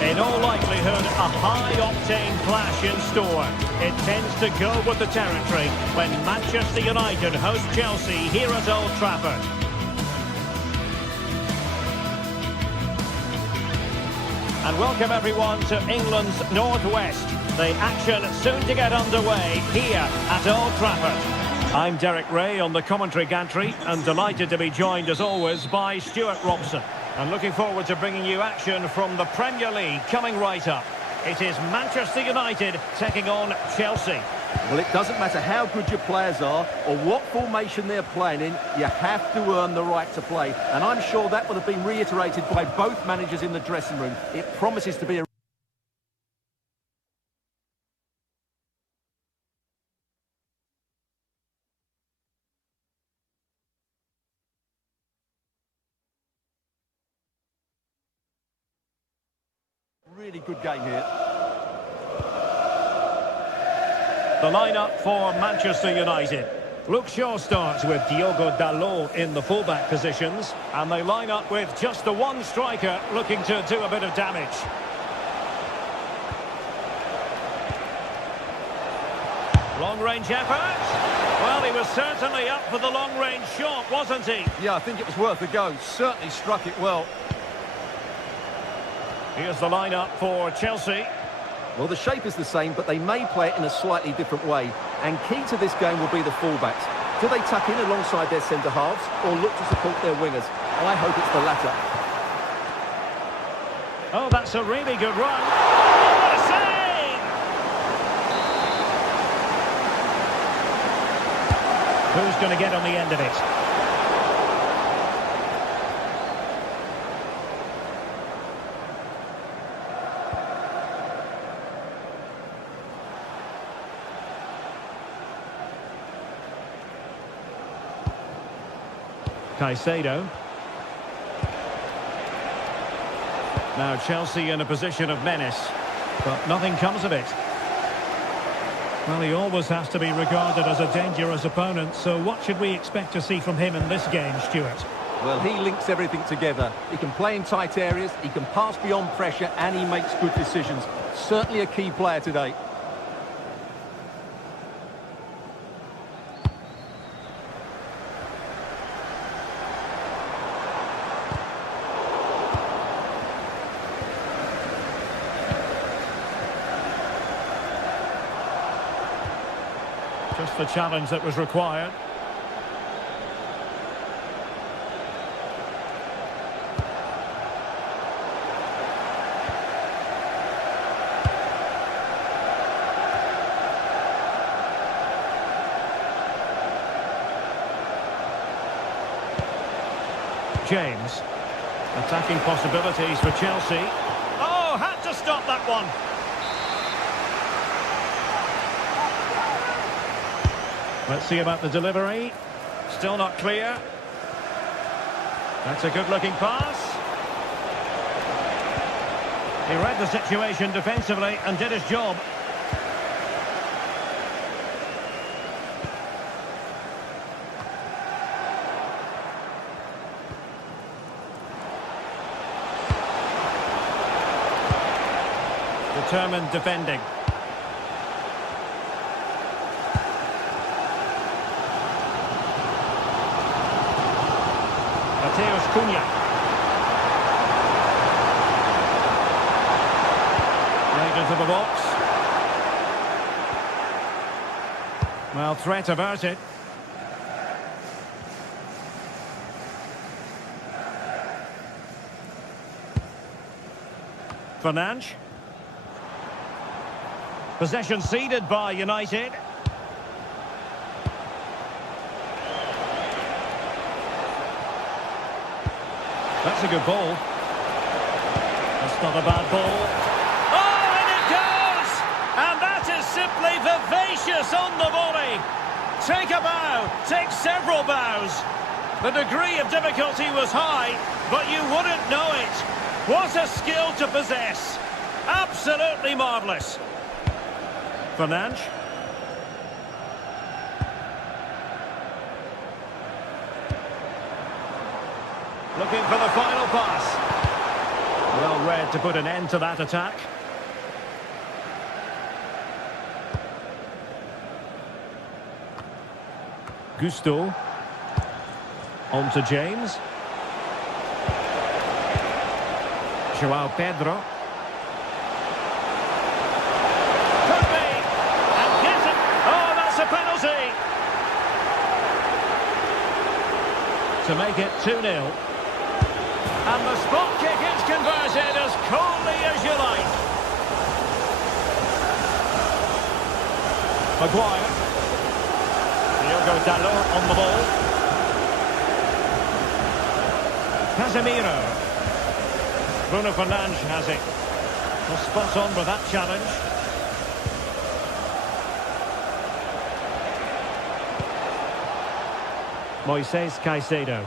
In all likelihood, a high-octane clash in store. It tends to go with the territory when Manchester United host Chelsea here at Old Trafford. And welcome everyone to England's Northwest. The action soon to get underway here at Old Trafford. I'm Derek Ray on the commentary gantry and delighted to be joined as always by Stuart Robson. And looking forward to bringing you action from the Premier League coming right up. It is Manchester United taking on Chelsea. Well, it doesn't matter how good your players are or what formation they're playing in, you have to earn the right to play. And I'm sure that will have been reiterated by both managers in the dressing room. It promises to be a really good game here. The lineup for Manchester United. Luke Shaw starts with Diogo Dalot in the fullback positions, and they line up with just the one striker looking to do a bit of damage. Long-range effort. Well, he was certainly up for the long-range shot, wasn't he? Yeah, I think it was worth a go. Certainly struck it well. Here's the lineup for Chelsea. Well, the shape is the same, but they may play it in a slightly different way. And key to this game will be the fullbacks. Do they tuck in alongside their centre-halves or look to support their wingers? I hope it's the latter. Oh, that's a really good run. Oh, what a save! Who's going to get on the end of it? Caicedo. Now Chelsea in a position of menace, but nothing comes of it. Well, he always has to be regarded as a dangerous opponent, so what should we expect to see from him in this game, Stuart? Well, he links everything together. He can play in tight areas, he can pass beyond pressure, and he makes good decisions. Certainly a key player today. Just the challenge that was required. James. Attacking possibilities for Chelsea. Oh, had to stop that one. Let's see about the delivery. Still not clear. That's a good-looking pass. He read the situation defensively and did his job. Determined defending. Cunha. Right into the box. Well, threat averted. Fernandes. Possession ceded by United. That's a good ball. That's not a bad ball. Oh, and it goes! And that is simply vivacious on the volley. Take a bow, take several bows. The degree of difficulty was high, but you wouldn't know it. What a skill to possess. Absolutely marvellous. Fernandes. Looking for the final pass. Well read to put an end to that attack. Gusto. On to James. João Pedro. Could be. And gets it. Oh, that's a penalty. To make it 2-0. And the spot kick is converted as coolly as you like. Maguire. Diogo Dalot on the ball. Casemiro. Bruno Fernandes has it. Well, spot on with that challenge. Moises Caicedo.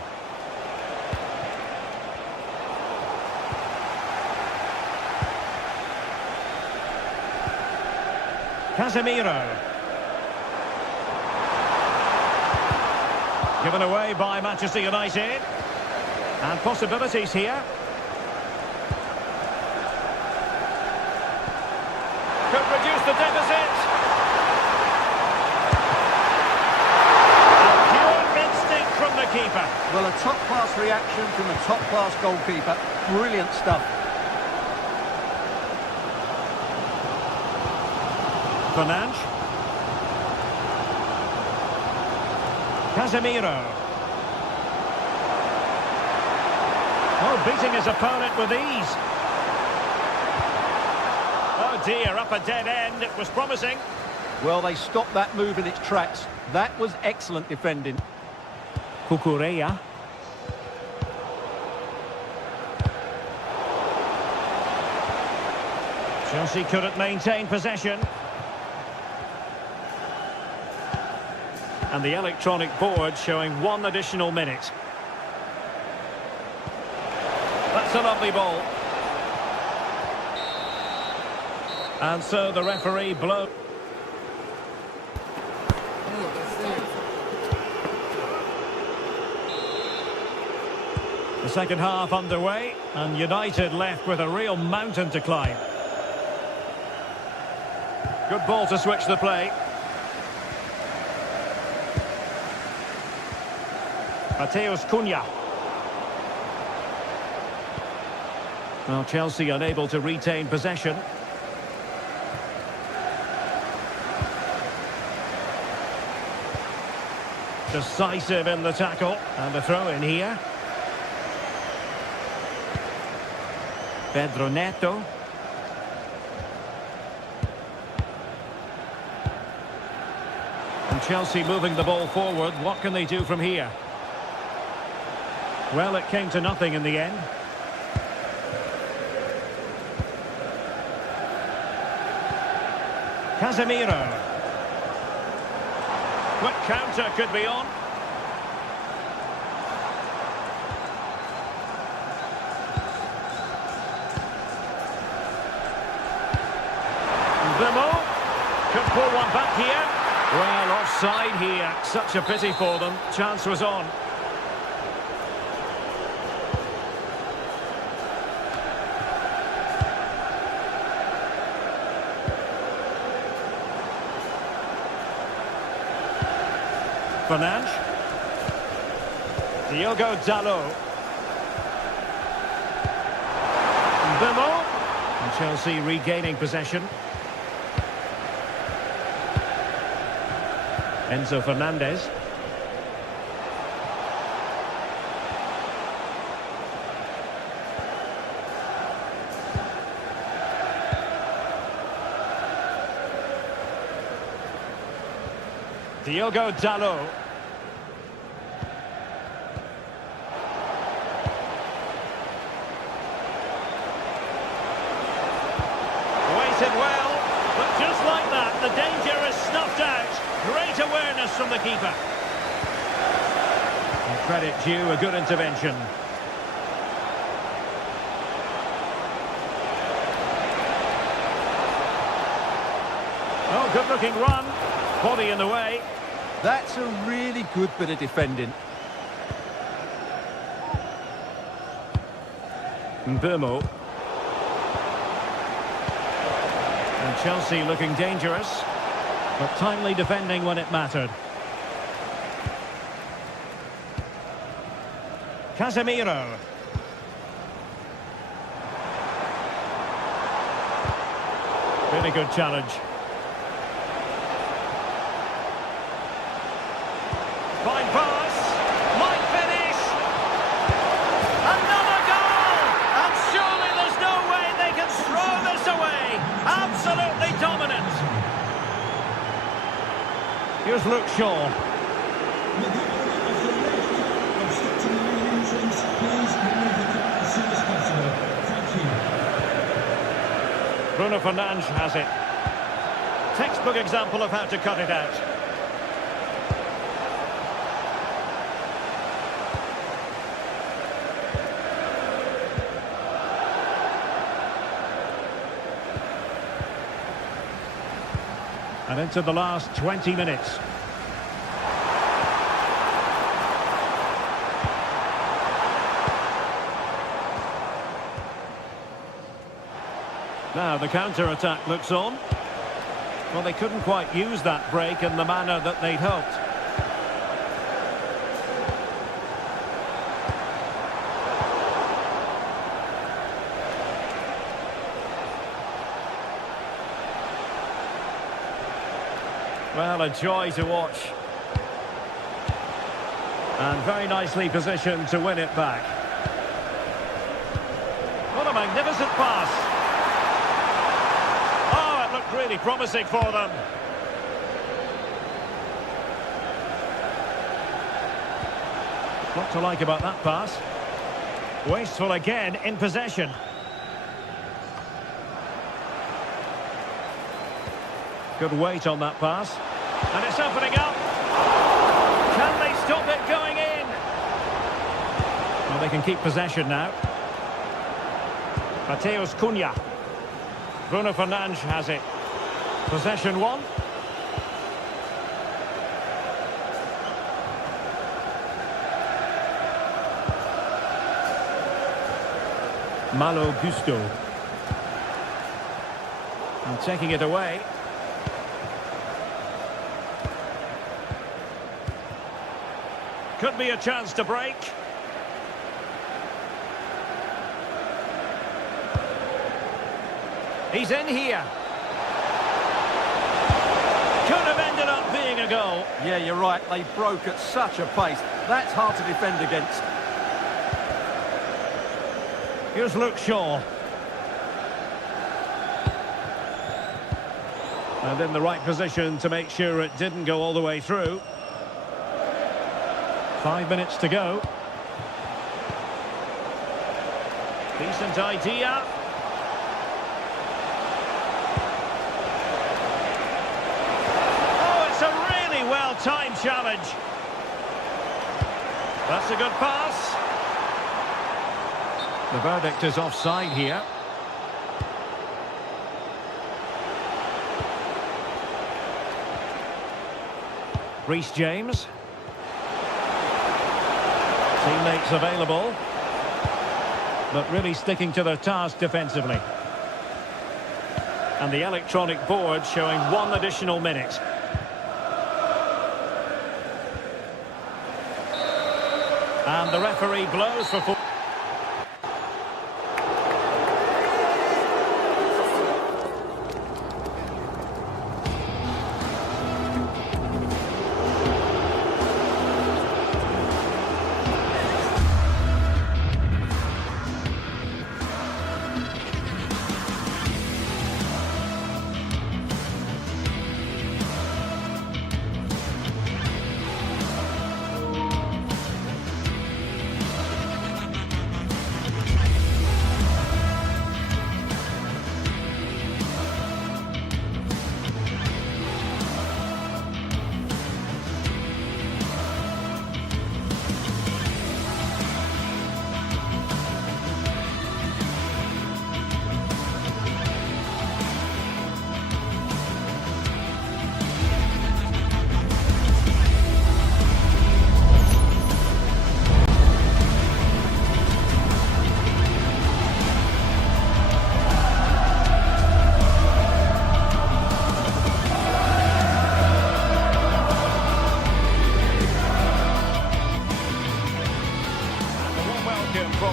Casemiro. Given away by Manchester United. And possibilities here. Could reduce the deficit. And pure instinct from the keeper. Well, a top-class reaction from a top-class goalkeeper. Brilliant stuff. Fernandes. Casemiro. Oh, beating his opponent with ease. Oh dear, up a dead end. It was promising. Well, they stopped that move in its tracks. That was excellent defending. Cucurella. Chelsea couldn't maintain possession. And the electronic board showing 1 additional minute. That's a lovely ball. And so the referee blows. The second half underway, and United left with a real mountain to climb. Good ball to switch the play. Mateus Cunha. Well, Chelsea unable to retain possession. Decisive in the tackle. And the throw in here. Pedro Neto. And Chelsea moving the ball forward. What can they do from here? Well, it came to nothing in the end. Casemiro. Quick counter could be on. Bemo could pull one back here. Well, offside here. Such a pity for them. Chance was on. Fernandes. Diogo Dalot. Bemo. And Chelsea regaining possession. Enzo Fernandez. Diogo Dalot. Waited well, but just like that, the danger is snuffed out. Great awareness from the keeper. And credit due, a good intervention. Oh, good-looking run. Body in the way. That's a really good bit of defending. Bemo. And Chelsea looking dangerous, but timely defending when it mattered. Casemiro. Really good challenge. Fine pass. Might finish. Another goal! And surely there's no way they can throw this away. Absolutely dominant. Here's Luke Shaw. Bruno Fernandes has it. Textbook example of how to cut it out. And into the last 20 minutes. Now the counter-attack looks on. Well, they couldn't quite use that break in the manner that they'd hoped. Well, a joy to watch. And very nicely positioned to win it back. What a magnificent pass. Really promising for them. What to like about that pass? Wasteful again in possession. Good weight on that pass. And it's opening up. Can they stop it going in? Well, they can keep possession now. Mateus Cunha. Bruno Fernandes has it. Possession one. Malo Gusto. And taking it away. Could be a chance to break. He's in here. Could have ended up being a goal. Yeah, you're right. They broke at such a pace. That's hard to defend against. Here's Luke Shaw. And in the right position to make sure it didn't go all the way through. 5 minutes to go. Decent idea. Well-timed challenge. That's a good pass. The verdict is offside here. Reece James. Teammates available, but really sticking to their task defensively. And the electronic board showing 1 additional minute. And the referee blows for full.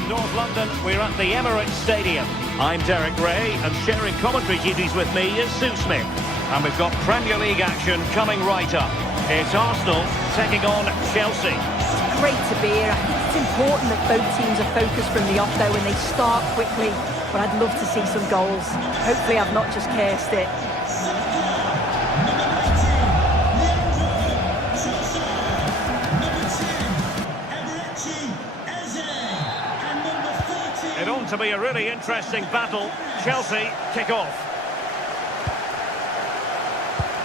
North London, we're at the Emirates Stadium. I'm Derek Ray, and sharing commentary duties with me is Sue Smith. And we've got Premier League action coming right up. It's Arsenal taking on Chelsea. It's great to be here. I think it's important that both teams are focused from the off, though, and they start quickly. But I'd love to see some goals. Hopefully I've not just cursed it. It ought to be a really interesting battle. Chelsea kick off.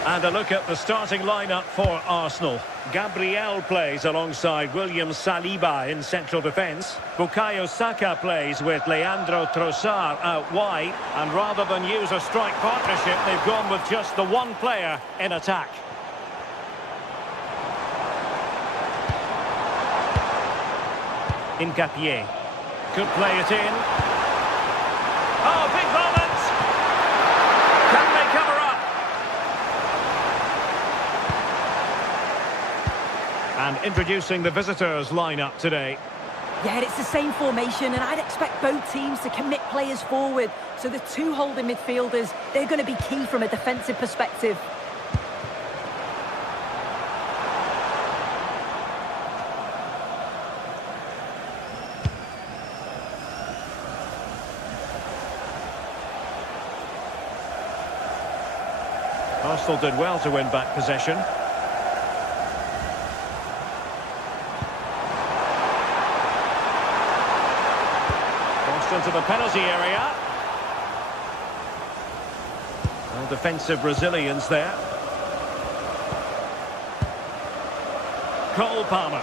And a look at the starting lineup for Arsenal. Gabriel plays alongside William Saliba in central defence. Bukayo Saka plays with Leandro Trossard out wide. And rather than use a strike partnership, they've gone with just the one player in attack. Ngapié could play it in. Oh, big moment! Can they cover up? And introducing the visitors' lineup today. Yeah, it's the same formation, and I'd expect both teams to commit players forward. So the two holding midfielders, they're going to be key from a defensive perspective. Arsenal did well to win back possession. Crossed into the penalty area. Well, defensive resilience there. Cole Palmer.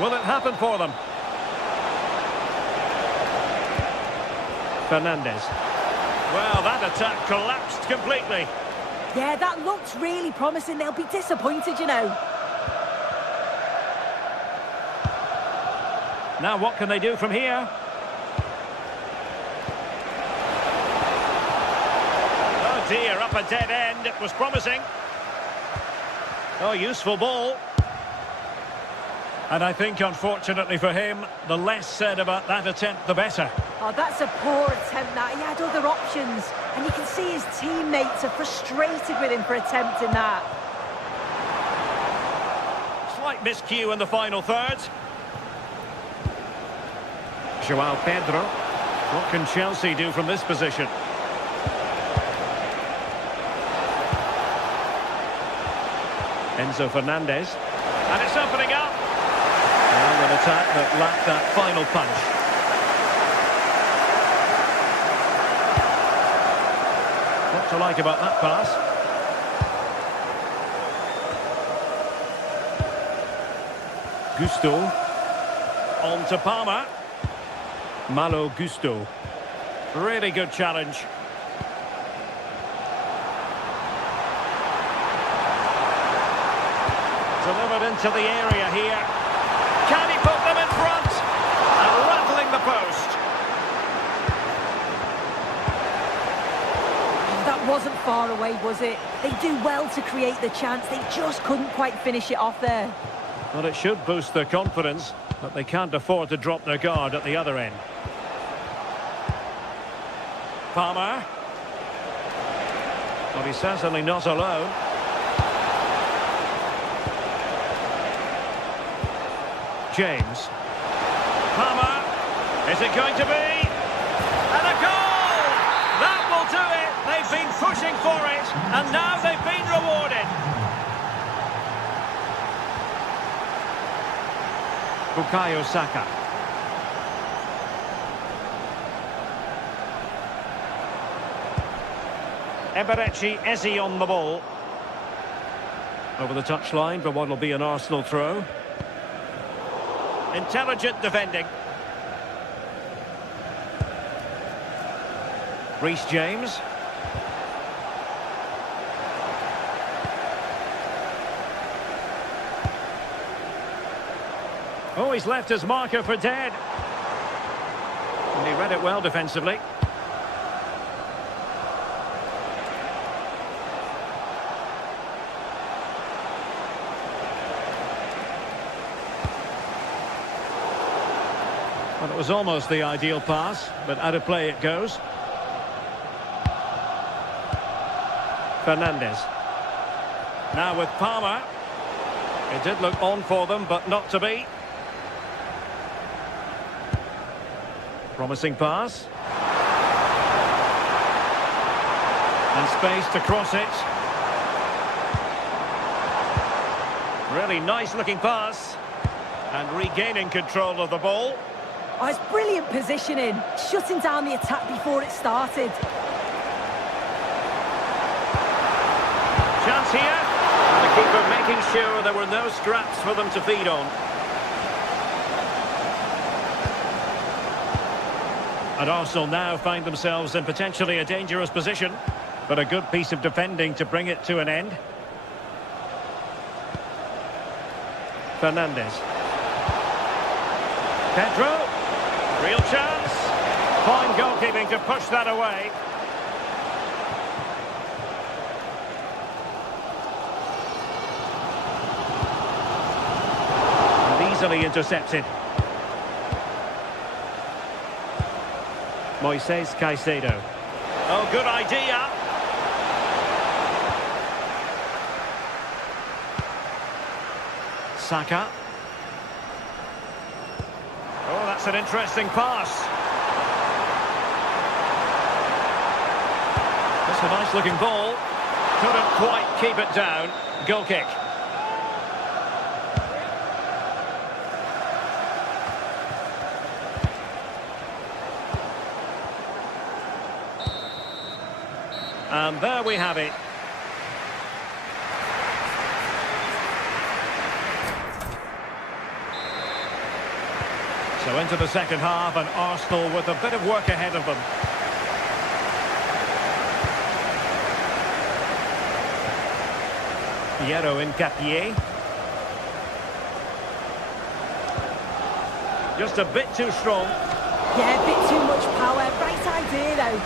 Will it happen for them? Fernandes. Well, that attack collapsed completely. Yeah, that looks really promising. They'll be disappointed, you know. Now, what can they do from here? Oh, dear, up a dead end. It was promising. Oh, useful ball. And I think, unfortunately for him, the less said about that attempt, the better. Oh, that's a poor attempt, that. He had other options. And you can see his teammates are frustrated with him for attempting that. Slight miscue in the final third. João Pedro. What can Chelsea do from this position? Enzo Fernandez. And it's opening up. And an attack that lacked that final punch. What to like about that pass? Gusto. On to Palmer. Malo Gusto. Really good challenge. Delivered into the area here. Can he put them in front? And rattling the post. That wasn't far away, was it? They do well to create the chance. They just couldn't quite finish it off there. Well, it should boost their confidence, but they can't afford to drop their guard at the other end. Palmer. But he's certainly not alone. James. Palmer. Is it going to be? And a goal! That will do it! They've been pushing for it, and now they've been rewarded. Bukayo Saka. Eberechi Eze on the ball. Over the touchline for what will be an Arsenal throw. Intelligent defending. Reece James. Oh, he's left his marker for dead. And he read it well defensively. Well, it was almost the ideal pass, but out of play it goes. Fernandes. Now with Palmer. It did look on for them, but not to be. Promising pass. And space to cross it. Really nice looking pass. And regaining control of the ball. Oh, it's brilliant positioning, shutting down the attack before it started. Chance here. And the keeper making sure there were no scraps for them to feed on. And Arsenal now find themselves in potentially a dangerous position, but a good piece of defending to bring it to an end. Fernandes. Pedro. Real chance. Fine goalkeeping to push that away. And easily intercepted. Moises Caicedo. Oh, good idea. Saka. Oh, that's an interesting pass. That's a nice-looking ball. Couldn't quite keep it down. Goal kick. And there we have it. So into the second half, and Arsenal with a bit of work ahead of them. Piero Incapié. Just a bit too strong. Yeah, a bit too much power. Right idea, though.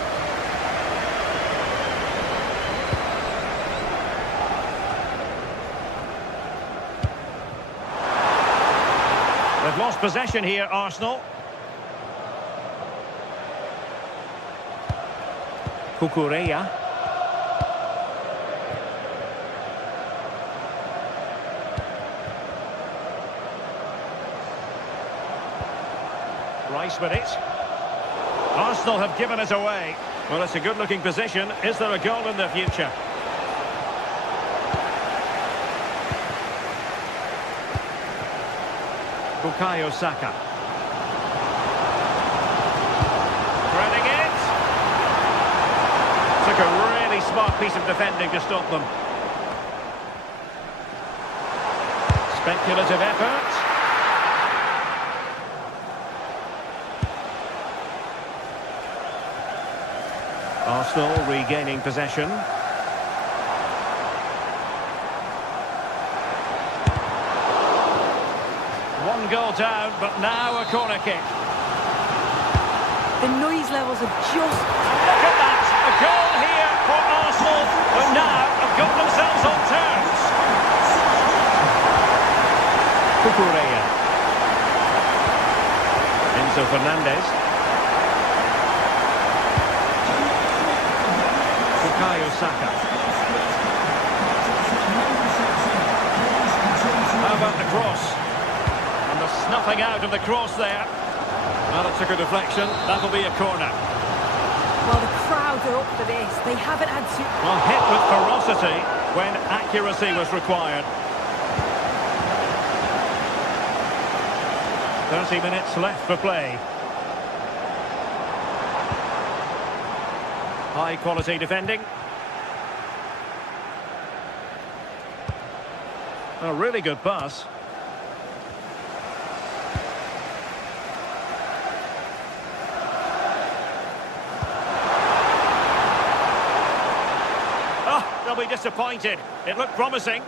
They've lost possession here, Arsenal. Cucurella. Rice with it. Arsenal have given it away. Well, it's a good-looking position. Is there a goal in the future? Bukayo Saka. Threading it. Took a really smart piece of defending to stop them. Speculative effort. Arsenal regaining possession. One goal down, but now a corner kick. The noise levels have just... Look at that! A goal here for Arsenal, who now have got themselves on terms. Cucurella. Enzo Fernandez. Bukayo Saka. How about the cross? And the snuffing out of the cross there. Well, it took a deflection. That'll be a corner. Well, the crowd are up for this. They haven't had to... Well, hit with ferocity when accuracy was required. 30 minutes left for play. High quality defending. A really good pass. Oh, they'll be disappointed. It looked promising.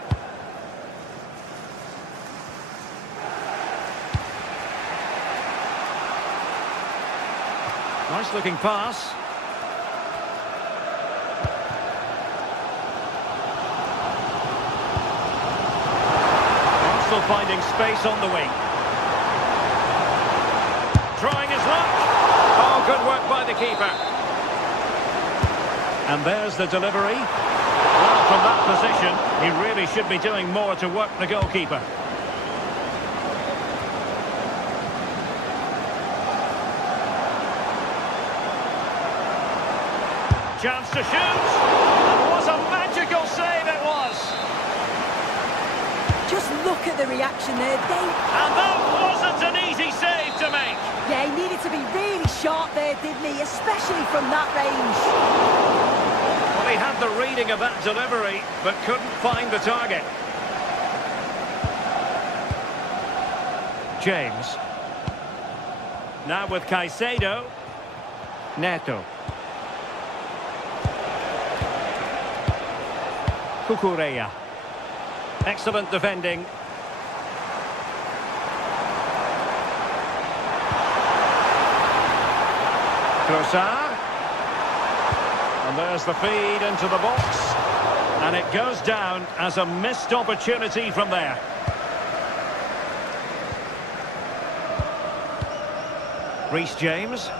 Nice looking pass. Arsenal finding space on the wing. Trying by the keeper. And there's the delivery. Well, from that position, he really should be doing more to work the goalkeeper. Chance to shoot. And what a magical save it was. Just look at the reaction there. And that wasn't an easy save to make. Yeah, he needed to be really sharp there, didn't he? Especially from that range. Well, he had the reading of that delivery, but couldn't find the target. James. Now with Caicedo. Neto. Cucurella. Excellent defending. Trossard. And there's the feed into the box. And it goes down as a missed opportunity from there. Reece James.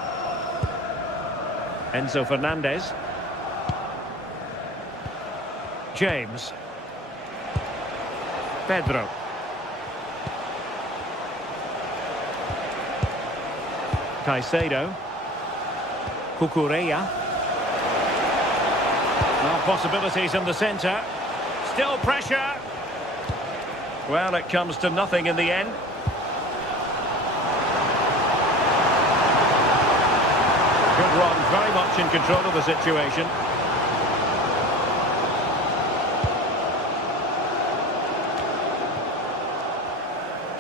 Enzo Fernandez. James. Pedro. Caicedo. Cucurella. Well, possibilities in the centre. Still pressure. Well, it comes to nothing in the end. Good run, very much in control of the situation.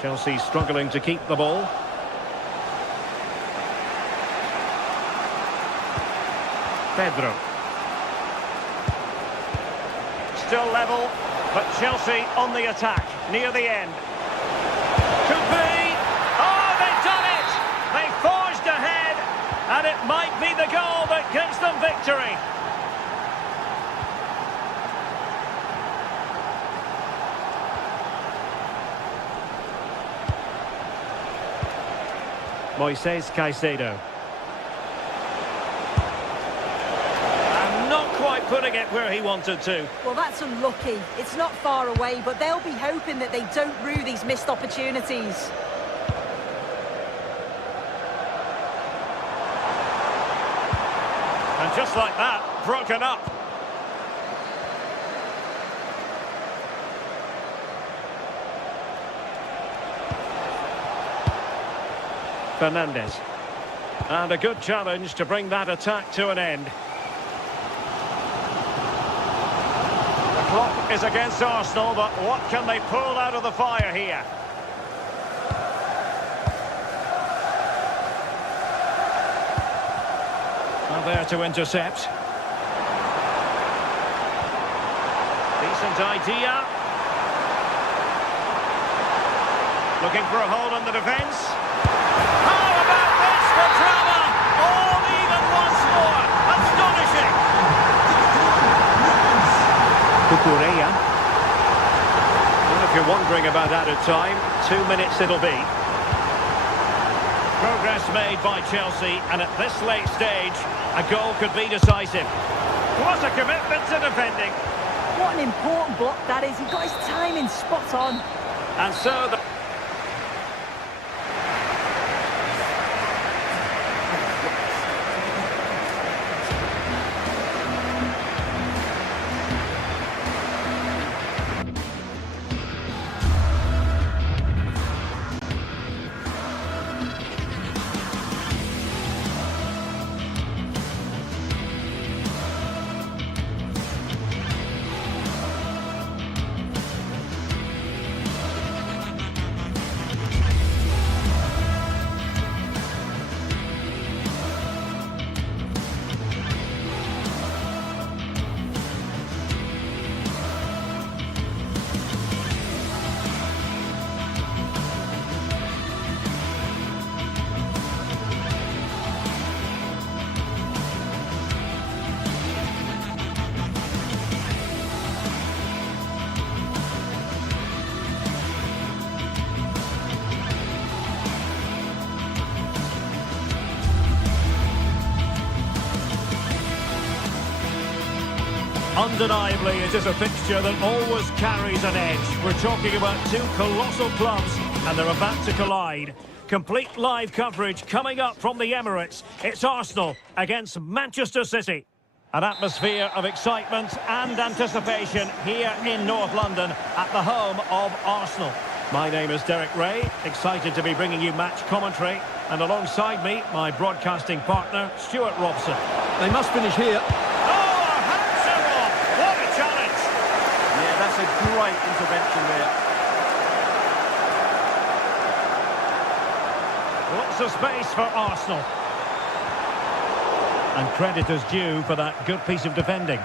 Chelsea struggling to keep the ball. Pedro. Still level, but Chelsea on the attack, near the end. Could be! Oh, they've done it! They forged ahead, and it might be the goal that gives them victory. Moises Caicedo. And not quite putting it where he wanted to. Well, that's unlucky. It's not far away, but they'll be hoping that they don't rue these missed opportunities. And just like that, broken up. Fernandez. And a good challenge to bring that attack to an end. The clock is against Arsenal, but what can they pull out of the fire here? Well, there to intercept. Decent idea. Looking for a hole in the defence. How about this for drama? All even once more. Astonishing. Cucurella. Well, if you're wondering about added time, 2 minutes it'll be. Progress made by Chelsea, and at this late stage, a goal could be decisive. What a commitment to defending. What an important block that is. He got his timing spot on. And so the Undeniably, it is a fixture that always carries an edge. We're talking about two colossal clubs, and they're about to collide. Complete live coverage coming up from the Emirates. It's Arsenal against Manchester City. An atmosphere of excitement and anticipation here in North London at the home of Arsenal. My name is Derek Ray, excited to be bringing you match commentary. And alongside me, my broadcasting partner, Stuart Robson. They must finish here. That's a great intervention there. Lots of space for Arsenal. And credit is due for that good piece of defending.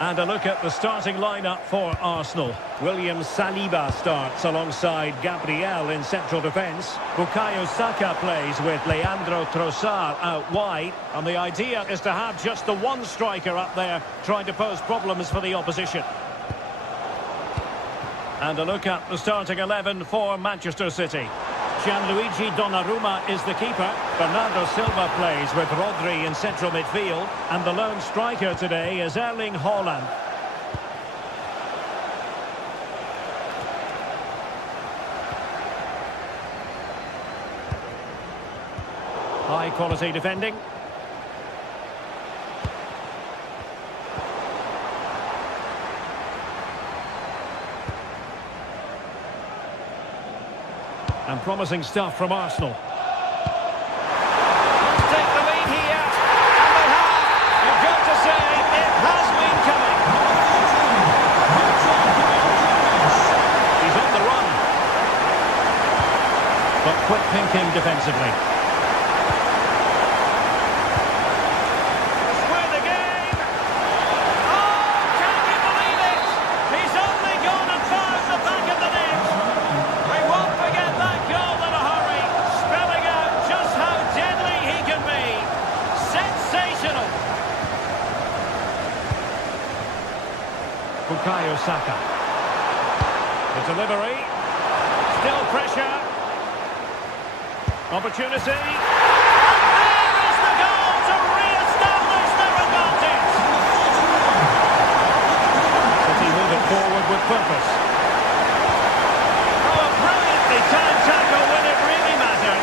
And a look at the starting lineup for Arsenal. William Saliba starts alongside Gabriel in central defence. Bukayo Saka plays with Leandro Trossard out wide. And the idea is to have just the one striker up there trying to pose problems for the opposition. And a look at the starting 11 for Manchester City. Gianluigi Donnarumma is the keeper. Bernardo Silva plays with Rodri in central midfield. And the lone striker today is Erling Haaland. High quality defending. And promising stuff from Arsenal. Let's take the lead here. And they have. You've got to say, it has been coming. He's on the run. But quick thinking defensively. Square the game. Oh, can you believe it? He's only gone and found the back of the net. We won't forget that goal in a hurry, spelling out just how deadly he can be. Sensational. Bukayo Saka. The delivery. Still pressure. Opportunity. And there is the goal to re-establish their advantage. City moving forward with purpose. Time tackle when it really mattered.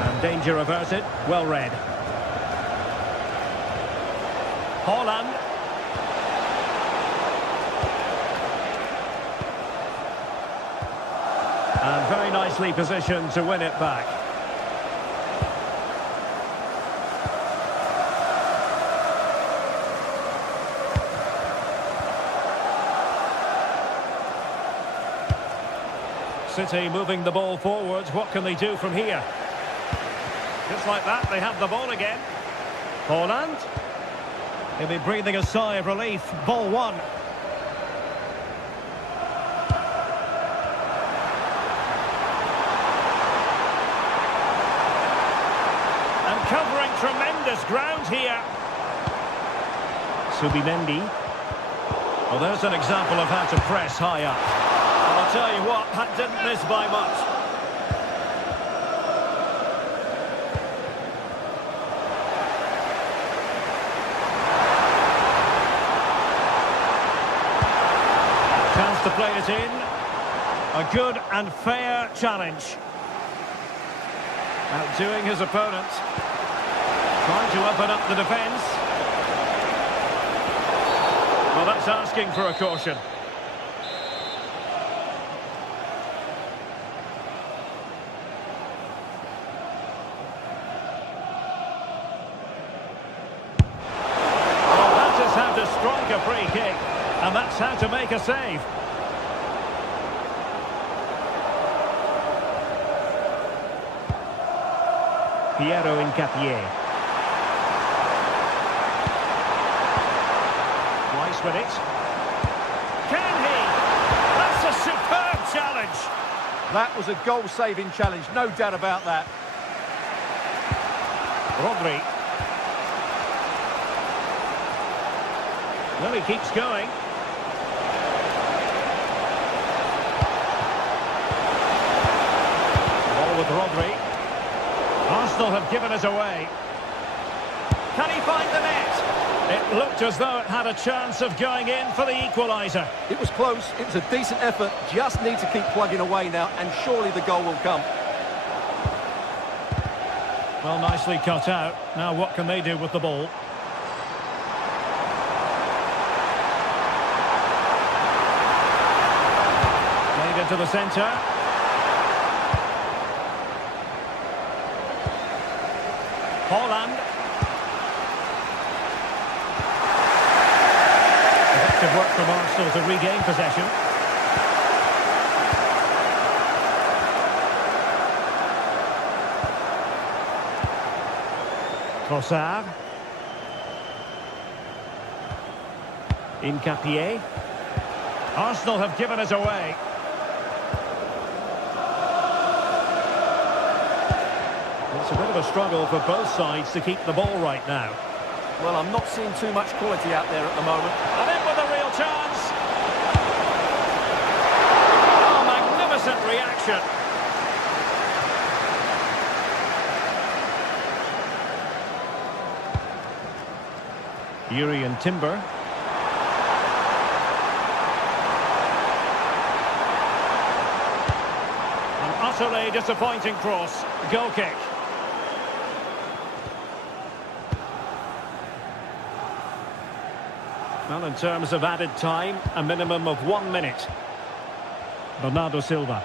And danger averted. Well read. Haaland. And very nicely positioned to win it back. City moving the ball forwards. What can they do from here? Just like that, they have the ball again. Haaland. He'll be breathing a sigh of relief. Ball one. Covering tremendous ground here. Subimendi. Well, there's an example of how to press high up. And I'll tell you what, that didn't miss by much. Chance to play it in. A good and fair challenge. Outdoing his opponent. Trying to open up the defence. Well, that's asking for a caution. Well, that is how to strike a free kick. And that's how to make a save. Piero Incapié. Rice with it. Can he? That's a superb challenge. That was a goal-saving challenge, no doubt about that. Rodri. Well, he keeps going. Ball with Rodri. Arsenal have given it away. Can he find the net? It looked as though it had a chance of going in for the equaliser. It was close, it was a decent effort, just need to keep plugging away now, and surely the goal will come. Well, nicely cut out. Now what can they do with the ball? Played into the centre. Holland. Effective work from Arsenal to regain possession. Trossard. Incapié. Arsenal have given it away. It's a bit of a struggle for both sides to keep the ball right now. Well, I'm not seeing too much quality out there at the moment. And in with a real chance. Oh, magnificent reaction. Yuri and Timber. An utterly disappointing cross. Goal kick. Well, in terms of added time, a minimum of 1 minute. Bernardo Silva.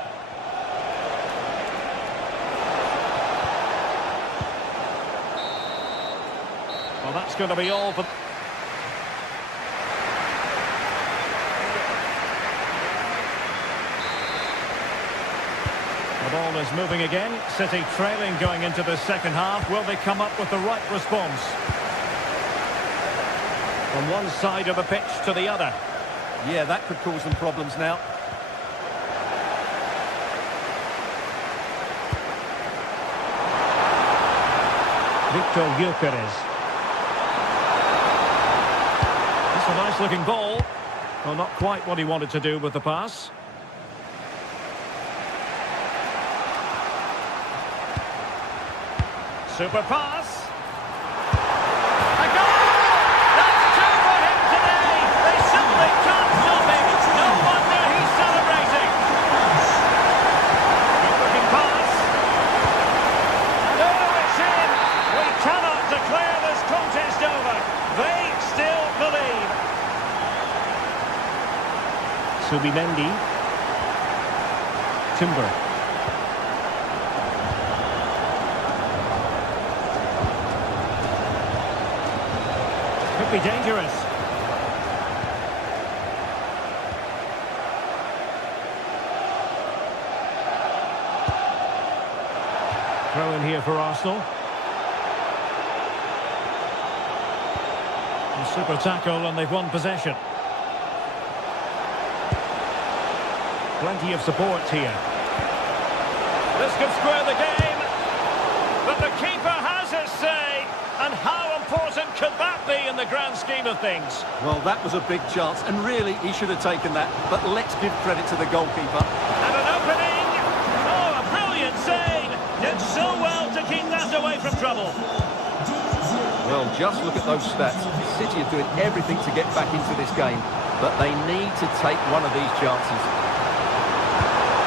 Well, that's going to be all for... The ball is moving again. City trailing going into the second half. Will they come up with the right response? From one side of the pitch to the other. Yeah, that could cause them problems now. Victor Gyökeres. It's a nice-looking ball. Well, not quite what he wanted to do with the pass. Super pass. A goal! That's two for him today. They simply can't stop him. No wonder he's celebrating. Good-looking pass. And oh, it's in. We cannot declare this contest over. They still believe. Subimendi. Timber. Could be dangerous. Throw in here for Arsenal. A super tackle and they've won possession. Plenty of support here. This could square the game. But the keeper has his say. And how important could that be in the grand scheme of things? Well, that was a big chance, and really, he should have taken that. But let's give credit to the goalkeeper. And an opening! Oh, a brilliant save! Did so well to keep that away from trouble. Well, just look at those stats. City are doing everything to get back into this game, but they need to take one of these chances.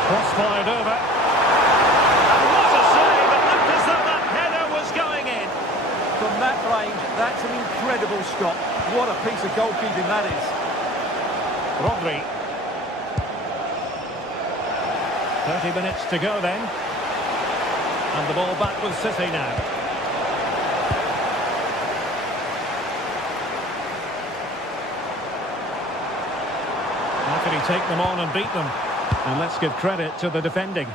Cross fired over. And what a save! It looked as though that header was going in. From that range, that's an incredible stop. What a piece of goalkeeping that is. Rodri. 30 minutes to go then. And the ball back with City now. How can he take them on and beat them? And let's give credit to the defending.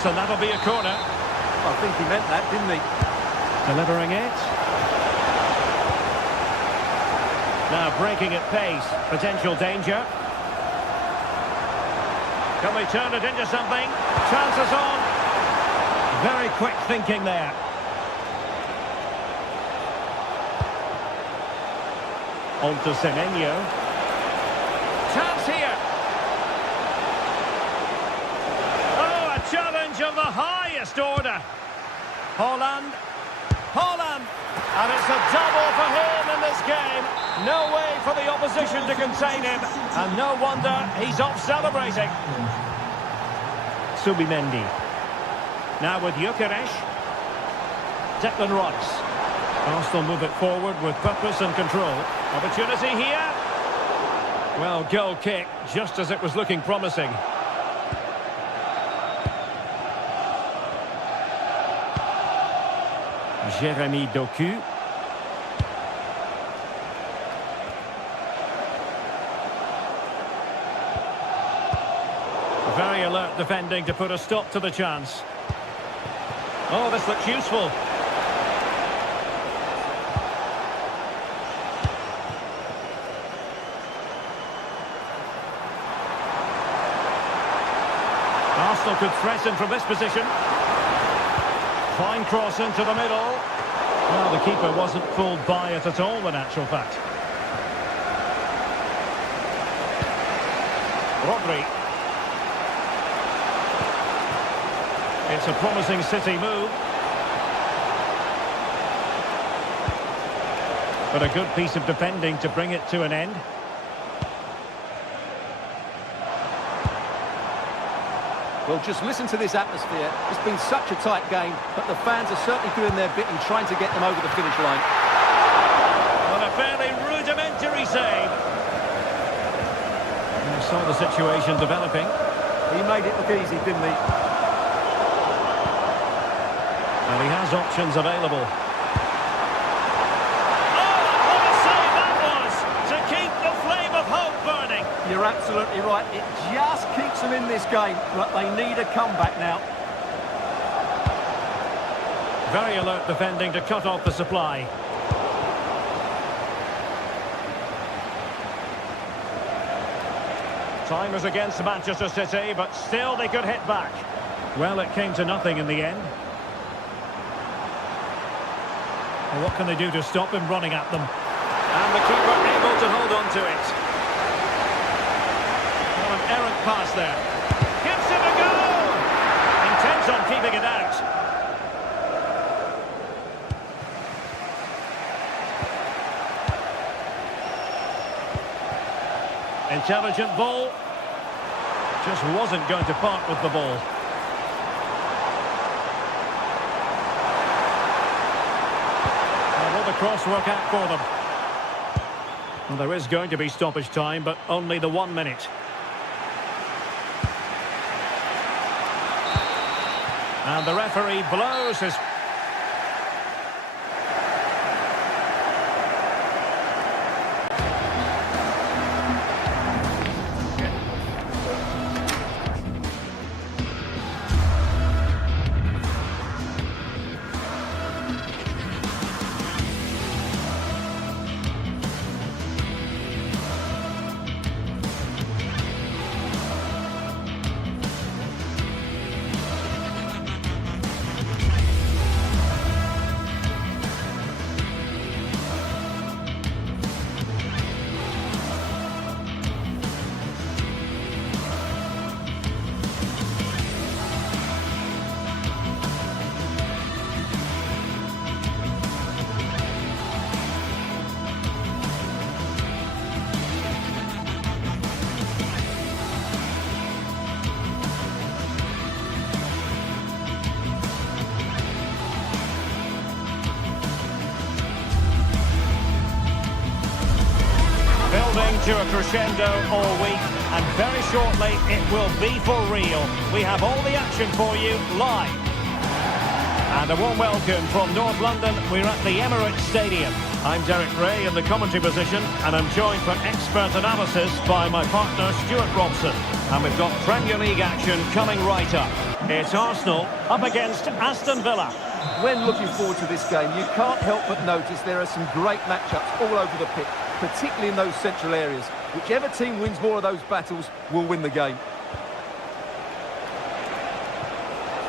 chance, and that'll be a corner. I think he meant that, didn't he? Delivering it. Now breaking at pace. Potential danger. Can we turn it into something? Chances on. Very quick thinking there. On to Semenyo. Chance here. Oh, a challenge of the highest order. Haaland. Haaland. And it's a double for him in this game. No way for the opposition to contain him. And no wonder he's off celebrating. Subimendi. Now with Gyökeres. Declan Rice. Arsenal move it forward with purpose and control. Opportunity here. Well, goal kick, just as it was looking promising. Jérémy Doku. Very alert defending to put a stop to the chance. Oh, this looks useful. Arsenal could threaten from this position. Fine cross into the middle. Well, the keeper wasn't fooled by it at all, in actual fact. Rodri. It's a promising City move. But a good piece of defending to bring it to an end. Well, just listen to this atmosphere. It's been such a tight game, but the fans are certainly doing their bit in trying to get them over the finish line. Well, a fairly rudimentary save. You saw the situation developing. He made it look easy, didn't he? And he has options available. Oh, what a save that was! To keep the flame of hope burning. You're absolutely right. It just keeps them in this game, but they need a comeback now. Very alert defending to cut off the supply. Time is against Manchester City, but still they could hit back. Well, it came to nothing in the end. Well, what can they do to stop him running at them? And the keeper able to hold on to it. Well, an errant pass there. Gives it a go! Intends on keeping it out. Intelligent ball. Just wasn't going to part with the ball. Will the cross work out for them? Well, there is going to be stoppage time, but only the 1 minute. And the referee blows his... Building to a crescendo all week, and very shortly it will be for real. We have all the action for you live. And a warm welcome from North London. We're at the Emirates Stadium. I'm Derek Ray in the commentary position, and I'm joined for expert analysis by my partner Stuart Robson. And we've got Premier League action coming right up. It's Arsenal up against Aston Villa. When looking forward to this game, you can't help but notice there are some great matchups all over the pitch, particularly in those central areas. Whichever team wins more of those battles will win the game.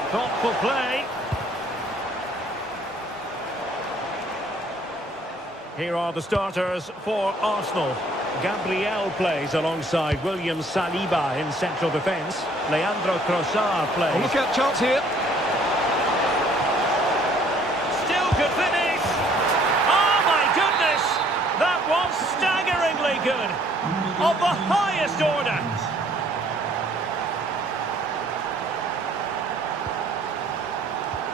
Thoughtful play. Here are the starters for Arsenal. Gabriel plays alongside William Saliba in central defence. Leandro Trossard plays. Oh, look out, chance here. Still could finish. Oh my goodness! That was staggeringly good. Of the highest order.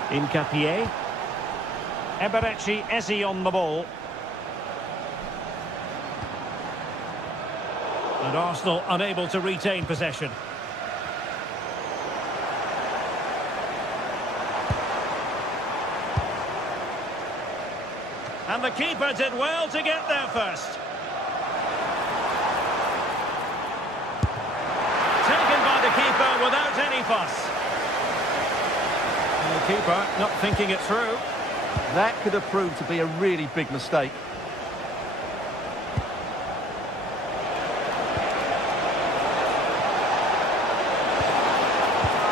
Incapié. Eberechi Eze on the ball. And Arsenal unable to retain possession. And the keeper did well to get there first. Taken by the keeper without any fuss. And the keeper not thinking it through. That could have proved to be a really big mistake.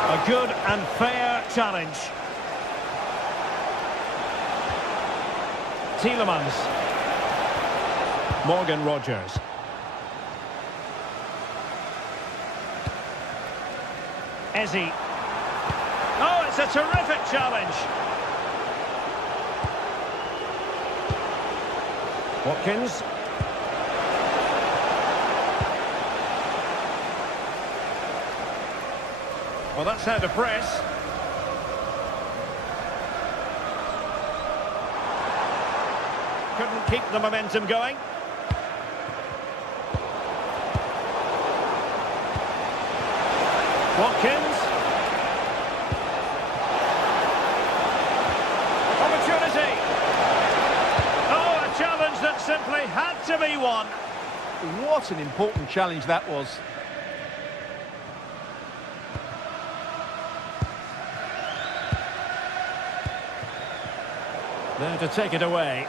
A good and fair challenge. Tielemans. Morgan Rogers. Eze. Oh, it's a terrific challenge. Watkins. Well, that's how to press. Couldn't keep the momentum going. Watkins. Opportunity. Oh, a challenge that simply had to be won. What an important challenge that was. There to take it away.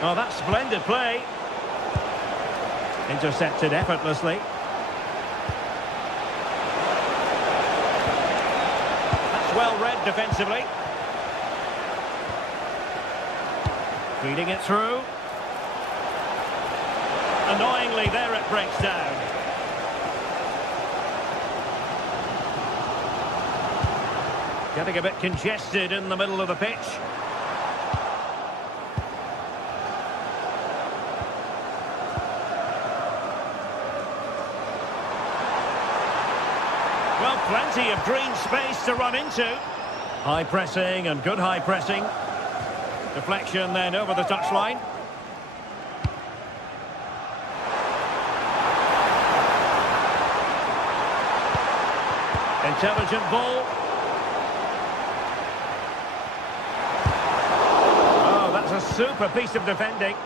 Oh, that's splendid play. Intercepted effortlessly. That's well read defensively. Feeding it through. Annoyingly, there it breaks down. Getting a bit congested in the middle of the pitch. Well, plenty of green space to run into. High pressing and good high pressing. Deflection then over the touchline. Intelligent ball. Oh, that's a super piece of defending.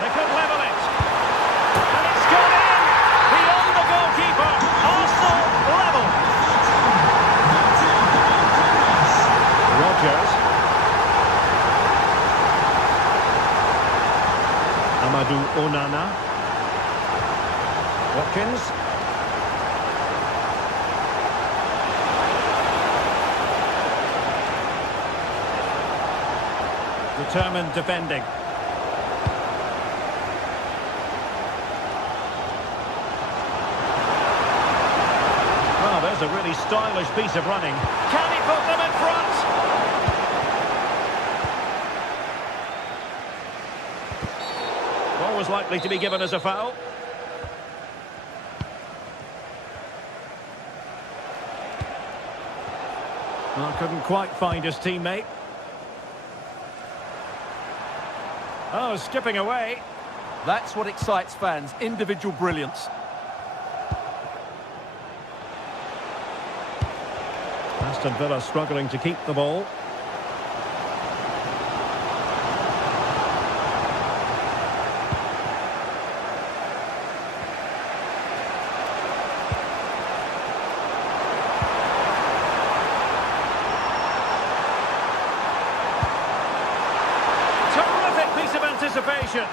They could level it. And it's gone in! Beyond the goalkeeper. Arsenal level. Rogers. Amadou Onana. Watkins. Determined defending. Well, there's a really stylish piece of running. Can he put them in front? Ball was likely to be given as a foul. Well, couldn't quite find his teammate. Oh, skipping away. That's what excites fans, individual brilliance. Aston Villa struggling to keep the ball. Terrific piece of anticipation.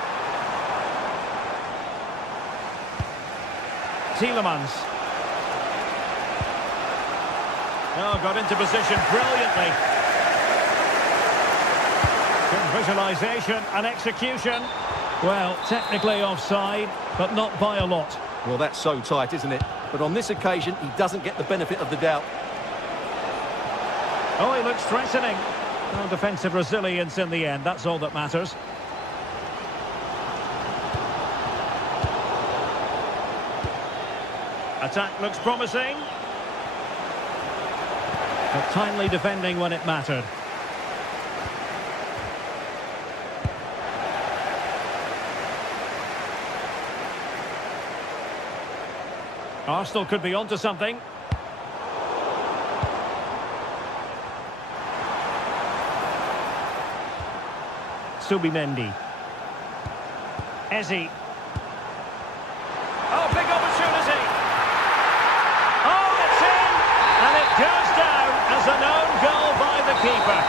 Tielemans. Oh, got into position brilliantly. Good visualisation and execution. Well, technically offside, but not by a lot. Well, that's so tight, isn't it? But on this occasion, he doesn't get the benefit of the doubt. Oh, he looks threatening. No defensive resilience in the end, that's all that matters. Attack looks promising. But timely defending when it mattered. Arsenal could be onto something. Subimendi. Eze. Oh, big opportunity. Oh, it's in! And it goes down as an own goal by the keeper.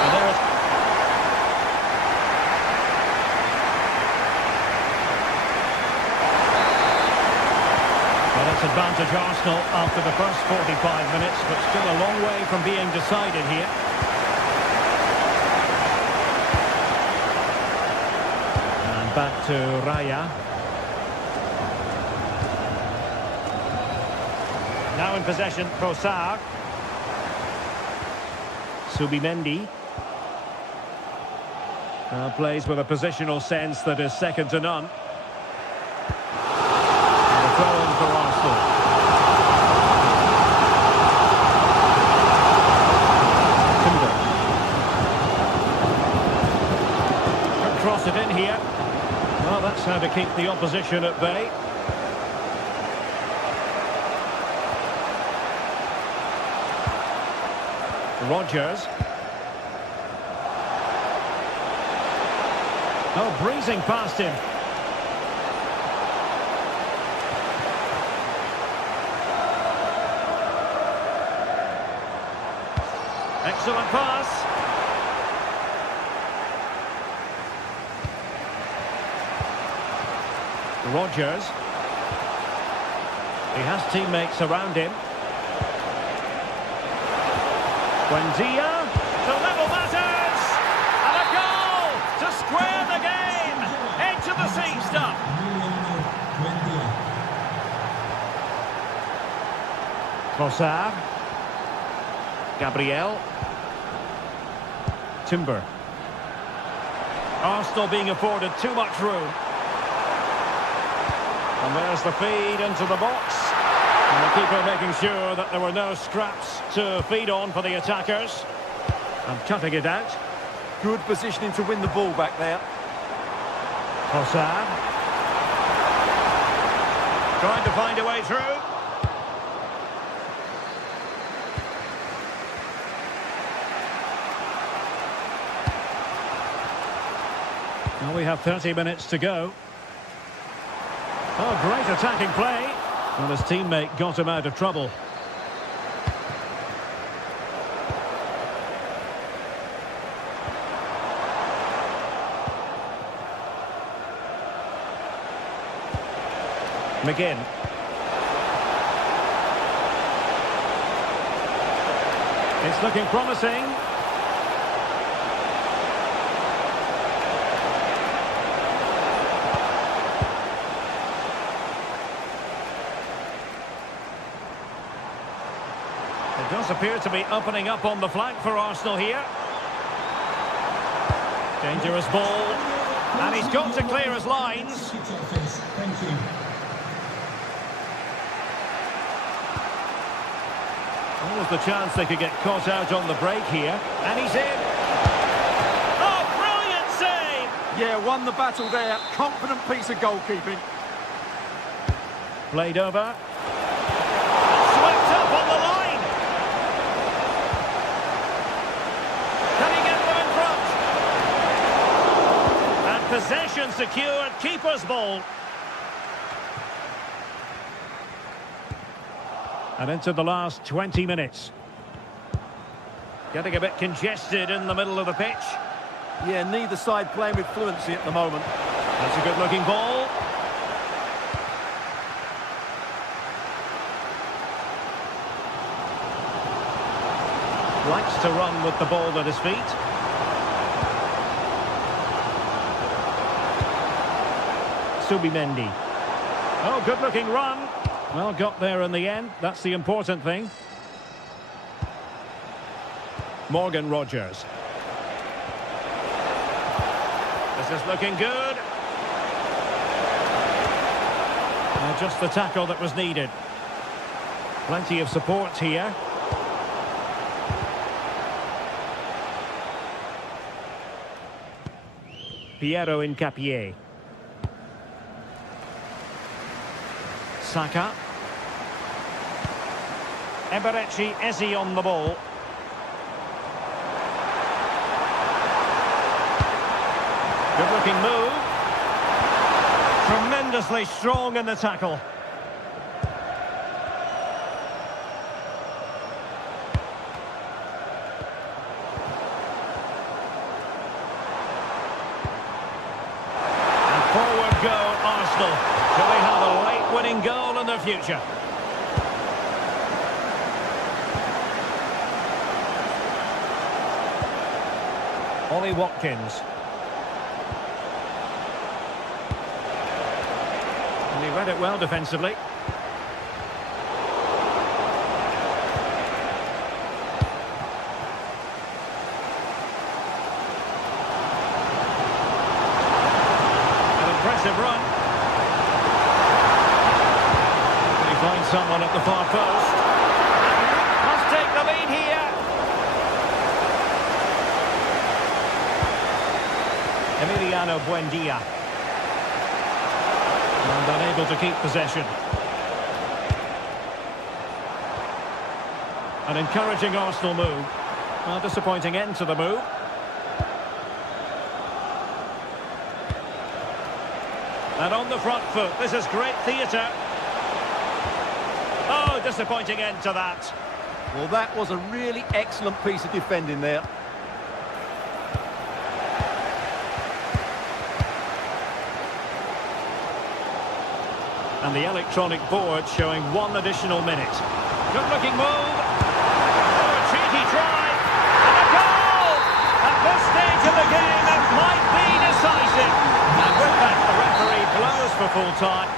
And there is... Well, it's advantage Arsenal after the first 45 minutes, but still a long way from being decided here. And back to Raya. Now in possession, Trossard. Subimendi. Plays with a positional sense that is second to none. And a throw in for Arsenal. Timber. Could cross it in here. Well, that's how to keep the opposition at bay. Rodgers. Oh, breezing past him. Excellent pass. Rodgers. He has teammates around him. Buendia to level matters, and a goal to square the game. Into the seat stop. Trossard. Gabriel. Timber. Arsenal being afforded too much room. And there's the feed into the box. And the keeper making sure that there were no scraps to feed on for the attackers. And cutting it out. Good positioning to win the ball back there. Trossard. Trying to find a way through. Now we have 30 minutes to go. Oh, great attacking play. Well, his teammate got him out of trouble. McGinn. It's looking promising. It does appear to be opening up on the flank for Arsenal here. Dangerous ball. And he's got to clear his lines. Always the chance they could get caught out on the break here. And he's in. Oh, brilliant save! Yeah, won the battle there. Confident piece of goalkeeping. Played over. Swept up on the line. secured, keeper's ball. And into the last 20 minutes. Getting a bit congested in the middle of the pitch. Yeah, neither side playing with fluency at the moment. That's a good-looking ball. Likes to run with the ball at his feet. Subimendi. Oh, good-looking run. Well, got there in the end. That's the important thing. Morgan Rogers. This is looking good. Just the tackle that was needed. Plenty of support here. Piero Incapié. Saka. Eberechi Eze on the ball. Good-looking move. Tremendously strong in the tackle. And forward go, Arsenal. Do they have a late winning goal in their future? Ollie Watkins. And he read it well defensively. An impressive run. Can he find someone at the far post? Must take the lead here. Emiliano Buendia. And unable to keep possession. An encouraging Arsenal move. A disappointing end to the move. And on the front foot, this is great theatre. Oh, disappointing end to that. Well, that was a really excellent piece of defending there. And the electronic board showing 1 additional minute. Good-looking move. Oh, a cheeky try. And a goal! At this stage of the game, it might be decisive. And with that, the referee blows for full time.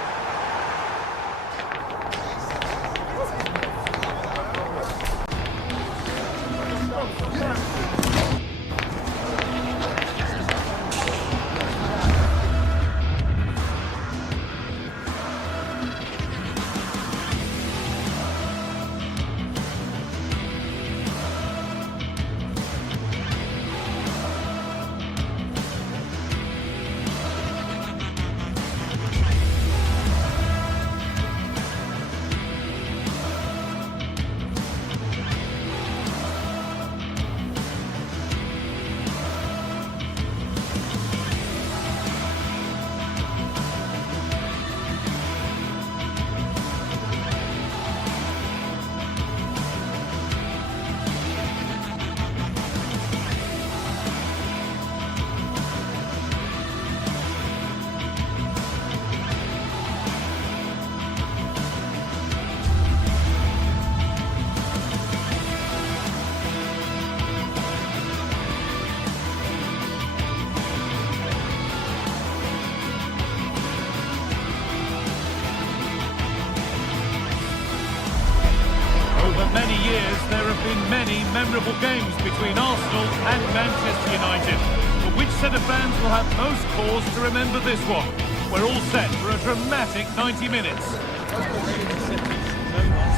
Over many years, there have been many memorable games between Arsenal and Manchester United. But which set of fans will have most cause to remember this one? We're all set for a dramatic 90 minutes.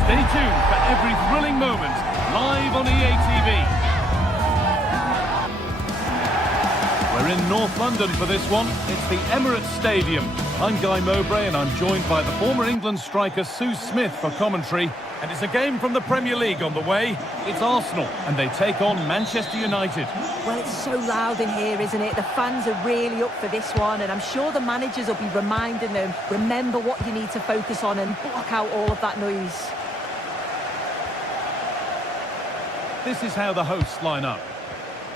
Stay tuned for every thrilling moment, live on EA TV. We're in North London for this one. It's the Emirates Stadium. I'm Guy Mowbray and I'm joined by the former England striker Sue Smith for commentary. And it's a game from the Premier League on the way. It's Arsenal and they take on Manchester United. Well, it's so loud in here, isn't it? The fans are really up for this one, and I'm sure the managers will be reminding them, remember what you need to focus on and block out all of that noise. This is how the hosts line up.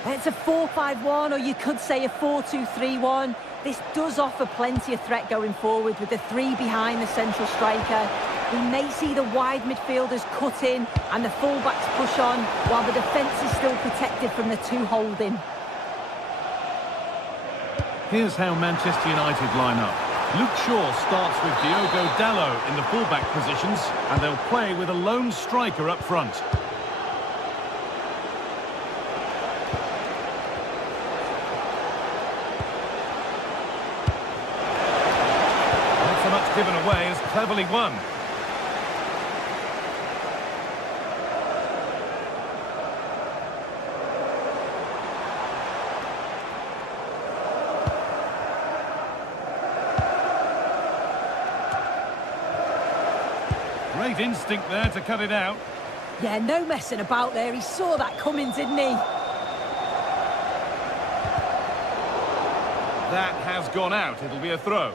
It's a 4-5-1, or you could say a 4-2-3-1. This does offer plenty of threat going forward with the three behind the central striker. We may see the wide midfielders cut in and the fullbacks push on, while the defence is still protected from the two holding. Here's how Manchester United line up. Luke Shaw starts with Diogo Dalot in the fullback positions, and they'll play with a lone striker up front. Not so much given away as cleverly won. Great instinct there to cut it out. Yeah, no messing about there. He saw that coming, didn't he? That has gone out. It'll be a throw.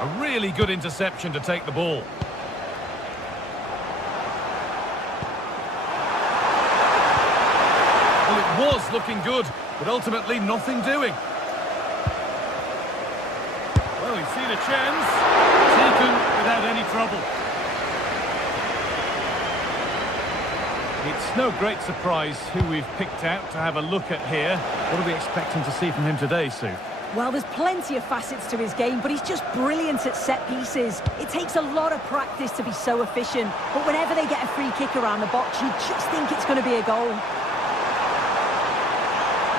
A really good interception to take the ball. Well, it was looking good, but ultimately nothing doing. Well, he's seen a chance. Taken without any trouble. It's no great surprise who we've picked out to have a look at here. What are we expecting to see from him today, Sue? Well, there's plenty of facets to his game, but he's just brilliant at set pieces. It takes a lot of practice to be so efficient, but whenever they get a free kick around the box, you just think it's going to be a goal.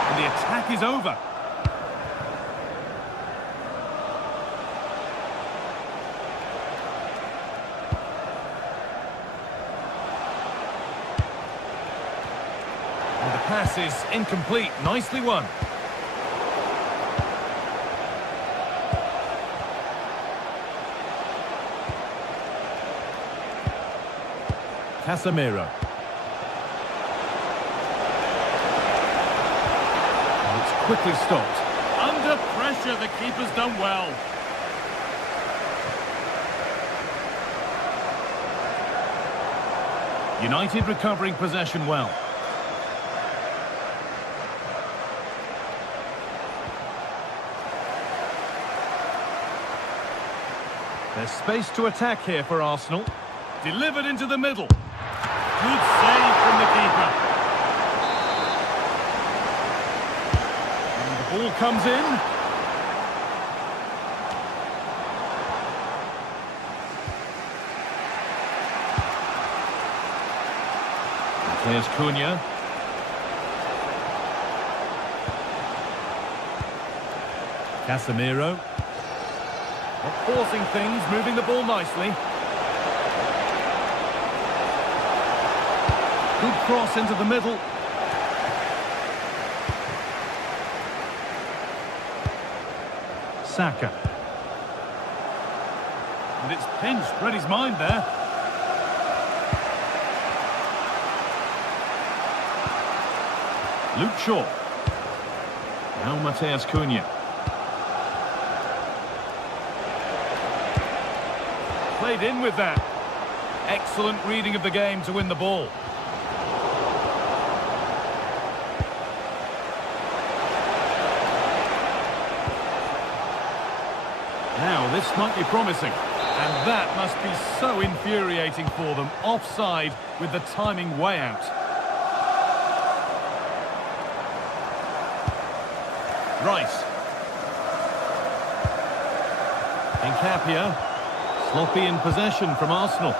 And the attack is over. And the pass is incomplete. Nicely won. Casemiro. And it's quickly stopped. Under pressure, the keeper's done well. United recovering possession well. There's space to attack here for Arsenal. Delivered into the middle. Good save from the keeper. And the ball comes in. There's Cunha. Casemiro. Not forcing things, moving the ball nicely. Good cross into the middle. Saka. And it's pinched. Read his mind there. Luke Shaw. Now Mateus Cunha. Played in with that. Excellent reading of the game to win the ball. Now, this might be promising. And that must be so infuriating for them. Offside with the timing way out. Rice. Nkapia. Sloppy in possession from Arsenal.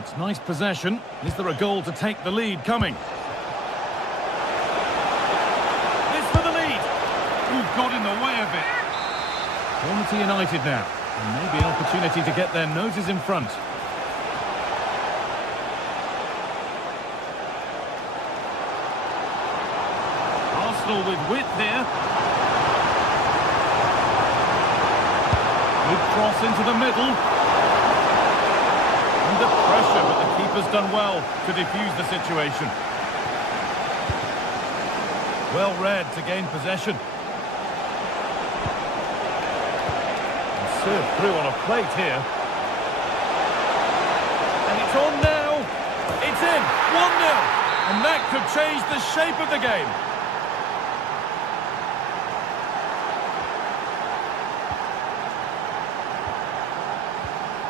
It's nice possession. Is there a goal to take the lead coming? Corner to United now. And maybe an opportunity to get their noses in front. Arsenal with width here. Good cross into the middle. Under pressure, but the keeper's done well to defuse the situation. Well read to gain possession. And served through on a plate here. And it's on now. It's in. 1-0. And that could change the shape of the game.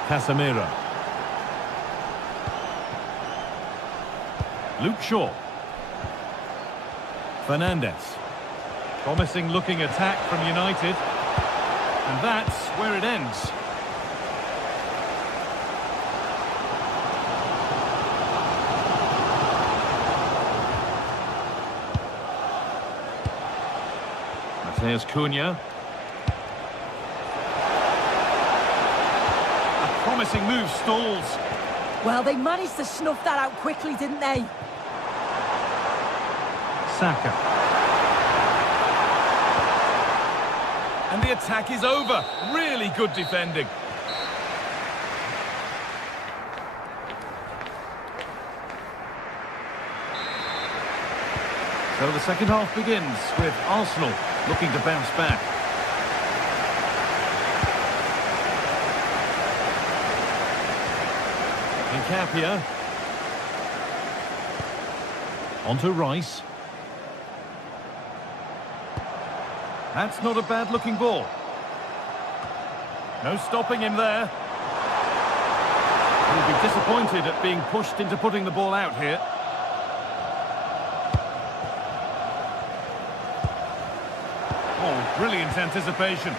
Casemiro. Luke Shaw. Fernandes. Promising looking attack from United. And that's where it ends. Mateus Cunha. A promising move stalls. Well, they managed to snuff that out quickly, didn't they? Saka. And the attack is over. Really good defending. So the second half begins with Arsenal looking to bounce back. Nkapia. Onto Rice. That's not a bad-looking ball. No stopping him there. He'll be disappointed at being pushed into putting the ball out here. Oh, brilliant anticipation.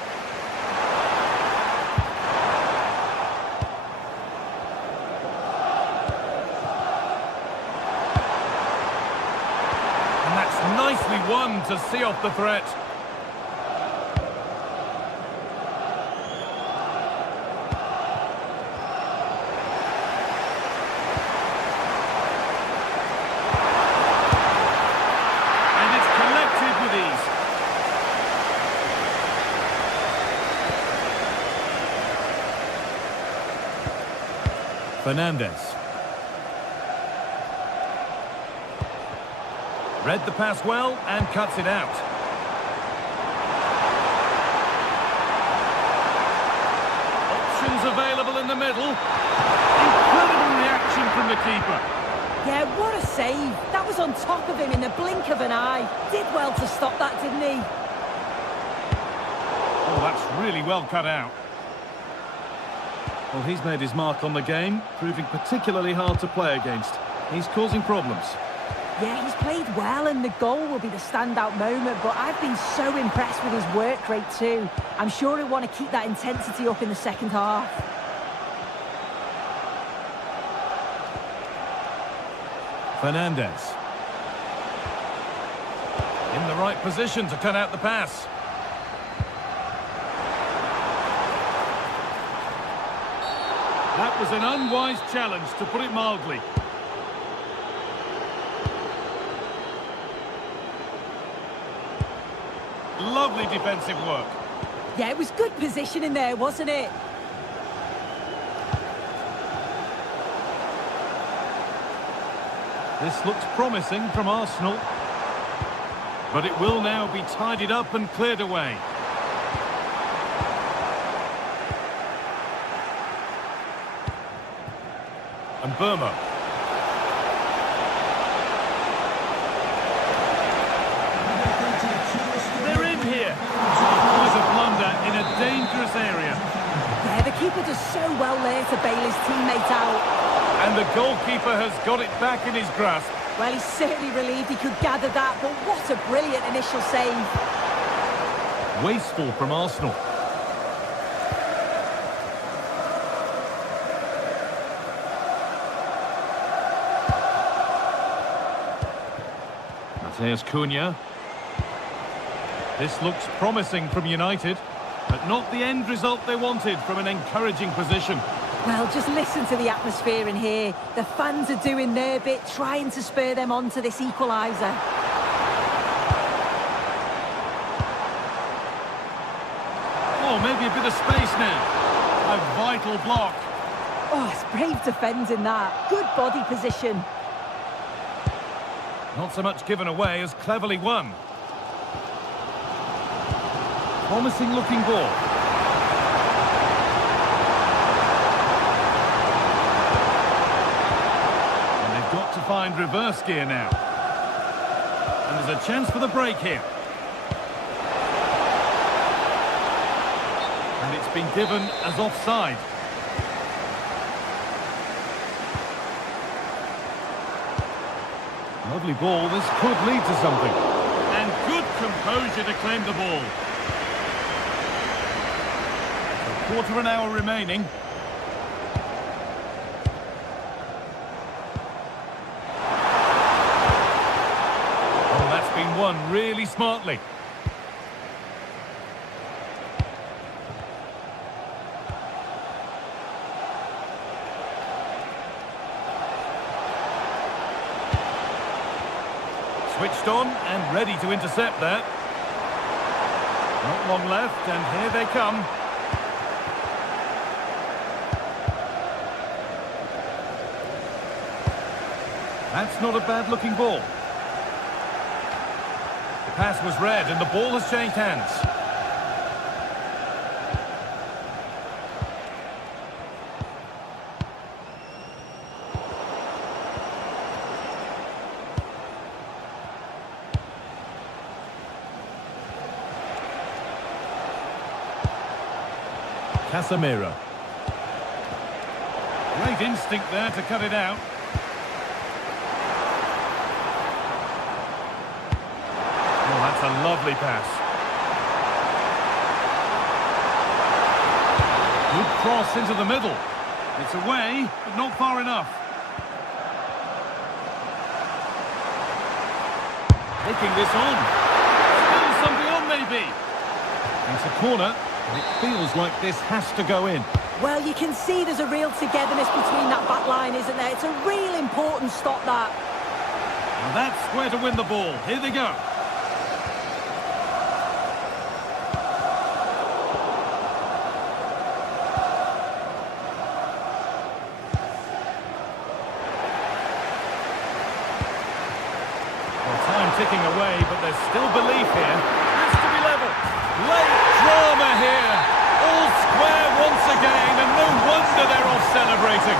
And that's nicely won to see off the threat. Fernandes. Read the pass well and cuts it out. Options available in the middle. Incredible reaction from the keeper. Yeah, what a save. That was on top of him in the blink of an eye. Did well to stop that, didn't he? Oh, that's really well cut out. Well, he's made his mark on the game, proving particularly hard to play against. He's causing problems. Yeah, he's played well and the goal will be the standout moment, but I've been so impressed with his work rate too. I'm sure he'll want to keep that intensity up in the second half. Fernandes. In the right position to cut out the pass. That was an unwise challenge, to put it mildly. Lovely defensive work. Yeah, it was good positioning there, wasn't it? This looks promising from Arsenal. But it will now be tidied up and cleared away. And Burma. They're in here. Quite a blunder in a dangerous area. Yeah, the keeper does so well there to bail his teammate out. And the goalkeeper has got it back in his grasp. Well, he's certainly relieved he could gather that, but what a brilliant initial save. Wasteful from Arsenal. Mateus Cunha. This looks promising from United. But not the end result they wanted from an encouraging position. Well, just listen to the atmosphere in here. The fans are doing their bit, trying to spur them on to this equaliser. Oh, maybe a bit of space now. A vital block. Oh, it's brave defending that. Good body position. Not so much given away as cleverly won. Promising looking ball. And they've got to find reverse gear now. And there's a chance for the break here. And it's been given as offside. Lovely ball, this could lead to something. And good composure to claim the ball. A quarter of an hour remaining. Oh, that's been won really smartly. Switched on and ready to intercept that. Not long left, and here they come. That's not a bad-looking ball. The pass was read, and the ball has changed hands. Casemiro. Great instinct there to cut it out. Oh, that's a lovely pass. Good cross into the middle. It's away, but not far enough. Taking this on. Still something on, maybe. It's a corner. And it feels like this has to go in. Well, you can see there's a real togetherness between that back line, isn't there? It's a real important stop, that. And that's where to win the ball. Here they go. Well, time ticking away, but there's still belief here. Has to be level. Late drama here. All square once again, and no wonder they're off celebrating.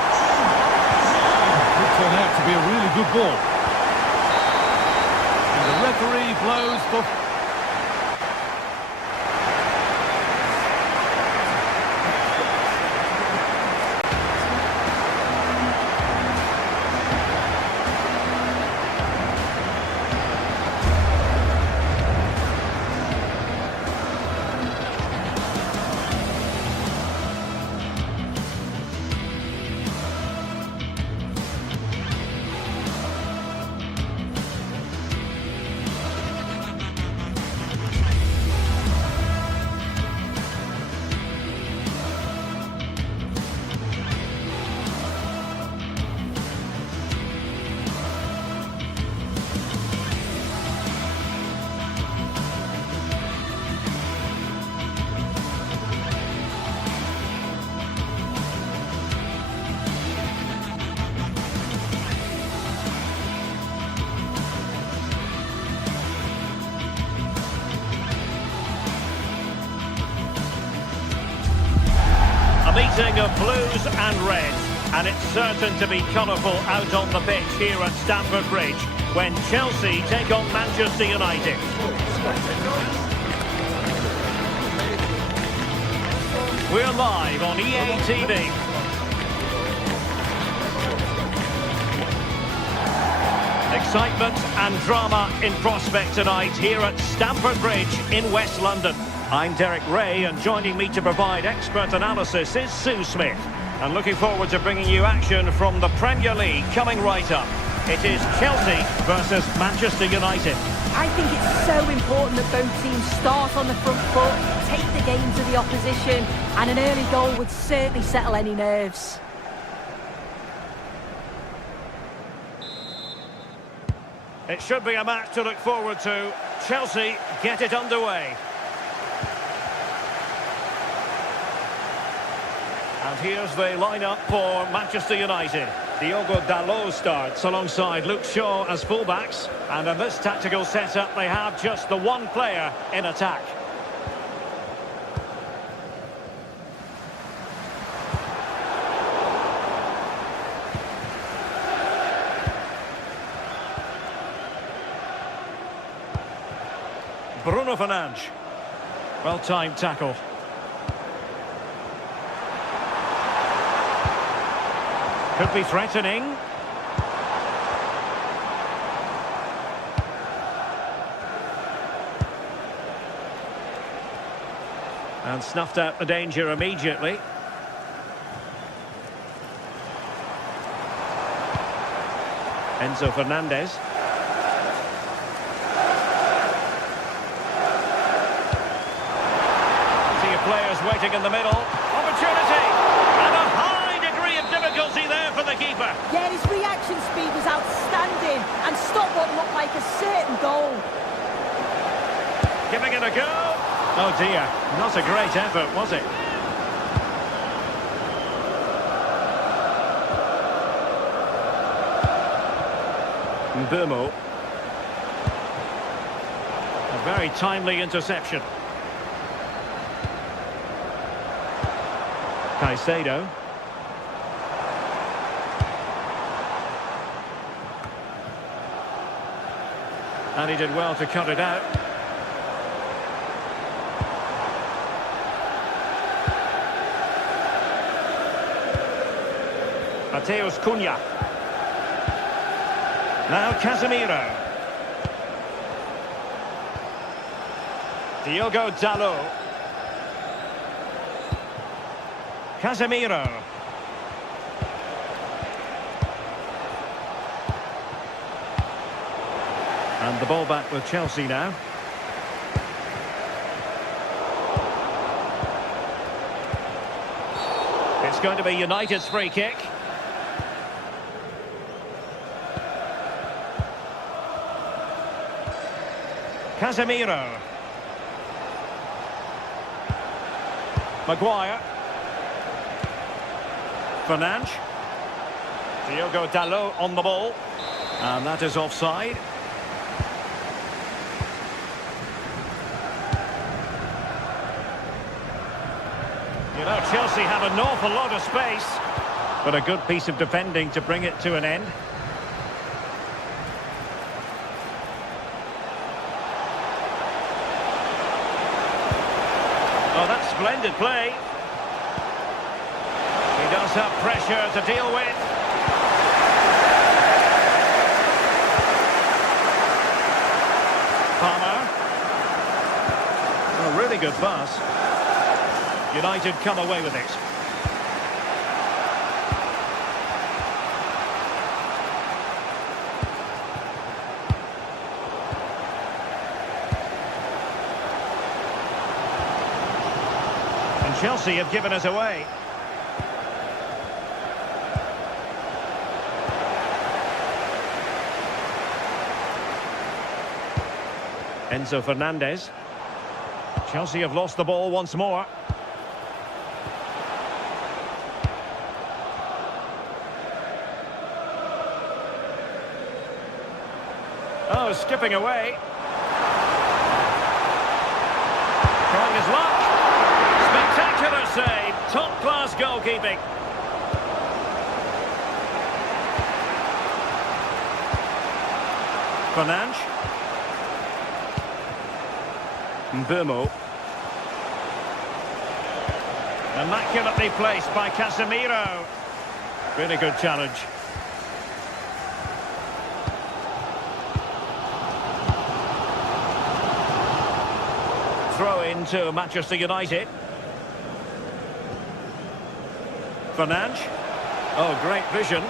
Could turn out to be a really good ball. And the referee blows for... Meeting of blues and reds, and it's certain to be colourful out on the pitch here at Stamford Bridge when Chelsea take on Manchester United. We're live on EA TV. Excitement and drama in prospect tonight here at Stamford Bridge in West London. I'm Derek Ray, and joining me to provide expert analysis is Sue Smith. And looking forward to bringing you action from the Premier League coming right up. It is Chelsea versus Manchester United. I think it's so important that both teams start on the front foot, take the game to the opposition, and an early goal would certainly settle any nerves. It should be a match to look forward to. Chelsea get it underway. And here's the lineup for Manchester United. Diogo Dalot starts alongside Luke Shaw as fullbacks. And in this tactical setup, they have just the one player in attack. Bruno Fernandes. Well-timed tackle. Could be threatening. And snuffed out the danger immediately. Enzo Fernandez. See your players waiting in the middle. Opportunity! And a high degree of difficulty there for the keeper. Yeah, his reaction speed was outstanding and stopped what looked like a certain goal. Giving it a go. Oh dear, not a great effort, was it? Mbeumo. A very timely interception. Caicedo. And he did well to cut it out. Mateus Cunha. Now Casemiro. Diogo Dalot. Casemiro. And the ball back with Chelsea now. It's going to be United's free kick. Casemiro. Maguire. Fernandes. Diogo Dalot on the ball. And that is offside. You know, Chelsea have an awful lot of space, but a good piece of defending to bring it to an end. Oh, that's splendid play. He does have pressure to deal with. Palmer. A really good pass. United come away with it. And Chelsea have given us away. Enzo Fernandez. Chelsea have lost the ball once more. Oh, skipping away. Trying his luck. Spectacular save. Top-class goalkeeping. Fernandes. Mbeumo. Immaculately placed by Casemiro. Really good challenge. Throw into Manchester United. Fernandes. Oh, great vision.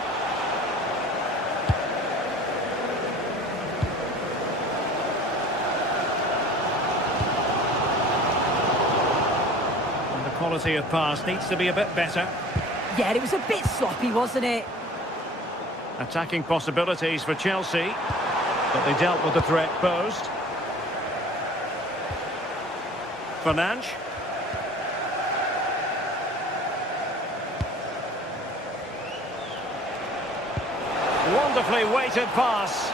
quality of pass needs to be a bit better. Yeah, it was a bit sloppy, wasn't it? Attacking possibilities for Chelsea, but they dealt with the threat posed. Fernandes. Wonderfully weighted pass.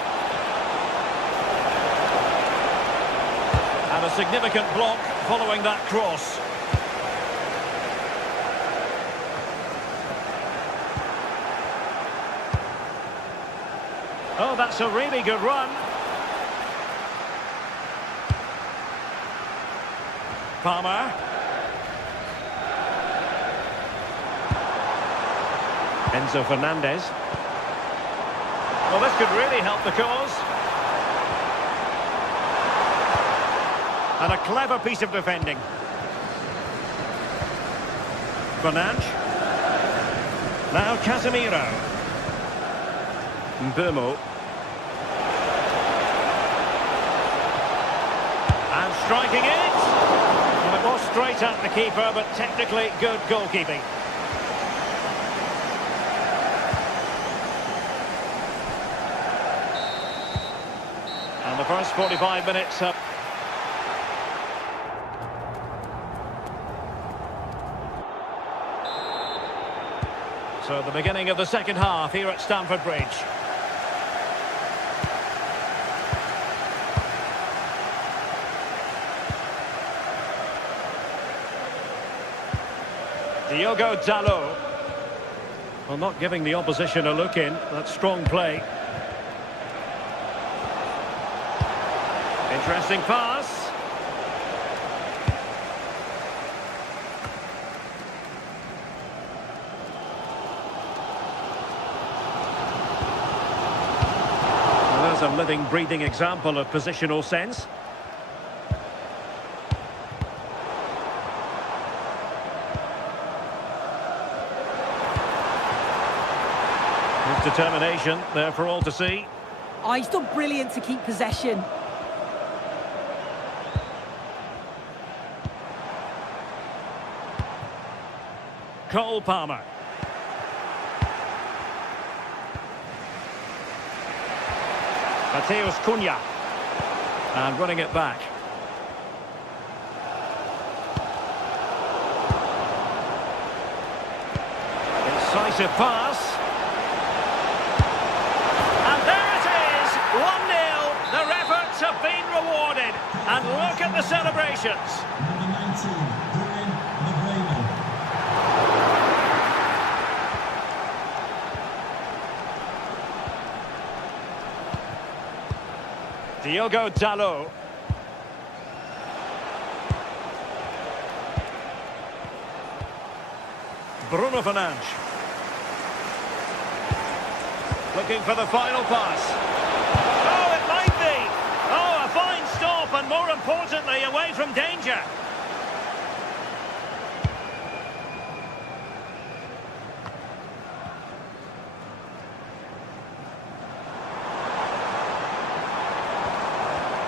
And a significant block following that cross. Oh, that's a really good run. Palmer. Enzo Fernandez. Well, this could really help the cause. And a clever piece of defending. Fernandes. Now Casemiro. Mbeumo. And striking it. Well, it was straight at the keeper, but technically good goalkeeping. And the first 45 minutes up. So the beginning of the second half here at Stamford Bridge. Diogo Dalot. Well, not giving the opposition a look in. That's strong play. Interesting pass. Well, there's a living, breathing example of positional sense. His determination there for all to see. Oh, he's done brilliant to keep possession. Cole Palmer. Mateus Cunha. And running it back. Incisive pass. And there it is! 1-0. Their efforts have been rewarded. And look at the celebrations. Diogo Dalot. Bruno Fernandes. Looking for the final pass. Oh, it might be. Oh, a fine stop and more importantly, away from danger.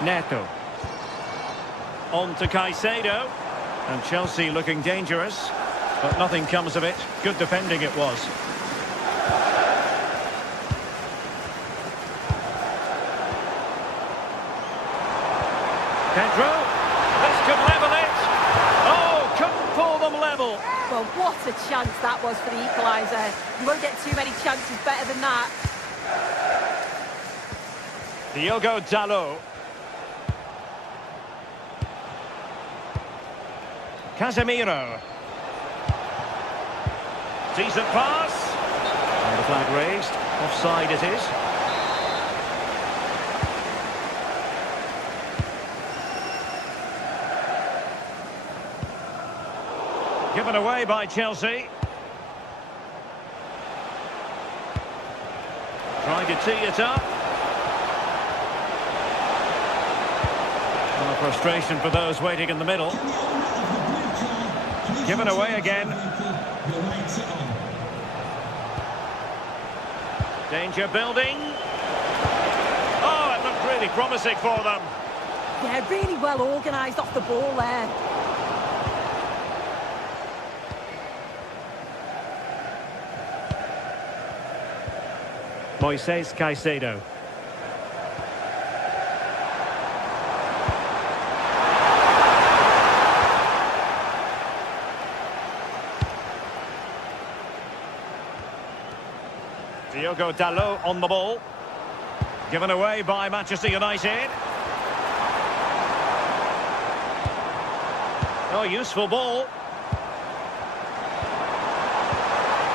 Neto. On to Caicedo. And Chelsea looking dangerous. But nothing comes of it. Good defending it was. Pedro. This could level it. Oh, couldn't pull them level. Well, what a chance that was for the equaliser. You won't get too many chances better than that. Diogo Dalot. Casemiro. Decent pass. And the flag raised. Offside it is. Given away by Chelsea. Trying to tee it up. Well, frustration for those waiting in the middle. Given away again. Danger building. Oh, it looked really promising for them. Yeah, really well organised off the ball there. Moises Caicedo. Diogo Dalot on the ball. Given away by Manchester United. Oh, useful ball.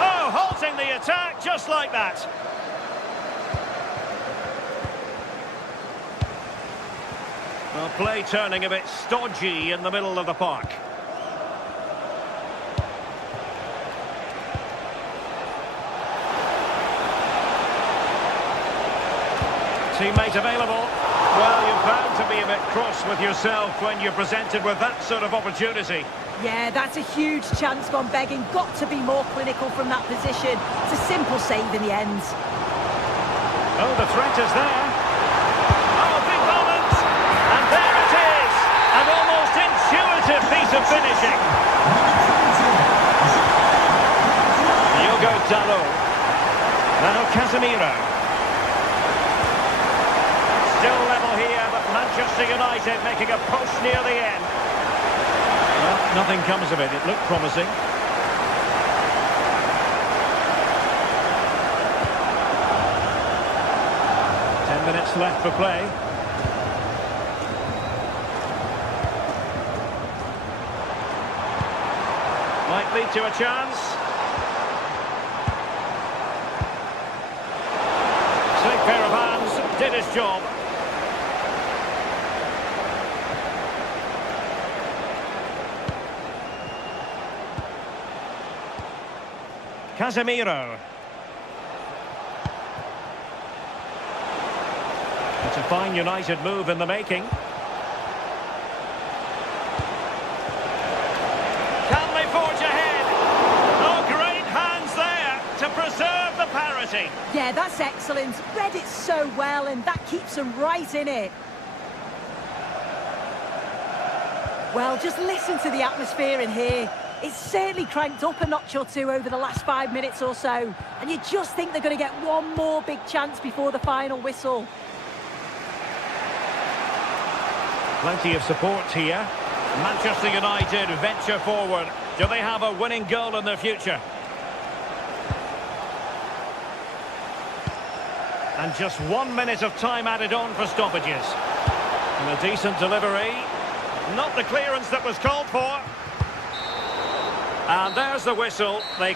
Oh, halting the attack just like that. Well, play turning a bit stodgy in the middle of the park. Teammate available. Well, you're bound to be a bit cross with yourself when you're presented with that sort of opportunity. Yeah, that's a huge chance gone begging. Got to be more clinical from that position. It's a simple save in the end. Oh, the threat is there. Oh, big moment. And there it is. An almost intuitive piece of finishing. Diogo Dalot. Now Casemiro. Still level here, but Manchester United making a push near the end. Well, nothing comes of it. It looked promising. Minutes left for play. Might lead to a chance. Slick pair of hands, did his job. Casemiro. It's a fine United move in the making. Can they forge ahead? Oh, great hands there to preserve the parity. Yeah, that's excellent. Read it so well, and that keeps them right in it. Well, just listen to the atmosphere in here. It's certainly cranked up a notch or two over the last 5 minutes or so, and you just think they're going to get one more big chance before the final whistle. Plenty of support here. Manchester United venture forward. Do they have a winning goal in their future? And just 1 minute of time added on for stoppages. And a decent delivery. Not the clearance that was called for. And there's the whistle. They...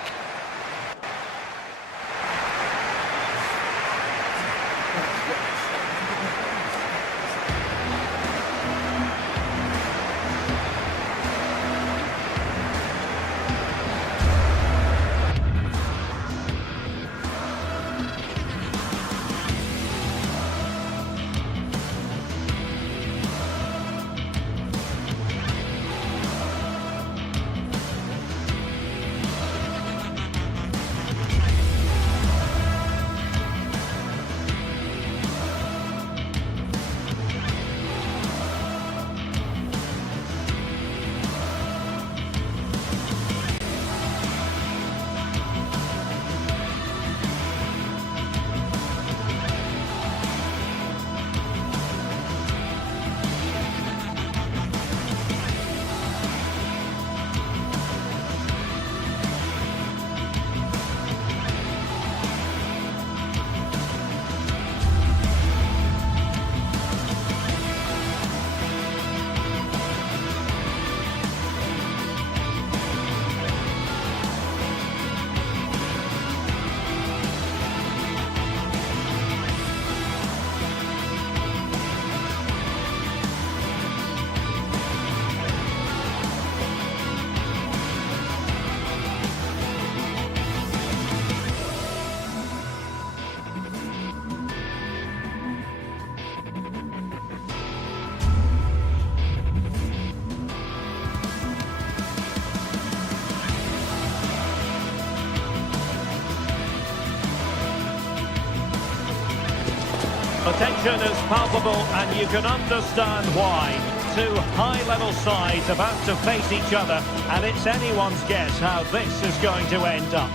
Tension is palpable, and you can understand why. Two high-level sides about to face each other, and it's anyone's guess how this is going to end up.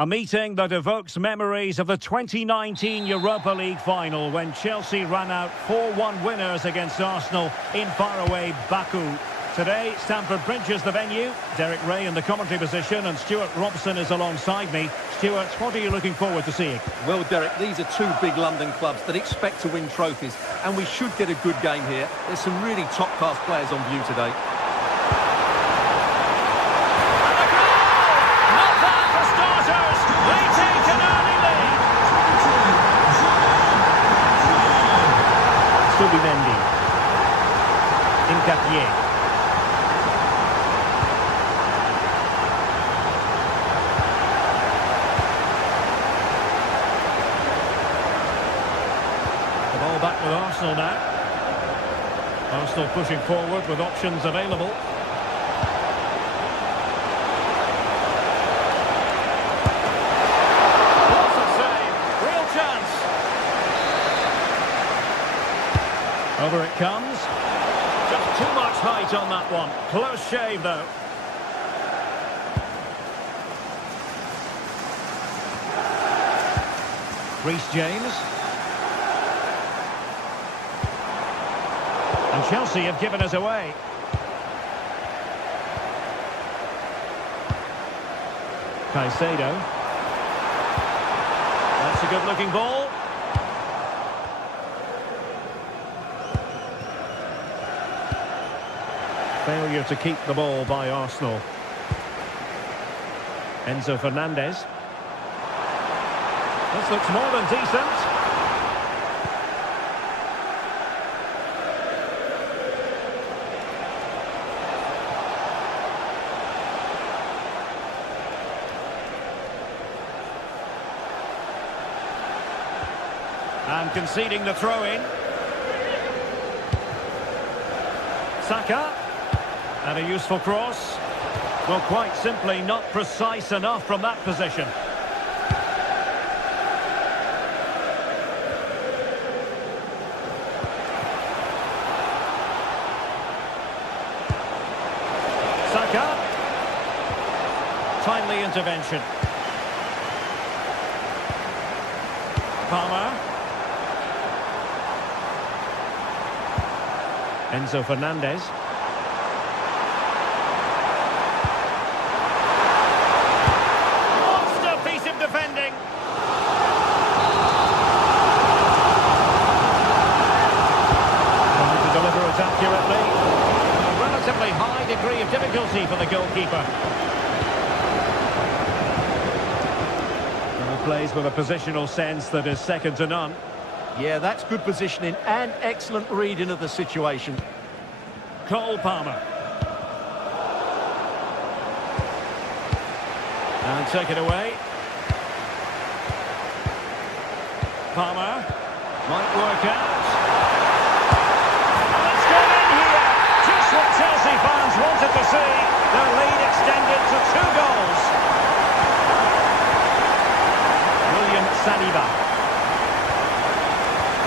A meeting that evokes memories of the 2019 Europa League final when Chelsea ran out 4-1 winners against Arsenal in faraway Baku. Today, Stamford Bridge is the venue. Derek Ray in the commentary position and Stuart Robson is alongside me. Stuart, what are you looking forward to seeing? Well, Derek, these are two big London clubs that expect to win trophies, and we should get a good game here. There's some really top-class players on view today. Mendy. Incapié. The ball back with Arsenal now. Arsenal pushing forward with options available. What's a save? Real chance. Over it comes. Just too much height on that one. Close shave, though. Reece James. And Chelsea have given us away. Caicedo. That's a good-looking ball. Failure to keep the ball by Arsenal. Enzo Fernandez. This looks more than decent. And conceding the throw-in. Saka. And a useful cross. Well, quite simply not precise enough from that position. Saka. Timely intervention. Palmer. Enzo Fernandez. Defending. Trying to deliver it accurately. A relatively high degree of difficulty for the goalkeeper. And he plays with a positional sense that is second to none. Yeah, that's good positioning and excellent reading of the situation. Cole Palmer. And take it away. Palmer might work out. And it's gone in here. Just what Chelsea fans wanted to see. Their lead extended to 2 goals. William Saliba.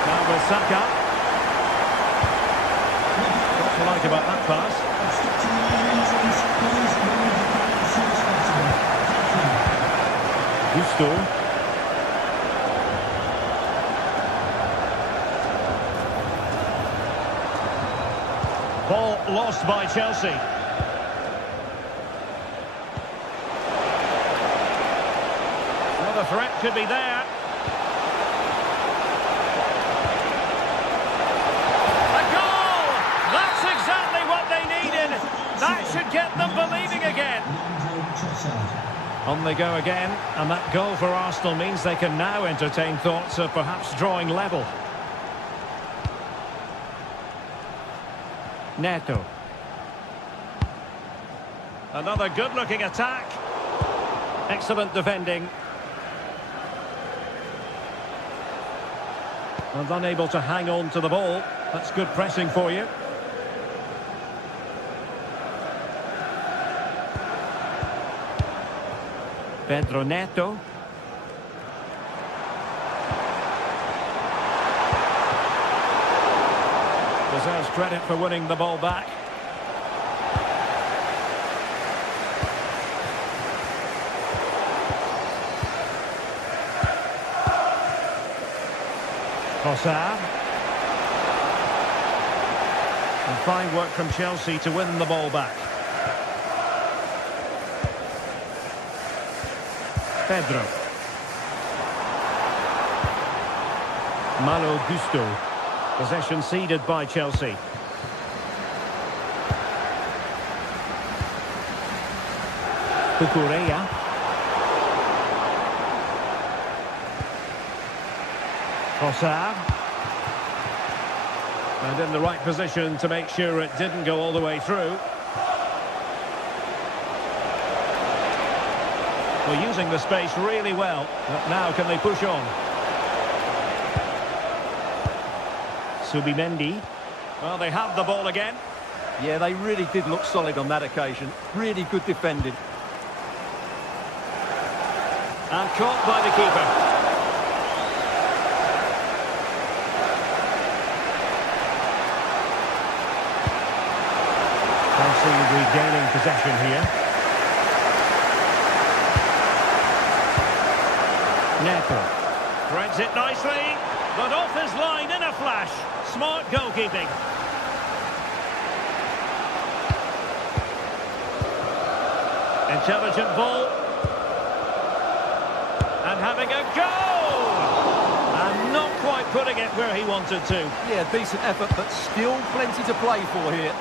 Now with Saka. What to like about that pass? Gusto. Ball lost by Chelsea. Well, the threat could be there. A goal! That's exactly what they needed. That should get them believing again. On they go again, and that goal for Arsenal means they can now entertain thoughts of perhaps drawing level. Neto. Another good-looking attack. Excellent defending. And unable to hang on to the ball. That's good pressing for you. Pedro Neto. Deserves credit for winning the ball back. Trossard. And fine work from Chelsea to win the ball back. Pedro. Malo Gusto. Possession ceded by Chelsea. Cucurella. Trossard. And in the right position to make sure it didn't go all the way through. Well, using the space really well. But now can they push on? Subimendi. Well, they have the ball again. Yeah, they really did look solid on that occasion. Really good defending. And caught by the keeper. Chelsea regaining possession here. Neto. Threads it nicely, but off his line in a flash. Smart goalkeeping. Intelligent ball. And having a go! And not quite putting it where he wanted to. Yeah, decent effort, but still plenty to play for here.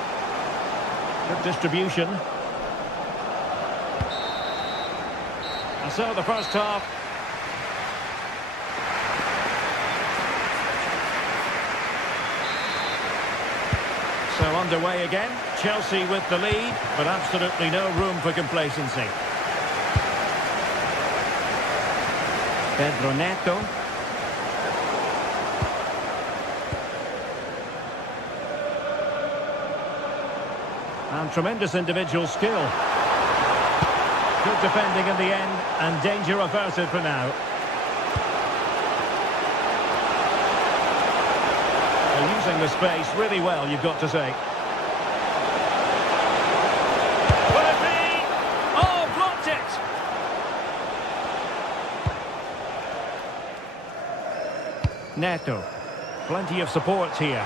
Good distribution. And so the first half. So underway again. Chelsea with the lead, but absolutely no room for complacency. Pedro Neto. And tremendous individual skill. Good defending in the end, and danger averted for now. They're using the space really well, you've got to say. Will it be? Oh, blocked it! Neto. Plenty of support here.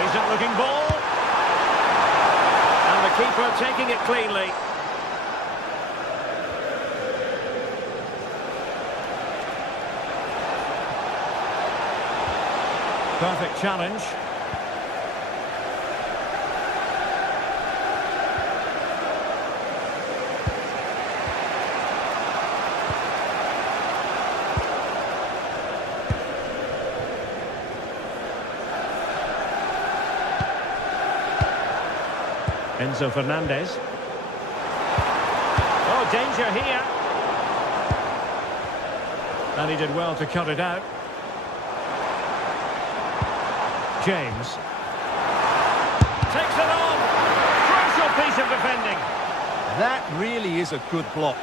Decent looking ball. And the keeper taking it cleanly. Perfect challenge. Enzo Fernandez. Oh, danger here. And he did well to cut it out. James. Takes it on. Crucial piece of defending. That really is a good block.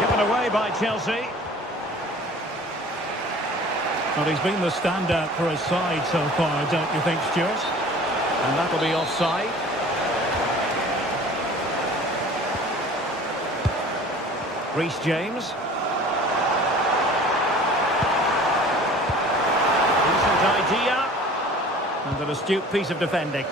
Given away by Chelsea. Well, he's been the standout for his side so far, don't you think, Stuart? And that'll be offside. Reece James. Decent idea. And an astute piece of defending.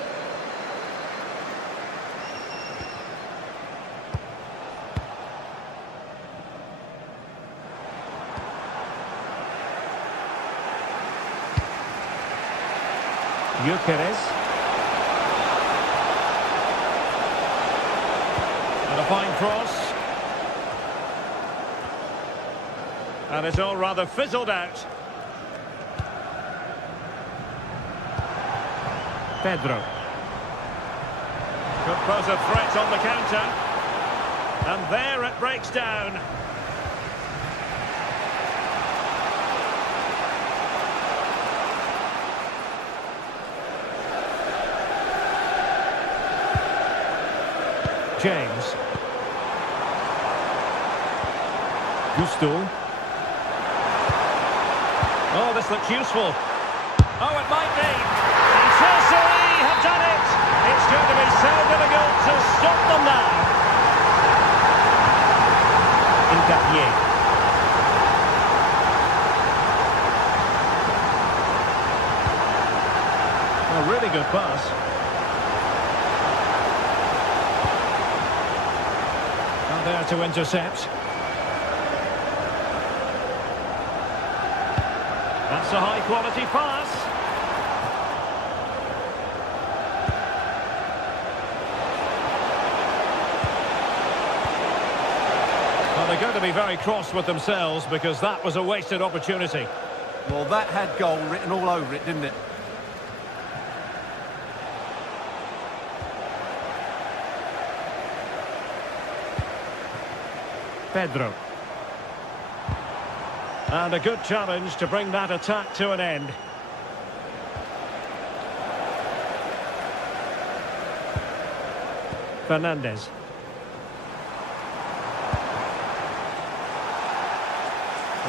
Gyökeres. And a fine cross. And it's all rather fizzled out. Pedro. Could pose a threat on the counter. And there it breaks down. James. Gusto. Oh, this looks useful. Oh, it might be. And Chelsea have done it. It's going to be so difficult to stop them now. Incapié. A really good pass. And there to intercept. That's a high-quality pass. Well, they're going to be very cross with themselves because that was a wasted opportunity. Well, that had goal written all over it, didn't it? Pedro. And a good challenge to bring that attack to an end. Fernandez.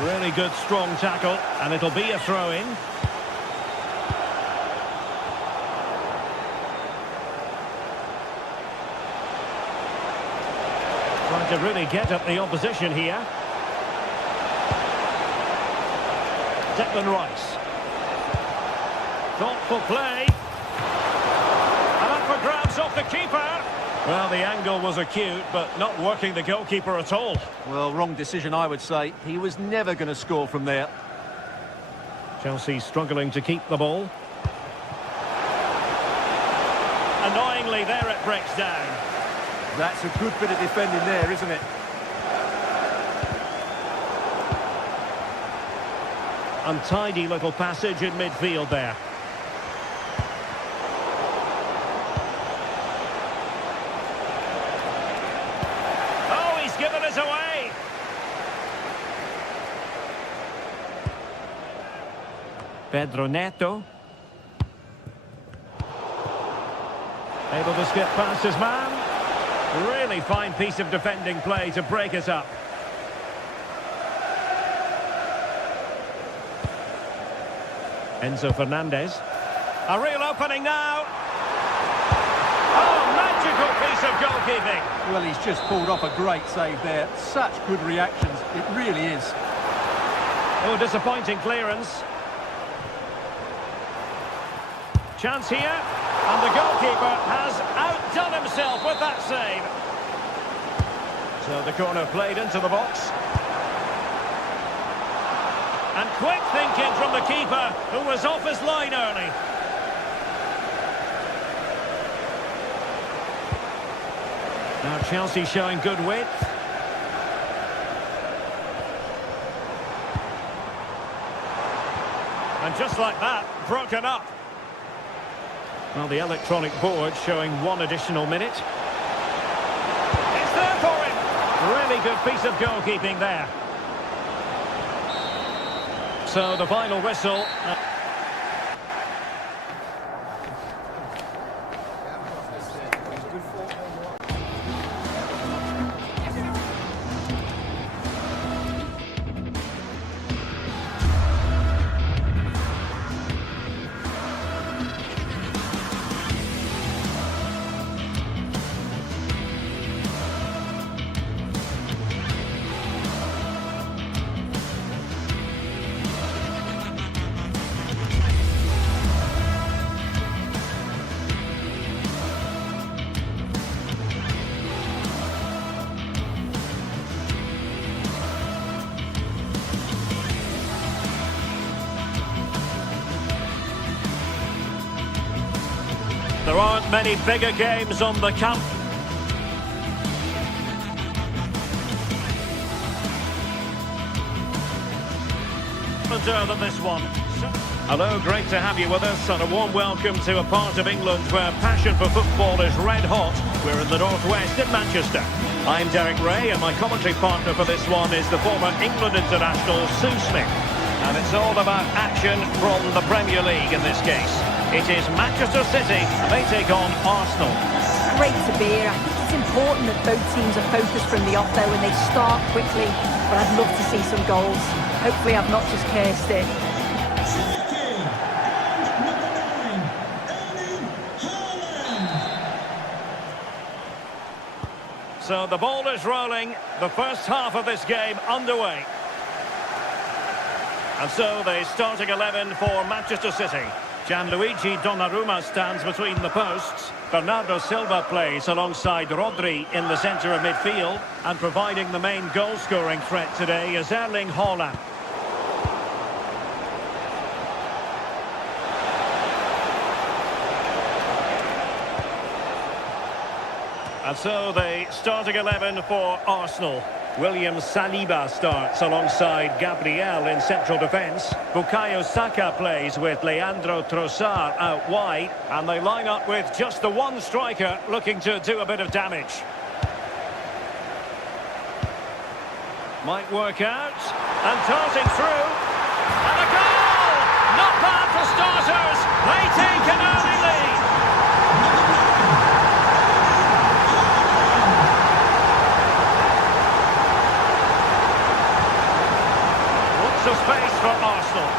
Really good strong tackle, and it'll be a throw-in. Trying to really get at the opposition here. Declan Rice. Thoughtful play. And up for grabs off the keeper. Well, the angle was acute, but not working the goalkeeper at all. Well, wrong decision, I would say. He was never going to score from there. Chelsea struggling to keep the ball. Annoyingly, there it breaks down. That's a good bit of defending there, isn't it? Untidy little passage in midfield there. Oh, he's given us away. Pedro Neto. Able to skip past his man. Really fine piece of defending play to break us up. Enzo Fernandez. A real opening now. Oh, magical piece of goalkeeping. Well, he's just pulled off a great save there. Such good reactions. It really is. Oh, disappointing clearance. Chance here. And the goalkeeper has outdone himself with that save. So the corner played into the box. And quick thinking from the keeper, who was off his line early. Now Chelsea showing good width. And just like that, broken up. Well, the electronic board showing 1 additional minute. It's there for him. Really good piece of goalkeeping there. So the final whistle. There aren't many bigger games on the camp. Than this one. Hello, great to have you with us, and a warm welcome to a part of England where passion for football is red hot. We're in the northwest in Manchester. I'm Derek Ray, and my commentary partner for this one is the former England international Sue Smith. And it's all about action from the Premier League in this case. It is Manchester City, and they take on Arsenal. Great to be here. I think it's important that both teams are focused from the off there when they start quickly, but I'd love to see some goals. Hopefully I've not just cursed it. So the ball is rolling, the first half of this game underway. And so the starting 11 for Manchester City. Gianluigi Donnarumma stands between the posts. Bernardo Silva plays alongside Rodri in the centre of midfield. And providing the main goal-scoring threat today is Erling Haaland. And so the starting 11 for Arsenal. William Saliba starts alongside Gabriel in central defence. Bukayo Saka plays with Leandro Trossard out wide. And they line up with just the one striker looking to do a bit of damage. Might work out. And darting through. And a goal! Not bad for starters. They take an early lead. Of space for Arsenal.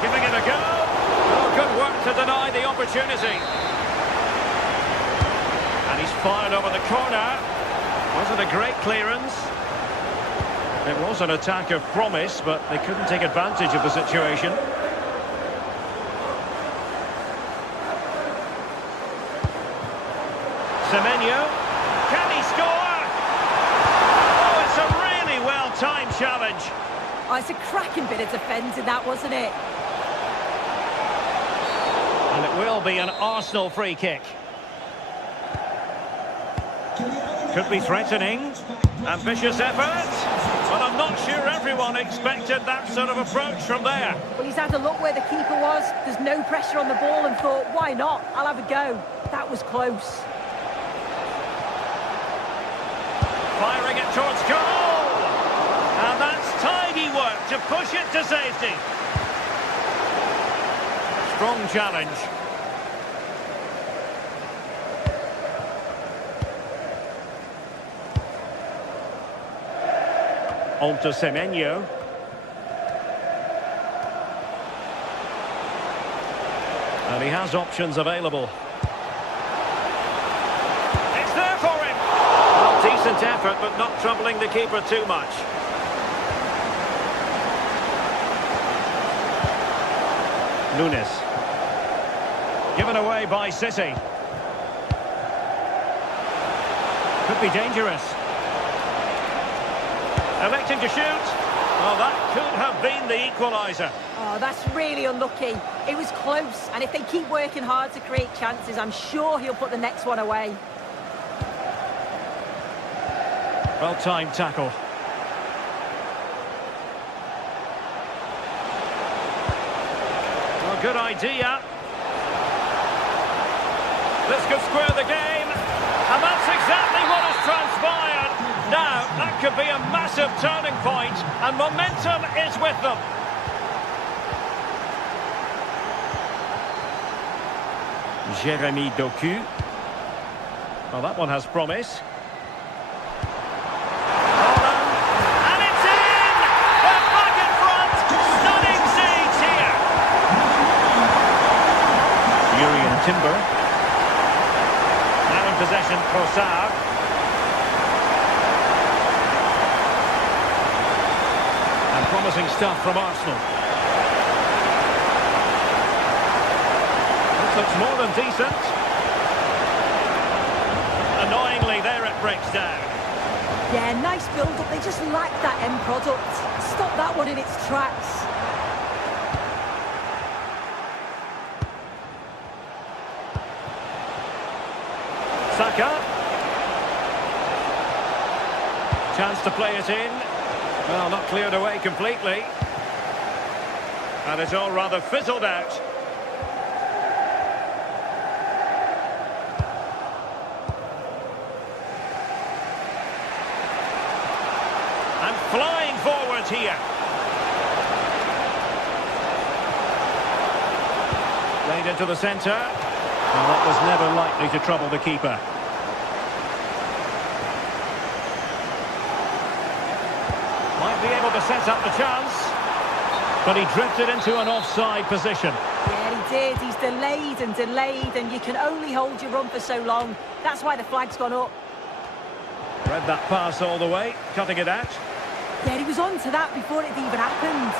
Giving it a go. Oh, good work to deny the opportunity. And he's fired over the corner. Wasn't a great clearance. It was an attack of promise, but they couldn't take advantage of the situation. Semenyo. Can he score? Time challenge. Oh, it's a cracking bit of defending, that, wasn't it? And it will be an Arsenal free kick. Could be threatening. Ambitious effort. But I'm not sure everyone expected that sort of approach from there. Well, he's had a look where the keeper was. There's no pressure on the ball and thought, why not? I'll have a go. That was close. Firing it towards goal. And that's tidy work to push it to safety. Strong challenge. On to Semenyo. And he has options available. It's there for him. Well, decent effort, but not troubling the keeper too much. Nunes. Given away by City. Could be dangerous. Electing to shoot. Well, that could have been the equaliser. Oh, that's really unlucky. It was close, and if they keep working hard to create chances, I'm sure he'll put the next one away. Well-timed tackle. Well, good idea. This could square the game, and that's exactly what has transpired. Now, that could be a massive turning point, and momentum is with them. Jeremy Doku. Well, that one has promise. And it's in! They're back in front! Stunning scenes here! Urian Timber. Now in possession, Trossard. And promising stuff from Arsenal. This looks more than decent. Annoyingly, there it breaks down. Yeah, nice build-up. They just lack that end product. Stop that one in its tracks. Saka. Chance to play it in. Well, not cleared away completely. And it's all rather fizzled out. And flying forward here. Played into the centre. Well, that was never likely to trouble the keeper. Might be able to set up the chance. But he drifted into an offside position. Yeah, Yeah, he did. He's delayed, and you can only hold your run for so long. That's why the flag's gone up. Read that pass all the way, cutting it out. Yeah, he was on to that before it even happened.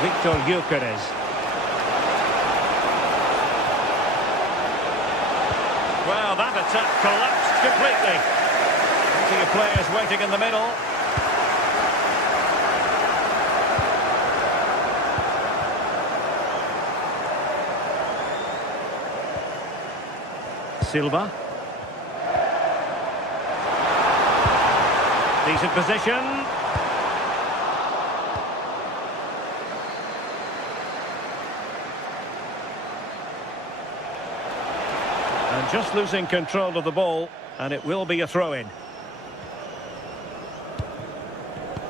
Victor Gyökeres. Well, that attack collapsed completely. Plenty of players waiting in the middle. Silva. Decent position. And just losing control of the ball, and it will be a throw-in.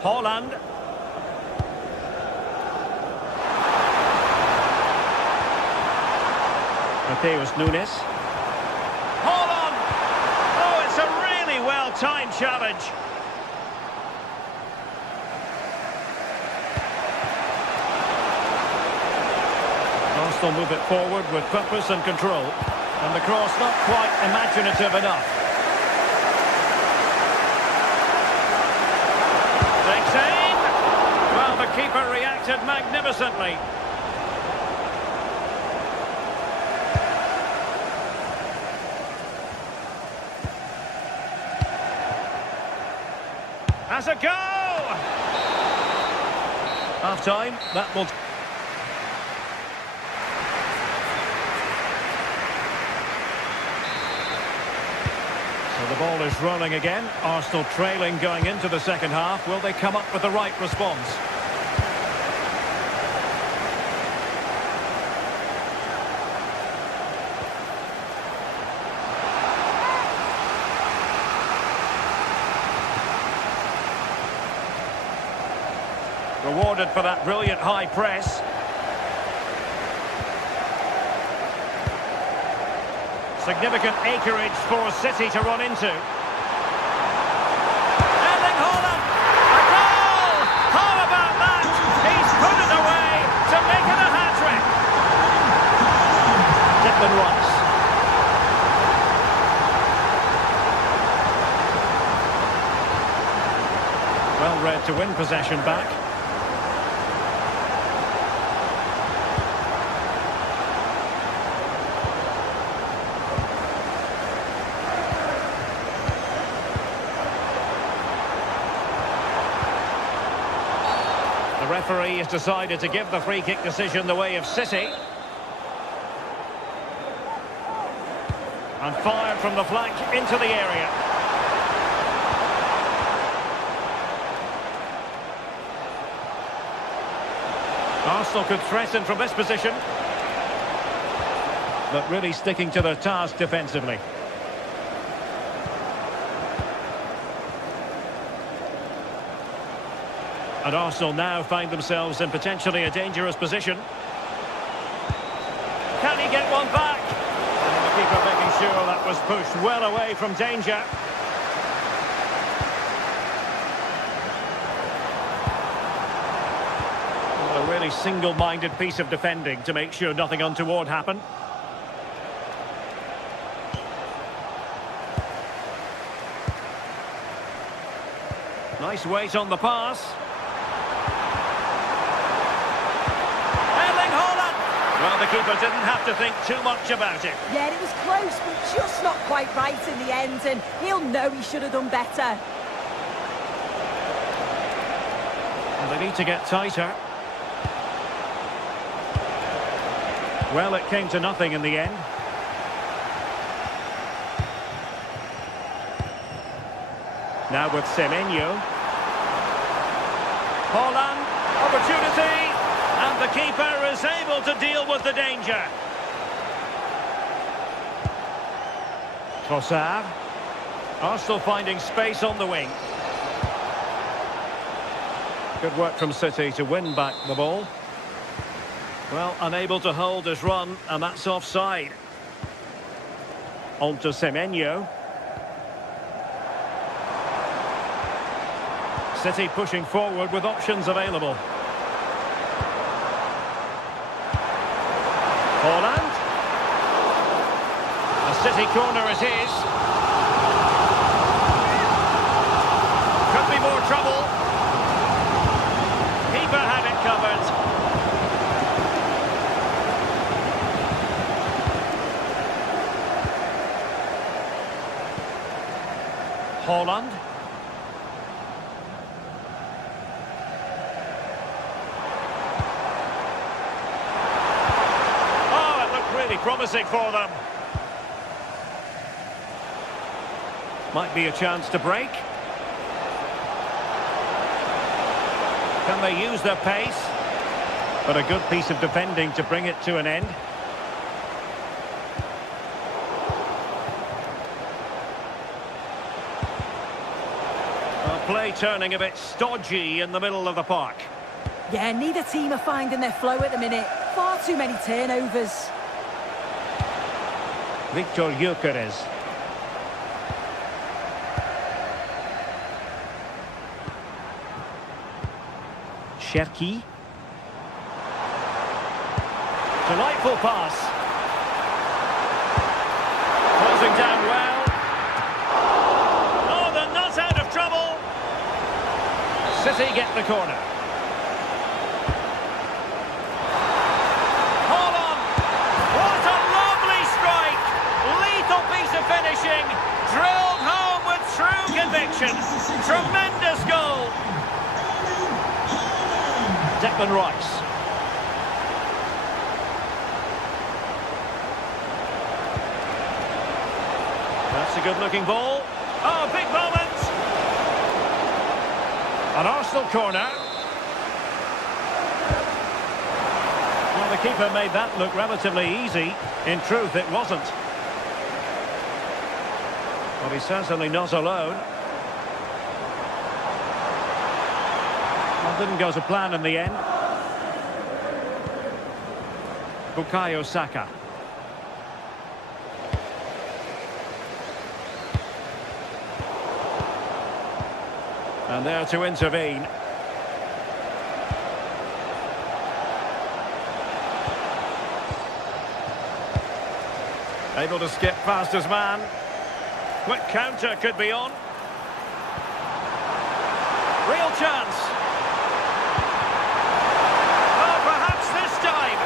Haaland. Mateus Nunes. Haaland! Oh, it's a really well-timed challenge. Arsenal move it forward with purpose and control. And the cross not quite imaginative enough. Takes aim. Well, the keeper reacted magnificently. Has a go! Half-time, that will... The ball is rolling again. Arsenal trailing going into the second half. Will they come up with the right response? Rewarded for that brilliant high press. Significant acreage for City to run into. Erling Haaland! A goal! How about that? He's put it away to make it a hat-trick. Declan Rice. Well read to win possession back. The referee has decided to give the free kick decision the way of City. And fired from the flank into the area. Arsenal could threaten from this position. But really sticking to their task defensively. And Arsenal now find themselves in potentially a dangerous position. Can he get one back? And the keeper making sure that was pushed well away from danger. Well, a really single-minded piece of defending to make sure nothing untoward happened. Nice weight on the pass. Well, the keeper didn't have to think too much about it. Yeah, it was close, but just not quite right in the end, and he'll know he should have done better. And they need to get tighter. Well, it came to nothing in the end. Now with Semenyo. Haaland, opportunity. And the keeper is able to deal with the danger. Trossard. Arsenal finding space on the wing. Good work from City to win back the ball. Well, unable to hold his run, and that's offside. On to Semenyo. City pushing forward with options available. Haaland. A City corner it is. Could be more trouble. Keeper had it covered. Haaland. Oh, it looked really promising for them. Might be a chance to break. Can they use their pace? But a good piece of defending to bring it to an end. Play turning a bit stodgy in the middle of the park. Yeah, neither team are finding their flow at the minute. Far too many turnovers. Victor Gyökeres. Cherki. Delightful pass. Closing down well. City get the corner. Haaland! What a lovely strike! Lethal piece of finishing. Drilled home with true conviction. Tremendous goal. Declan Rice. That's a good-looking ball. Oh, big moment. An Arsenal corner. Well, the keeper made that look relatively easy. In truth, it wasn't. Well, he's certainly not alone. Well, didn't go to plan in the end. Bukayo Saka. And there to intervene. Able to skip past his man. Quick counter could be on. Real chance. Oh, perhaps this time.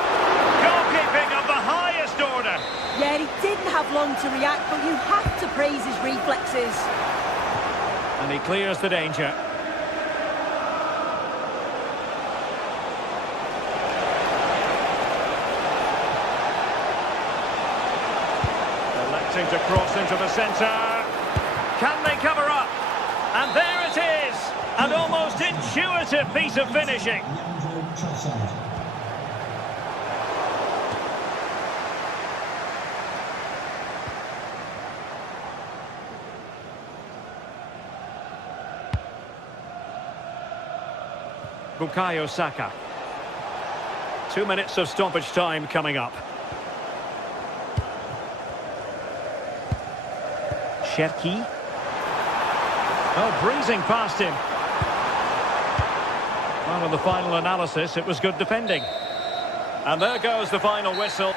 Goalkeeping of the highest order. Yeah, he didn't have long to react, but you have to praise his reflexes. And he clears the danger. Electing to cross into the centre. Can they cover up? And there it is. An almost intuitive piece of finishing. Bukayo Saka. 2 minutes of stoppage time coming up. Cherki. Oh, breezing past him. Well, in the final analysis, it was good defending. And there goes the final whistle.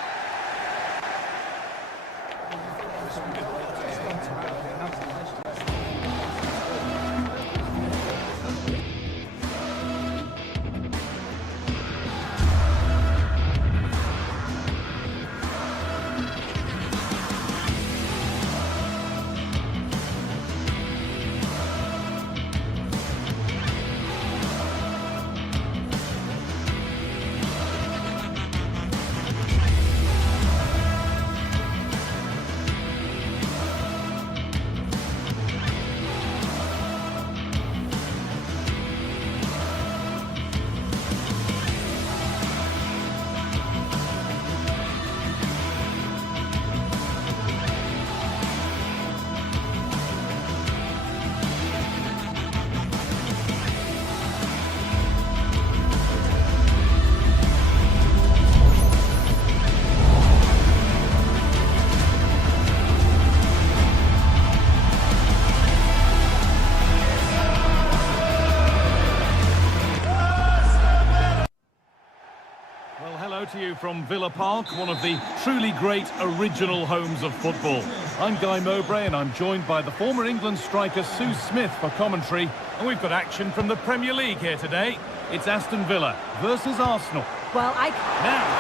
to you from Villa Park, one of the truly great original homes of football. I'm Guy Mowbray and I'm joined by the former England striker Sue Smith for commentary. And we've got action from the Premier League here today. It's Aston Villa versus Arsenal. Well, Now,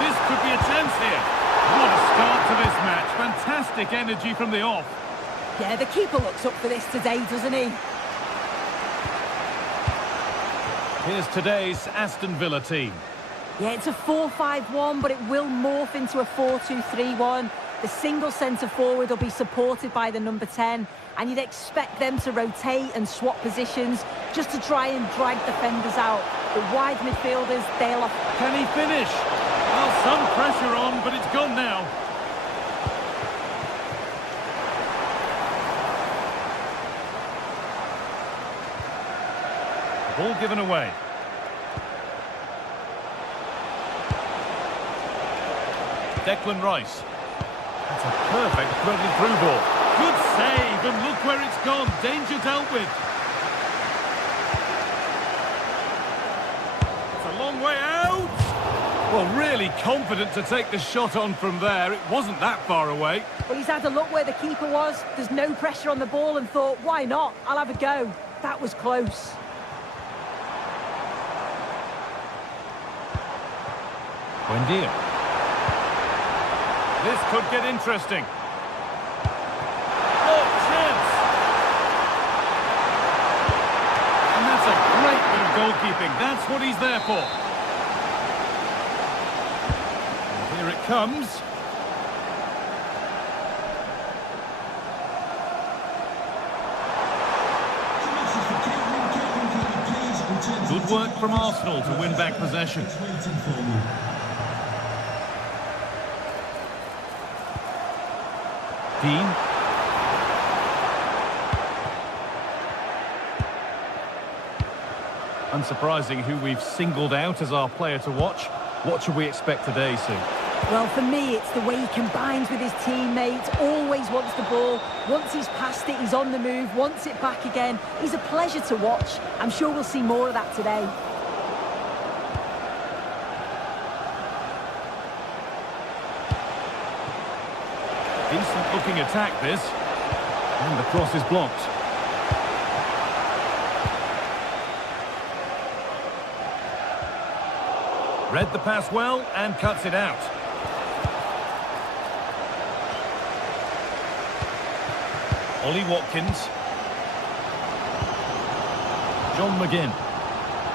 this could be a chance here. What a start to this match. Fantastic energy from the off. Yeah, the keeper looks up for this today, doesn't he? Here's today's Aston Villa team. Yeah, it's a 4-5-1, but it will morph into a 4-2-3-1. The single centre-forward will be supported by the number 10, and you'd expect them to rotate and swap positions just to try and drag defenders out. The wide midfielders, they'll... Can he finish? Well, some pressure on, but it's gone now. Ball given away. Declan Rice. That's a perfect threaded through ball. Good save, and look where it's gone. Danger dealt with. It's a long way out. Well, really confident to take the shot on from there. It wasn't that far away. Well, he's had a look where the keeper was. There's no pressure on the ball and thought, why not? I'll have a go. That was close. Buendia. This could get interesting. Oh, chance! And that's a great bit of goalkeeping. That's what he's there for. And here it comes. Good work from Arsenal to win back possession. Dean. Unsurprising who we've singled out as our player to watch. What should we expect today, Sue? Well, for me, it's the way he combines with his teammates, always wants the ball. Once he's passed it, he's on the move, wants it back again. He's a pleasure to watch. I'm sure we'll see more of that today. Decent looking attack this. And the cross is blocked. Read the pass well and cuts it out. Ollie Watkins. John McGinn.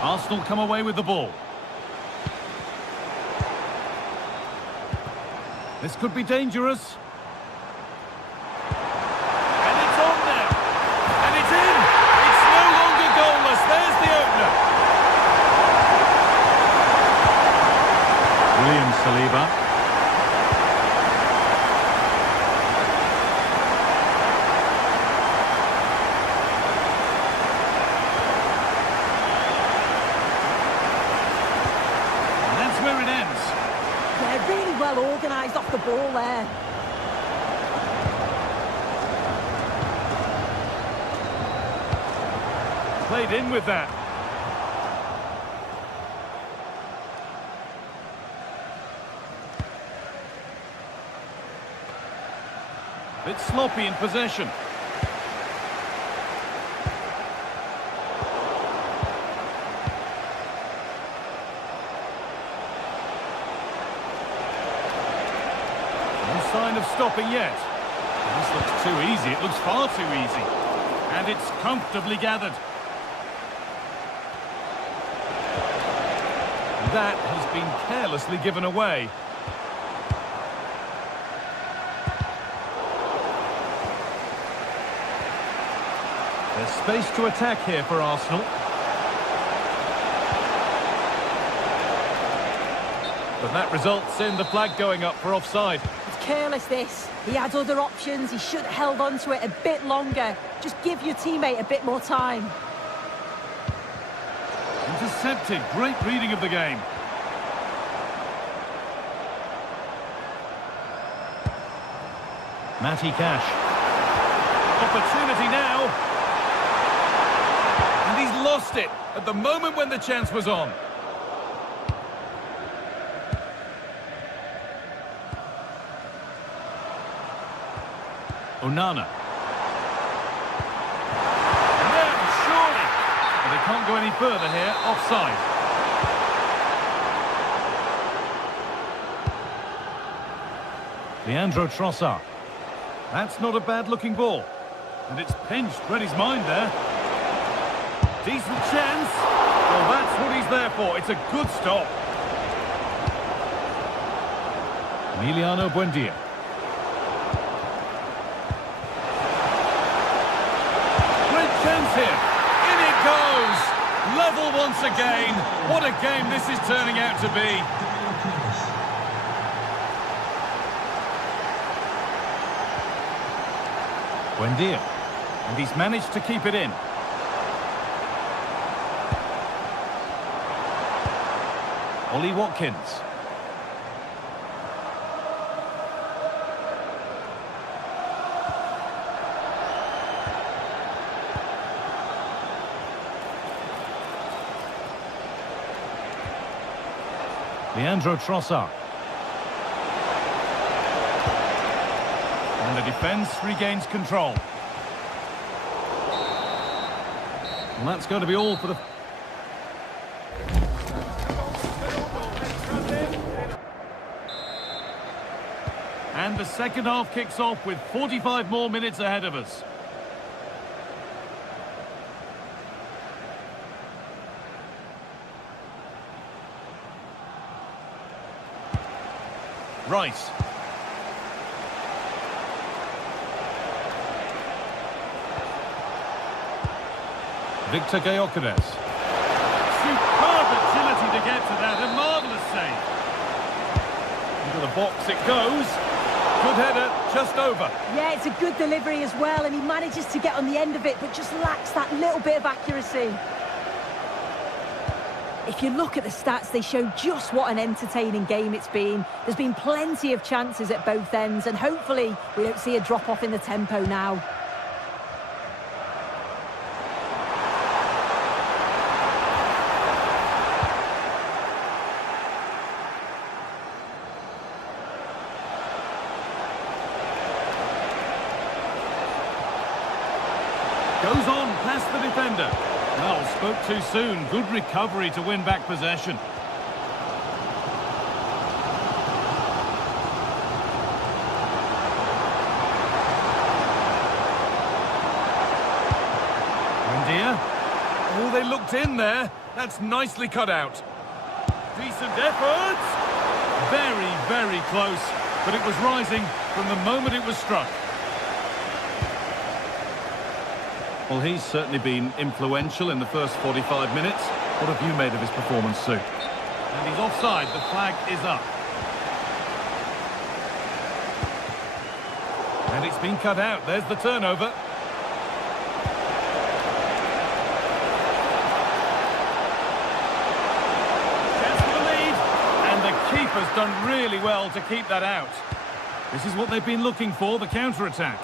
Arsenal come away with the ball. This could be dangerous. And it's on now. And it's in. It's no longer goalless. There's the opener. William Saliba. And that's where it ends. Yeah, really well organised off the ball there. Played in with that. Bit sloppy in possession. No sign of stopping yet. This looks too easy. It looks far too easy. And it's comfortably gathered. That has been carelessly given away. There's space to attack here for Arsenal. But that results in the flag going up for offside. It's careless, this. He had other options. He should have held on to it a bit longer. Just give your teammate a bit more time. Intercepted. Great reading of the game. Matty Cash. Opportunity now. And he's lost it at the moment when the chance was on. Onana. Yeah, surely. But they can't go any further here. Offside. Leandro Trossard. That's not a bad-looking ball. And it's pinched. Read his mind there. Decent chance. Well, that's what he's there for. It's a good stop. Emiliano Buendia. Great chance here. In it goes. Level once again. What a game this is turning out to be. Buendia. And he's managed to keep it in. Ollie Watkins. Leandro Trossard. And the defence regains control. And that's going to be all for the... And the second half kicks off with 45 more minutes ahead of us. Rice. Victor Gyökeres. Superb agility to get to that. A marvellous save. Into the box it goes. Good header, just over. Yeah, it's a good delivery as well, and he manages to get on the end of it, but just lacks that little bit of accuracy. If you look at the stats, they show just what an entertaining game it's been. There's been plenty of chances at both ends, and hopefully we don't see a drop-off in the tempo now. Goes on past the defender. Well, spoke too soon. Good recovery to win back possession. Buendia. Oh, they looked in there. That's nicely cut out. Decent effort. Very, very close. But it was rising from the moment it was struck. Well, he's certainly been influential in the first 45 minutes. What have you made of his performance, Sue? And he's offside. The flag is up. And it's been cut out. There's the turnover. Chance for the lead. And the keeper's done really well to keep that out. This is what they've been looking for, the counter-attack.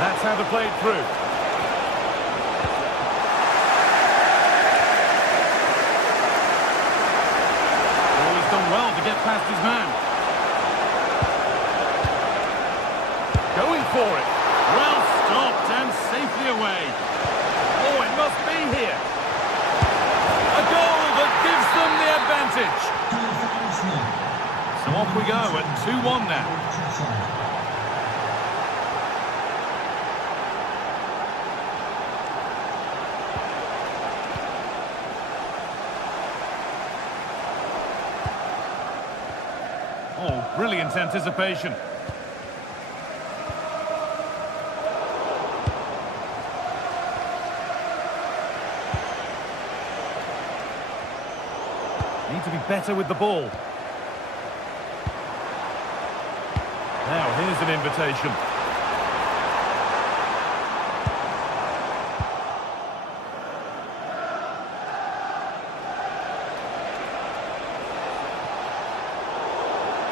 That's how to play it through. Oh, he's done well to get past his man. Going for it. Well stopped and safely away. Oh, it must be here. A goal that gives them the advantage. So off we go at 2-1 now. Oh, brilliant anticipation. Need to be better with the ball. Now, here's an invitation.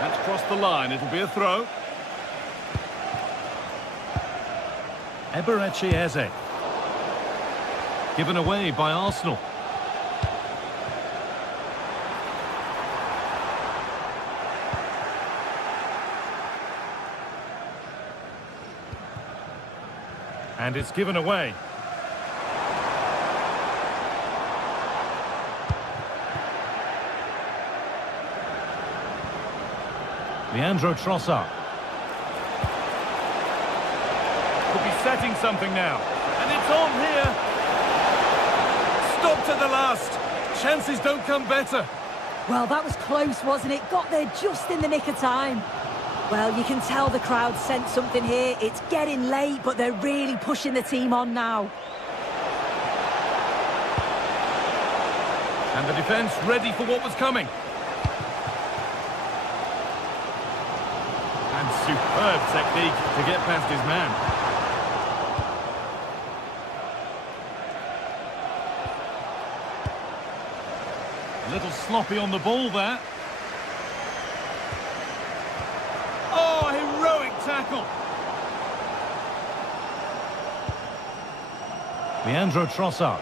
That's across the line. It'll be a throw. Eberechi Eze. Given away by Arsenal. And it's given away. Leandro Trossard. Could be setting something now. And it's on here. Stop to the last. Chances don't come better. Well, that was close, wasn't it? Got there just in the nick of time. Well, you can tell the crowd sensed something here. It's getting late, but they're really pushing the team on now. And the defence ready for what was coming. And superb technique to get past his man. A little sloppy on the ball there. Oh, heroic tackle. Leandro Trossard.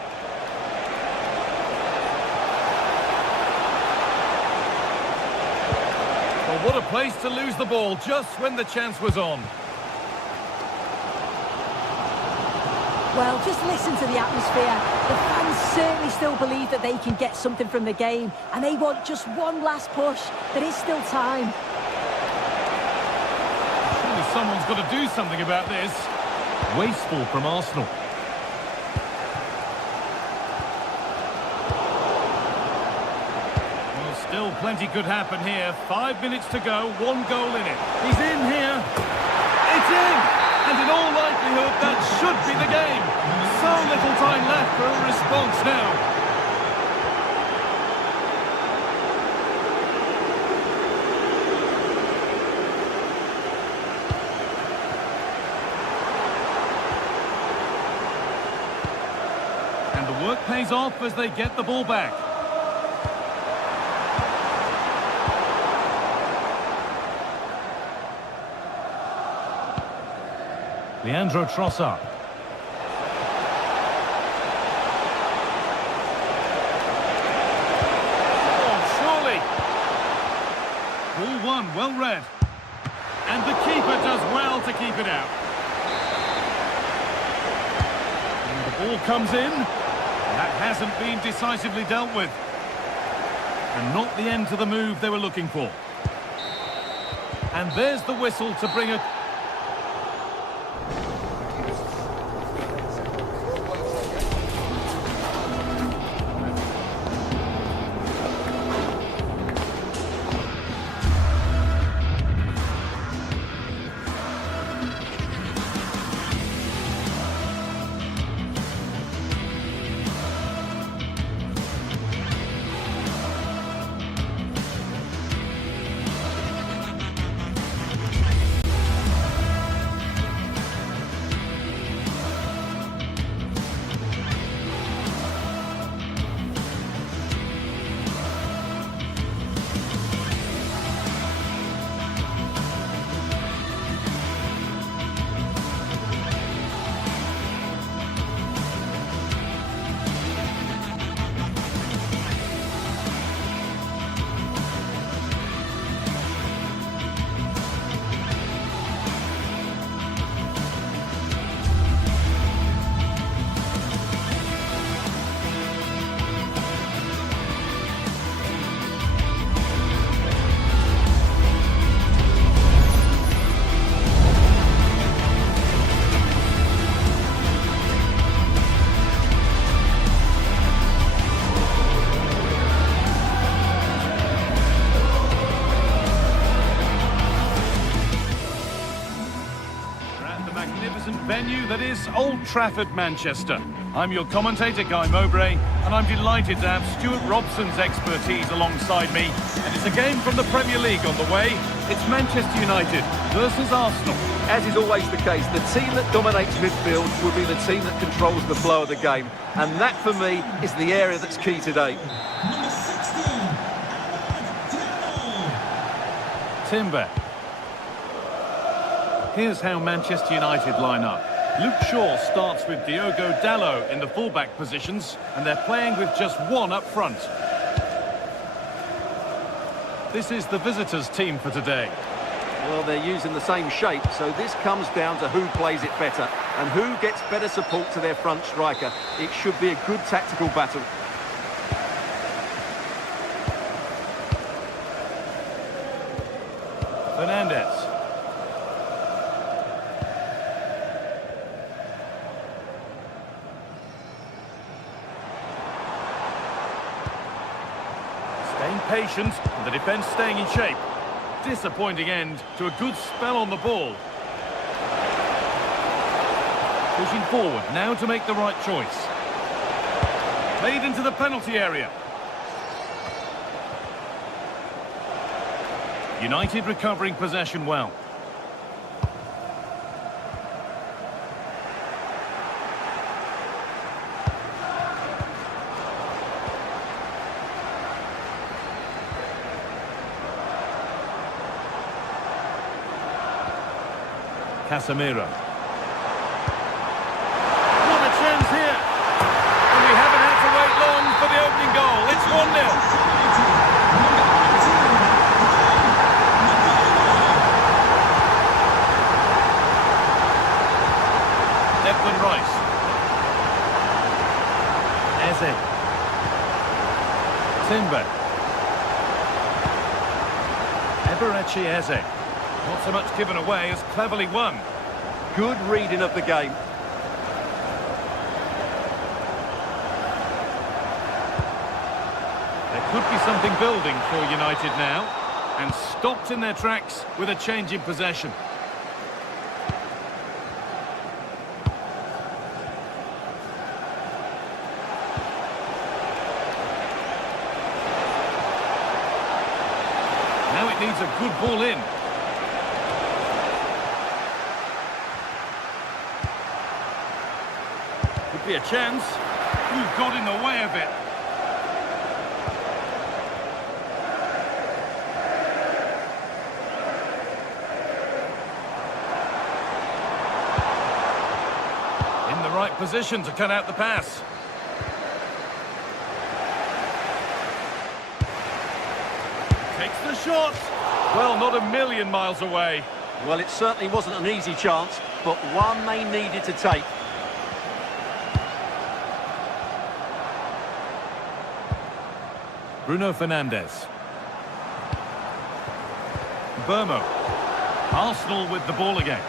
Well, what a place to lose the ball just when the chance was on. Well, just listen to the atmosphere. The fans certainly still believe that they can get something from the game, and they want just one last push. There is still time. Surely someone's got to do something about this. Wasteful from Arsenal. Well, still plenty could happen here. 5 minutes to go, 1 goal in it. He's in here. It's in! And in all likelihood, that should be the game. So little time left for a response now. And the work pays off as they get the ball back. Leandro Trossard. Oh, surely. Ball one, well read. And the keeper does well to keep it out. And the ball comes in. That hasn't been decisively dealt with. And not the end to the move they were looking for. And there's the whistle to bring a... Venue that is Old Trafford, Manchester. I'm your commentator, Guy Mowbray, and I'm delighted to have Stuart Robson's expertise alongside me. And it's a game from the Premier League on the way. It's Manchester United versus Arsenal. As is always the case, the team that dominates midfield will be the team that controls the flow of the game. And that, for me, is the area that's key today. Timber. Here's how Manchester United line up. Luke Shaw starts with Diogo Dalot in the fullback positions, and they're playing with just one up front. This is the visitors' team for today. Well, they're using the same shape, so this comes down to who plays it better and who gets better support to their front striker. It should be a good tactical battle. Fernandez. Staying patient, and the defence staying in shape. Disappointing end to a good spell on the ball. Pushing forward, now to make the right choice. Played into the penalty area. United recovering possession well. Casemiro. What a chance here! And we haven't had to wait long for the opening goal. It's 1-0. Declan Rice. Eze. Timber. Eberechi Eze. Not so much given away as cleverly won. Good reading of the game. There could be something building for United now, and stopped in their tracks with a change in possession. Now it needs a good ball in. Could be a chance. Ooh, got in the way of it. In the right position to cut out the pass. Takes the shot. Well, not a million miles away. Well, it certainly wasn't an easy chance, but one they needed to take. Bruno Fernandes. Burmo. Arsenal with the ball again.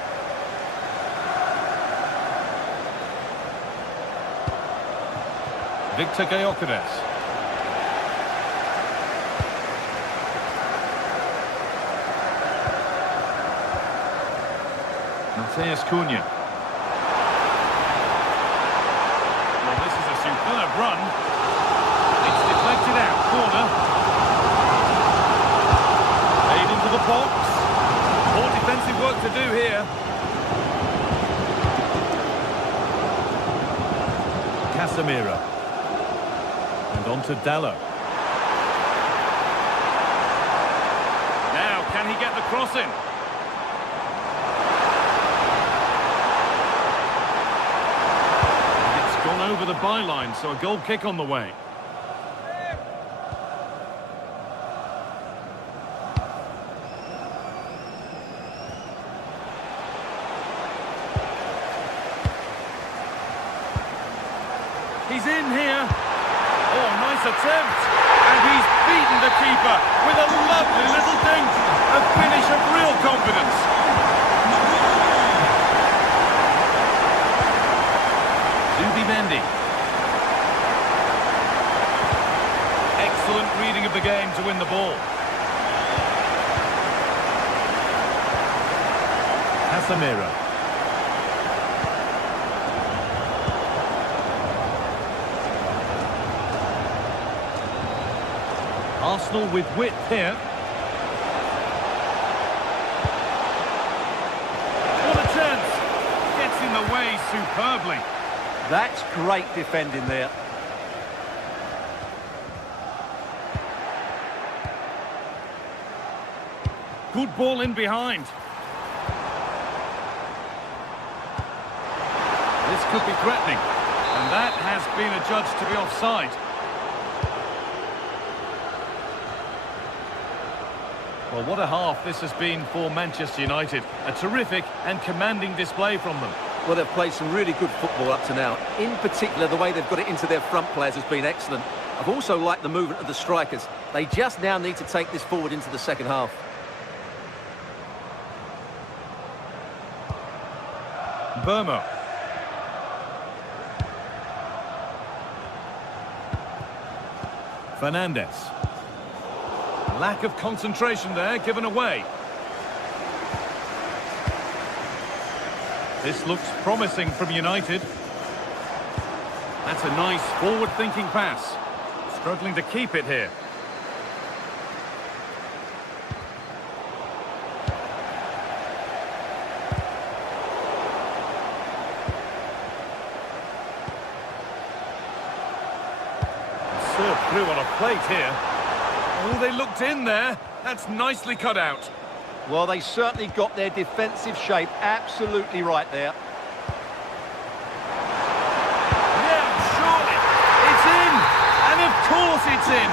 Victor Gyökeres. Matheus Cunha. Well, this is a superb run. It's deflected out. Corner. Played into the box. More defensive work to do here. Casemiro. And on to Dalot. Now, can he get the cross in? It's gone over the byline, so a goal kick on the way. He's in here. Oh, nice attempt. And he's beaten the keeper with a lovely little dink. A finish of real confidence. Zubimendi. Excellent reading of the game to win the ball. Casemiro. Arsenal with width here. What a chance! Gets in the way superbly. That's great defending there. good ball in behind. This could be threatening, and that has been adjudged to be offside. Well, what a half this has been for Manchester United. A terrific and commanding display from them. Well, they've played some really good football up to now. In particular, the way they've got it into their front players has been excellent. I've also liked the movement of the strikers. They just now need to take this forward into the second half. Burmo. Fernandez. Lack of concentration there, given away. This looks promising from United. That's a nice forward-thinking pass. Struggling to keep it here. Served through on a plate here. Oh, they looked in there. That's nicely cut out. Well, they certainly got their defensive shape absolutely right there. Yeah, surely. It's in. And of course it's in.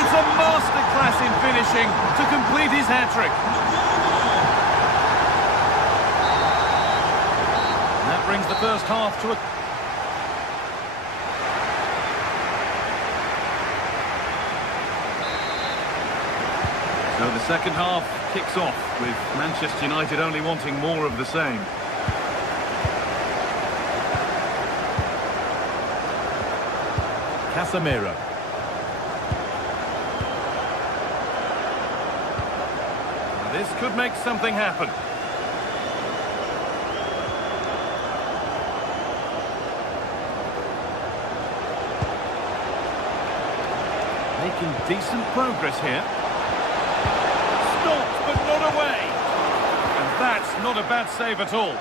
It's a masterclass in finishing to complete his hat-trick. And that brings the first half to a... So the second half kicks off with Manchester United only wanting more of the same. Casemiro. This could make something happen. Making decent progress here. Stopped, but not away. And that's not a bad save at all.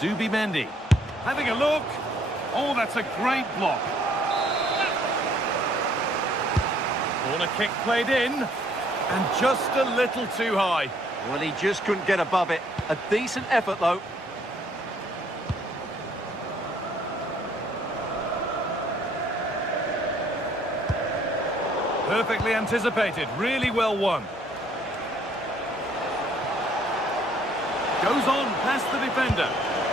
Zubimendi. Having a look. Oh, that's a great block. Corner kick played in. And just a little too high. Well, he just couldn't get above it. A decent effort, though. Perfectly anticipated, really well won. Goes on past the defender,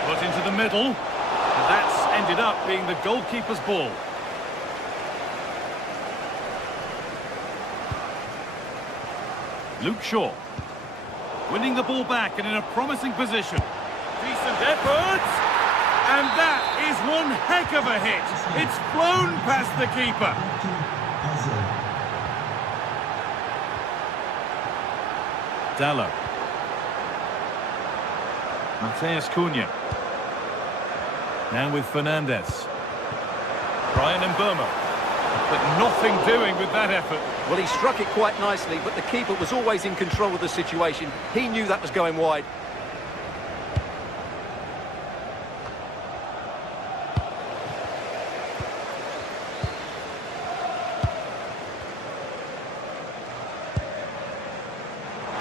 put into the middle, and that's ended up being the goalkeeper's ball. Luke Shaw, winning the ball back and in a promising position. Decent effort, and that is one heck of a hit. It's flown past the keeper. Dallo. Mateus Cunha. Now with Fernandez. Brian Mbeumo. But nothing doing with that effort. Well, he struck it quite nicely, but the keeper was always in control of the situation. He knew that was going wide.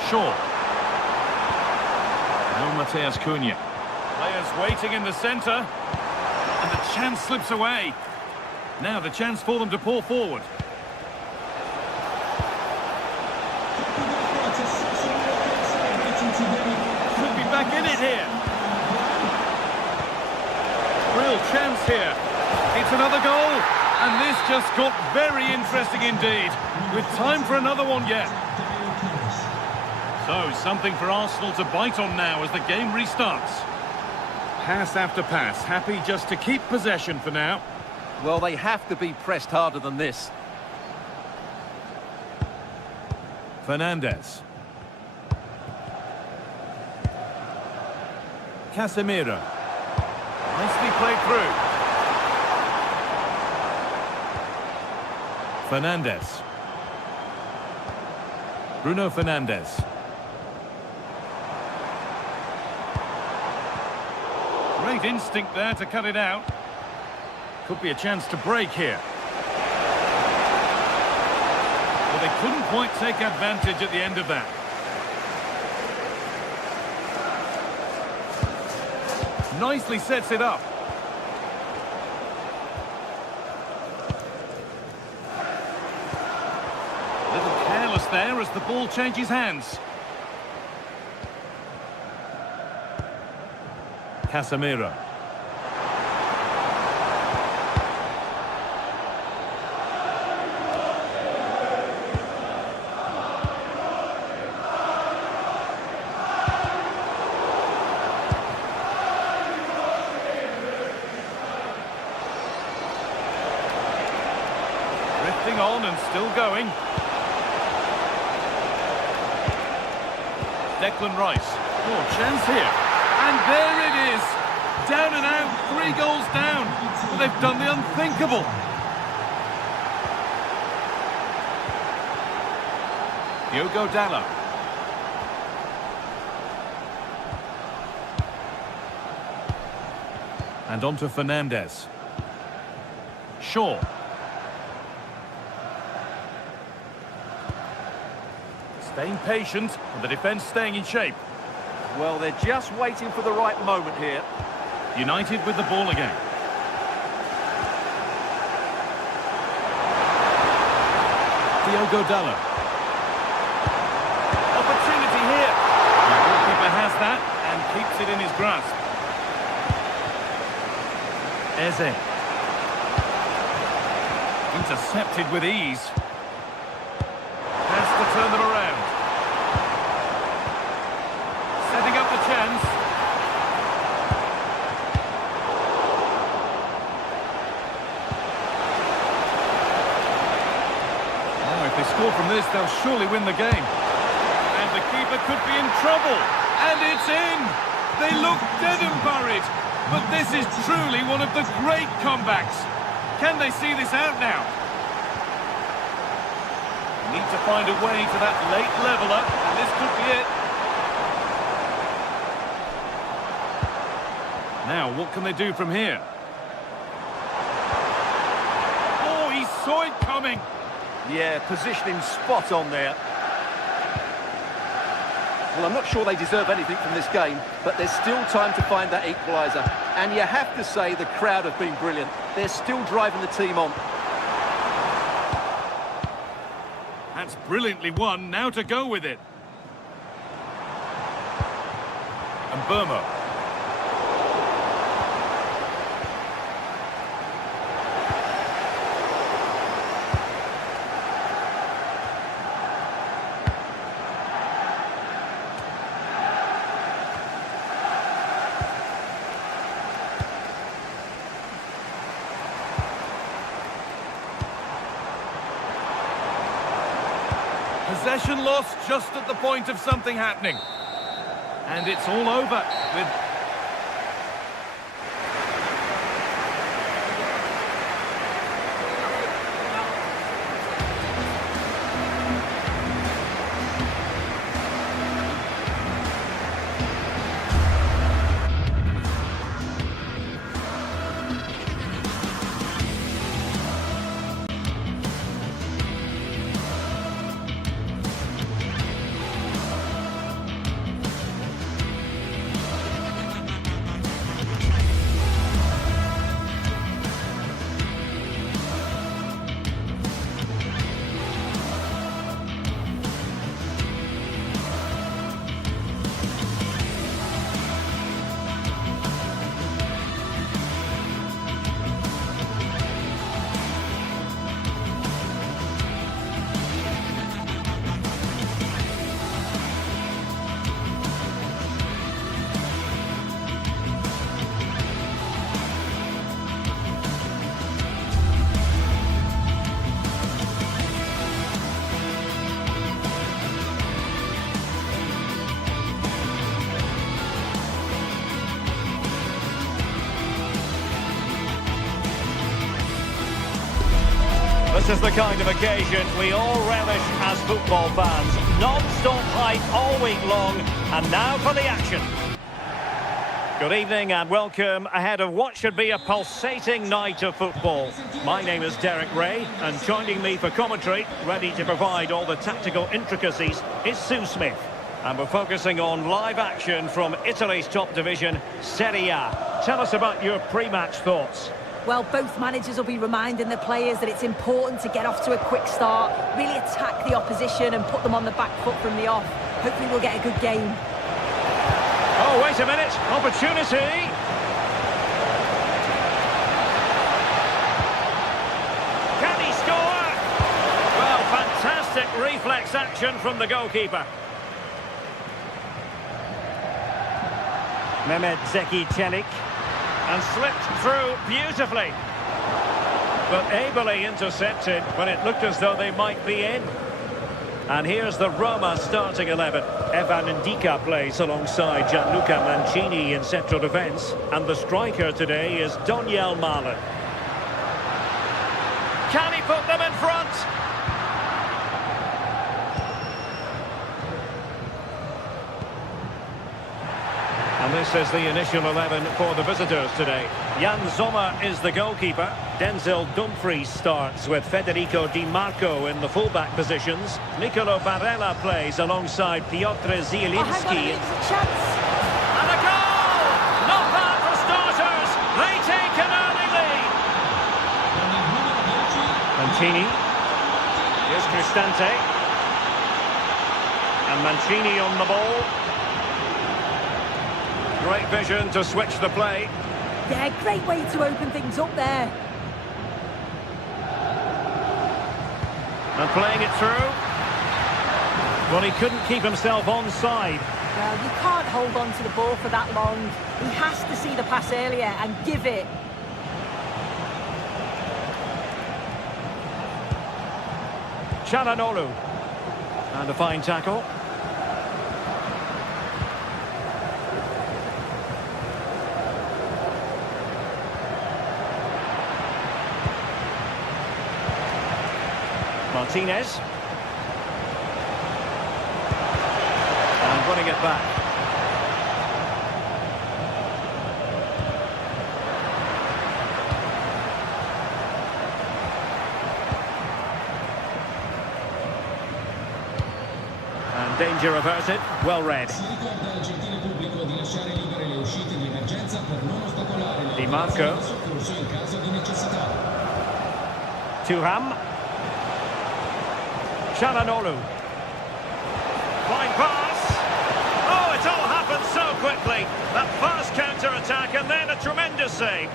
Shaw. Now Mateus Cunha. Players waiting in the centre. And the chance slips away. Now the chance for them to pour forward. Could be back in it here. Real chance here. It's another goal. And this just got very interesting indeed. With time for another one yet. So, something for Arsenal to bite on now as the game restarts. Pass after pass, happy just to keep possession for now. Well, they have to be pressed harder than this. Fernandez. Casemiro. Nicely played through. Fernandez. Bruno Fernandez. Great instinct there to cut it out. Could be a chance to break here. But they couldn't quite take advantage at the end of that. Nicely sets it up. A little careless there as the ball changes hands. Casemiro. Drifting on and still going. Declan Rice. Oh, chance here. And there it is. Down and out, 3 goals down. Well, they've done the unthinkable. Diogo Dalot. And on to Fernandez. Shaw. Staying patient, and the defence staying in shape. Well, they're just waiting for the right moment here. United with the ball again. Diogo Dalot. Opportunity here. The goalkeeper has that and keeps it in his grasp. Eze. Intercepted with ease. Has to turn them around. Setting up the chance. Oh, if they score from this, they'll surely win the game. And the keeper could be in trouble. And it's in! They look dead and buried. But this is truly one of the great comebacks. Can they see this out now? Need to find a way to that late leveller, and this could be it. Now, what can they do from here? Oh, he saw it coming. Yeah, positioning spot on there. Well, I'm not sure they deserve anything from this game, but there's still time to find that equaliser. And you have to say the crowd have been brilliant. They're still driving the team on. That's brilliantly won. Now to go with it. And Burma. Possession lost just at the point of something happening. And it's all over with... This is the kind of occasion we all relish as football fans. Non-stop hype all week long, and now for the action. Good evening and welcome ahead of what should be a pulsating night of football. My name is Derek Ray, and joining me for commentary, ready to provide all the tactical intricacies, is Sue Smith. And we're focusing on live action from Italy's top division, Serie A. Tell us about your pre-match thoughts. Well, both managers will be reminding the players that it's important to get off to a quick start, really attack the opposition and put them on the back foot from the off. Hopefully we'll get a good game. Oh, wait a minute. Opportunity. Can he score? Well, fantastic reflex action from the goalkeeper. Mehmet Zeki Çelik. And slipped through beautifully. But ably intercepted when it looked as though they might be in. And here's the Roma starting 11. Evan Ndika plays alongside Gianluca Mancini in central defence. And the striker today is Donyell Malen. Can he put them in front? And this is the initial 11 for the visitors today. Jan Sommer is the goalkeeper. Denzel Dumfries starts with Federico Di Marco in the fullback positions. Nicolo Barella plays alongside Piotr Zielinski. And a goal! Not bad for starters. They take an early lead. Mancini. Here's Cristante. And Mancini on the ball. Great vision to switch the play. Yeah, great way to open things up there. And playing it through. Well, he couldn't keep himself onside. Well, you can't hold on to the ball for that long. He has to see the pass earlier and give it. Çalhanoğlu. And a fine tackle. Martinez. And running it back. And danger averted. Well read. Di Marco. Thuram. Çalhanoğlu. Fine pass. Oh, it all happened so quickly. That fast counter-attack and then a tremendous save.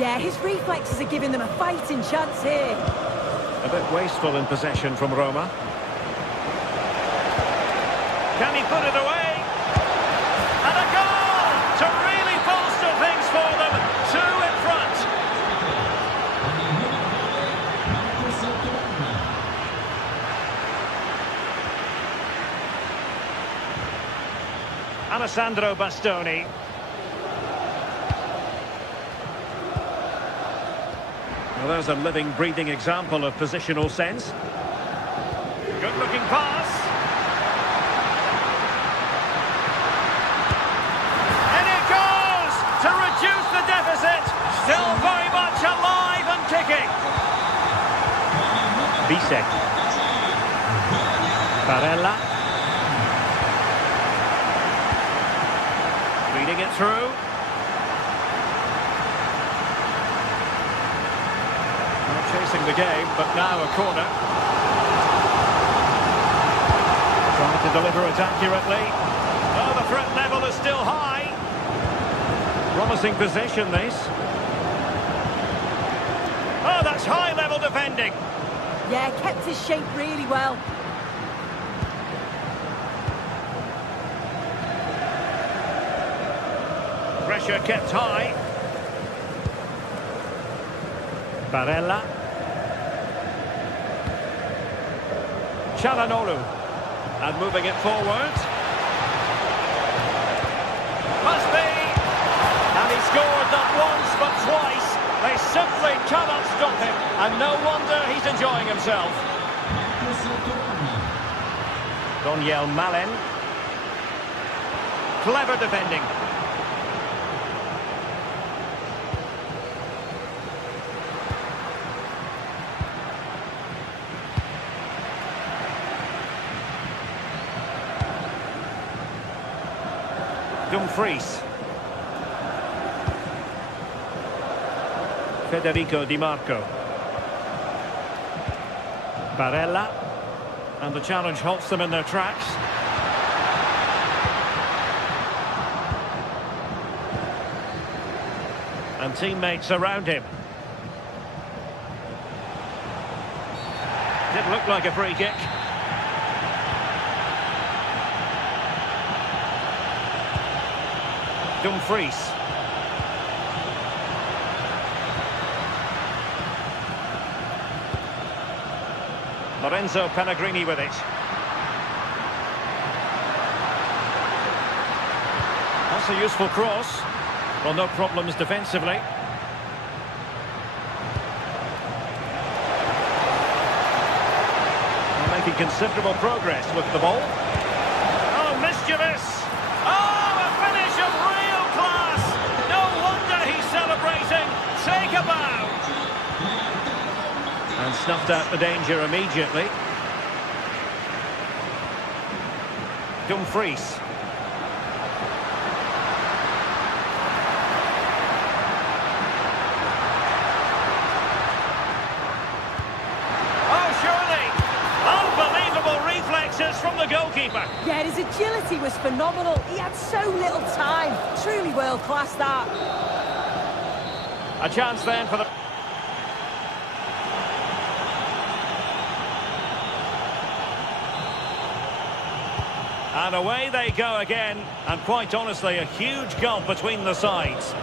Yeah, his reflexes are giving them a fighting chance here. A bit wasteful in possession from Roma. Can he put it away? And a goal to really bolster things for them. 2 in front. Alessandro Bastoni. Well, there's a living, breathing example of positional sense. Good-looking pass. And it goes to reduce the deficit. Still very much alive and kicking. Bisek. Barella. Reading it through. Not chasing the game, but now a corner. Trying to deliver it accurately. Oh, the threat level is still high. Promising possession, this. Oh, that's high-level defending. Yeah, kept his shape really well. Pressure kept high. Barella. Çalhanoğlu. And moving it forward. Must be. And he scored not once but twice. They simply cannot stop him. And no wonder he's enjoying himself. Donyell Malen. Clever defending. Dumfries. Federico Di Marco. Barella. And the challenge halts them in their tracks. And teammates around him. Didn't look like a free kick. Dumfries. Lorenzo Pellegrini with it. That's a useful cross. Well, no problems defensively. They're making considerable progress with the ball. Oh, mischievous! Oh, a finish of real class! No wonder he's celebrating. Take a bow! And snuffed out the danger immediately. Dumfries. From the goalkeeper. Yeah, his agility was phenomenal. He had so little time. Truly world class, that. A chance then for the... And away they go again. And quite honestly, a huge gulf between the sides.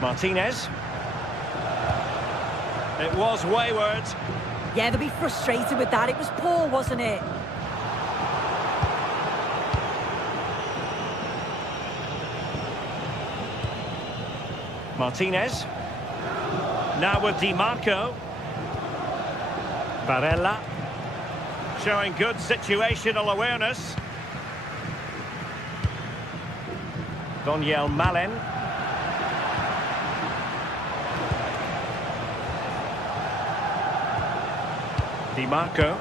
Martinez. It was wayward. Yeah, they'll be frustrated with that. It was poor, wasn't it? Martinez. Now with Di Marco. Barella. Showing good situational awareness. Daniel Malen. Di Marco.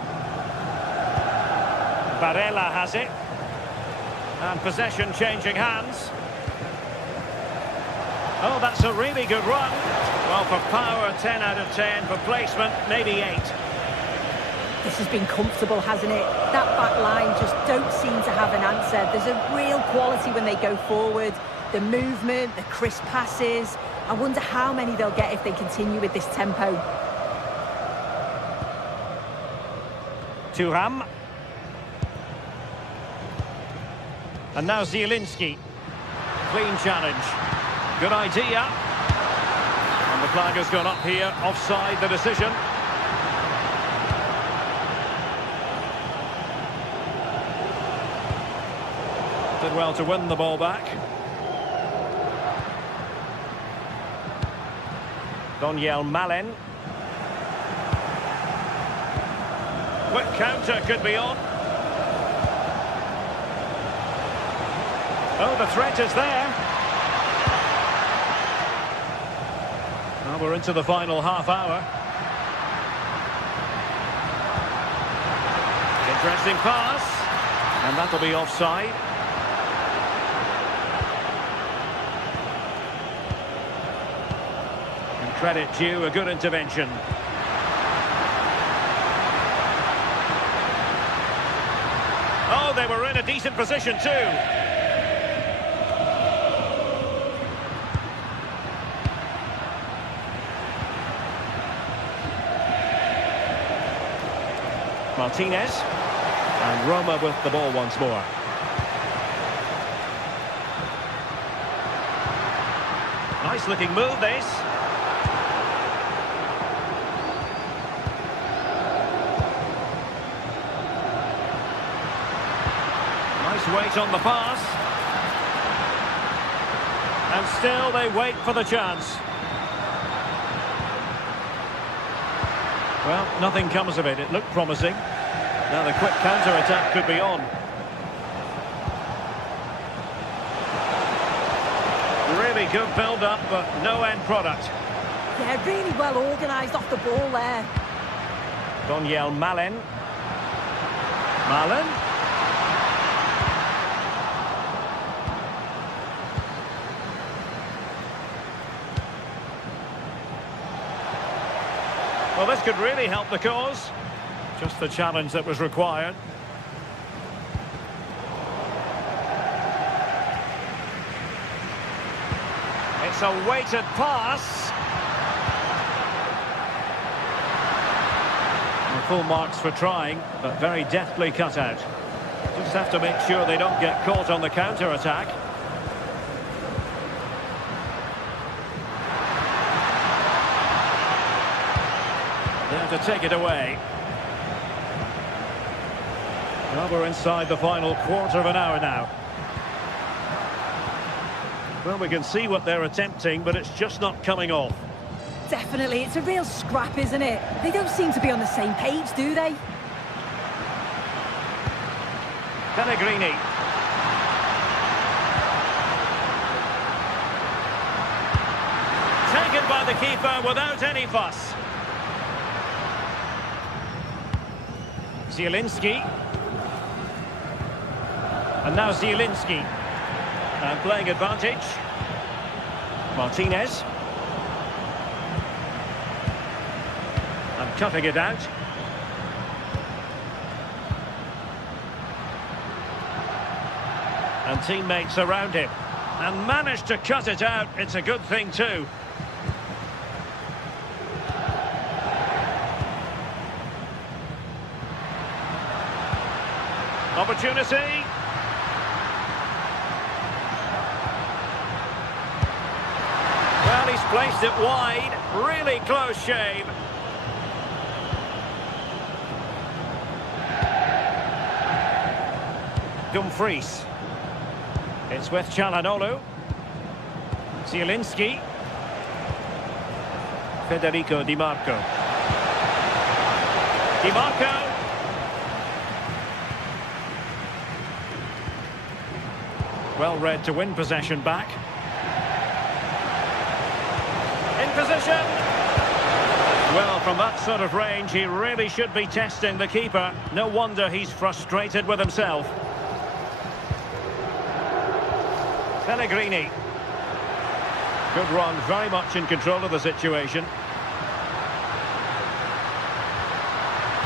Barella has it. And possession changing hands. Oh, that's a really good run. Well, for power, 10 out of 10. For placement, maybe 8. This has been comfortable, hasn't it? That back line just don't seem to have an answer. There's a real quality when they go forward. The movement, the crisp passes. I wonder how many they'll get if they continue with this tempo. Thuram. And now Zielinski. Clean challenge. Good idea. And the flag has gone up here. Offside the decision. Did well to win the ball back. Daniel Malen. Quick counter could be on. Oh, the threat is there. Well, we're into the final half hour. Interesting pass. And that'll be offside. And credit due, a good intervention. Oh, they were in a decent position too. Martinez. And Roma with the ball once more. Nice looking move, this. Nice weight on the pass. And still they wait for the chance. Well, nothing comes of it. It looked promising. Now the quick counter-attack could be on. Really good build-up, but no end product. Yeah, really well organised off the ball there. Daniel Malen. Malen. Well, this could really help the cause. Just the challenge that was required. It's a weighted pass. And full marks for trying, but very deftly cut out. Just have to make sure they don't get caught on the counter-attack. There to take it away. Well, we're inside the final quarter of an hour now. Well, we can see what they're attempting, but it's just not coming off. Definitely, it's a real scrap, isn't it? They don't seem to be on the same page, do they? Pellegrini. Taken by the keeper without any fuss. Zielinski. And now Zielinski. And playing advantage. Martinez. And cutting it out. And teammates around him. And managed to cut it out. It's a good thing too. Opportunity. Well, he's placed it wide. Really close shave. Dumfries. It's with Çalhanoğlu. Zielinski. Federico Di Marco. Di Marco. Well read to win possession back. In position. Well, from that sort of range, he really should be testing the keeper. No wonder he's frustrated with himself. Pellegrini. Good run, very much in control of the situation.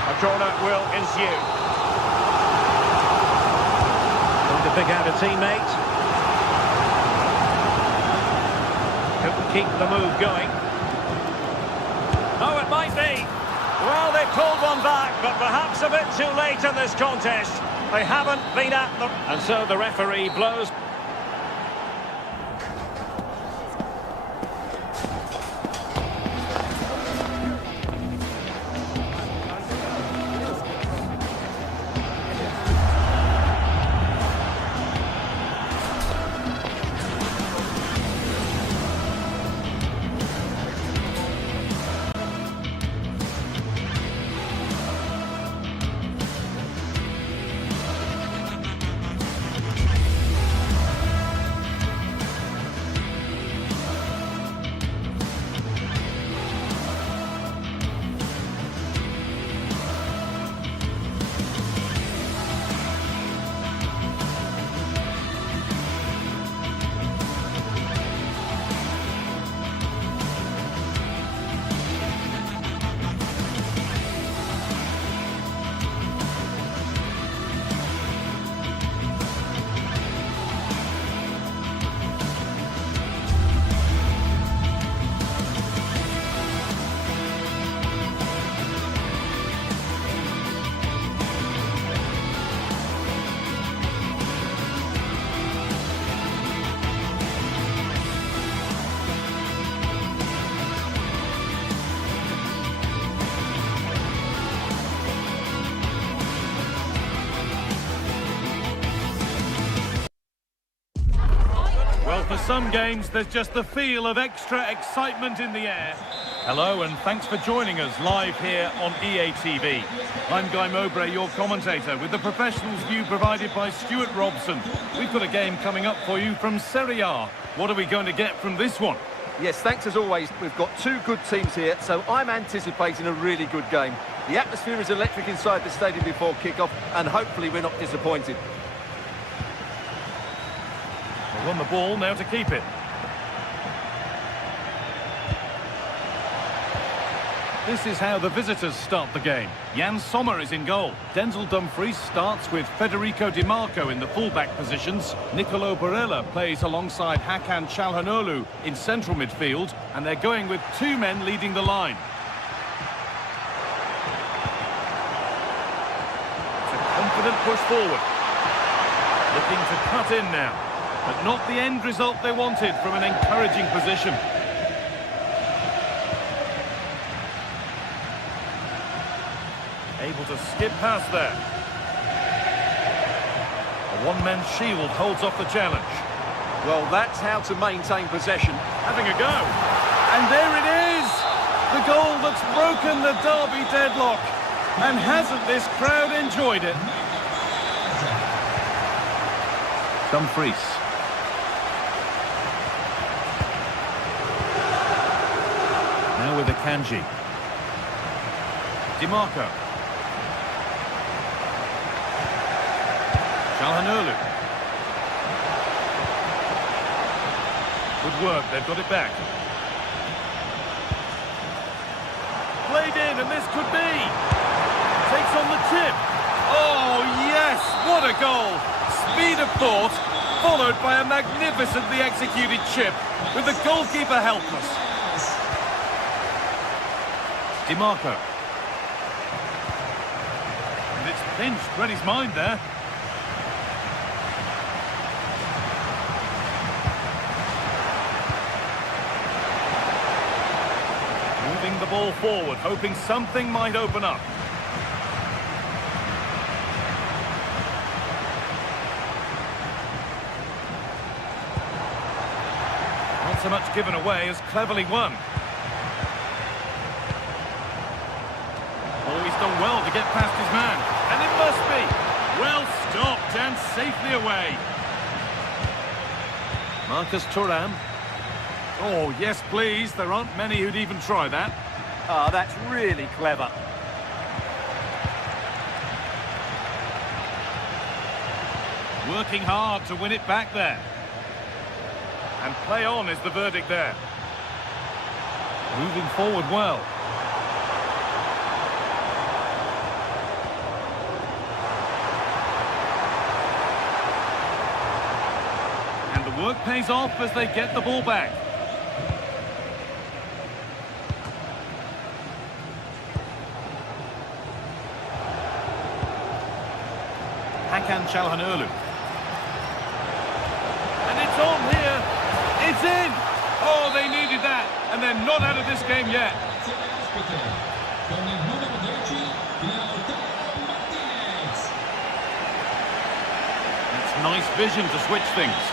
A corner will ensue. Going to pick out a teammate. Couldn't keep the move going. Oh, it might be. Well, they pulled one back, but perhaps a bit too late in this contest. They haven't been at them. And so the referee blows. Well, for some games, there's just the feel of extra excitement in the air. Hello and thanks for joining us live here on EA TV. I'm Guy Mowbray, your commentator, with the professionals view provided by Stuart Robson. We've got a game coming up for you from Serie A. What are we going to get from this one? Yes, thanks as always. We've got two good teams here, so I'm anticipating a really good game. The atmosphere is electric inside the stadium before kick-off, and hopefully we're not disappointed. They won the ball, now to keep it. This is how the visitors start the game. Jan Sommer is in goal. Denzel Dumfries starts with Federico Di Marco in the full-back positions. Nicolo Barella plays alongside Hakan Çalhanoğlu in central midfield, and they're going with two men leading the line. It's a confident push forward. Looking to cut in now, but not the end result they wanted from an encouraging position. Able to skip past there. A one-man shield holds off the challenge. Well, that's how to maintain possession. Having a go. And there it is! The goal that's broken the derby deadlock. And hasn't this crowd enjoyed it? Dumfries. Now with Akanji. Di Marco. Çalhanoğlu. Good work, they've got it back. Played in, and this could be. Takes on the tip. Oh, yes, what a goal. Speed of thought, followed by a magnificently executed chip, with the goalkeeper helpless. Di Marco. And it's pinched, read his mind there. Moving the ball forward, hoping something might open up. Not so much given away as cleverly won. Oh, he's done well to get past his man. And it must be. Well stopped and safely away. Marcus Thuram. Oh, yes, please. There aren't many who'd even try that. Ah, that's really clever. Working hard to win it back there. And play on is the verdict there. Moving forward well. And the work pays off as they get the ball back. Hakan Çalhanoğlu. And it's on here. It's in. Oh, they needed that. And they're not out of this game yet. That's nice vision to switch things.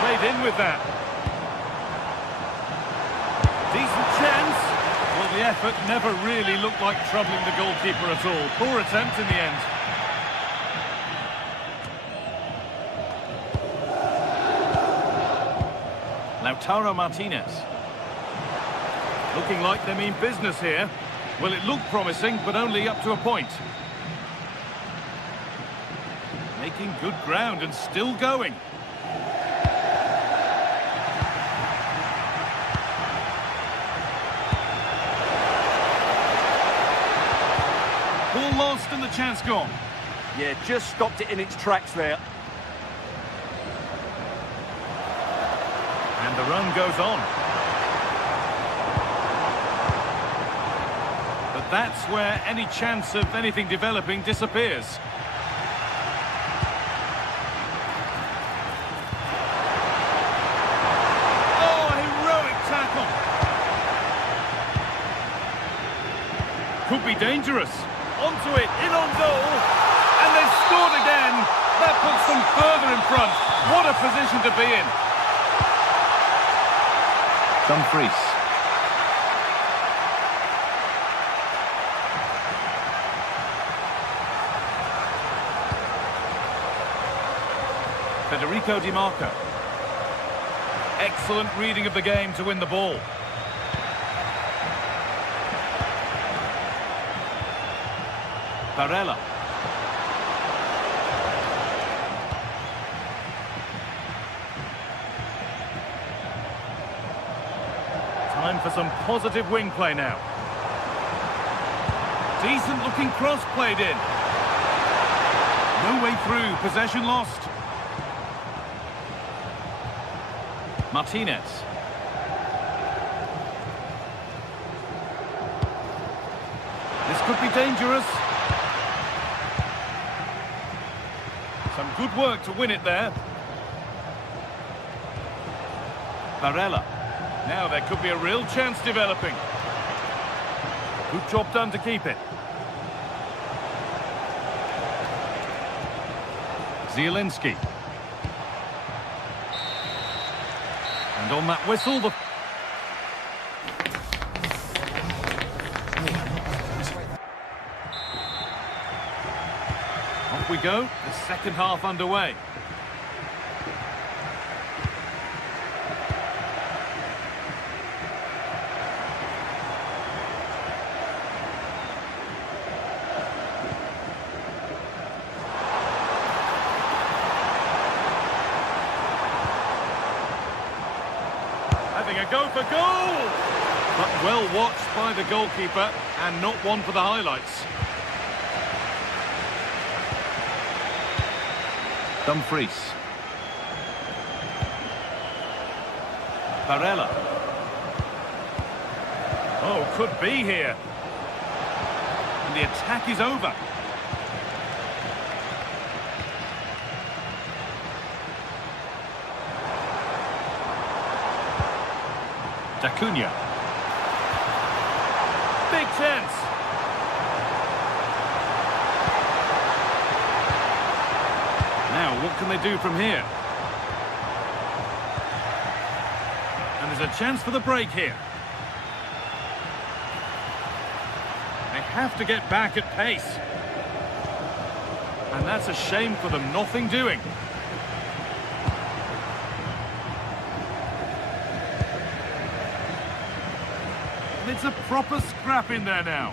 Played in with that. Decent chance. Well, the effort never really looked like troubling the goalkeeper at all. Poor attempt in the end. Lautaro Martinez. Looking like they mean business here. Well, it looked promising, but only up to a point. Making good ground and still going. Ball lost and the chance gone. Yeah, just stopped it in its tracks there. And the run goes on. But that's where any chance of anything developing disappears. Oh, heroic tackle. Could be dangerous. onto it, in on goal, and they've scored again. That puts them further in front. What a position to be in. Dumfries. Federico Di Marco. Excellent reading of the game to win the ball. Barella. Time for some positive wing play now. Decent looking cross played in. No way through, possession lost. Martinez. This could be dangerous. Some good work to win it there. Barella. Now there could be a real chance developing. Good job done to keep it. Zielinski. And on that whistle, the... Off we go, the second half underway. Having a go for goal! But well watched by the goalkeeper, and not one for the highlights. Dumfries. Barella. Oh, could be here. And the attack is over. Acuna. Big chance. Now, what can they do from here? And there's a chance for the break here. They have to get back at pace. And that's a shame for them, nothing doing. It's a proper scrap in there now.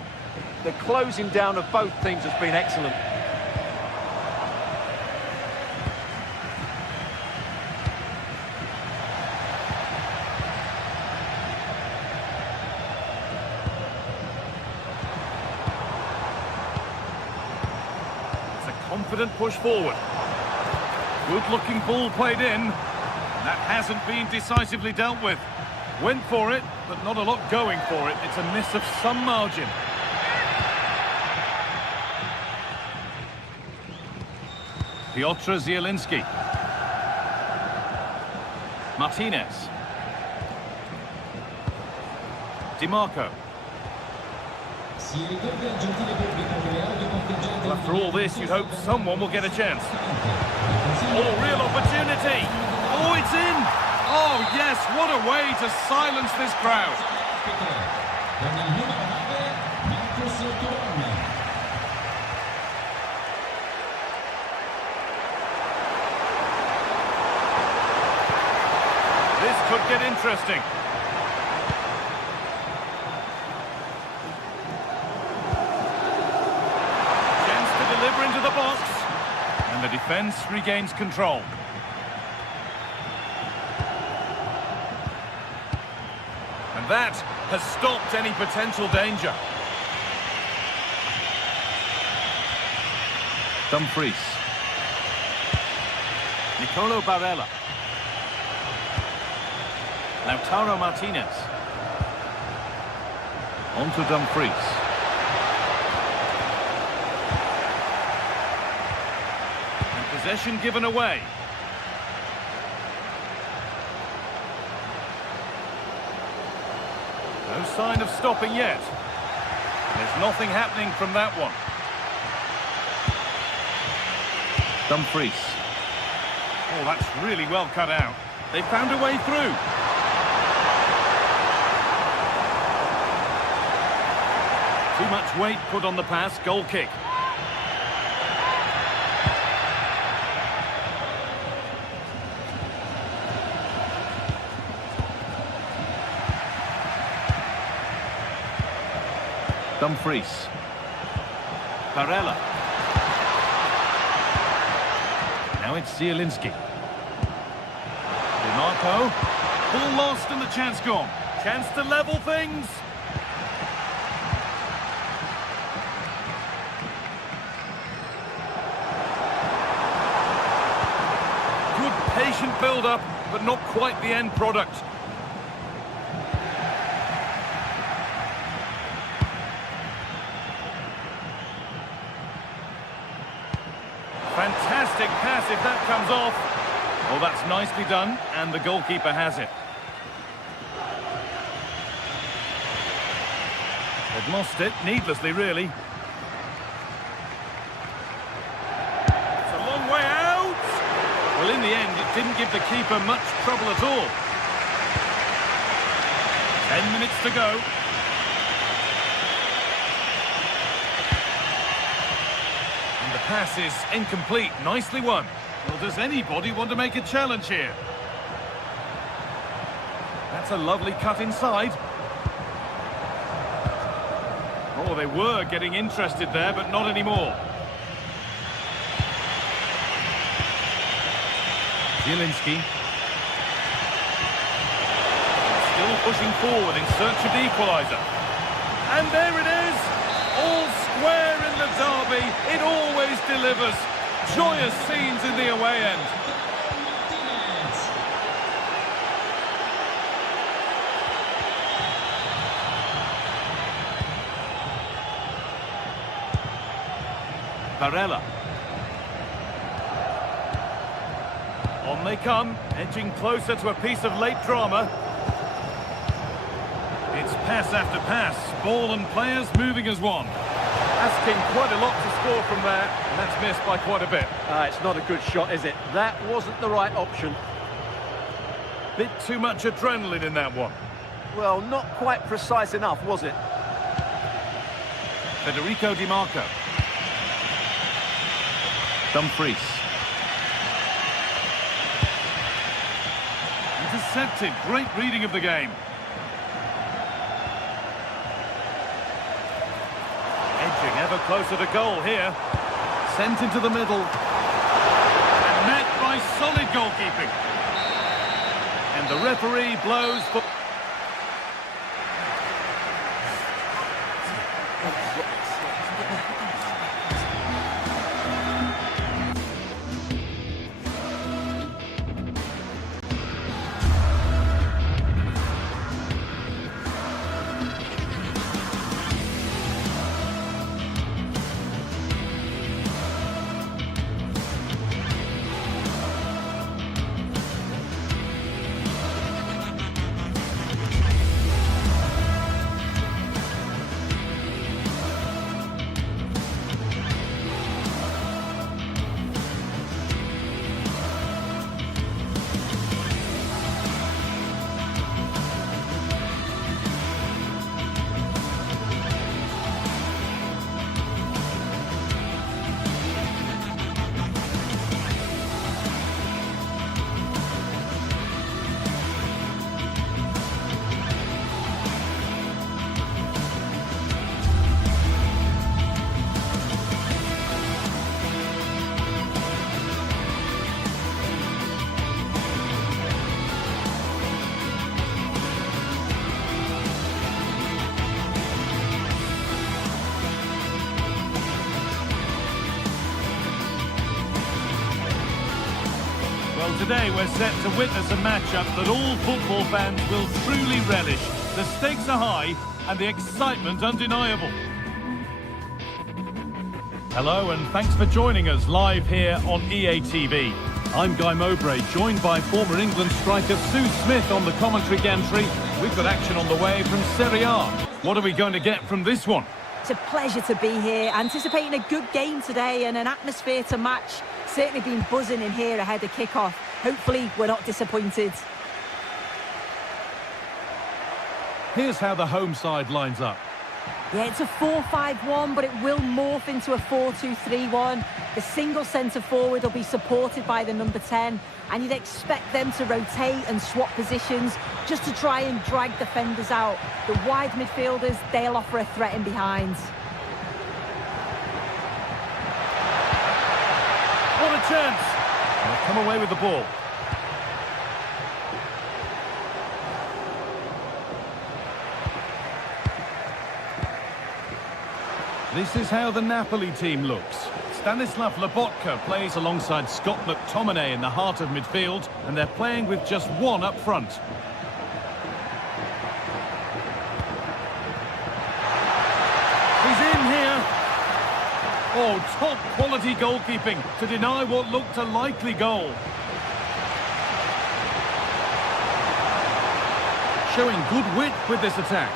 The closing down of both teams has been excellent. It's a confident push forward. Good looking ball played in. That hasn't been decisively dealt with. Went for it, but not a lot going for it. It's a miss of some margin. Piotr Zielinski. Martinez. Di Marco. Well, after all this, you'd hope someone will get a chance. Oh, real opportunity. Oh, it's in. Oh, yes, what a way to silence this crowd. This could get interesting. Chance to deliver into the box. And the defence regains control. And that has stopped any potential danger. Dumfries. Nicolo Barella. Lautaro Martinez. On to Dumfries. And possession given away. No sign of stopping yet. There's nothing happening from that one. Dumfries. Oh, that's really well cut out. They found a way through. Too much weight put on the pass, goal kick. Dumfries. Barella. Now it's Zielinski. DiMarco. Ball lost and the chance gone. Chance to level things. Good patient build-up, but not quite the end product. Fantastic pass if that comes off. Oh, that's nicely done, and the goalkeeper has it. They've lost it, needlessly, really. It's a long way out. Well, in the end, it didn't give the keeper much trouble at all. 10 minutes to go. The pass is incomplete. Nicely won. Well, does anybody want to make a challenge here? That's a lovely cut inside. Oh, they were getting interested there, but not anymore. Zielinski. Still pushing forward in search of the equaliser. And there it is! All square in the derby, it always delivers. Joyous scenes in the away end. Barella. On they come, edging closer to a piece of late drama. It's pass after pass, ball and players moving as one. Asking quite a lot to score from there, and that's missed by quite a bit. It's not a good shot, is it? That wasn't the right option. Bit too much adrenaline in that one. Well, not quite precise enough, was it? Federico DiMarco. Dumfries. Intercepted, great reading of the game. Edging ever closer to goal here. Sent into the middle. And met by solid goalkeeping. And the referee blows for... Well, today we're set to witness a matchup that all football fans will truly relish. The stakes are high and the excitement undeniable. Hello and thanks for joining us live here on EA TV. I'm Guy Mowbray, joined by former England striker Sue Smith on the commentary gantry. We've got action on the way from Serie A. What are we going to get from this one? It's a pleasure to be here, anticipating a good game today and an atmosphere to match. certainly been buzzing in here ahead of kick-off. Hopefully, we're not disappointed. Here's how the home side lines up. Yeah, it's a 4-5-1, but it will morph into a 4-2-3-1. The single centre-forward will be supported by the number 10, and you'd expect them to rotate and swap positions just to try and drag defenders out. The wide midfielders, they'll offer a threat in behind. What a chance! They'll come away with the ball. This is how the Napoli team looks. Stanislav Lobotka plays alongside Scott McTominay in the heart of midfield, and they're playing with just one up front. He's in here. Oh, top quality goalkeeping to deny what looked a likely goal. Showing good wit with this attack.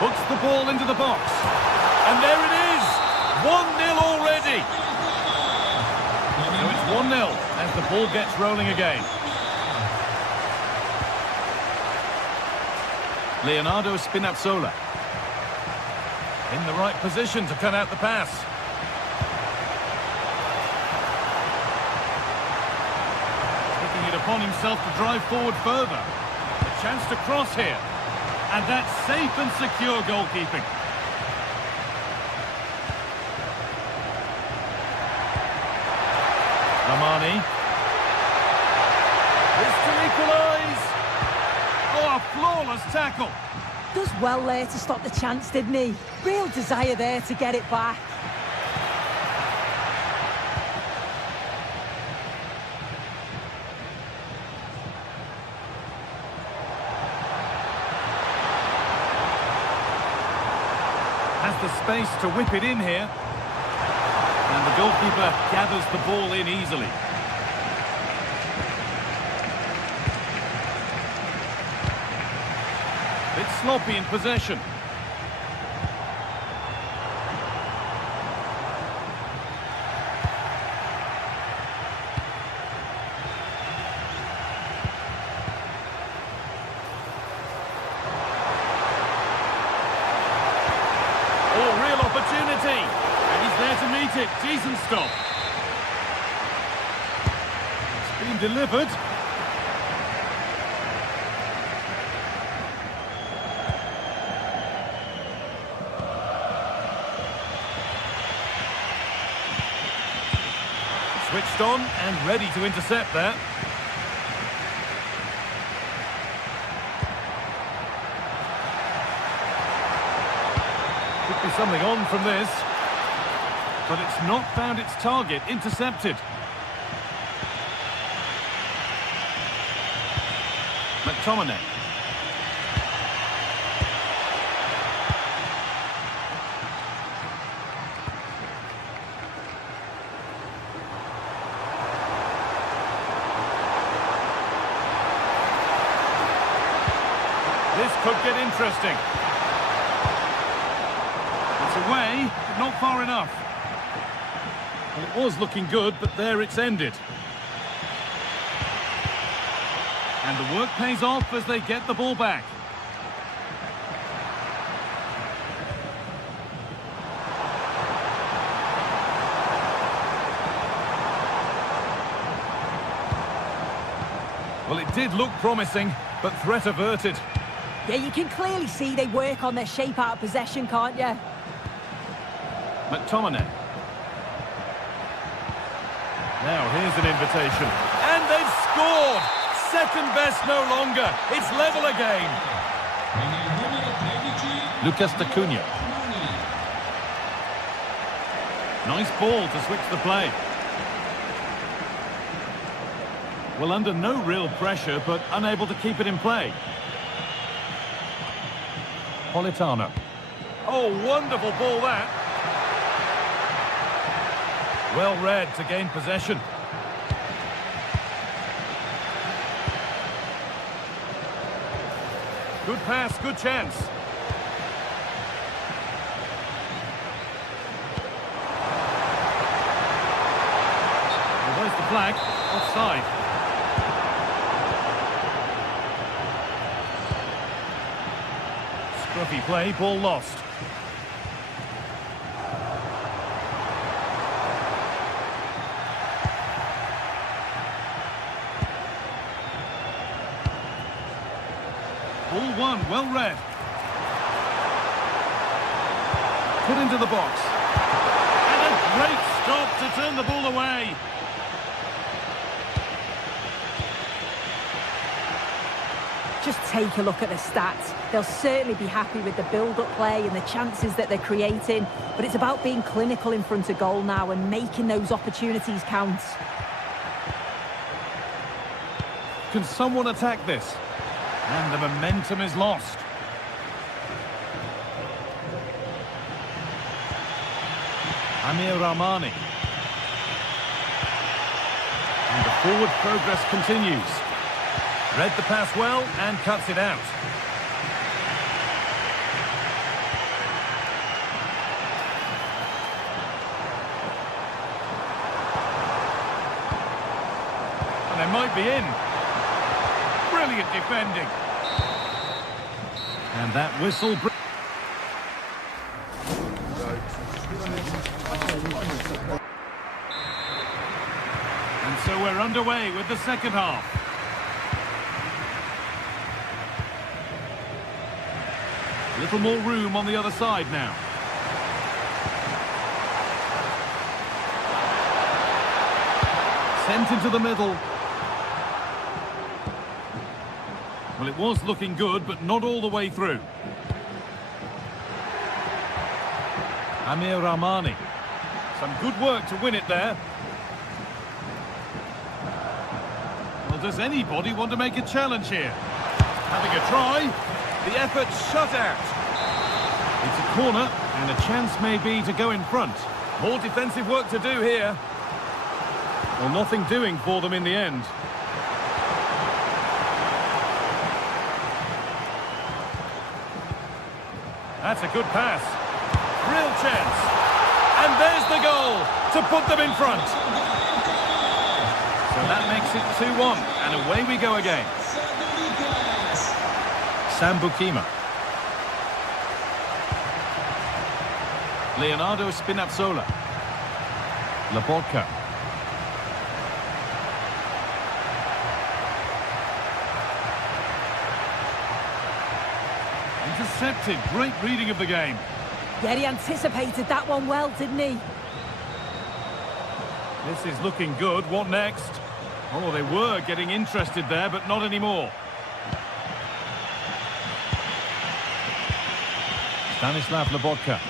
Puts the ball into the box. And there it is! 1-0 already! So it's 1-0 as the ball gets rolling again. Leonardo Spinazzola. In the right position to cut out the pass. Taking it upon himself to drive forward further. A chance to cross here. And that's safe and secure goalkeeping. Armani. This to equalise. Oh, a flawless tackle. Does well there to stop the chance, didn't he? Real desire there to get it back. Has the space to whip it in here. And the goalkeeper gathers the ball in easily. Bit sloppy in possession. Oh, real opportunity. And he's there to meet it. Decent stop. It's been delivered. Switched on and ready to intercept there. Could be something on from this. But it's not found its target. Intercepted. McTominay. This could get interesting. It's away, but not far enough. Well, it was looking good, but there it's ended. And the work pays off as they get the ball back. Well, it did look promising, but threat averted. Yeah, you can clearly see they work on their shape out of possession, can't you? McTominay. Now here's an invitation. And they've scored! Second best no longer. It's level again. Lucas D'Acunha. Nice ball to switch the play. Well, under no real pressure, but unable to keep it in play. Politano. Oh, wonderful ball that. Well read to gain possession. Good pass, good chance. flag. Offside. Scruffy play, ball lost. Ball one, well read. Put into the box. And a great stop to turn the ball away. Just take a look at the stats. They'll certainly be happy with the build-up play and the chances that they're creating, but it's about being clinical in front of goal now and making those opportunities count. Can someone attack this? And the momentum is lost. Amir Rahmani. And the forward progress continues. Read the pass well and cuts it out. And they might be in. Brilliant defending. And that whistle... And so we're underway with the second half. A little more room on the other side now. Sent into the middle. Well, it was looking good, but not all the way through. Amir Rahmani. Some good work to win it there. Well, does anybody want to make a challenge here? Having a try. The effort shut out. It's a corner, and a chance may be to go in front. More defensive work to do here. Well, nothing doing for them in the end. That's a good pass. Real chance. And there's the goal to put them in front. So that makes it 2-1, and away we go again. Sambukima. Leonardo Spinazzola. Laborca. Intercepted. Great reading of the game. Yeah, he anticipated that one well, didn't he? This is looking good. What next? Oh, they were getting interested there, but not anymore. Stanislav Laborca.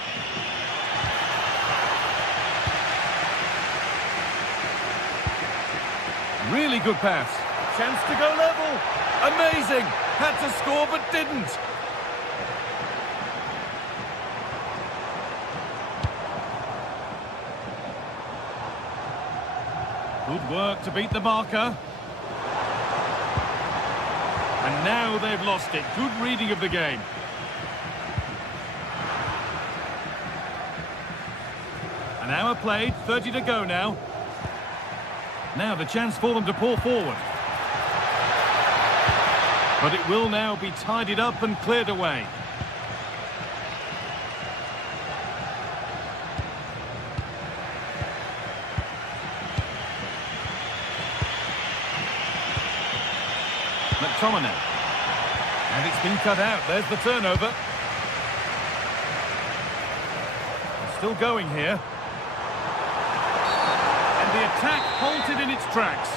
Really good pass. Chance to go level. Amazing. Had to score, but didn't. Good work to beat the marker. And now they've lost it. Good reading of the game. An hour played, 30 to go now. Now the chance for them to pour forward. But it will now be tidied up and cleared away. McTominay. And it's been cut out. There's the turnover. It's still going here. And the attack halted in its tracks.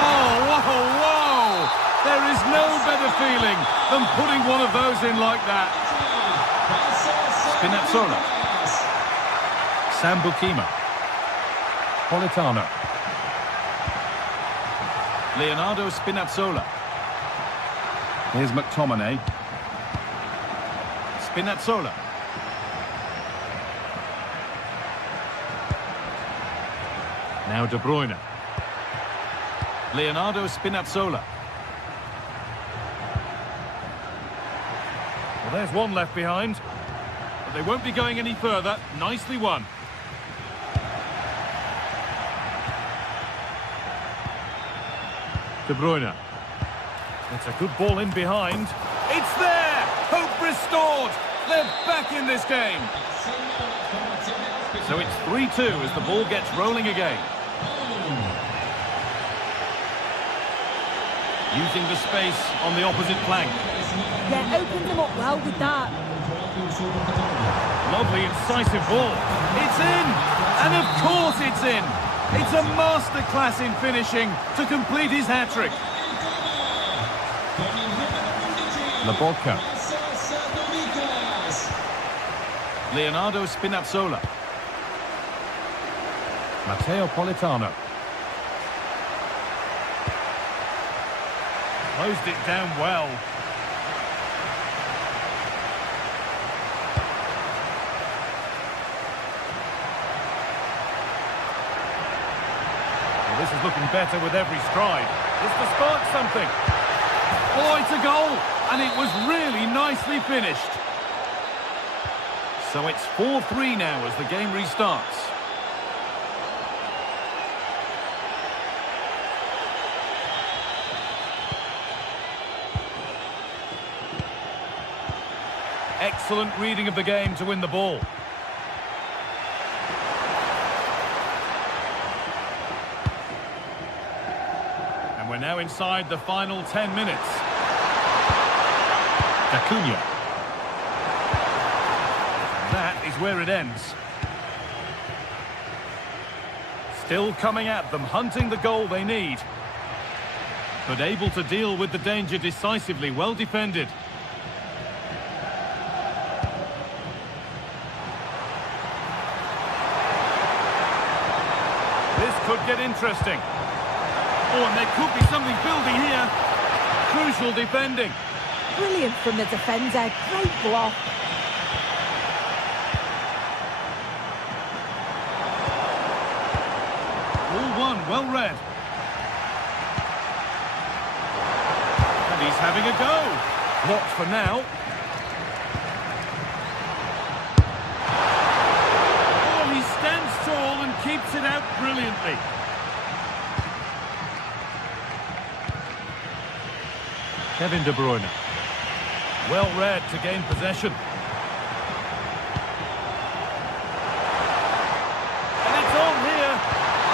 Oh, whoa! There is no better feeling than putting one of those in like that. Spinazzola. Sambukima. Politano. Leonardo Spinazzola. Here's McTominay. Spinazzola. Now De Bruyne. Leonardo Spinazzola. There's one left behind. But they won't be going any further. Nicely won. De Bruyne. It's a good ball in behind. It's there! Hope restored! They're back in this game. So it's 3-2 as the ball gets rolling again. Using the space on the opposite flank. Yeah, opened them up well with that. Lovely, incisive ball. It's in! And of course it's in! It's a masterclass in finishing to complete his hat-trick. Laborca. Leonardo Spinazzola. Matteo Politano. Closed it down well. Well, this is looking better with every stride. It's to spark something. Oh, it's a goal! And it was really nicely finished. So it's 4-3 now as the game restarts. Excellent reading of the game to win the ball. And we're now inside the final 10 minutes. Acuna. That is where it ends. Still coming at them, hunting the goal they need. But able to deal with the danger decisively, well defended. This could get interesting. Oh, and there could be something building here. Crucial defending. Brilliant from the defender. Great block. All one, well read. And he's having a go. Blocked for now. Oh, he stands tall and keeps it out brilliantly. Kevin De Bruyne. Well read to gain possession. And it's on here.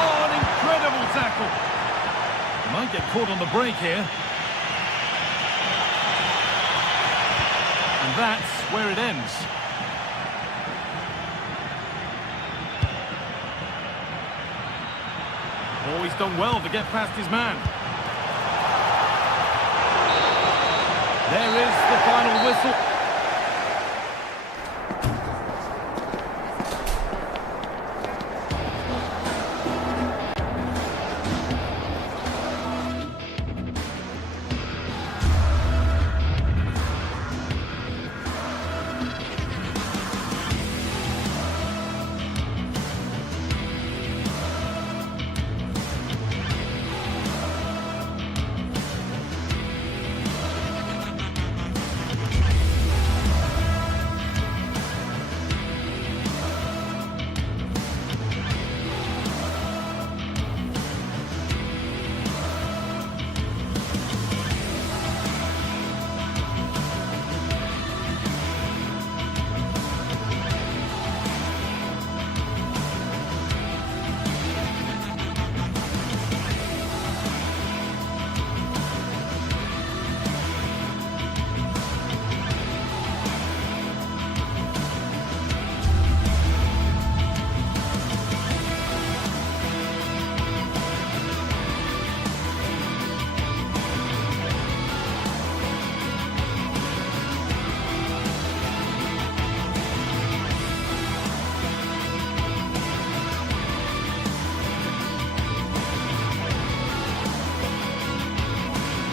Oh, an incredible tackle. Might get caught on the break here. And that's where it ends. Oh, he's done well to get past his man. There is the final whistle.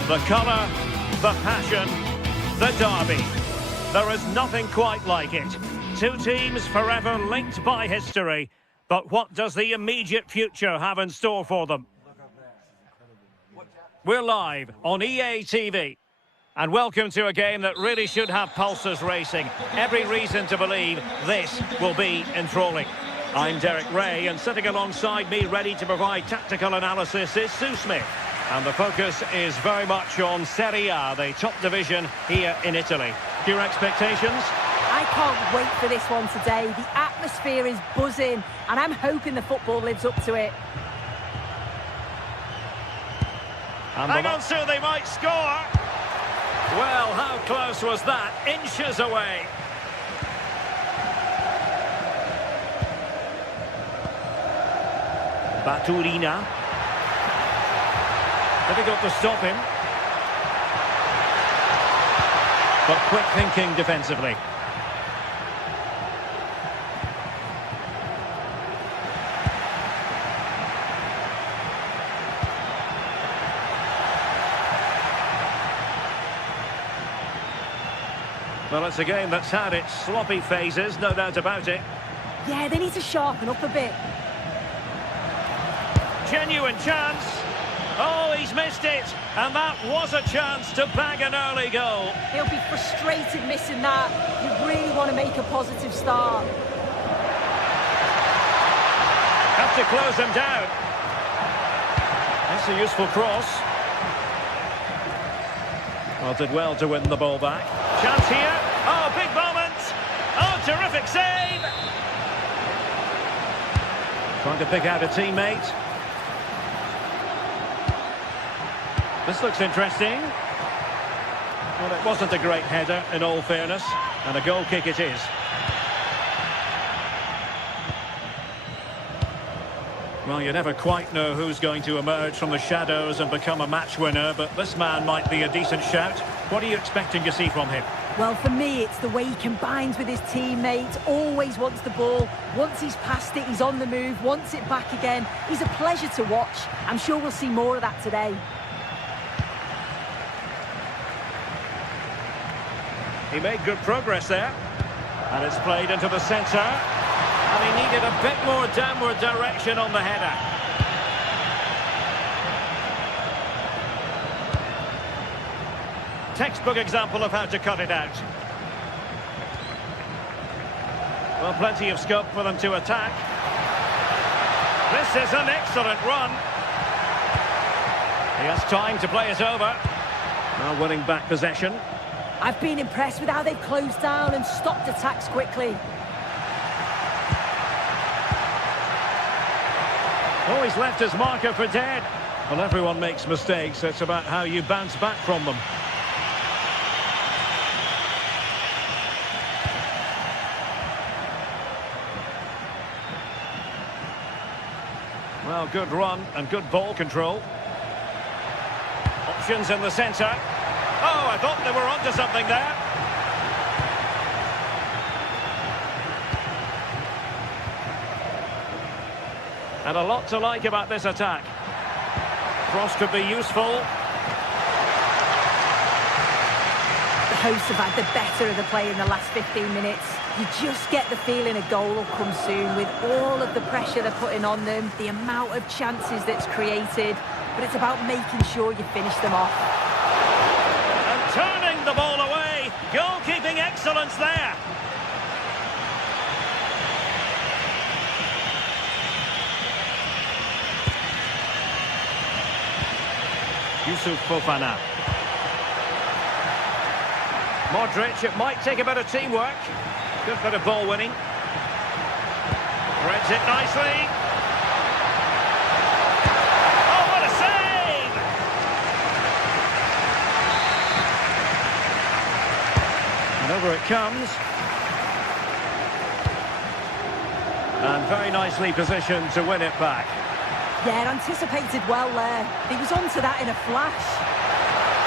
The colour, the passion, the derby. There is nothing quite like it. Two teams forever linked by history. But what does the immediate future have in store for them? We're live on EA TV. And welcome to a game that really should have pulses racing. Every reason to believe this will be enthralling. I'm Derek Ray, and sitting alongside me, ready to provide tactical analysis, is Sue Smith. And the focus is very much on Serie A, the top division here in Italy. Your expectations? I can't wait for this one today. The atmosphere is buzzing, and I'm hoping the football lives up to it. Hang on, Sue, they might score. Well, how close was that? Inches away. Baturina. Difficult to stop him. But quick thinking defensively. Well, it's a game that's had its sloppy phases, no doubt about it. Yeah, they need to sharpen up a bit. Genuine chance. Oh, he's missed it. And that was a chance to bag an early goal. He'll be frustrated missing that. You really want to make a positive start. Have to close them down. That's a useful cross. Well, did well to win the ball back. Chance here. Oh, big moment. Oh, terrific save. Trying to pick out a teammate. This looks interesting. Well, it wasn't a great header, in all fairness. And a goal kick it is. Well, you never quite know who's going to emerge from the shadows and become a match winner, but this man might be a decent shout. What are you expecting to see from him? Well, for me, it's the way he combines with his teammates, always wants the ball. Once he's passed it, he's on the move, wants it back again. He's a pleasure to watch. I'm sure we'll see more of that today. He made good progress there. And it's played into the centre. And he needed a bit more downward direction on the header. Textbook example of how to cut it out. Well, plenty of scope for them to attack. This is an excellent run. He has time to play it over. Now winning back possession. I've been impressed with how they've closed down and stopped attacks quickly. Oh, he's left his marker for dead. Well, everyone makes mistakes. It's about how you bounce back from them. Well, good run and good ball control. Options in the centre. Oh, I thought they were onto something there. And a lot to like about this attack. Cross could be useful. The hosts have had the better of the play in the last 15 minutes. You just get the feeling a goal will come soon with all of the pressure they're putting on them, the amount of chances that's created. But it's about making sure you finish them off. And turning the ball away. Goalkeeping excellence there. Yusuf Fofana. Modric, it might take a bit of teamwork. Good bit of ball winning. Threads it nicely. Oh, what a save! And over it comes. And very nicely positioned to win it back. Yeah, anticipated well there. He was onto that in a flash.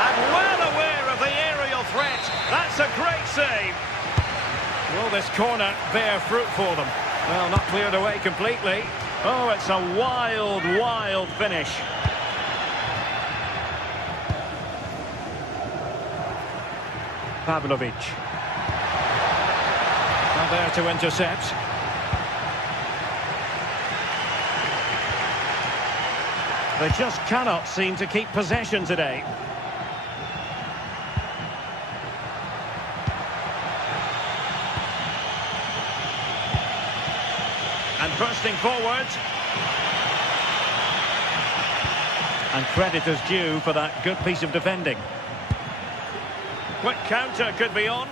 And well aware of the aerial threat. That's a great save. Will this corner bear fruit for them? Well, not cleared away completely. Oh, it's a wild, wild finish. Pavlovic. Now there to intercept. They just cannot seem to keep possession today. Bursting forward. And credit is due for that good piece of defending. Quick counter could be on.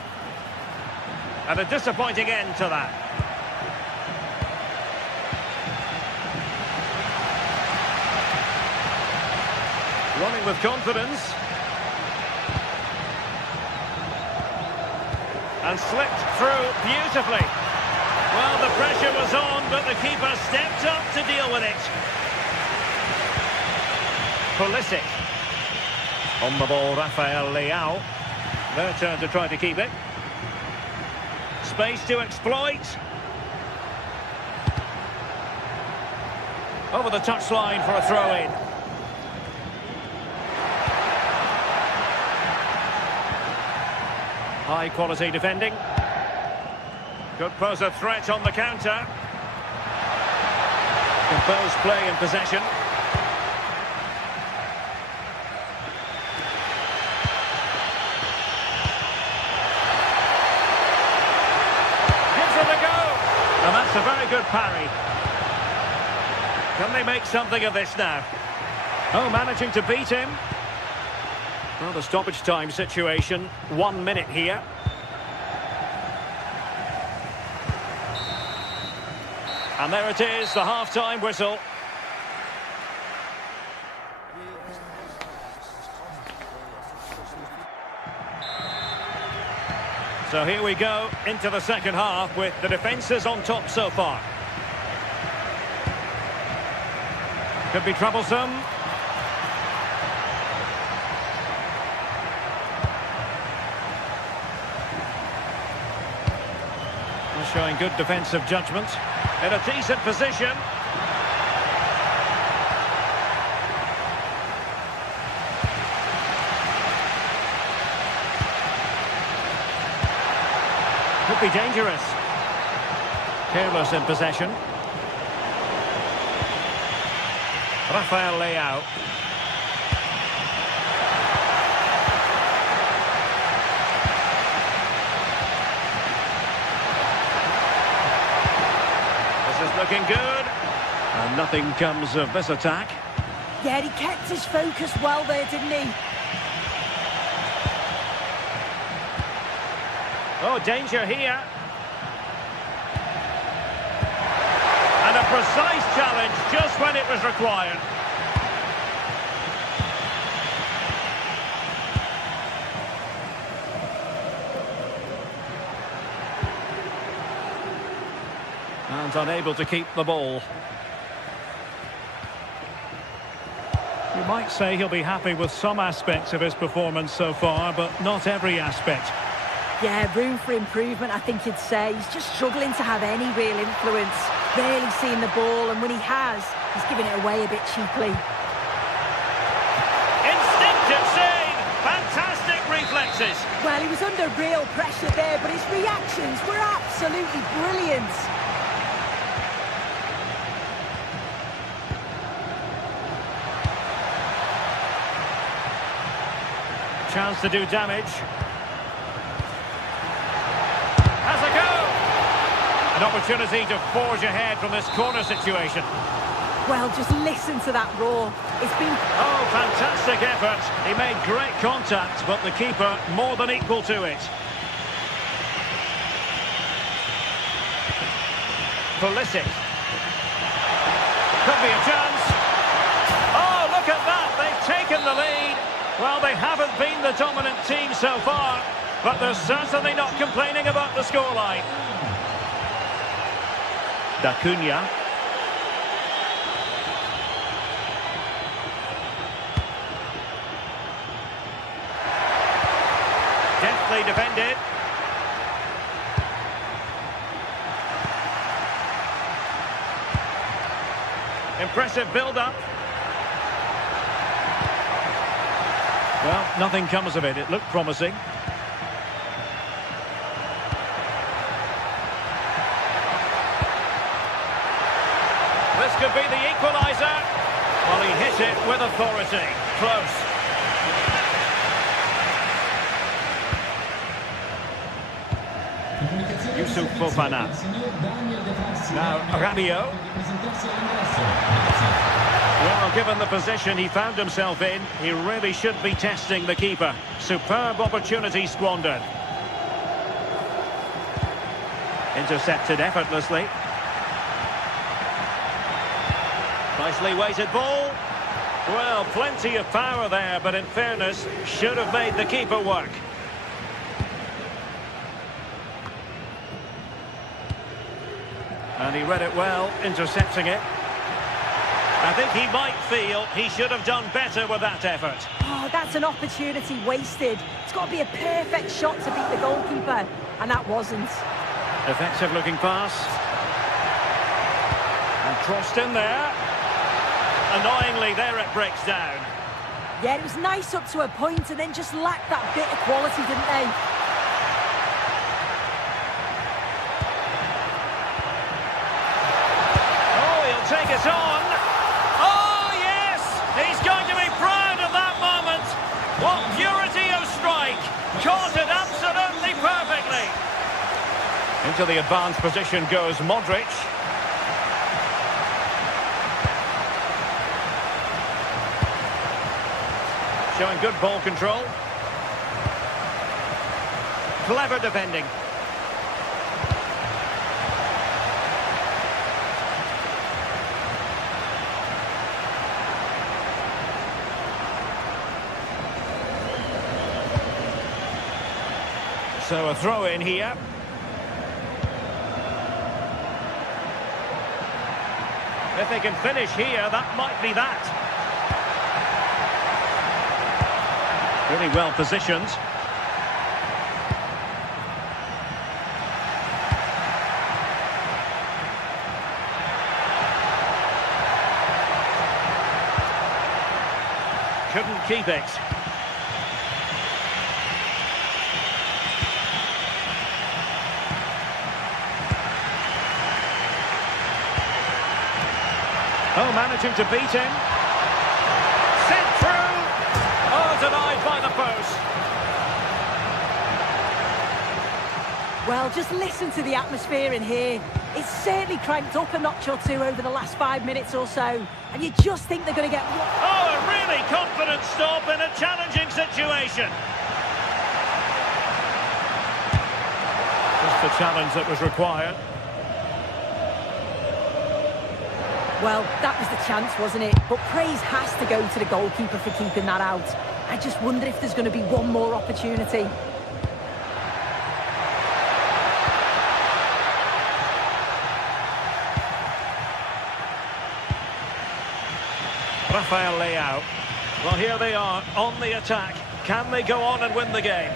And a disappointing end to that. Running with confidence. And slipped through beautifully. Well, the pressure was on, but the keeper stepped up to deal with it. Pulisic. On the ball, Rafael Leao. Their turn to try to keep it. Space to exploit. Over the touchline for a throw-in. High quality defending. Could pose a threat on the counter. Composed play in possession. Gives it a go. And that's a very good parry. Can they make something of this now? Oh, managing to beat him. Well, the stoppage time situation, 1 minute here. And there it is, the half-time whistle. So here we go into the second half with the defences on top so far. Could be troublesome. Showing good defensive judgment. In a decent position. Could be dangerous. Careless in possession. Rafael Leao. Looking good. And nothing comes of this attack. Yeah, he kept his focus well there, didn't he? Oh, danger here. And a precise challenge just when it was required. And unable to keep the ball. You might say he'll be happy with some aspects of his performance so far, but not every aspect. Yeah, room for improvement, I think you'd say. He's just struggling to have any real influence. Barely seeing the ball, and when he has, he's giving it away a bit cheaply. Instinctive save! Fantastic reflexes! Well, he was under real pressure there, but his reactions were absolutely brilliant. Chance to do damage. Has a go! An opportunity to forge ahead from this corner situation. Well, just listen to that roar. It's been... Oh, fantastic effort. He made great contact, but the keeper more than equal to it. Pulisic. Could be a chance. Oh, look at that. They've taken the lead. Well, they haven't been the dominant team so far, but they're certainly not complaining about the scoreline. D'Acunha. Deftly defended. Impressive build-up. Well, nothing comes of it. It looked promising. This could be the equaliser. Well, he hit it with authority. Close. to Fofana. Now Rabiot. Well, given the position he found himself in, he really should be testing the keeper. Superb opportunity squandered. Intercepted effortlessly. Nicely weighted ball. Well, plenty of power there, but in fairness, should have made the keeper work. And he read it well, intercepting it. I think he might feel he should have done better with that effort. Oh, that's an opportunity wasted. It's got to be a perfect shot to beat the goalkeeper, and that wasn't. Effective looking pass. And crossed in there. Annoyingly, there it breaks down. Yeah, it was nice up to a point, and then just lacked that bit of quality, didn't they? Oh, he'll take it on. Oh, yes! He's going to be proud of that moment. What purity of strike. Caught it absolutely perfectly. Into the advanced position goes Modric. Showing good ball control. Clever defending. So a throw in here. If they can finish here, that might be that. Really well positioned. Couldn't keep it. Oh, managing to beat him. Sent through. Oh, denied by the post. Well, just listen to the atmosphere in here. It's certainly cranked up a notch or two over the last 5 minutes or so. And you just think they're going to get... Oh, a really confident stop in a challenging situation. Just the challenge that was required. Well, that was the chance, wasn't it? But praise has to go to the goalkeeper for keeping that out. I just wonder if there's going to be one more opportunity. Rafael Leao. Well, here they are on the attack. Can they go on and win the game?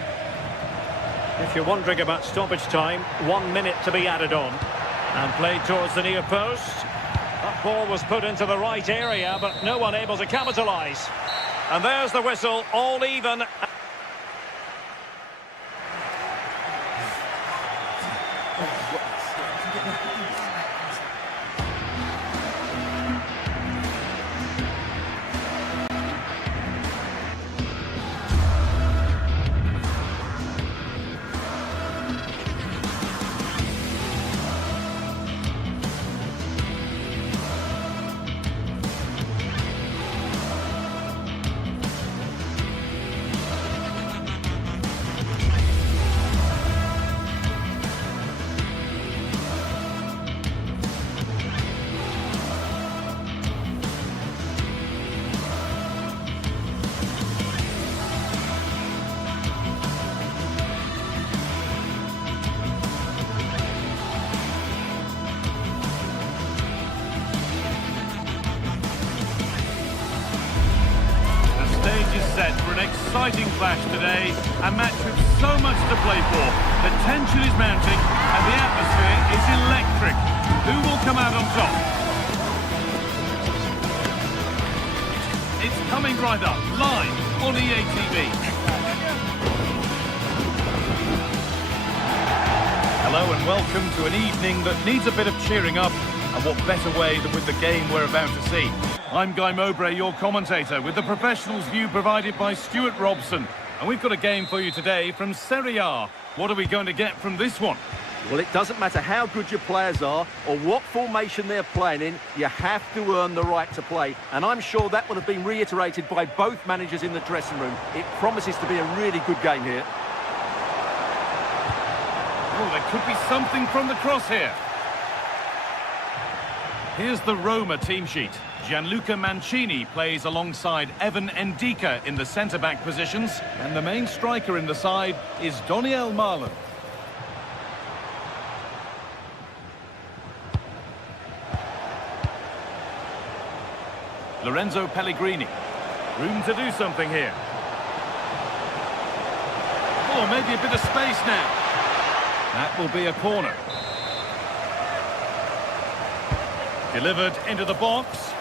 If you're wondering about stoppage time, 1 minute to be added on. And played towards the near post. That ball was put into the right area, but no one able to capitalise. And there's the whistle, all even. Set for an exciting clash today, a match with so much to play for. The tension is mounting and the atmosphere is electric. Who will come out on top? It's coming right up, live on EA TV. Hello and welcome to an evening that needs a bit of cheering up, and what better way than with the game we're about to see. I'm Guy Mowbray, your commentator, with the professionals' view provided by Stuart Robson. And we've got a game for you today from Serie A. What are we going to get from this one? Well, it doesn't matter how good your players are or what formation they're playing in, you have to earn the right to play. And I'm sure that will have been reiterated by both managers in the dressing room. It promises to be a really good game here. Oh, there could be something from the cross here. Here's the Roma team sheet. Gianluca Mancini plays alongside Evan Ndika in the centre-back positions. And the main striker in the side is Daniel Marlon. Lorenzo Pellegrini. Room to do something here. Oh, maybe a bit of space now. That will be a corner. Delivered into the box.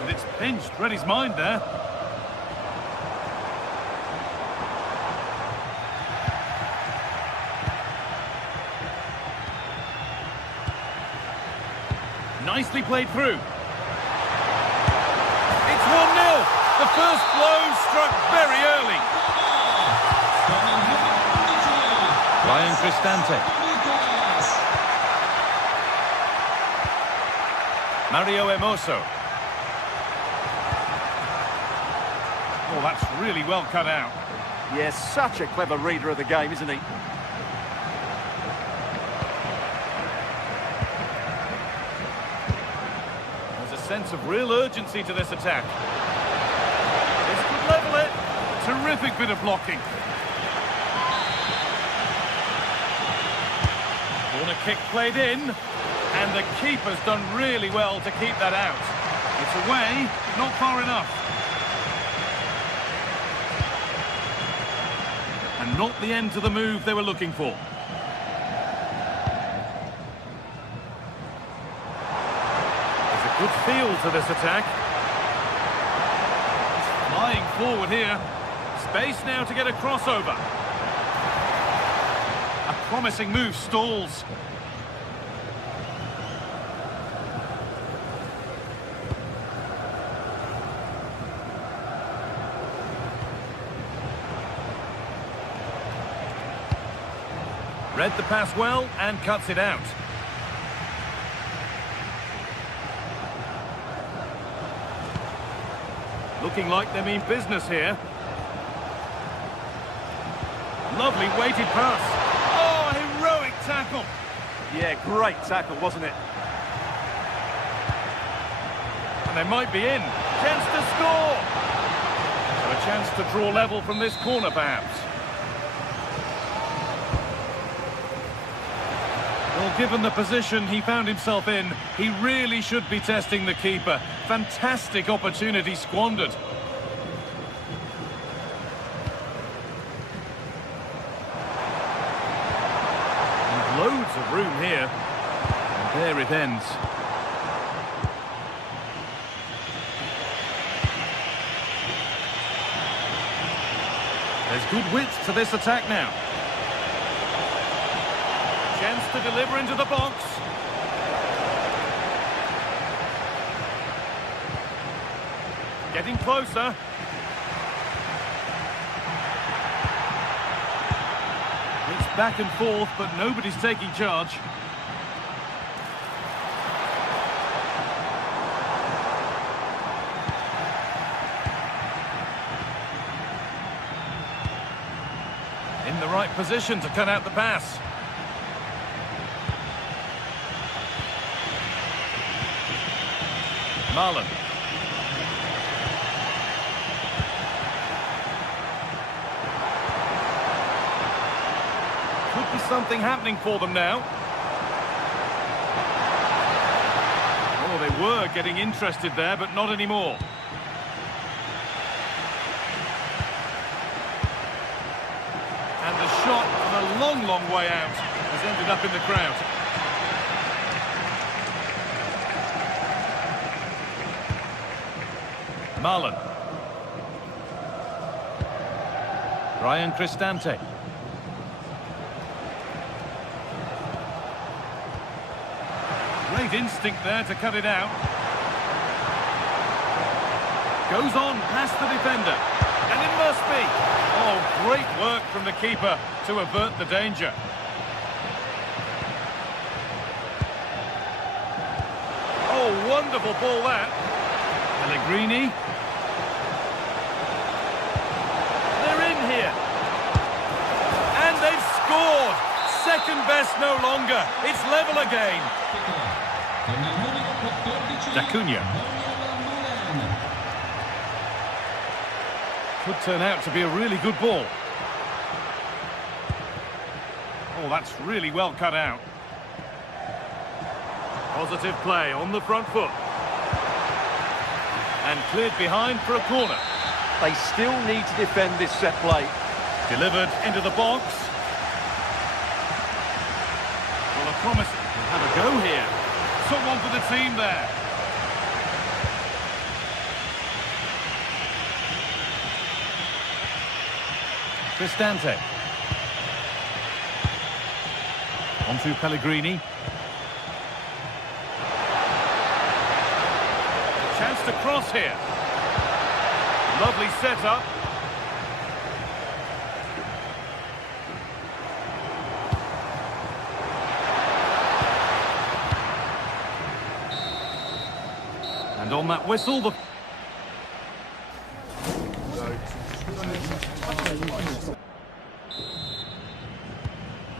And it's pinched. Read his mind there. Nicely played through. It's 1-0. The first blow struck very early. Ryan Cristante. Mario Hermoso. Oh, that's really well cut out. Yes, such a clever reader of the game, isn't he? Sense of real urgency to this attack. This could level it. Terrific bit of blocking. Corner kick played in, and the keeper's done really well to keep that out. It's away, not far enough. And not the end to the move they were looking for. Good feel to this attack. He's flying forward here. Space now to get a crossover. A promising move stalls. Read the pass well and cuts it out. Looking like they mean business here. Lovely weighted pass. Oh, heroic tackle. Yeah, great tackle, wasn't it? And they might be in. Chance to score. So a chance to draw level from this corner, perhaps. Well, given the position he found himself in, he really should be testing the keeper. Fantastic opportunity squandered. And loads of room here. And there it ends. There's good width to this attack now. Chance to deliver into the box. Getting closer. It's back and forth, but nobody's taking charge. In the right position to cut out the pass. Marlon. Could be something happening for them now. Oh, they were getting interested there, but not anymore. And the shot from a long, long way out has ended up in the crowd. Marlon. Ryan Cristante. Great instinct there to cut it out. Goes on past the defender. And it must be. Oh, great work from the keeper to avert the danger. Oh, wonderful ball that. Pellegrini. They're in here. And they've scored. Second best no longer. It's level again. D'Acunha. Could turn out to be a really good ball. Oh, that's really well cut out. Positive play on the front foot. And cleared behind for a corner. They still need to defend this set play. Delivered into the box. Well, a promise. Have a go here. Someone for the team there. Cristante. On to Pellegrini. Chance to cross here. Lovely setup. And on that whistle, the...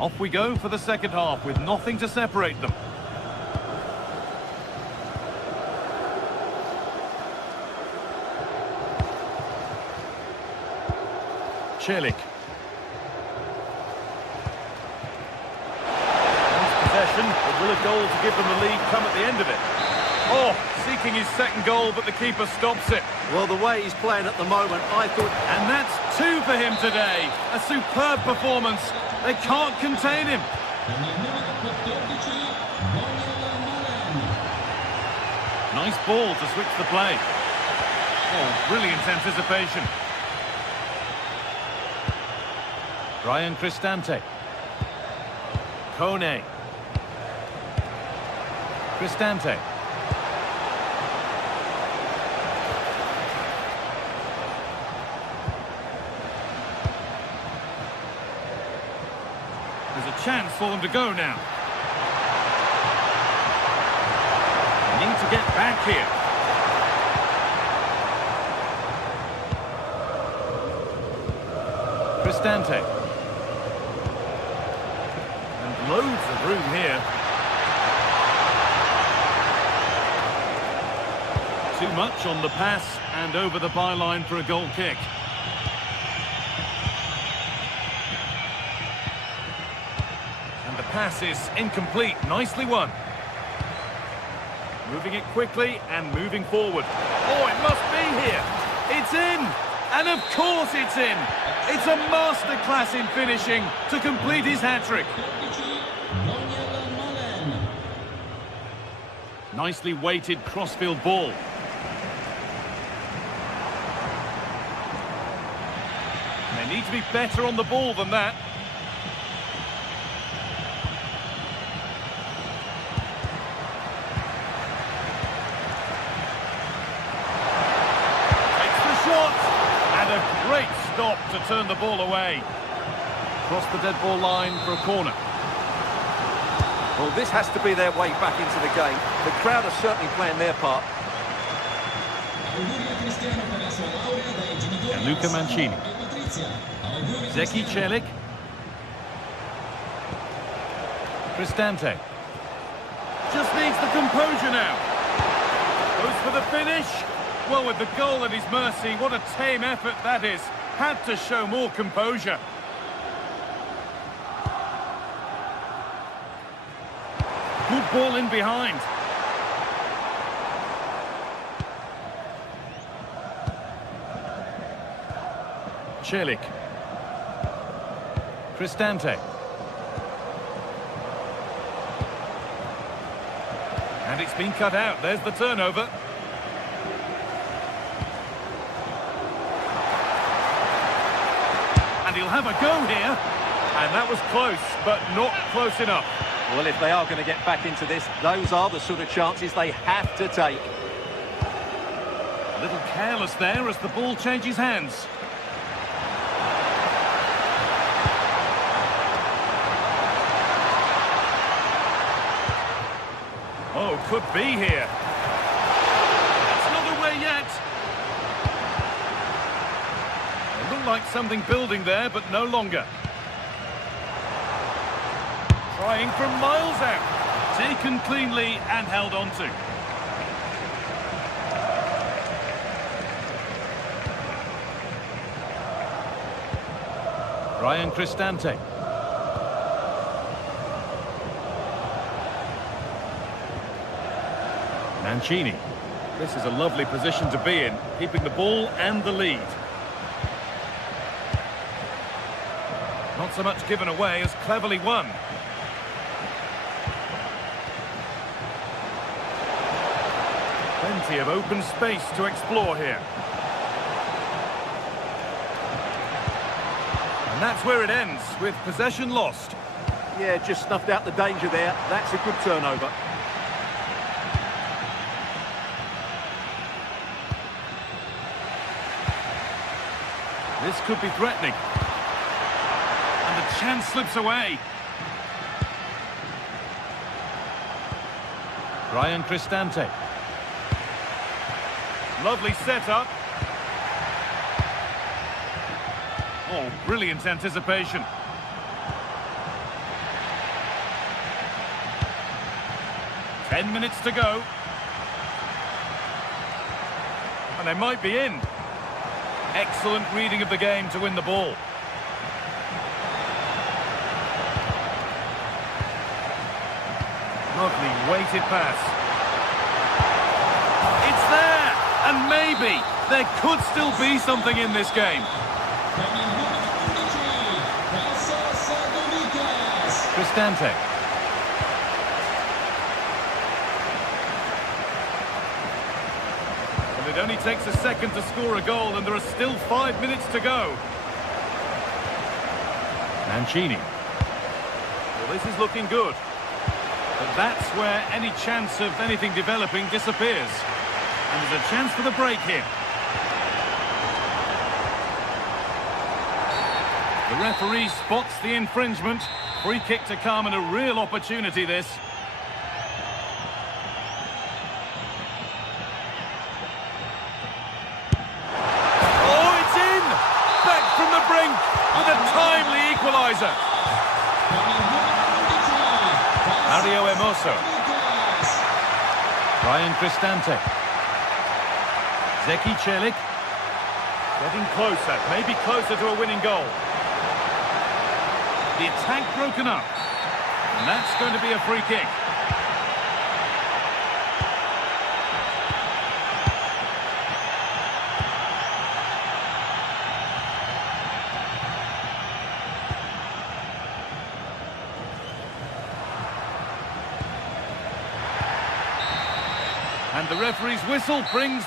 Off we go for the second half with nothing to separate them. Celik. Wants possession, but will a goal to give them the lead come at the end of it? Oh, seeking his second goal, but the keeper stops it. Well, the way he's playing at the moment, I thought... And that's 2 for him today. A superb performance. They can't contain him. Nice ball to switch the play. Oh, brilliant anticipation. Ryan Cristante. Kone. Cristante. There's a chance for them to go now. They need to get back here. Cristante. And loads of room here. Too much on the pass and over the byline for a goal kick. And the pass is incomplete. Nicely won. Moving it quickly and moving forward. Oh, it must be here. It's in. And of course it's in. It's a masterclass in finishing to complete his hat-trick. Nicely weighted crossfield ball. They need to be better on the ball than that. Takes the shot. And a great stop to turn the ball away. Cross the dead ball line for a corner. Well, this has to be their way back into the game. The crowd are certainly playing their part. Luca Mancini. Zeki Celik. Cristante. Just needs the composure now. Goes for the finish. Well, with the goal at his mercy, what a tame effort that is. Had to show more composure. Good ball in behind. Celik. Cristante. And it's been cut out. There's the turnover. And he'll have a go here. And that was close, but not close enough. Well, if they are going to get back into this, those are the sort of chances they have to take. A little careless there as the ball changes hands. Oh, could be here. It's not away yet. It looked like something building there, but no longer. Trying from miles out. Taken cleanly and held on to. Ryan Cristante. Mancini. This is a lovely position to be in, keeping the ball and the lead. Not so much given away as cleverly won. Plenty of open space to explore here. And that's where it ends, with possession lost. Yeah, just snuffed out the danger there. That's a good turnover. This could be threatening. And the chance slips away. Ryan Cristante. Lovely setup. Oh, brilliant anticipation. Ten minutes to go. And they might be in. Excellent reading of the game to win the ball. Lovely weighted pass. It's there! And maybe there could still be something in this game. Cristante. Well, it only takes a second to score a goal and there are still 5 minutes to go. Mancini. Well, this is looking good. But that's where any chance of anything developing disappears. And there's a chance for the break here. The referee spots the infringement. Free kick to come and a real opportunity this. Oh, it's in! Back from the brink with a timely equaliser. Mario Hermoso. Ryan Cristante. Zeki Celik. Getting closer, maybe closer to a winning goal. The attack broken up. And that's going to be a free kick. And the referee's whistle brings...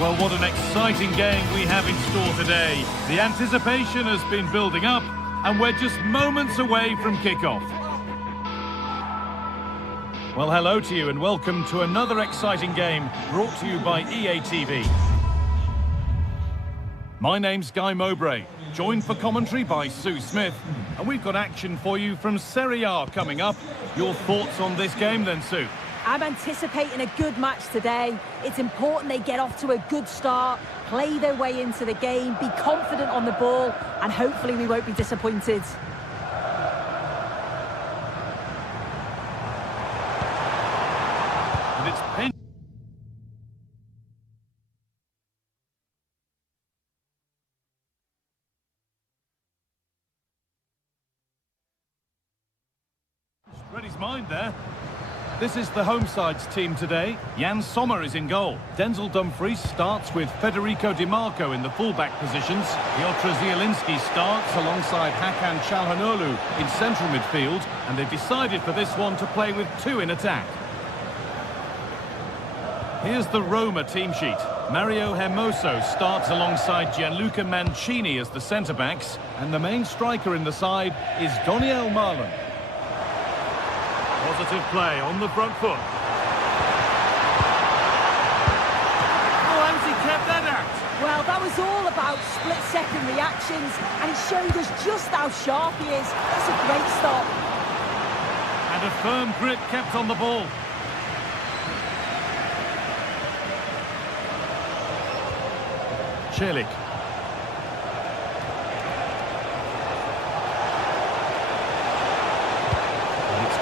Well, what an exciting game we have in store today. The anticipation has been building up, and we're just moments away from kickoff. Well, hello to you and welcome to another exciting game brought to you by EA TV. My name's Guy Mowbray, joined for commentary by Sue Smith, and we've got action for you from Serie A coming up. Your thoughts on this game then, Sue? I'm anticipating a good match today. It's important they get off to a good start, play their way into the game, be confident on the ball, and hopefully we won't be disappointed. And it's pen. Read his mind there. This is the home side's team today. Jan Sommer is in goal. Denzel Dumfries starts with Federico Di Marco in the fullback positions. Piotr Zielinski starts alongside Hakan Çalhanoğlu in central midfield, and they've decided for this one to play with two in attack. Here's the Roma team sheet. Mario Hermoso starts alongside Gianluca Mancini as the centre-backs, and the main striker in the side is Doniel Marlon. Positive play on the front foot. Oh, how's he kept that out? Well, that was all about split-second reactions, and it showed us just how sharp he is. That's a great stop. And a firm grip kept on the ball. Celik.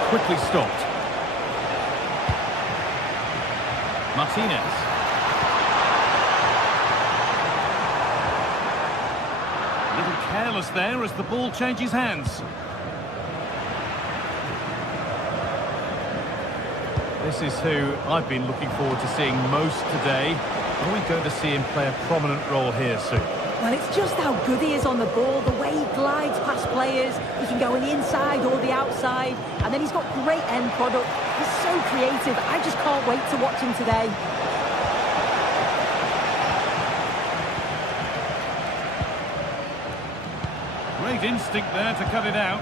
Quickly stopped. Martinez. A little careless there as the ball changes hands. This is who I've been looking forward to seeing most today. Are we going to see him play a prominent role here soon? Well, it's just how good he is on the ball, the way he glides past players. He can go on the inside or the outside, and then he's got great end product. He's so creative. I just can't wait to watch him today. Great instinct there to cut it out.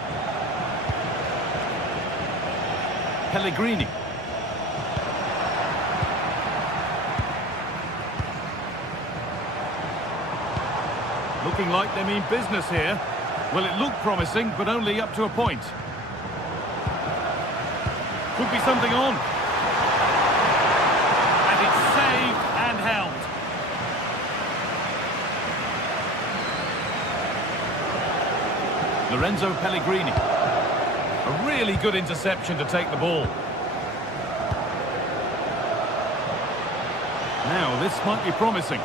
Pellegrini. Looking like they mean business here. Well, it looked promising, but only up to a point. Could be something on. And it's saved and held. Lorenzo Pellegrini. A really good interception to take the ball. Now, this might be promising.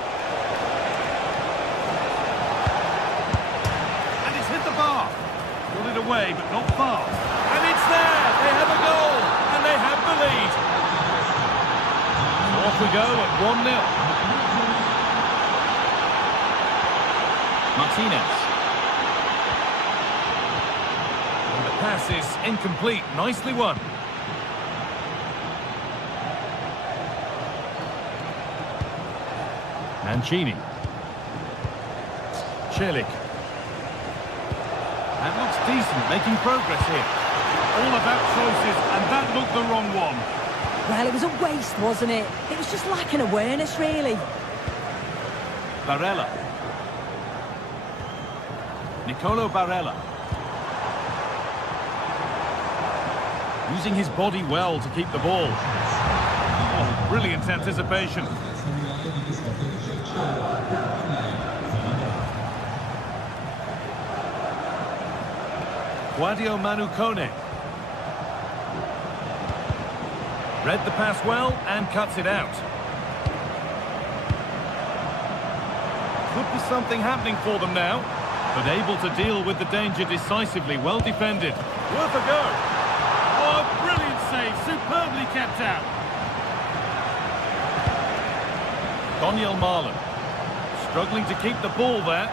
Away, but not far. And it's there! They have a goal! And they have the lead! So off we go at 1-0. Martinez. And the pass is incomplete. Nicely won. Mancini. Celik. That looks decent, making progress here. All about choices, and that looked the wrong one. Well, it was a waste, wasn't it? It was just lacking awareness, really. Barella. Nicolo Barella. Using his body well to keep the ball. Oh, brilliant anticipation. Guadio Manukone. Read the pass well and cuts it out. Could be something happening for them now, but able to deal with the danger decisively. Well defended. Worth a go. Oh, brilliant save. Superbly kept out. Doniel Marlon. Struggling to keep the ball there.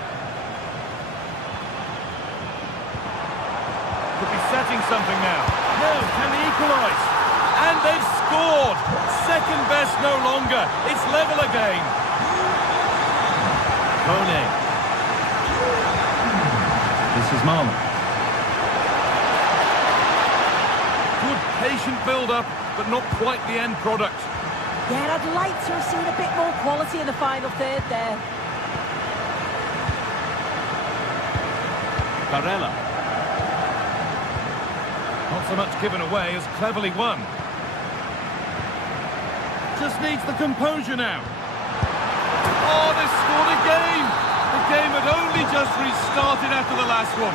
Could be setting something now. No, can they equalise? And they've scored! Second best no longer. It's level again. Kone. This is Marlon. Good patient build-up, but not quite the end product. Yeah, I'd like to have seen a bit more quality in the final third there. Barella. Not so much given away as cleverly won. Just needs the composure now. Oh, they scored again! The game had only just restarted after the last one.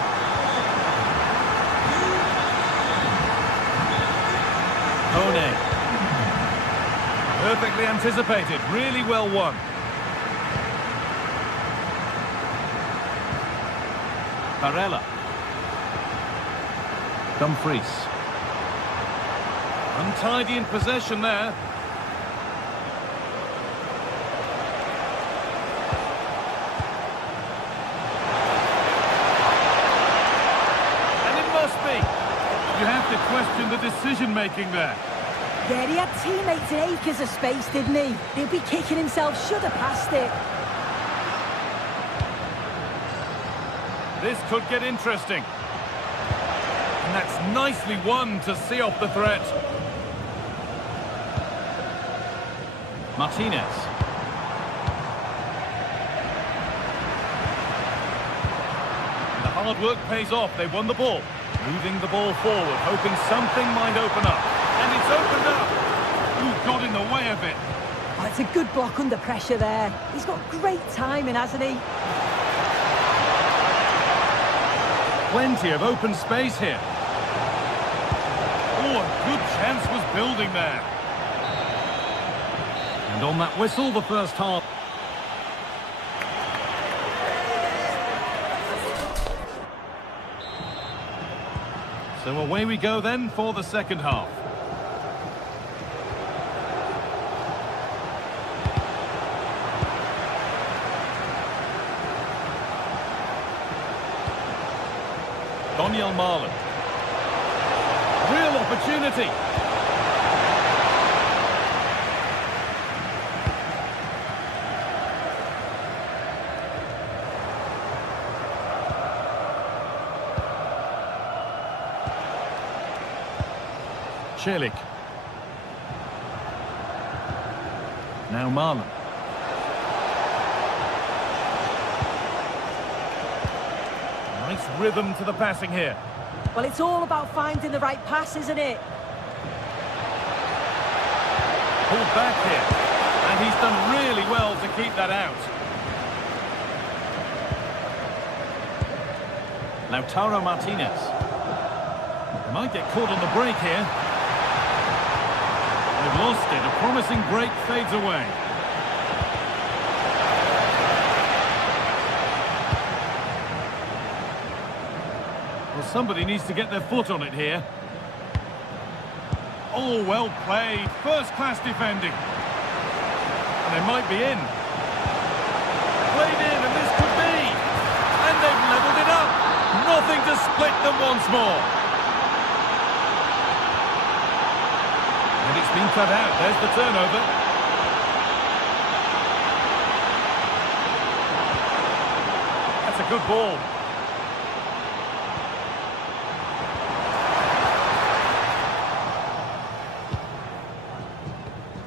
Kone. Perfectly anticipated, really well won. Barella. Dumfries. Untidy in possession there. And it must be. You have to question the decision-making there. Yeah, he had teammates in acres of space, didn't he? He'd be kicking himself, should have passed it. This could get interesting. And that's nicely won to see off the threat. Martinez. And the hard work pays off. They won the ball. Moving the ball forward, hoping something might open up. And it's opened up. Ooh, got in the way of it. Oh, it's a good block under pressure there. He's got great timing, hasn't he? Plenty of open space here. Oh, a good chance was building there. And on that whistle, the first half. So away we go then for the second half. Daniel Marlon. Real opportunity. Celik. Now Marlon. Nice rhythm to the passing here. Well, it's all about finding the right pass, isn't it? Pulled back here. And he's done really well to keep that out. Lautaro Martinez. They might get caught on the break here. They've lost it. A promising break fades away. Well, somebody needs to get their foot on it here. Oh, well played. First-class defending. And they might be in. Played in, and this could be. And they've levelled it up. Nothing to split them once more. And it's been cut out. There's the turnover. That's a good ball.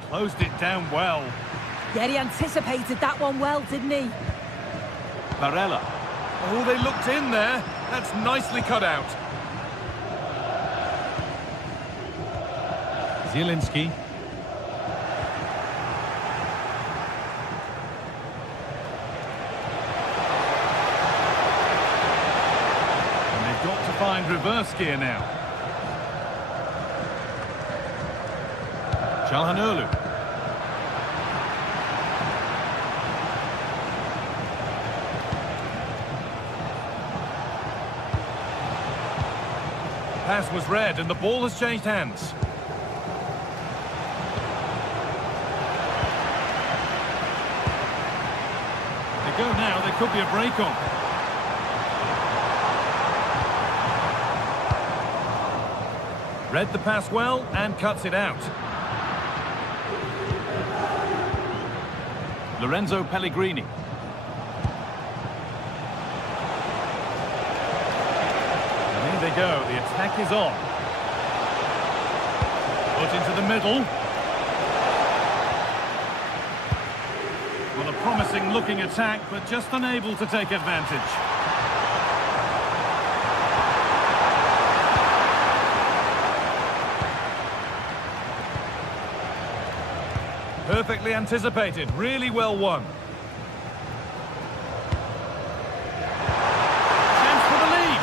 Closed it down well. Yeah, he anticipated that one well, didn't he? Barella. Oh, they looked in there. That's nicely cut out. Zielinski. And they've got to find reverse gear now. Çalhanoğlu. Pass was read and the ball has changed hands. They go now, there could be a break on. Read the pass well and cuts it out. Lorenzo Pellegrini. go. The attack is on. Put into the middle. Well, a promising looking attack, but just unable to take advantage. Perfectly anticipated, really well won. Chance for the lead.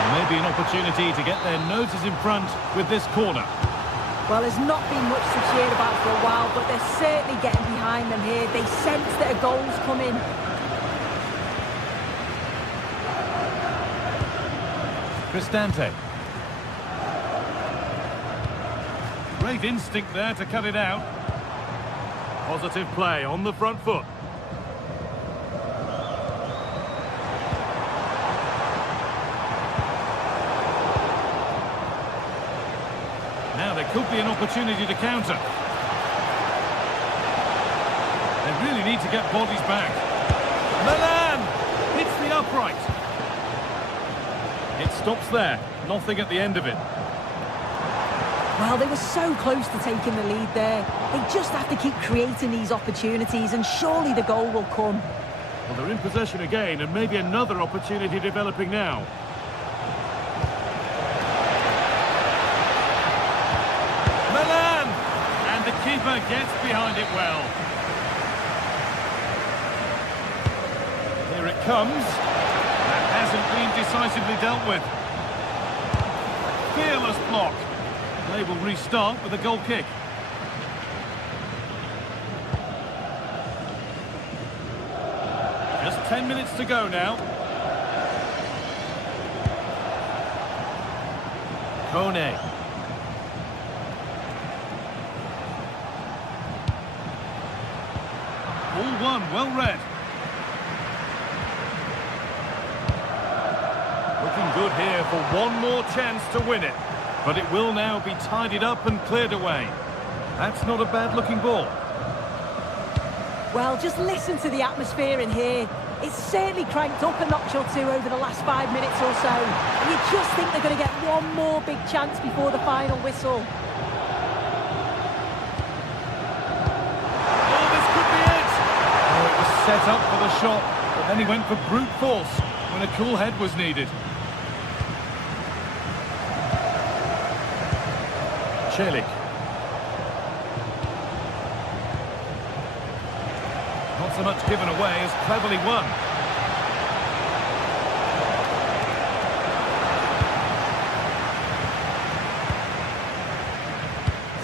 And maybe an opportunity to get their noses in front with this corner. Well, there's not been much to cheer about for a while, but they're certainly getting behind them here. They sense that a goal's coming. Cristante. Great instinct there to cut it out. Positive play on the front foot. Now there could be an opportunity to counter. They really need to get bodies back. Milan hits the upright. It stops there. Nothing at the end of it. Well, they were so close to taking the lead there. They just have to keep creating these opportunities, and surely the goal will come. Well, they're in possession again, and maybe another opportunity developing now. Milan! And the keeper gets behind it well. Here it comes. That hasn't been decisively dealt with. Fearless block. They will restart with a goal kick. Just 10 minutes to go now. Kone. All one, well read. Looking good here for one more chance to win it. But it will now be tidied up and cleared away. That's not a bad-looking ball. Well, just listen to the atmosphere in here. It's certainly cranked up a notch or two over the last 5 minutes or so. And you just think they're going to get one more big chance before the final whistle. Oh, this could be it! Oh, it was set up for the shot, but then he went for brute force when a cool head was needed. Celik. Not so much given away as cleverly won.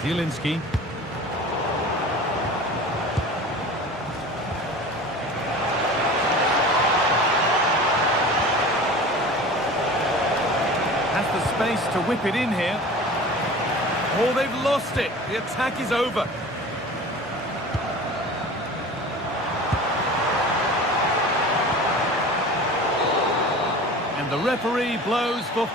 Zielinski. Has the space to whip it in here. Oh, they've lost it. The attack is over. And the referee blows for...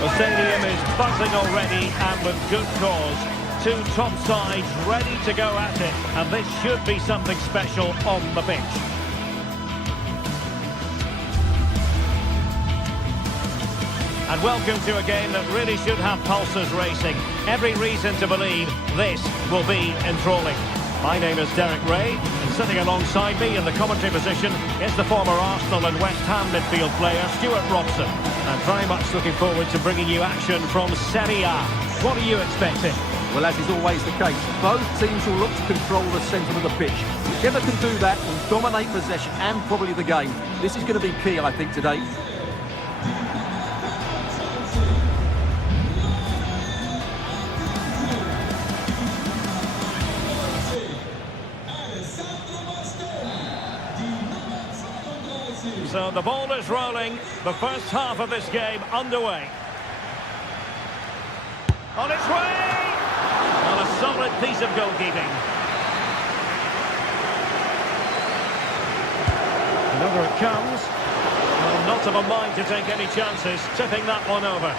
The stadium is buzzing already, and with good cause. Two top sides ready to go at it, and this should be something special on the pitch. And welcome to a game that really should have pulses racing. Every reason to believe this will be enthralling. My name is Derek Ray, and sitting alongside me in the commentary position is the former Arsenal and West Ham midfield player Stuart Robson. And very much looking forward to bringing you action from Serie A. What are you expecting? Well, as is always the case, both teams will look to control the centre of the pitch. Whichever can do that will dominate possession and probably the game. This is going to be key, I think, today. So the ball is rolling. The first half of this game underway. On its way! Well, a solid piece of goalkeeping. And over it comes. Well, not of a mind to take any chances, tipping that one over.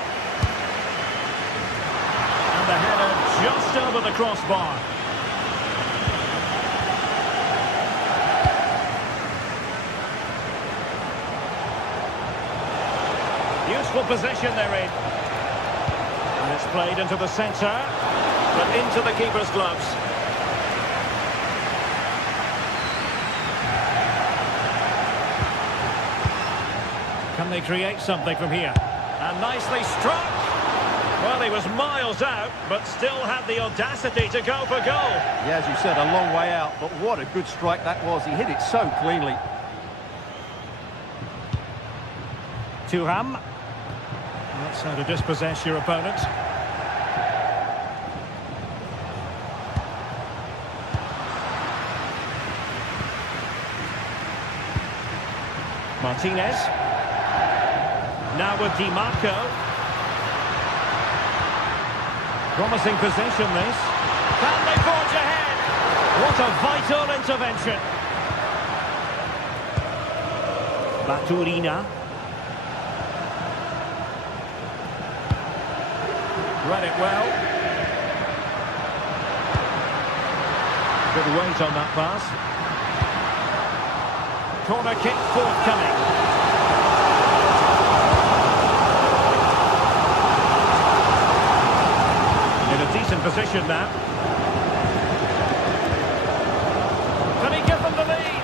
And the header just over the crossbar. Useful position they're in. And it's played into the centre, but into the keeper's gloves. Can they create something from here? And nicely struck. Well, he was miles out, but still had the audacity to go for goal. Yeah, as you said, a long way out, but what a good strike that was. He hit it so cleanly. Thuram. That's how to dispossess your opponent. Martinez. Now with Di Marco. Promising possession this. Can they forge ahead? What a vital intervention. Baturina. Read it well. Good weight on that pass. Corner kick forthcoming. In a decent position now. Can he give them the lead?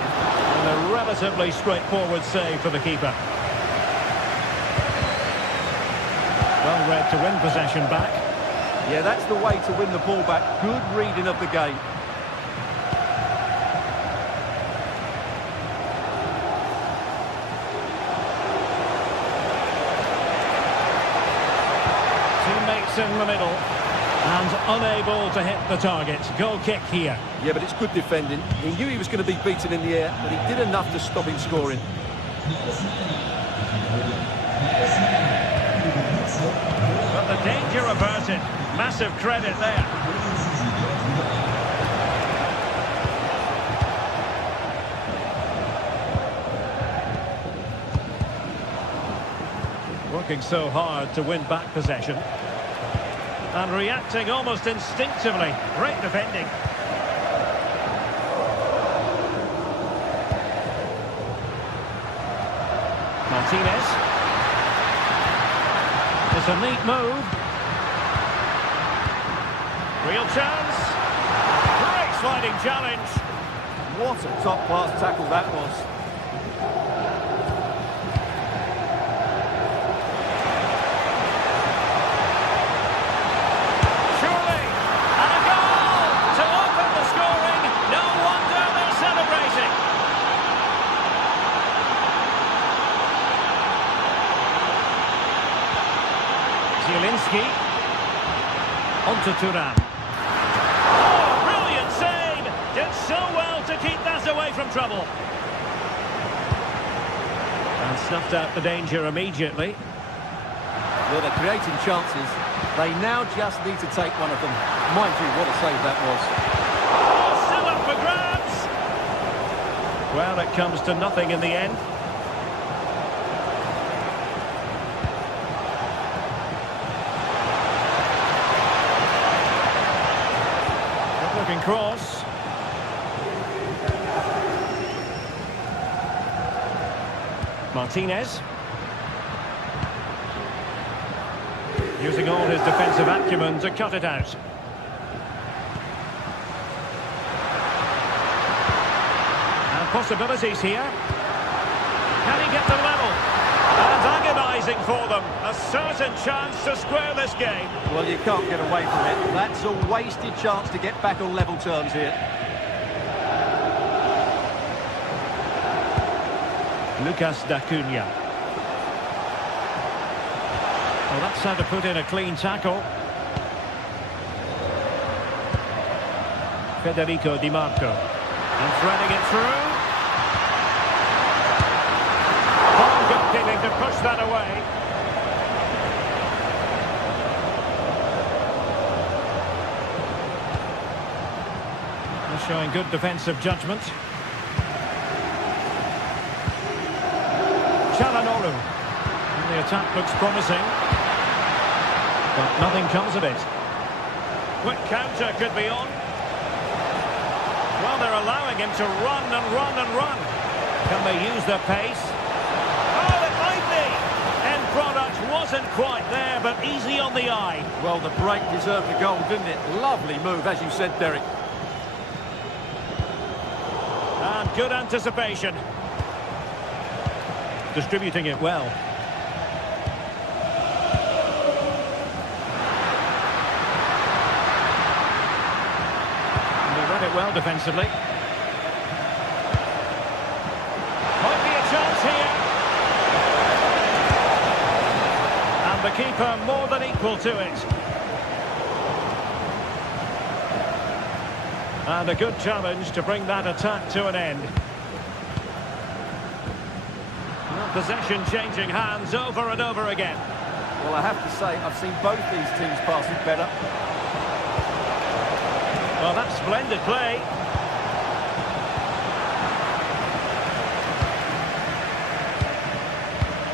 And a relatively straightforward save for the keeper. Well read to win possession back. Yeah, that's the way to win the ball back. Good reading of the game. Teammates in the middle and unable to hit the target. Goal kick here. Yeah, but it's good defending. He knew he was going to be beaten in the air, but he did enough to stop him scoring. But the danger averted. Massive credit there. Working so hard to win back possession. And reacting almost instinctively. Great defending. Martinez. It's a neat move. Real chance. Great sliding challenge. What a top-class tackle that was. Surely. And a goal to open the scoring. No wonder they're celebrating. Zielinski. Onto Thuram. Oh, brilliant save! Did so well to keep that away from trouble. And snuffed out the danger immediately. Well, they're creating chances. They now just need to take one of them. Mind you, what a save that was. Oh, still up for grabs! Well, it comes to nothing in the end. Looking cross. Martinez. Using all his defensive acumen to cut it out. And possibilities here. Can he get the level? And agonising for them. A certain chance to square this game. Well, you can't get away from it. That's a wasted chance to get back on level terms here. Lucas d'Acunha. Well, that's how to put in a clean tackle. Federico Di Marco. And threading it through. Fine goalkeeping to push that away. They're showing good defensive judgment. Çalhanoğlu. The attack looks promising, but nothing comes of it. Quick counter could be on. Well, they're allowing him to run and run and run. Can they use their pace? Oh, it might be. End product wasn't quite there, but easy on the eye. Well, the break deserved a goal, didn't it? Lovely move, as you said, Derek. And good anticipation. Distributing it well. It well defensively. Might be a chance here. And the keeper more than equal to it. And a good challenge to bring that attack to an end. Well, possession changing hands over and over again. Well, I have to say, I've seen both these teams pass it better. Well, that's splendid play.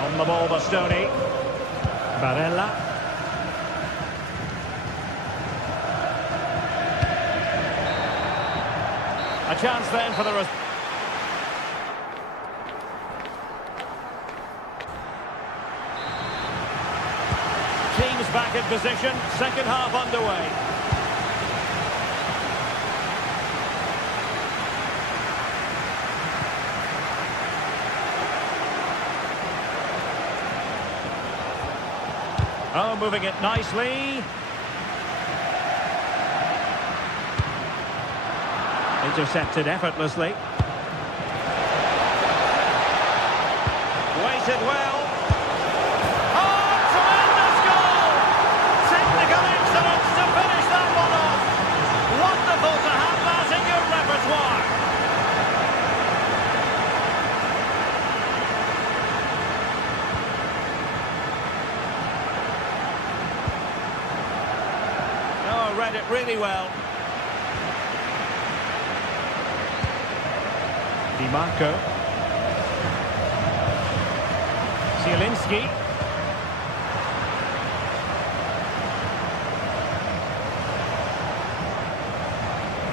On the ball, Bastoni. Barella. A chance then for the... Teams back in position. Second half underway. Oh, moving it nicely. Intercepted effortlessly. Waited well. Oh, tremendous goal! Technical excellence to finish that one off. Wonderful to have that in your repertoire. Read it really well. Di Marco. Zielinski.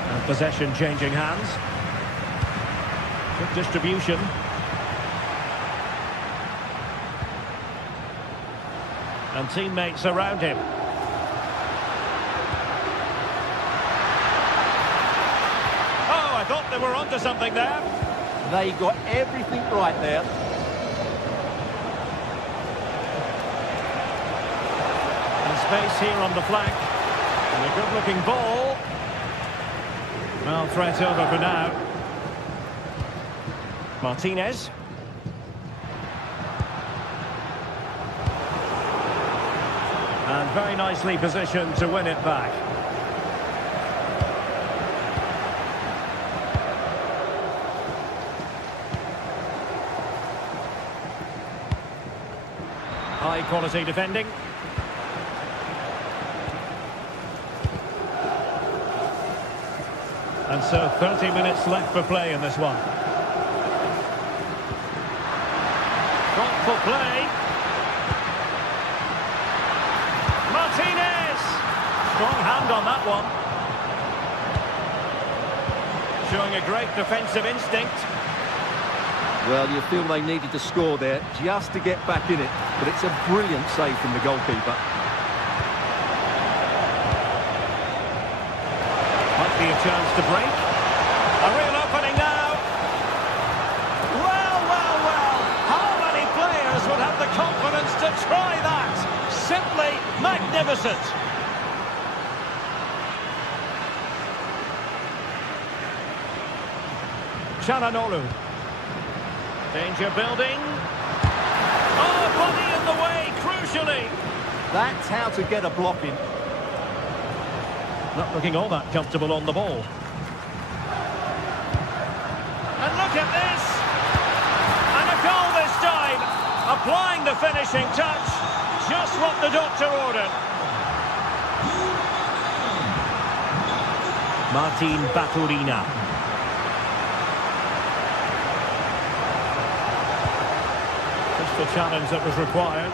And possession changing hands. Good distribution. And teammates around him. I thought they were onto something there. They got everything right there. And space here on the flank. And a good-looking ball. Well, threat over for now. Martinez. And very nicely positioned to win it back. High quality defending. And so 30 minutes left for play in this one. Thoughtful play. Martinez! Strong hand on that one. Showing a great defensive instinct. Well, you feel they needed to score there just to get back in it. But it's a brilliant save from the goalkeeper. Might be a chance to break. A real opening now. Well, well, well. How many players would have magnificent. Çalhanoğlu. Danger building. Oh, body in the way, crucially. That's how to get a block in. Not looking all that comfortable on the ball. And look at this. And a goal this time. Applying the finishing touch. Just what the doctor ordered. Martin Baturina. Just the challenge that was required.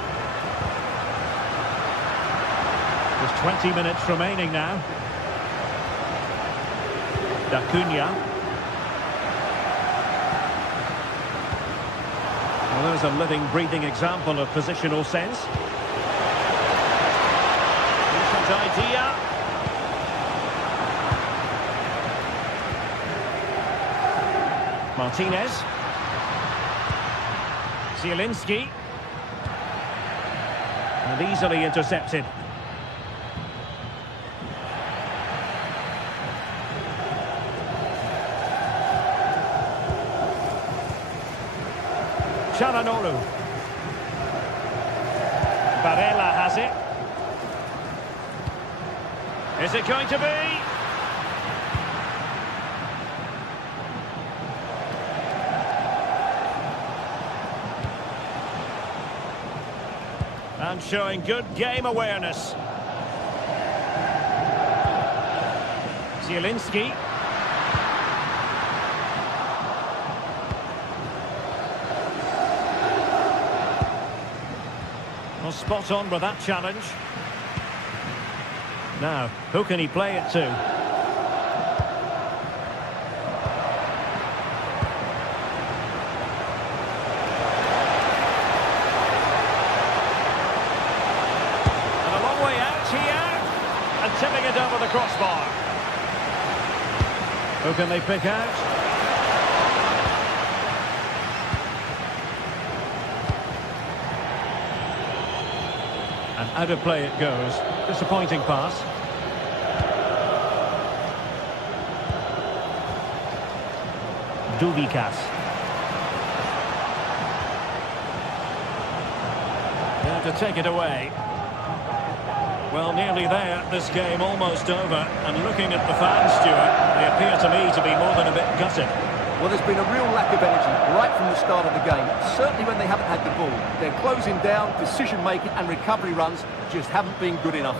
There's 20 minutes remaining now. D'Acunha. Well, there's a living, breathing example of positional sense. Decent idea. Martinez. Zielinski. And easily intercepted. Çalhanoğlu. Barella has it. Is it going to be? And showing good game awareness. Zielinski. Well, spot on with that challenge. Now, who can he play it to? And a long way out here. And tipping it over the crossbar. Who can they pick out? And out of play it goes. Disappointing pass. Duvikas. They have to take it away. Well, nearly there. This game almost over. And looking at the fans, Stuart, they appear to me to be more than a bit gutted. Well, there's been a real lack of energy right from the start of the game. Certainly when they haven't had the ball. They're closing down, decision-making and recovery runs just haven't been good enough.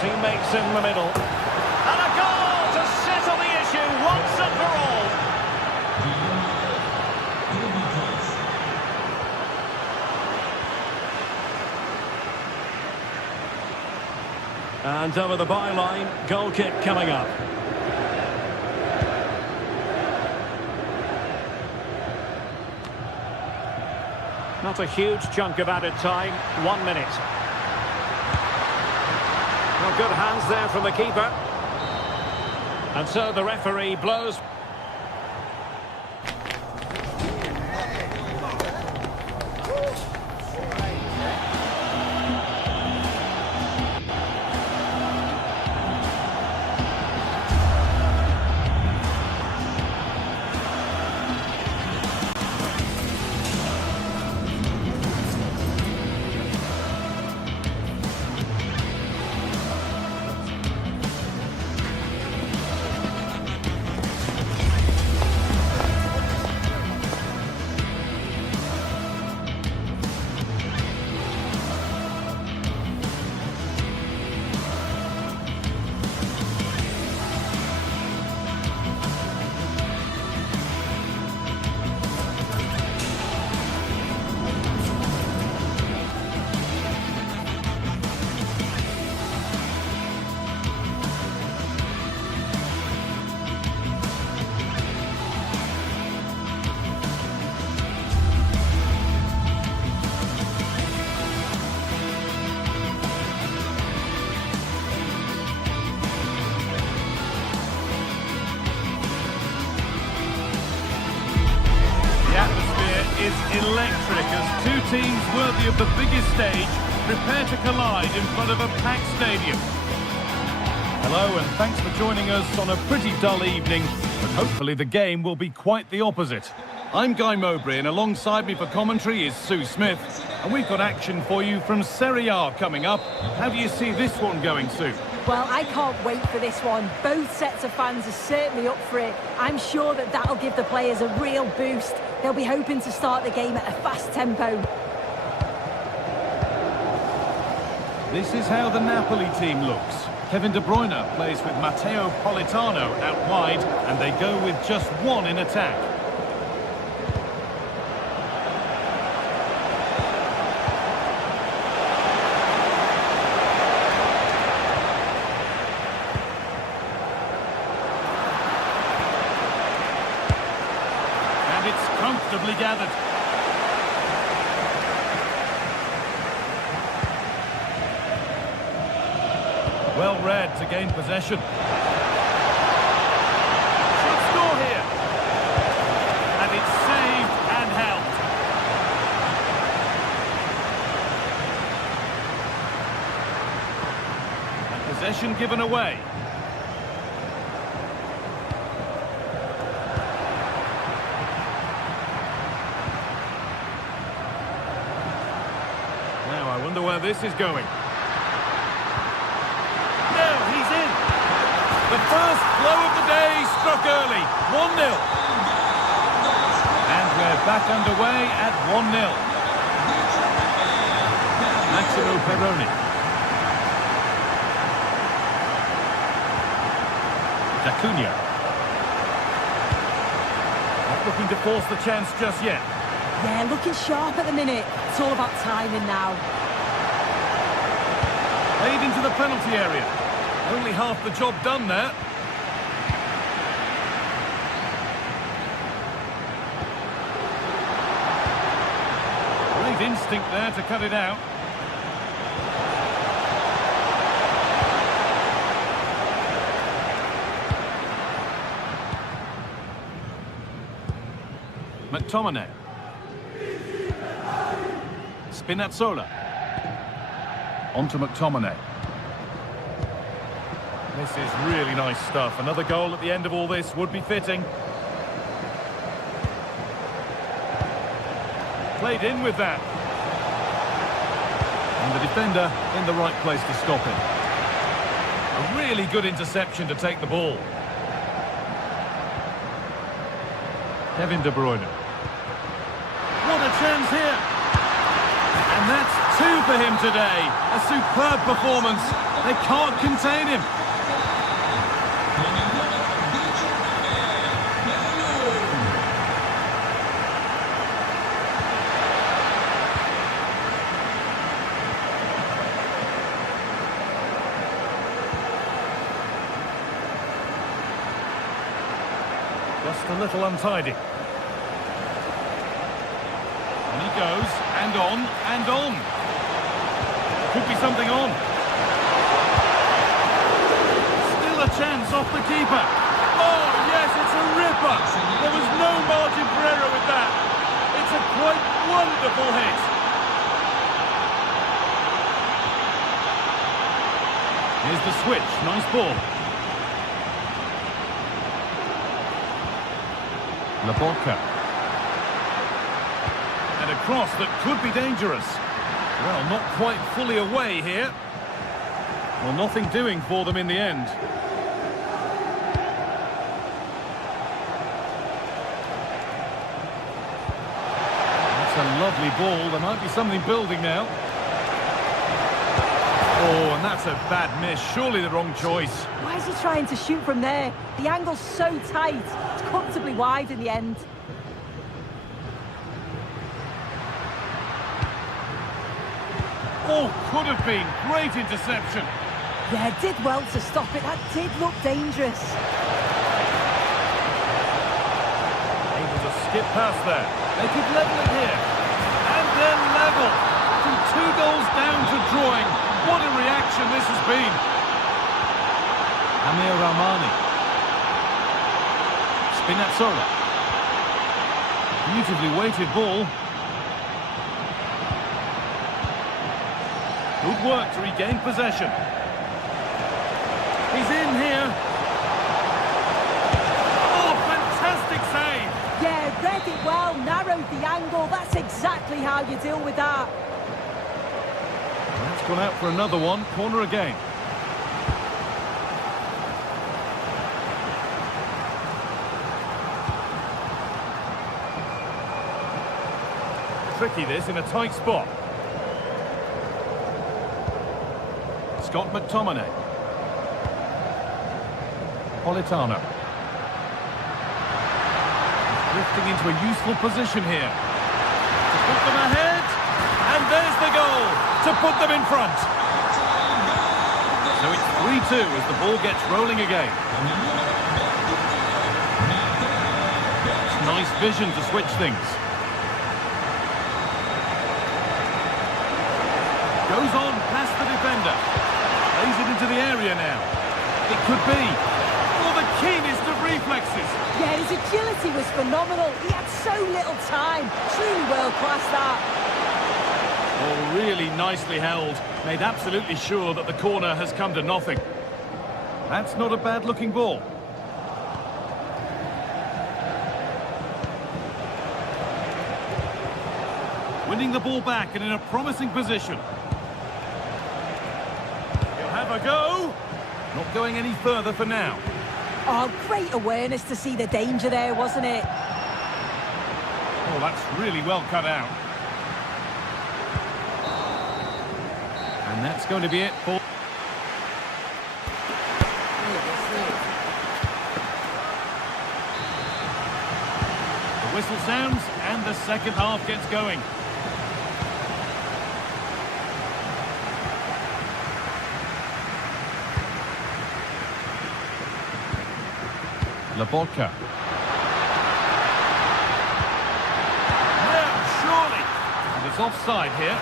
Teammates in the middle. And a goal to settle the issue once and for all. And over the byline, goal kick coming up. Not a huge chunk of added time, 1 minute. Well, good hands there from the keeper. And so the referee blows. electric as two teams worthy of the biggest stage prepare to collide in front of a packed stadium. Hello and thanks for joining us on a pretty dull evening, but hopefully the game will be quite the opposite. I'm Guy Mowbray and alongside me for commentary is Sue Smith, and we've got action for you from Serie A coming up. How do you see this one going, Sue? Well, I can't wait for this one. Both sets of fans are certainly up for it. I'm sure that that'll give the players a real boost. They'll be hoping to start the game at a fast tempo. This is how the Napoli team looks. Kevin De Bruyne plays with Matteo Politano out wide, and they go with just one in attack. And it's comfortably gathered. Well read to gain possession. Should score here. And it's saved and helped. And possession given away. Now I wonder where this is going. The first blow of the day struck early, 1-0. And we're back underway at 1-0. Maximo Perroni. D'Acunha. Not looking to force the chance just yet. Yeah, looking sharp at the minute. It's all about timing now. Played into the penalty area. Only half the job done there. Great instinct there to cut it out. McTominay. Spinazzola. On to McTominay. This is really nice stuff. Another goal at the end of all this would be fitting. Played in with that. And the defender in the right place to stop him. A really good interception to take the ball. Kevin De Bruyne. What a chance here. And that's two for him today. A superb performance. They can't contain him. Just a little untidy. And he goes, and on, and on. Could be something on. Still a chance off the keeper. Oh, yes, it's a ripper. There was no margin for error with that. It's a quite wonderful hit. Here's the switch. Nice ball. Laporca. And a cross that could be dangerous. Well, not quite fully away here. Well, nothing doing for them in the end. That's a lovely ball. There might be something building now. Oh, and that's a bad miss. Surely the wrong choice. Why is he trying to shoot from there? The angle's so tight. It's comfortably wide in the end. Oh, could have been. Great interception. Yeah, did well to stop it. That did look dangerous. Able to skip past there. They could level it here. And then level. From 2 goals down to drawing. What a reaction this has been. Amir Rahmani. Spinazzola. Beautifully weighted ball. Good work to regain possession. He's in here. Oh, fantastic save! Yeah, read it well, narrowed the angle. That's exactly how you deal with that. That's gone out for another one. Corner again. Tricky this in a tight spot. Scott McTominay. Politano. Drifting into a useful position here. To put them ahead. And there's the goal to put them in front. So it's 3-2 as the ball gets rolling again. It's nice vision to switch things. Goes on past the defender. Plays it into the area now. It could be. Oh, the keenest of reflexes. Yeah, his agility was phenomenal. He had so little time. Truly world-class, that. Oh, really nicely held. Made absolutely sure that the corner has come to nothing. That's not a bad-looking ball. Winning the ball back and in a promising position. He'll have a go. Not going any further for now. Oh, great awareness to see the danger there, wasn't it? Oh, that's really well cut out. And that's going to be it for... The whistle sounds and the second half gets going. Lobotka. No, surely. And it's offside here.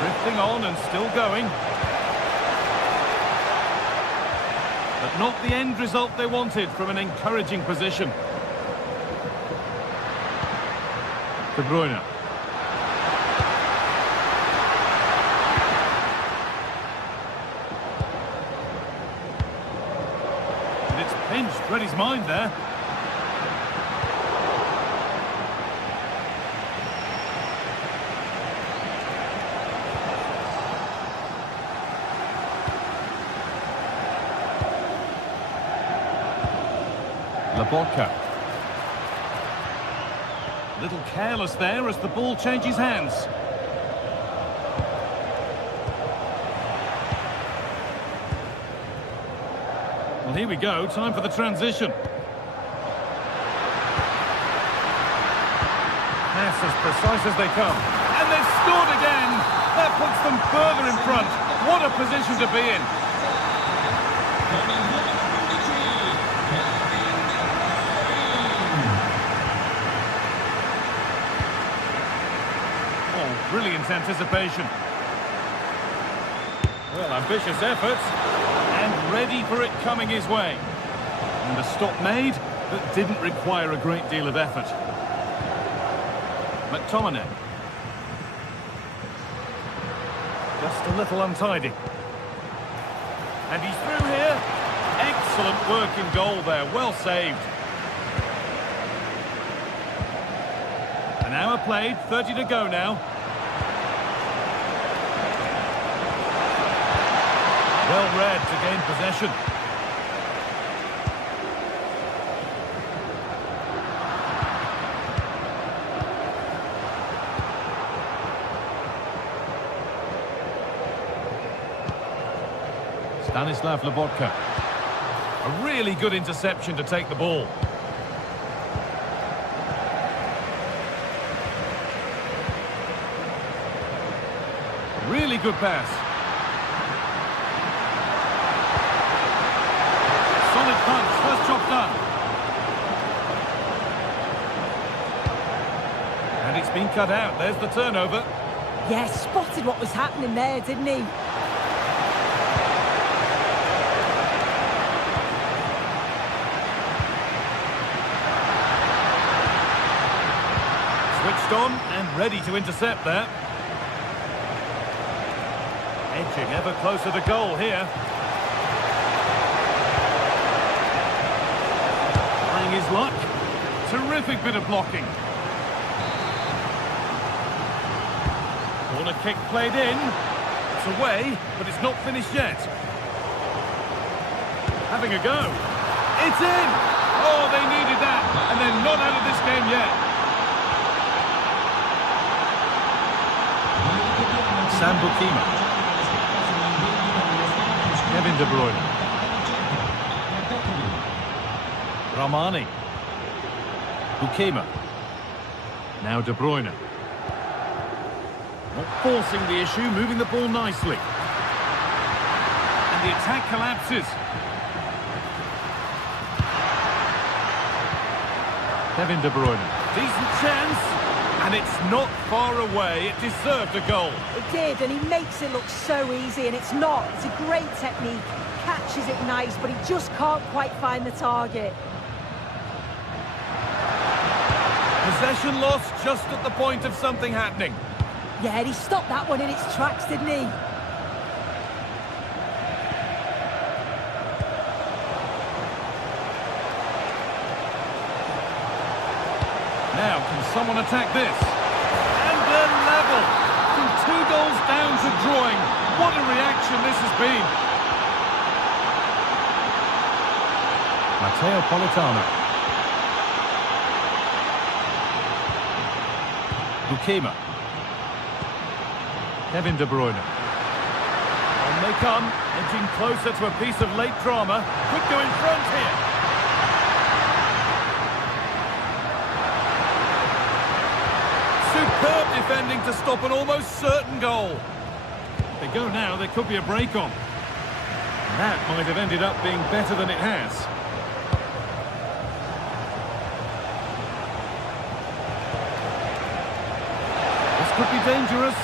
Drifting on and still going. But not the end result they wanted from an encouraging position. De Bruyne. Pinched, read his mind there. Lobotka. A little careless there as the ball changes hands. Well, here we go, time for the transition. Pass as precise as they come. And they've scored again! That puts them further in front. What a position to be in. Oh, brilliant anticipation. Well, ambitious efforts. And ready for it coming his way. And a stop made that didn't require a great deal of effort. McTominay. Just a little untidy. And he's through here. Excellent work in goal there. Well saved. An hour played, 30 to go now. Well read to gain possession. Stanislav Lobotka. A really good interception to take the ball. Really good pass. Solid punch, first job done. And it's been cut out, there's the turnover. Yeah, spotted what was happening there, didn't he? Focused on and ready to intercept there. Edging ever closer to goal here. Trying his luck. Terrific bit of blocking. Corner kick played in. It's away, but it's not finished yet. Having a go. It's in! Oh, they needed that, and they're not out of this game yet. Sam Bukima. Kevin De Bruyne. Ramani. Bukima. Now De Bruyne. Not forcing the issue, moving the ball nicely. And the attack collapses. Kevin De Bruyne. Decent chance, and it's not far away. It deserved a goal. It did, and he makes it look so easy, and it's not. It's a great technique. Catches it nice, but he just can't quite find the target. Possession lost just at the point of something happening. Yeah, and he stopped that one in its tracks, didn't he? Now, can someone attack this? And they're level. From 2 goals down to drawing. What a reaction this has been. Matteo Politano. Bukima. Kevin De Bruyne. On they come, edging closer to a piece of late drama. Could go in front here. Superb defending to stop an almost certain goal. If they go now, there could be a break on. That might have ended up being better than it has. This could be dangerous.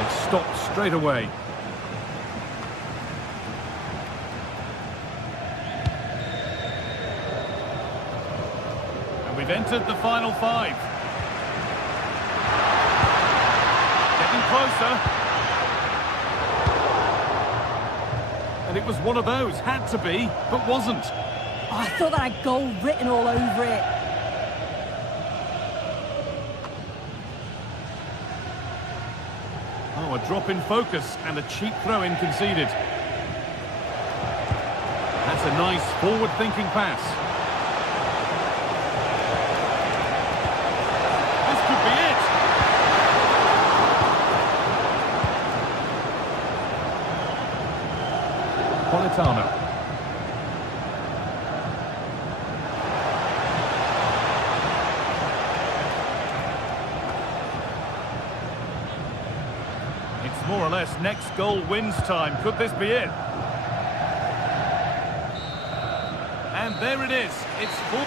It stopped straight away. And we've entered the final 5. Getting closer. And it was one of those, had to be, but wasn't. Oh, I thought that had goal written all over it. Oh, a drop in focus and a cheap throw-in conceded. That's a nice forward-thinking pass. This could be it. Politano. It's more or less next goal wins time. Could this be it? And there it is. It's full.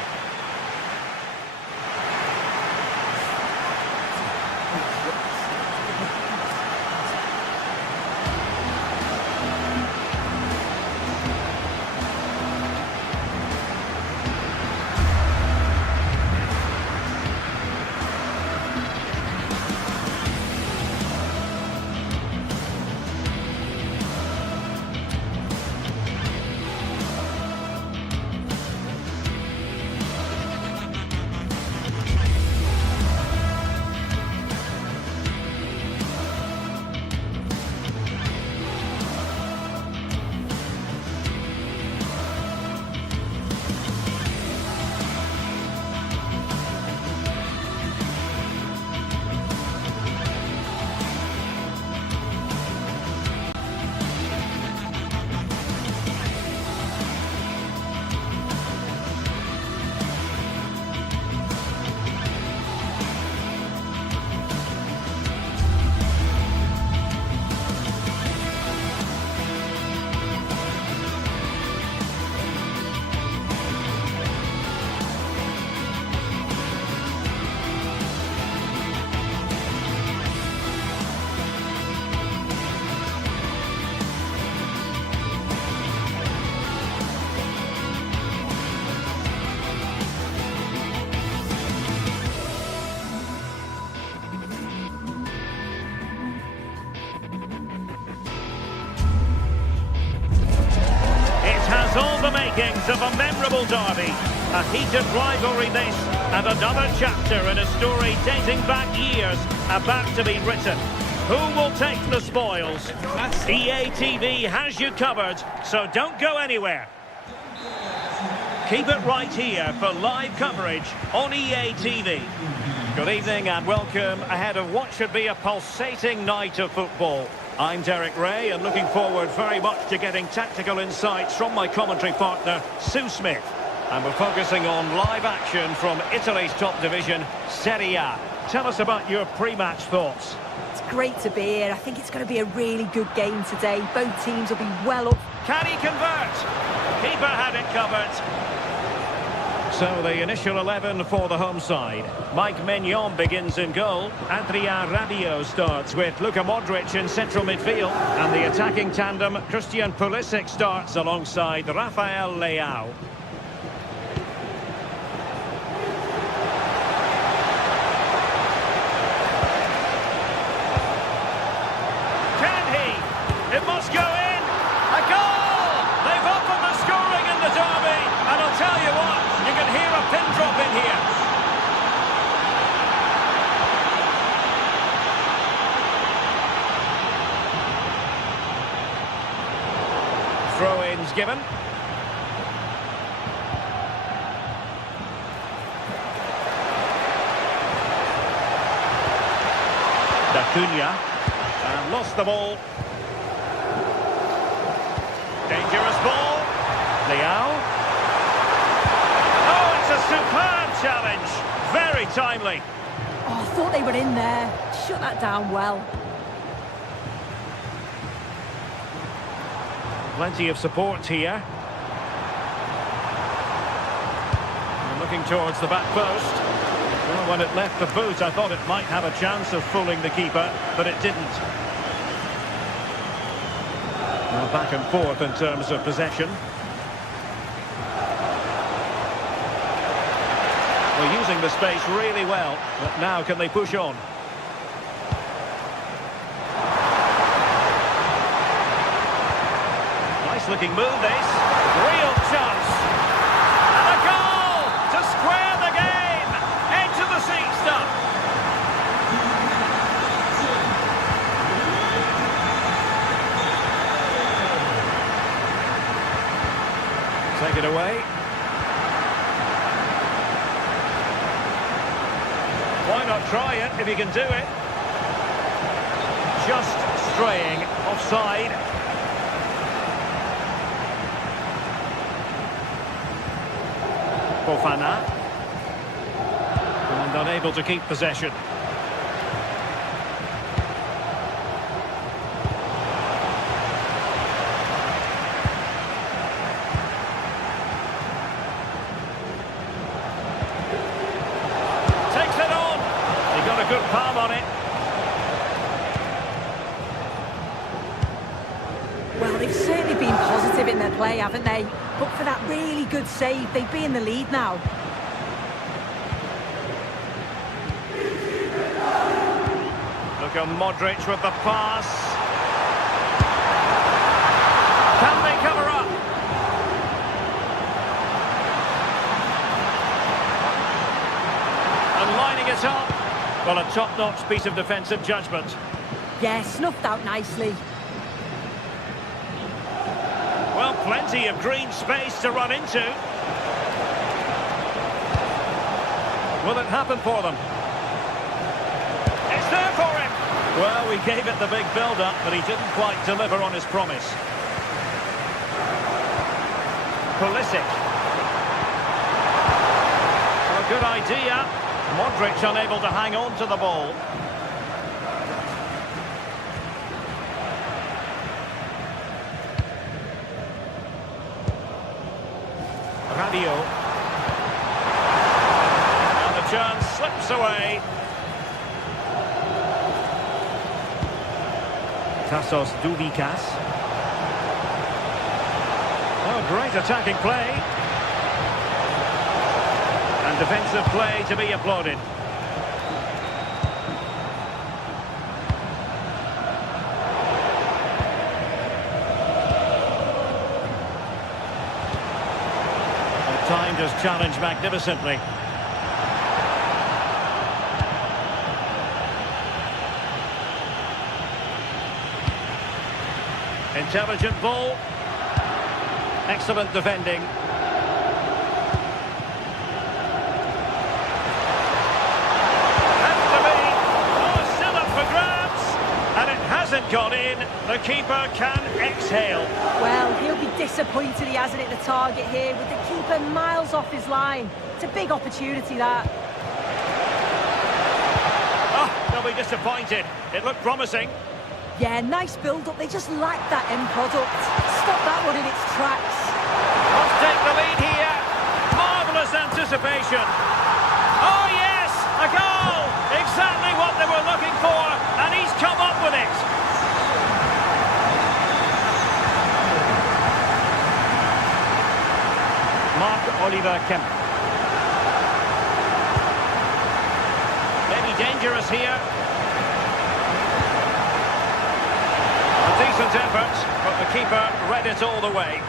has all the makings of a memorable derby. A heated rivalry this, and another chapter in a story dating back years about to be written. Who will take the spoils? EA TV has you covered, so don't go anywhere. Keep it right here for live coverage on EA TV. Good evening and welcome ahead of what should be a pulsating night of football. I'm Derek Ray and looking forward very much to getting tactical insights from my commentary partner, Sue Smith. And we're focusing on live action from Italy's top division, Serie A. Tell us about your pre-match thoughts. It's great to be here. I think it's going to be a really good game today. Both teams will be well up. Can he convert? Keeper had it covered. So the initial 11 for the home side. Mike Maignan begins in goal. Adrien Rabiot starts with Luka Modric in central midfield. And the attacking tandem, Christian Pulisic, starts alongside Rafael Leao. It must go in. A goal! They've opened the scoring in the derby. And I'll tell you what, you can hear a pin drop in here. Throw-ins given. D'Acuna. And lost the ball. Dangerous ball. Leao. Oh, it's a superb challenge. Very timely. Oh, I thought they were in there. Shut that down well. Plenty of support here. And looking towards the back post. Well, when it left the boot, I thought it might have a chance of fooling the keeper, but it didn't. Well, back and forth in terms of possession. We're using the space really well, but now can they push on? Nice looking move this. Real chance. And a goal to square the game. Edge of the seat stuff. Take it away. Why not try it if you can do it? Just straying offside. Fofana. And unable to keep possession. Good palm on it. Well, they've certainly been positive in their play, haven't they? But for that really good save, they'd be in the lead now. Look at Modric with the pass. Can they cover up? And lining it up. Well, a top-notch piece of defensive judgment. Yeah, snuffed out nicely. Well, plenty of green space to run into. Will it happen for them? It's there for him. Well, we gave it the big build-up, but he didn't quite deliver on his promise. Pulisic. Well, a good idea. Modric unable to hang on to the ball. Rabiot. And the chance slips away. Tassos Doudikas. Oh, great attacking play. And defensive play to be applauded. Timed his challenge magnificently. Intelligent ball. Excellent defending. Still up for grabs. And it hasn't got in. The keeper can exhale. Well, he'll be disappointed he hasn't hit the target here with the keeper miles off his line. It's a big opportunity, that. Oh, they'll be disappointed. It looked promising. Yeah, nice build-up. They just lacked that end product. Stop that one in its tracks. Let's take the lead here. Marvellous anticipation. Oh, yes! A goal! Exactly what they were looking for, and he's come up with it. Marc-Oliver Kemp. Maybe dangerous here. A decent effort, but the keeper read it all the way.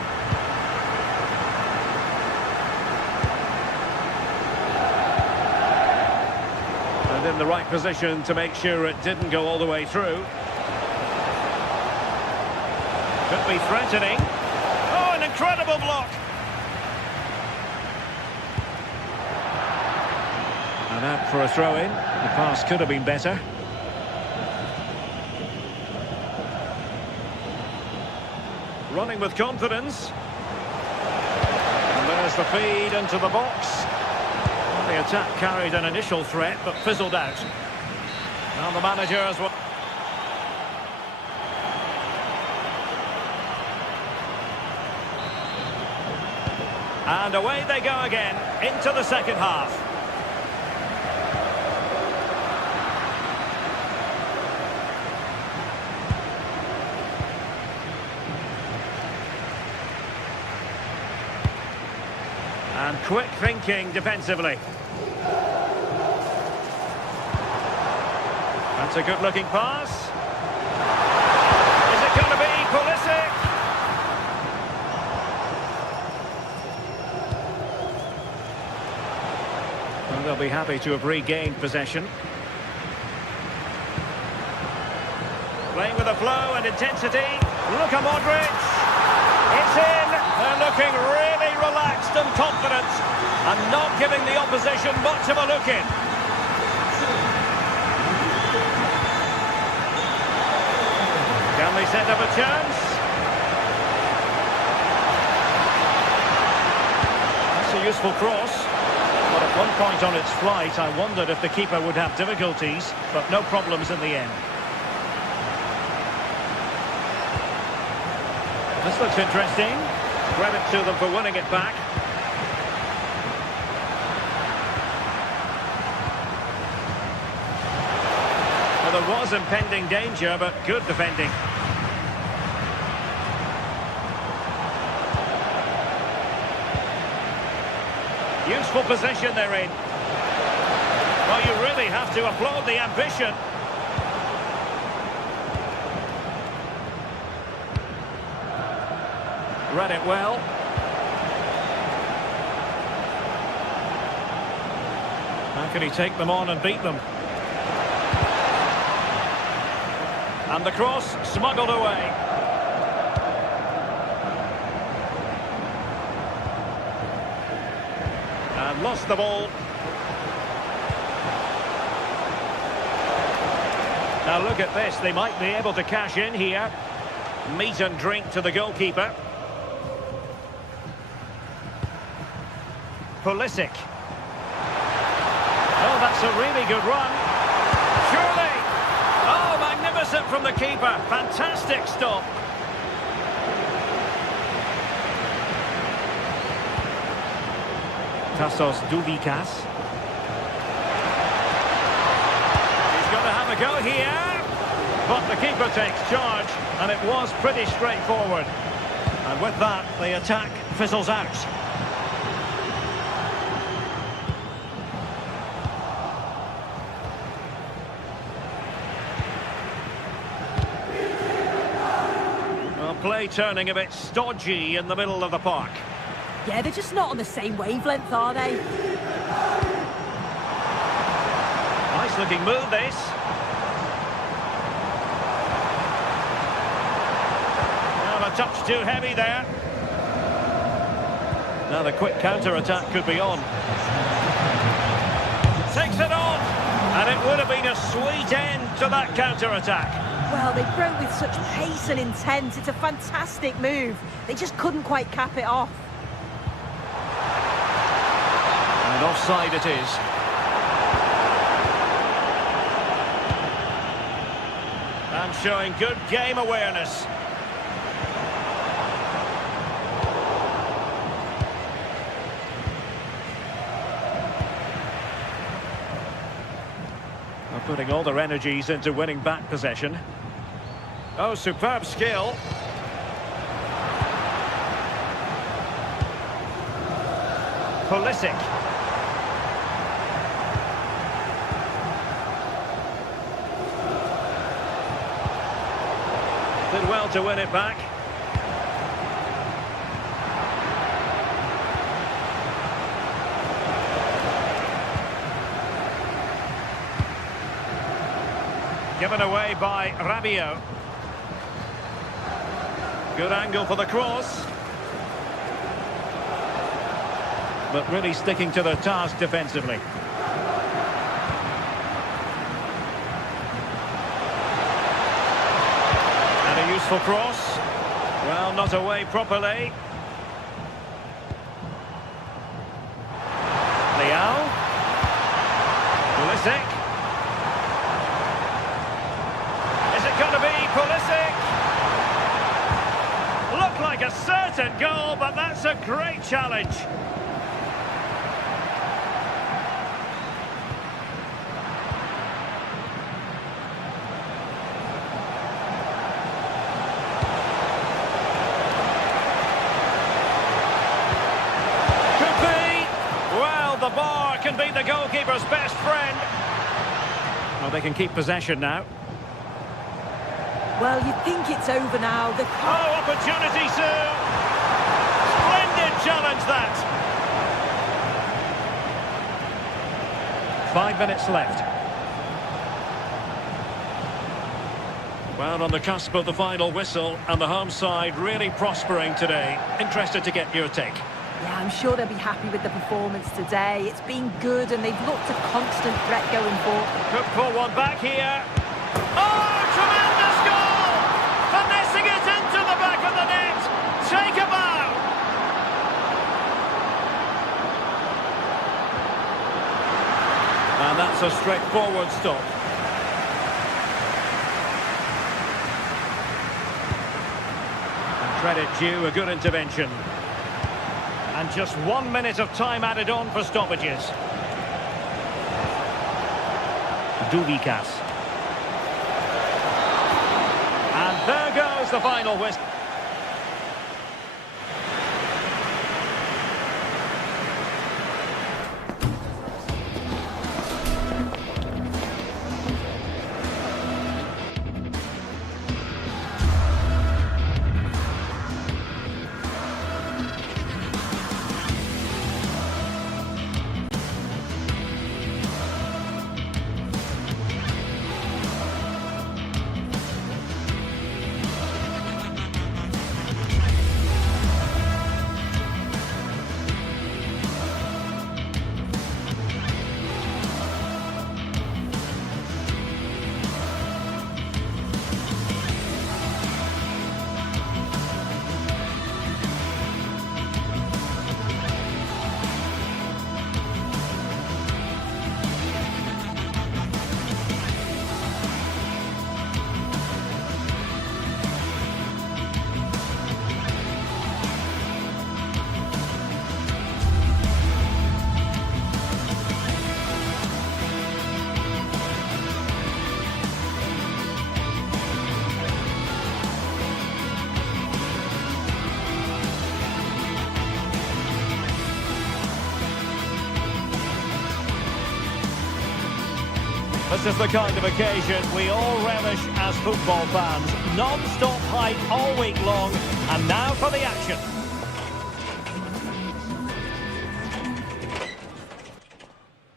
And in the right position to make sure it didn't go all the way through. Could be threatening. Oh, an incredible block. And out for a throw-in. The pass could have been better. Running with confidence. And there's the feed into the box. Well, the attack carried an initial threat, but fizzled out. And the managers were... And away they go again, into the second half. And quick thinking defensively. That's a good-looking pass. Is it going to be Pulisic? Well, they'll be happy to have regained possession. Playing with a flow and intensity. Look at Modric. It's in. They're looking really relaxed and confident and not giving the opposition much of a look in. Can they set up a chance? That's a useful cross. But at one point on its flight, I wondered if the keeper would have difficulties, but no problems in the end. This looks interesting. Credit to them for winning it back. Well, there was impending danger, but good defending. Useful position they're in. Well, you really have to applaud the ambition. Read it well. How can he take them on and beat them? And the cross smuggled away. And lost the ball. Now look at this. They might be able to cash in here. Meat and drink to the goalkeeper. Pulisic. Oh, that's a really good run. Surely. Oh, magnificent from the keeper. Fantastic stop. Tassos Douvikas. He's going to have a go here. But the keeper takes charge, and it was pretty straightforward. And with that, the attack fizzles out. Well, play turning a bit stodgy in the middle of the park. Yeah, they're just not on the same wavelength, are they? Nice looking move, this. Now a touch too heavy there. Now the quick counter-attack could be on. Takes it on, and it would have been a sweet end to that counter-attack. Well, they broke with such pace and intent. It's a fantastic move. They just couldn't quite cap it off. And offside it is. And showing good game awareness. They're putting all their energies into winning back possession. Oh, superb skill. Pulisic. Did well to win it back. Given away by Rabiot. Good angle for the cross. But really sticking to their task defensively. And a useful cross. Well, not away properly. Leao. Pulisic. Is it going to be Pulisic? Looked like a certain goal, but that's a great challenge. The bar can be the goalkeeper's best friend. Well, they can keep possession now. Well, you think it's over now. Oh, opportunity soon. Splendid challenge, that. 5 minutes left. Well, on the cusp of the final whistle, and the home side really prospering today. Interested to get your take. Yeah, I'm sure they'll be happy with the performance today. It's been good and they've looked a constant threat going forward. Could pull one back here. Oh, tremendous goal! Finessing it into the back of the net. Take a bow. And that's a straightforward stop. And credit due, a good intervention. And just 1 minute of time added on for stoppages. Duvikas. And there goes the final whistle. This is the kind of occasion we all relish as football fans. Non-stop hype all week long, and now for the action.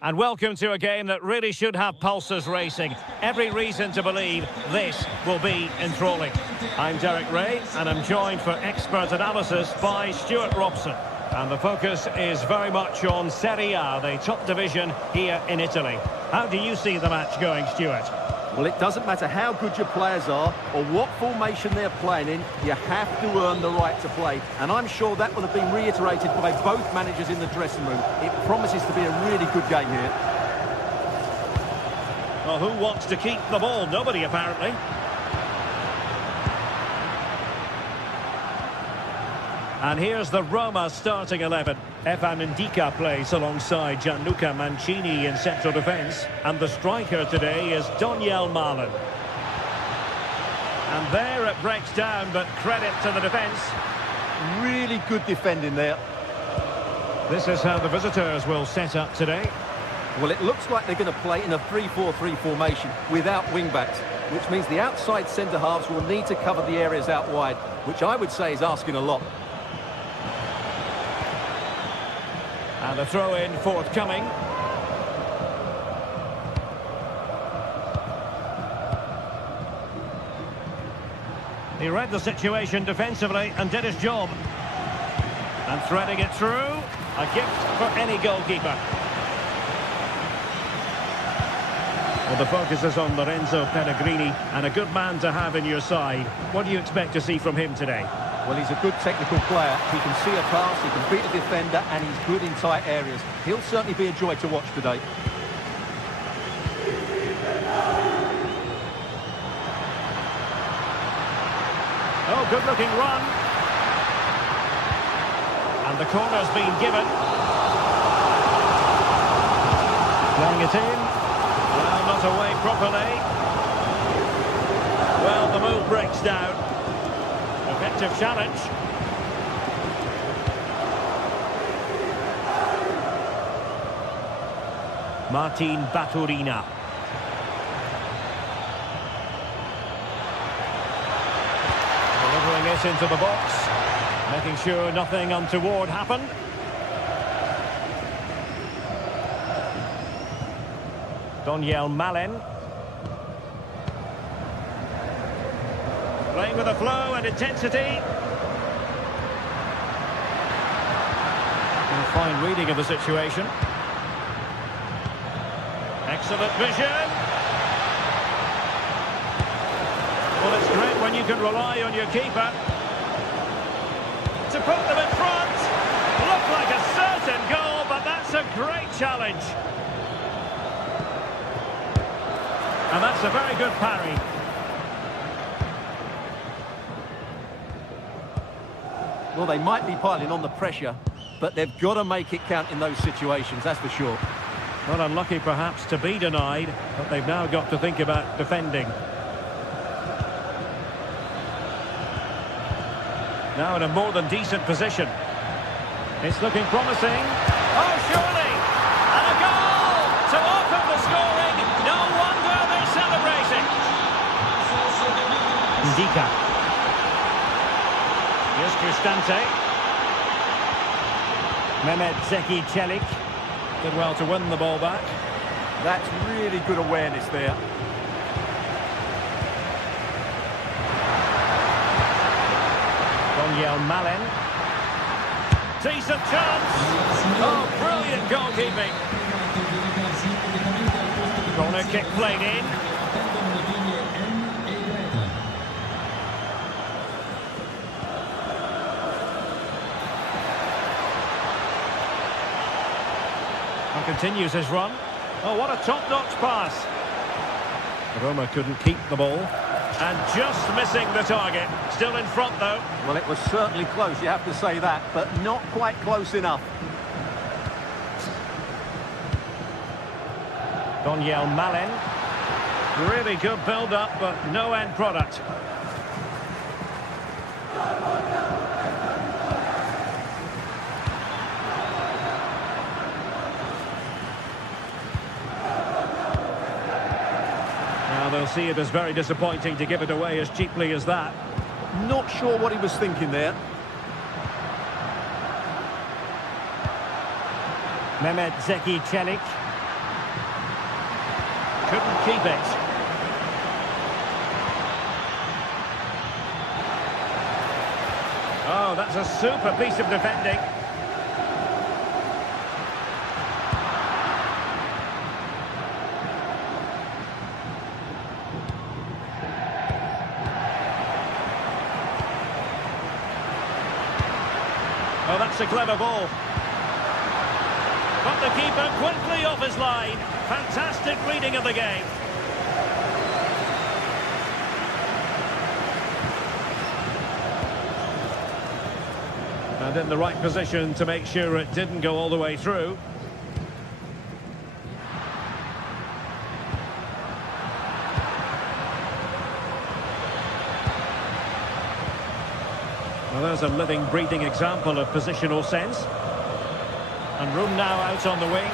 And welcome to a game that really should have pulses racing. Every reason to believe this will be enthralling. I'm Derek Ray, and I'm joined for expert analysis by Stuart Robson. And the focus is very much on Serie A, the top division here in Italy. How do you see the match going, Stuart? Well, it doesn't matter how good your players are or what formation they're playing in, you have to earn the right to play. And I'm sure that will have been reiterated by both managers in the dressing room. It promises to be a really good game here. Well, who wants to keep the ball? Nobody, apparently. And here's the Roma starting 11. Evan Ndika plays alongside Gianluca Mancini in central defence. And the striker today is Daniel Malen. And there it breaks down, but credit to the defence. Really good defending there. This is how the visitors will set up today. Well, it looks like they're going to play in a 3-4-3 formation without wing-backs, which means the outside centre-halves will need to cover the areas out wide, which I would say is asking a lot. And the throw-in forthcoming. He read the situation defensively and did his job. And threading it through, a gift for any goalkeeper. Well, the focus is on Lorenzo Pellegrini, and a good man to have in your side. What do you expect to see from him today? Well, he's a good technical player. He can see a pass, he can beat a defender, and he's good in tight areas. He'll certainly be a joy to watch today. Oh, good-looking run. And the corner's been given. Playing it in. Well, not away properly. Well, the move breaks down. Effective challenge. Martin Baturina. Delivering it into the box. Making sure nothing untoward happened. Daniel Malen. Playing with a flow and intensity. And fine reading of the situation. Excellent vision. Well, it's great when you can rely on your keeper to put them in front. Looked like a certain goal, but that's a great challenge. And that's a very good parry. Well, they might be piling on the pressure, but they've got to make it count in those situations, that's for sure. Not unlucky, perhaps, to be denied, but they've now got to think about defending. Now in a more than decent position. It's looking promising. Oh, surely! And a goal to open the scoring. No wonder they're celebrating. Ndika. Here's Cristante. Mehmet Zeki Çelik did well to win the ball back. That's really good awareness there. Daniel Malen. Decent chance. Oh, brilliant goalkeeping. Corner kick played in. And continues his run. Oh, what a top-notch pass. Roma couldn't keep the ball. And just missing the target. Still in front, though. Well, it was certainly close, you have to say that, but not quite close enough. Daniel Malen. Really good build-up, but no end product. Now they'll see it as very disappointing to give it away as cheaply as that. Not sure what he was thinking there. Mehmet Zeki Çelik. Couldn't keep it. Oh, that's a super piece of defending. Oh, that's a clever ball. But the keeper quickly off his line. Fantastic reading of the game. And in the right position to make sure it didn't go all the way through. Well, there's a living, breathing example of positional sense. And room now out on the wing.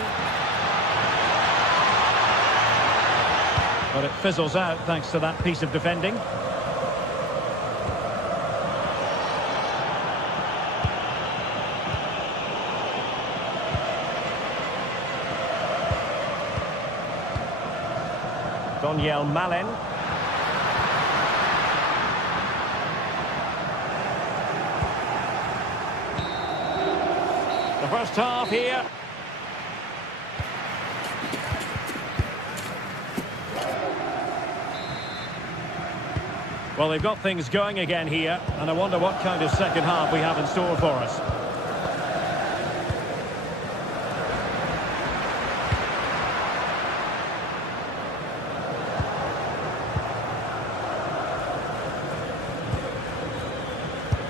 But it fizzles out thanks to that piece of defending. Daniel Malen. The first half here. Well, they've got things going again here, and I wonder what kind of second half we have in store for us.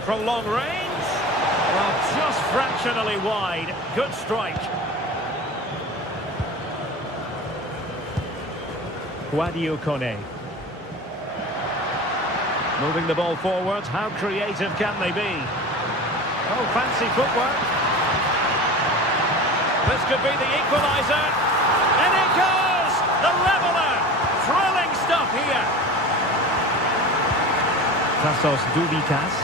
From long range. Well, just fractionally wide. Good strike. Guadio Kone. Moving the ball forwards. How creative can they be? Oh, fancy footwork. This could be the equaliser. And it goes! The leveller. Thrilling stuff here. Tassos Doudikas.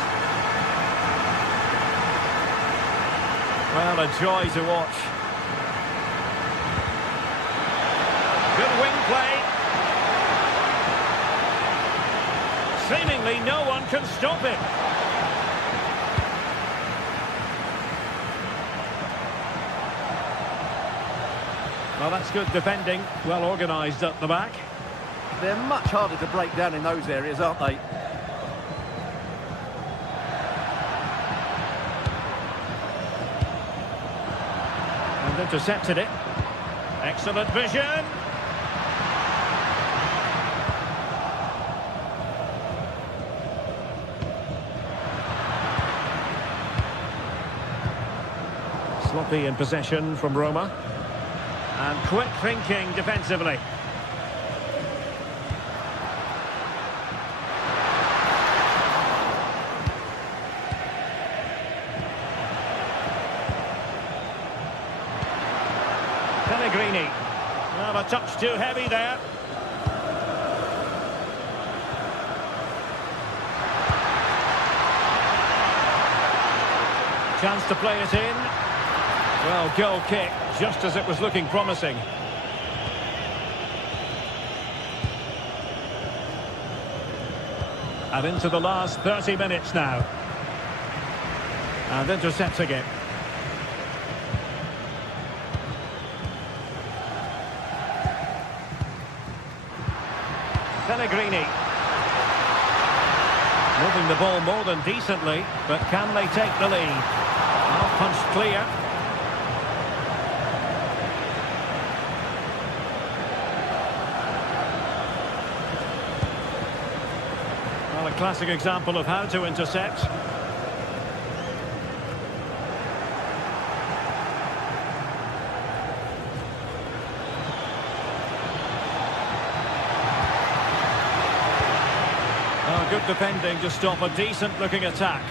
Well, a joy to watch. Good wing play. Seemingly no one can stop it. Well, that's good defending. Well organised at the back. They're much harder to break down in those areas, aren't they? And intercepted it. Excellent vision. Sloppy in possession from Roma. And quick thinking defensively. Pellegrini. Well, a touch too heavy there. Chance to play it in. Well, goal kick, just as it was looking promising. And into the last 30 minutes now. And intercepting it. Pellegrini. Moving the ball more than decently, but can they take the lead? Well, punched clear. Well, a classic example of how to intercept. Oh, good defending to stop a decent-looking attack.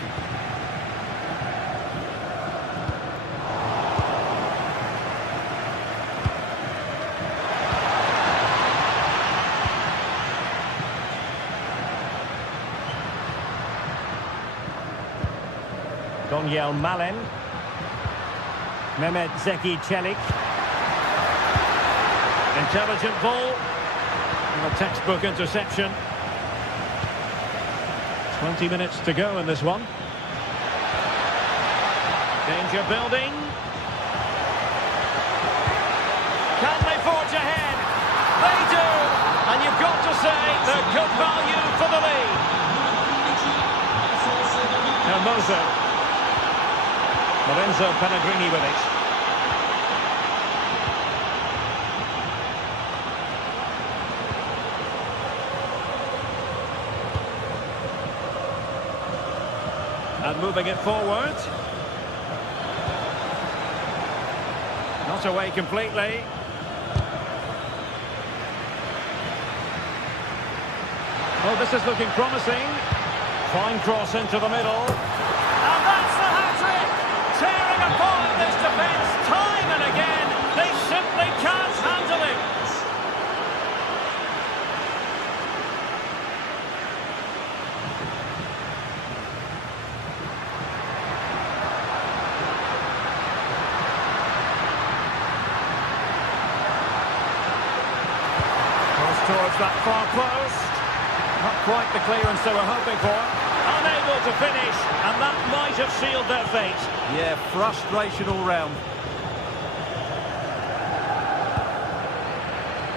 Daniel Malen. Mehmet Zeki Çelik. Intelligent ball. And a textbook interception. 20 minutes to go in this one. Danger building. Can they forge ahead? They do! And you've got to say they're good value for the lead. Hermoso. Lorenzo Pellegrini with it. And moving it forward. Not away completely. Oh, this is looking promising. Fine cross into the middle. And that's the hat-trick! Tearing apart this defence time and again. They simply can't handle it. Towards that far post. Not quite the clearance they were hoping for. Unable to finish, and that might have sealed their fate. Yeah, frustration all round.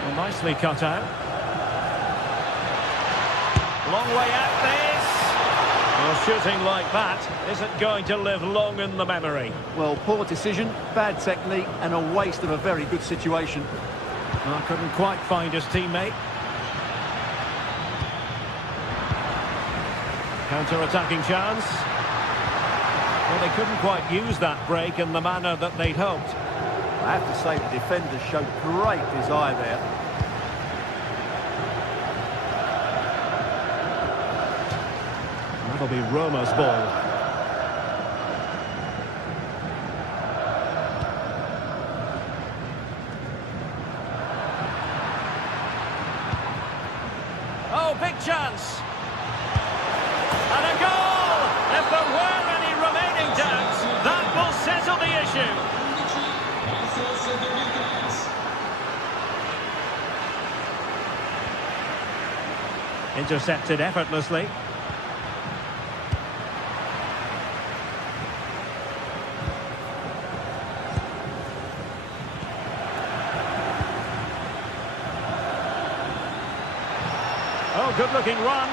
Well, nicely cut out. Long way out this. Well, shooting like that isn't going to live long in the memory. Well, poor decision, bad technique, and a waste of a very good situation. Well, couldn't quite find his teammate. Counter-attacking chance. Well, they couldn't quite use that break in the manner that they'd hoped. I have to say the defenders showed great desire there. That'll be Roma's ball. Oh, big chance. And a goal! If there were any remaining doubts, that will settle the issue. Intercepted effortlessly. Oh, good-looking run.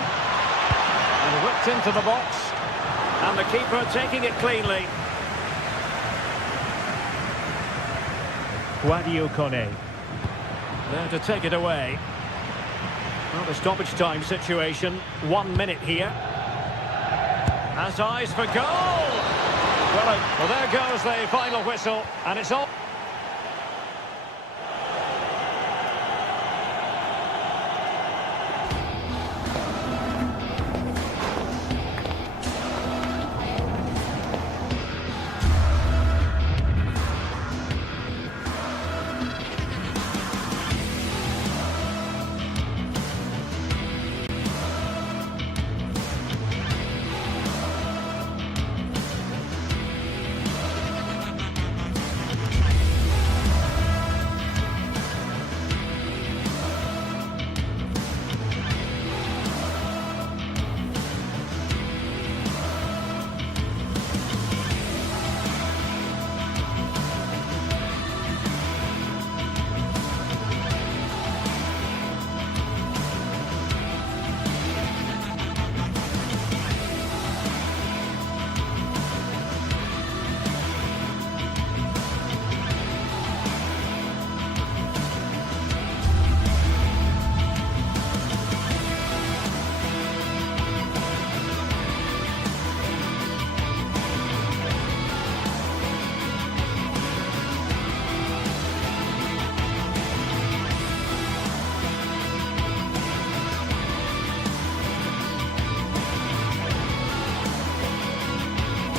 And whipped into the box. And the keeper taking it cleanly. Guadio Kone. There to take it away. Well, the stoppage time situation. 1 minute here. Has eyes for goal! Well, there goes the final whistle. And it's all...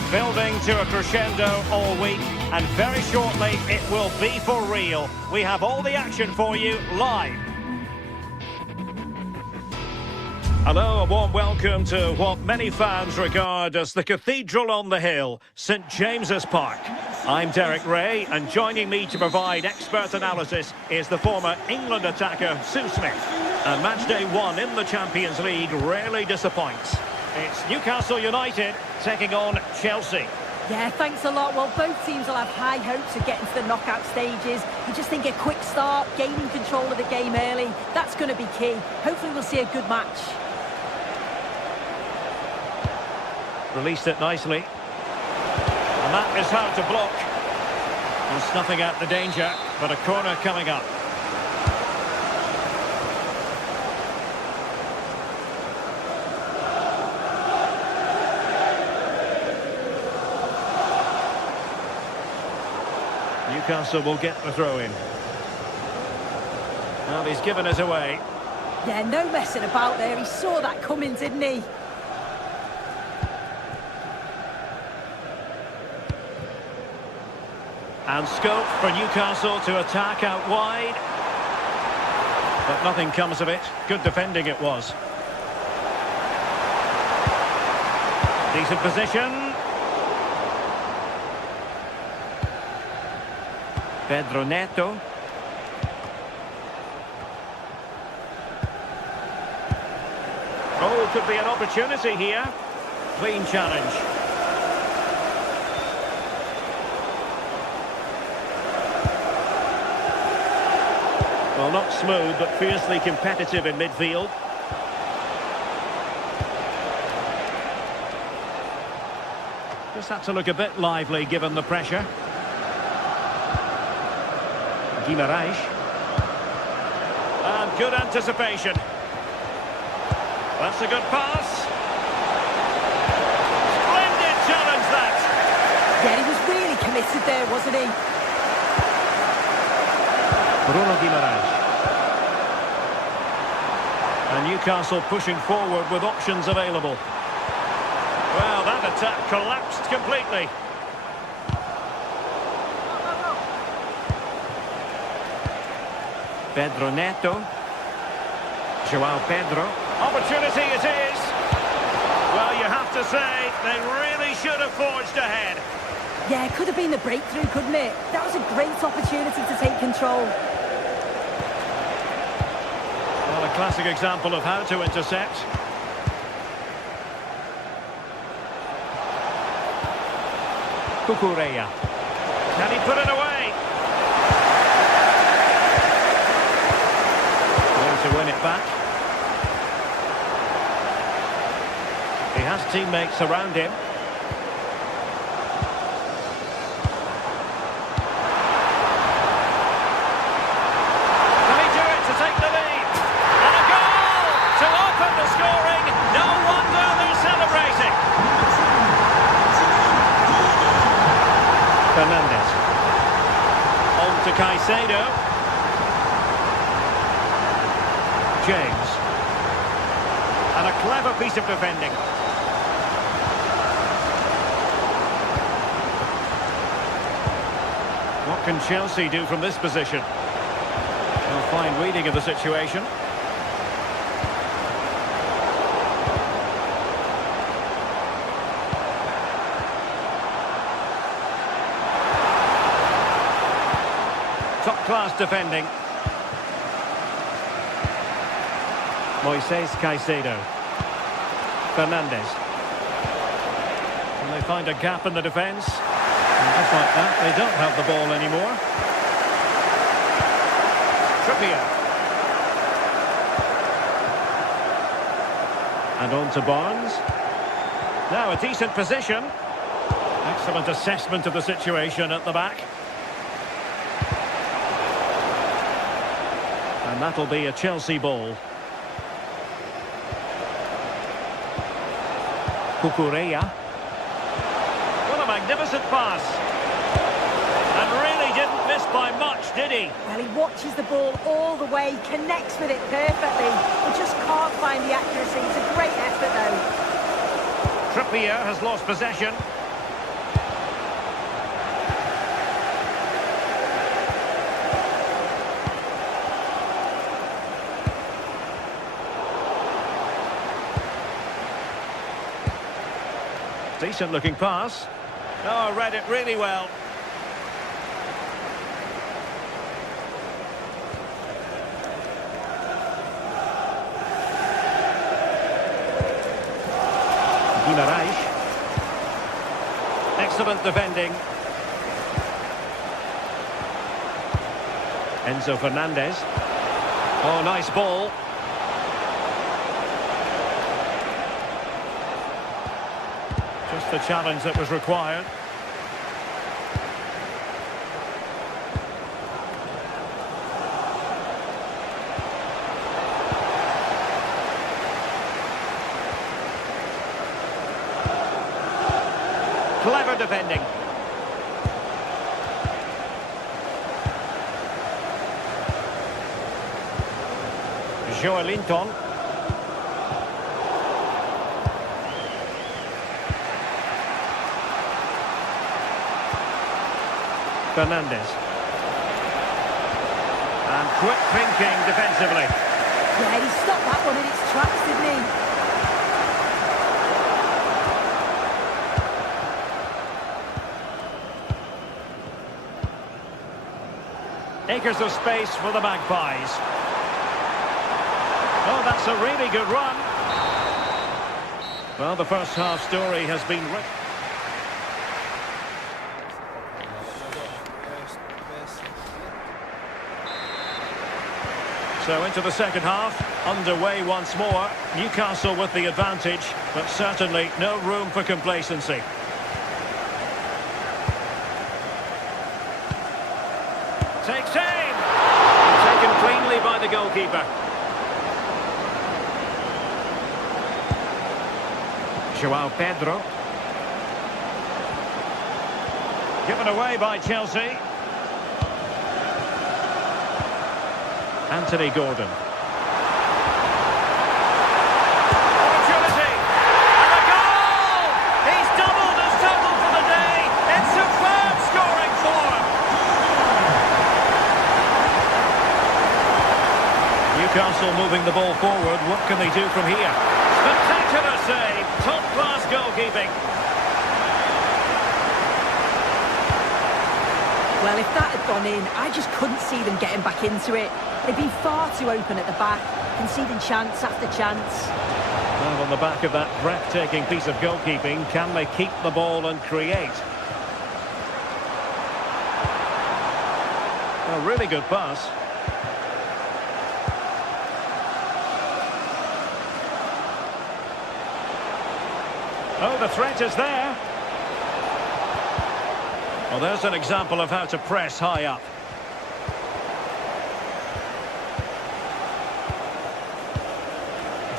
Building to a crescendo all week, and very shortly it will be for real. We have all the action for you live. Hello, a warm welcome to what many fans regard as the cathedral on the hill, St James's Park. I'm Derek Ray, and joining me to provide expert analysis is the former England attacker, Sue Smith. And match day 1 in the Champions League rarely disappoints. It's Newcastle United taking on Chelsea. Yeah, thanks a lot. Well, both teams will have high hopes of getting to the knockout stages. You just think a quick start, gaining control of the game early, that's going to be key. Hopefully we'll see a good match. Released it nicely. And that is how to block. And snuffing out the danger, but a corner coming up. Newcastle will get the throw in. Well, he's given us away. Yeah, no messing about there. He saw that coming, didn't he? And scope for Newcastle to attack out wide. But nothing comes of it. Good defending it was. Decent position. Pedro Neto. Oh, could be an opportunity here. Clean challenge. Well, not smooth, but fiercely competitive in midfield. Just had to look a bit lively given the pressure. Guimaraes. And good anticipation. That's a good pass. Splendid challenge, that. Yeah, he was really committed there, wasn't he? Bruno Guimaraes. And Newcastle pushing forward with options available. Well, that attack collapsed completely. Pedro Neto. Joao Pedro. Opportunity it is. Well, you have to say, they really should have forged ahead. Yeah, it could have been the breakthrough, couldn't it? That was a great opportunity to take control. Well, a classic example of how to intercept. Cucurella. Can he put it away? To win it back. He has teammates around him. Can he do it to take the lead? And a goal to open the scoring. No wonder they're celebrating. Fernandes. On to Caicedo. James. And a clever piece of defending. What can Chelsea do from this position? A fine reading of the situation. Top-class defending. Moises Caicedo. Fernandes. And they find a gap in the defence. And just like that, they don't have the ball anymore. Trippier. And on to Barnes. Now a decent position. Excellent assessment of the situation at the back. And that'll be a Chelsea ball. Cucurella. What a magnificent pass. And really didn't miss by much, did he? Well, he watches the ball all the way, connects with it perfectly. He just can't find the accuracy. It's a great effort, though. Trippier has lost possession. Decent looking pass. Oh, read it really well. Excellent defending. Enzo Fernandez. Oh, nice ball. Just the challenge that was required. Clever defending. Joelinton. Fernandez. And quick thinking defensively. Yeah, he stopped that one in its tracks, didn't he? Acres of space for the Magpies. Oh, that's a really good run. Well, the first half story has been written. So into the second half, underway once more. Newcastle with the advantage, but certainly no room for complacency. Takes aim! Taken cleanly by the goalkeeper. João Pedro. Given away by Chelsea. Anthony Gordon. Opportunity! And a goal! He's doubled his total for the day. It's superb scoring form. Newcastle moving the ball forward. What can they do from here? Spectacular save. Top-class goalkeeping. Well, if that had gone in, I just couldn't see them getting back into it. They've been far too open at the back, conceding chance after chance. Well, on the back of that breathtaking piece of goalkeeping, can they keep the ball and create? A really good pass. Oh, the threat is there. Well, there's an example of how to press high up.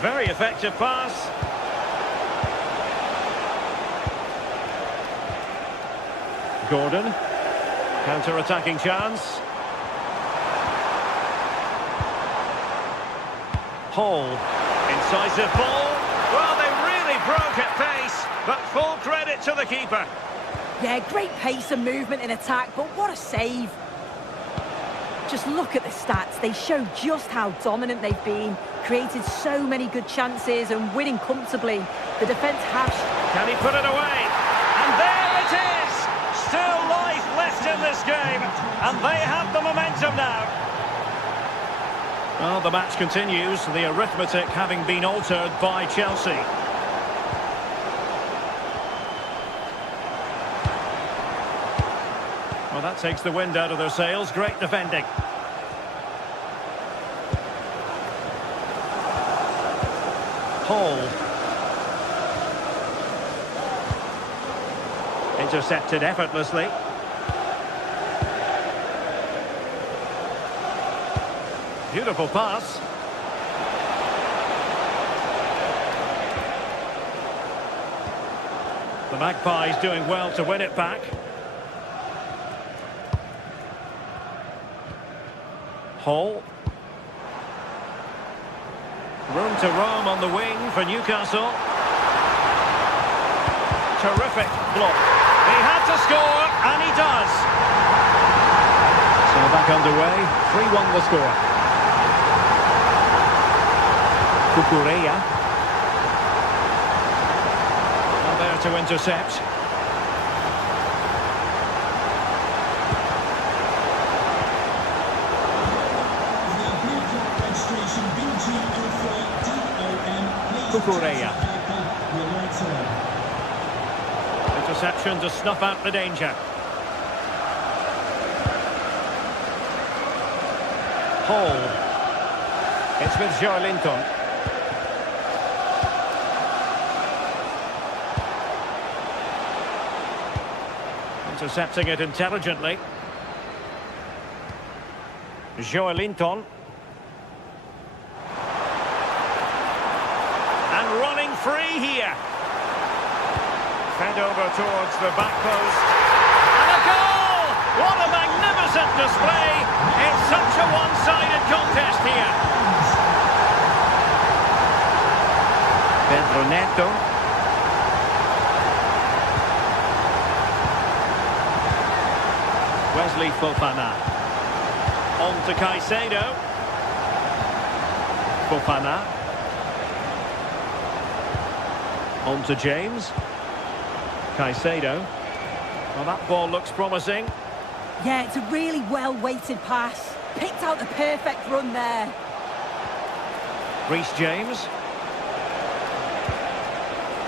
Very effective pass. Gordon. Counter-attacking chance. Hall. Incisive ball. Well, they really broke at pace, but full credit to the keeper. Yeah, great pace and movement in attack, but what a save. Just look at the stats. They show just how dominant they've been, created so many good chances and winning comfortably. The defence has... Can he put it away? And there it is! Still life left in this game, and they have the momentum now. Well, the match continues, the arithmetic having been altered by Chelsea. Well, that takes the wind out of their sails. Great defending. Hall. Intercepted effortlessly. Beautiful pass. The Magpies doing well to win it back. Hall. Room to roam on the wing for Newcastle. Terrific block. He had to score, and he does. So back underway, 3-1 the score. Cucurella. Not there to intercept. Cucurella. Interception to snuff out the danger. Hall. It's with Joelinton. Intercepting it intelligently. Joelinton. And running free here. Fed over towards the back post. And a goal! What a magnificent display! It's such a one-sided contest here. Pedro Neto. Wesley Fofana. On to Caicedo. Fofana. On to James. Caicedo. Well, that ball looks promising. Yeah, it's a really well-weighted pass. Picked out the perfect run there. Reece James.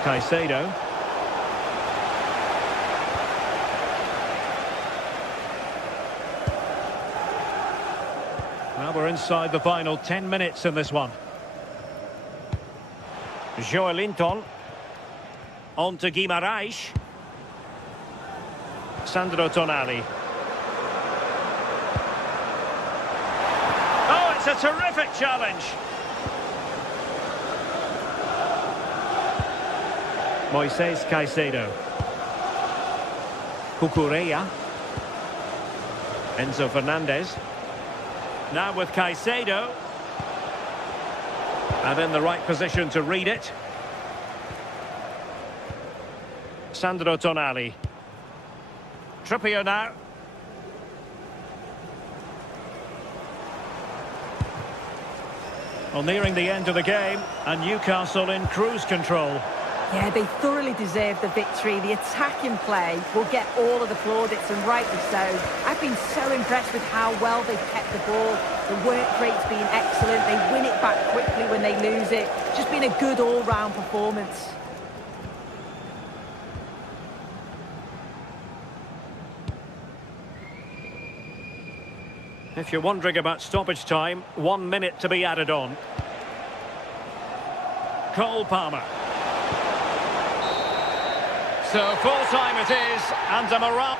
Caicedo. Well, we're inside the final 10 minutes in this one. Joelinton. On to Guimarães. Sandro Tonali. Oh, it's a terrific challenge. Moises Caicedo. Cucurella. Enzo Fernandez. Now with Caicedo. And in the right position to read it. Sandro Tonali. Trippier now. Well, nearing the end of the game, and Newcastle in cruise control. Yeah, they thoroughly deserve the victory. The attacking play will get all of the plaudits, and rightly so. I've been so impressed with how well they've kept the ball. The work rate's been excellent. They win it back quickly when they lose it. Just been a good all-round performance. If you're wondering about stoppage time, 1 minute to be added on. Cole Palmer. So full time it is, and a morale.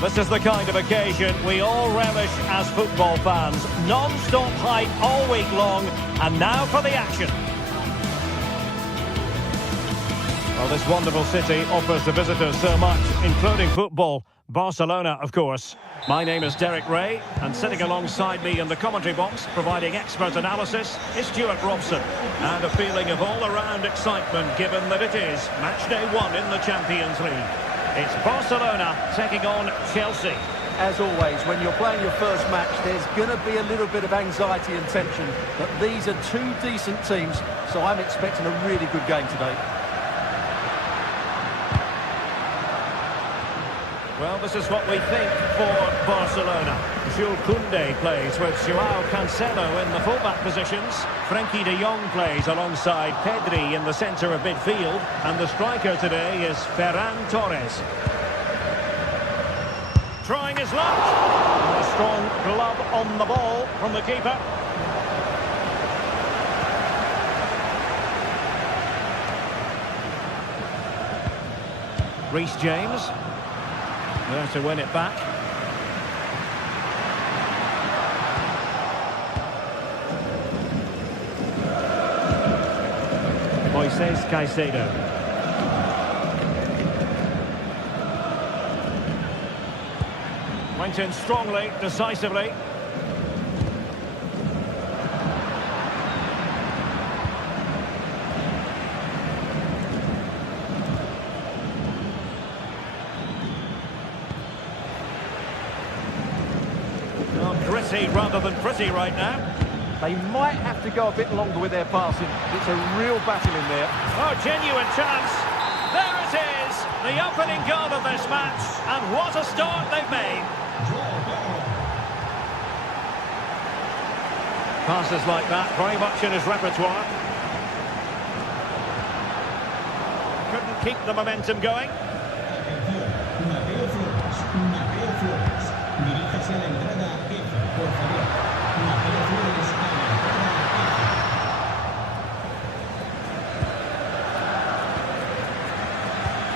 This is the kind of occasion we all relish as football fans. Non-stop hype all week long, and now for the action. Well, this wonderful city offers the visitors so much, including football. Barcelona, of course. My name is Derek Ray, and sitting alongside me in the commentary box, providing expert analysis, is Stuart Robson. And a feeling of all-around excitement, given that it is match day 1 in the Champions League. It's Barcelona taking on Chelsea. As always, when you're playing your first match, there's going to be a little bit of anxiety and tension. But these are two decent teams, so I'm expecting a really good game today. Well, this is what we think for Barcelona. Jules Koundé plays with Joao Cancelo in the fullback positions. Frenkie de Jong plays alongside Pedri in the centre of midfield. And the striker today is Ferran Torres. Trying his luck. And a strong glove on the ball from the keeper. Reece James. There to win it back. Moises Caicedo. Went in strongly, decisively. Gritty rather than pretty right now. They might have to go a bit longer with their passing. It's a real battle in there. Oh, genuine chance. There it is, the opening goal of this match. And what a start they've made. Passes like that, very much in his repertoire. Couldn't keep the momentum going.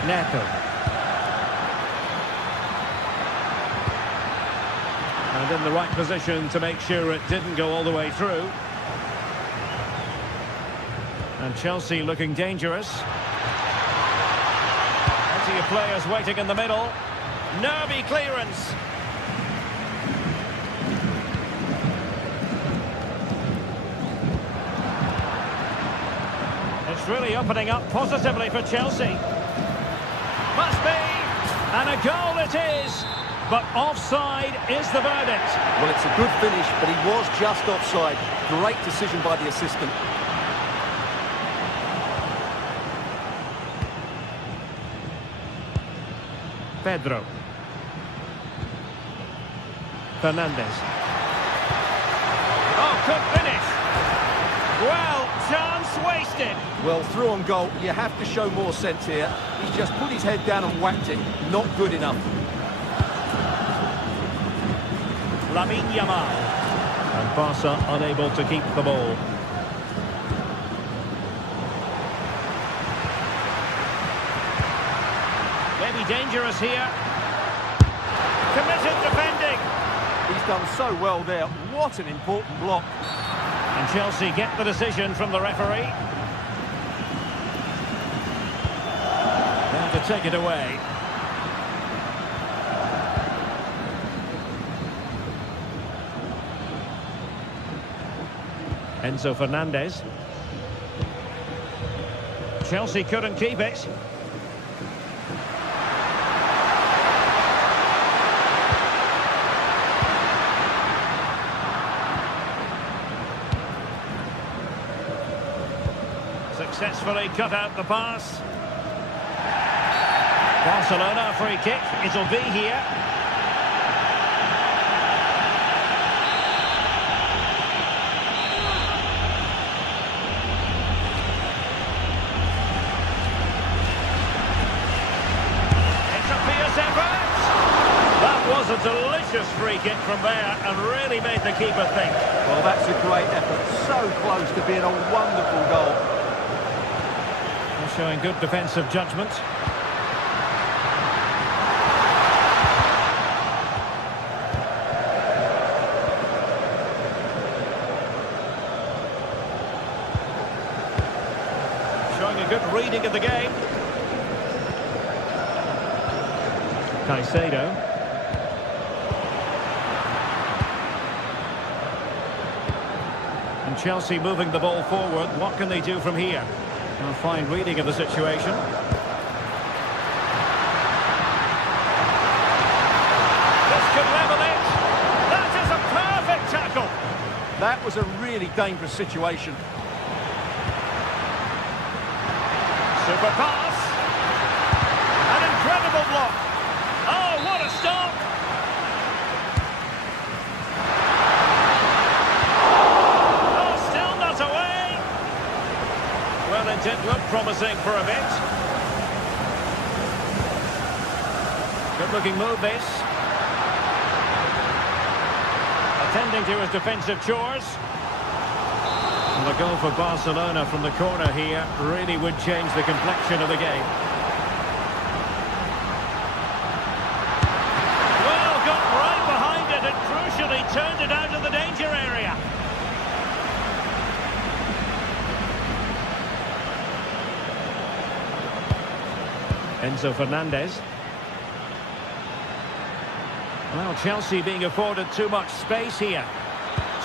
Neto. And in the right position to make sure it didn't go all the way through. And Chelsea looking dangerous. Plenty of players waiting in the middle. Nervy clearance. It's really opening up positively for Chelsea. Must be, and a goal it is, but offside is the verdict. Well, it's a good finish, but he was just offside. Great decision by the assistant. Pedro. Fernandes. Oh, good finish. Well, chance wasted. Well, through on goal, you have to show more sense here. He's just put his head down and whacked it. Not good enough. Lamine Yamal. And Barca unable to keep the ball. Maybe dangerous here. Committed defending. He's done so well there. What an important block. And Chelsea get the decision from the referee. Now to take it away. Enzo Fernandez. Chelsea couldn't keep it. Successfully cut out the pass. Barcelona free kick. It'll be here. It's a fierce effort. That was a delicious free kick from there and really made the keeper think. Well, that's a great effort. So close to being a wonderful goal. Showing good defensive judgment. Showing a good reading of the game. Caicedo. And Chelsea moving the ball forward. What can they do from here? A fine reading of the situation. This could level it. That is a perfect tackle. That was a really dangerous situation. Super pass. An incredible block. Oh, what a stop. Oh, still not away. Well, it did look promising for a bit. Good-looking move, this. Attending to his defensive chores. And the goal for Barcelona from the corner here really would change the complexion of the game. Well, got right behind it and crucially turned it out of the danger area. Enzo Fernandez. Well, Chelsea being afforded too much space here.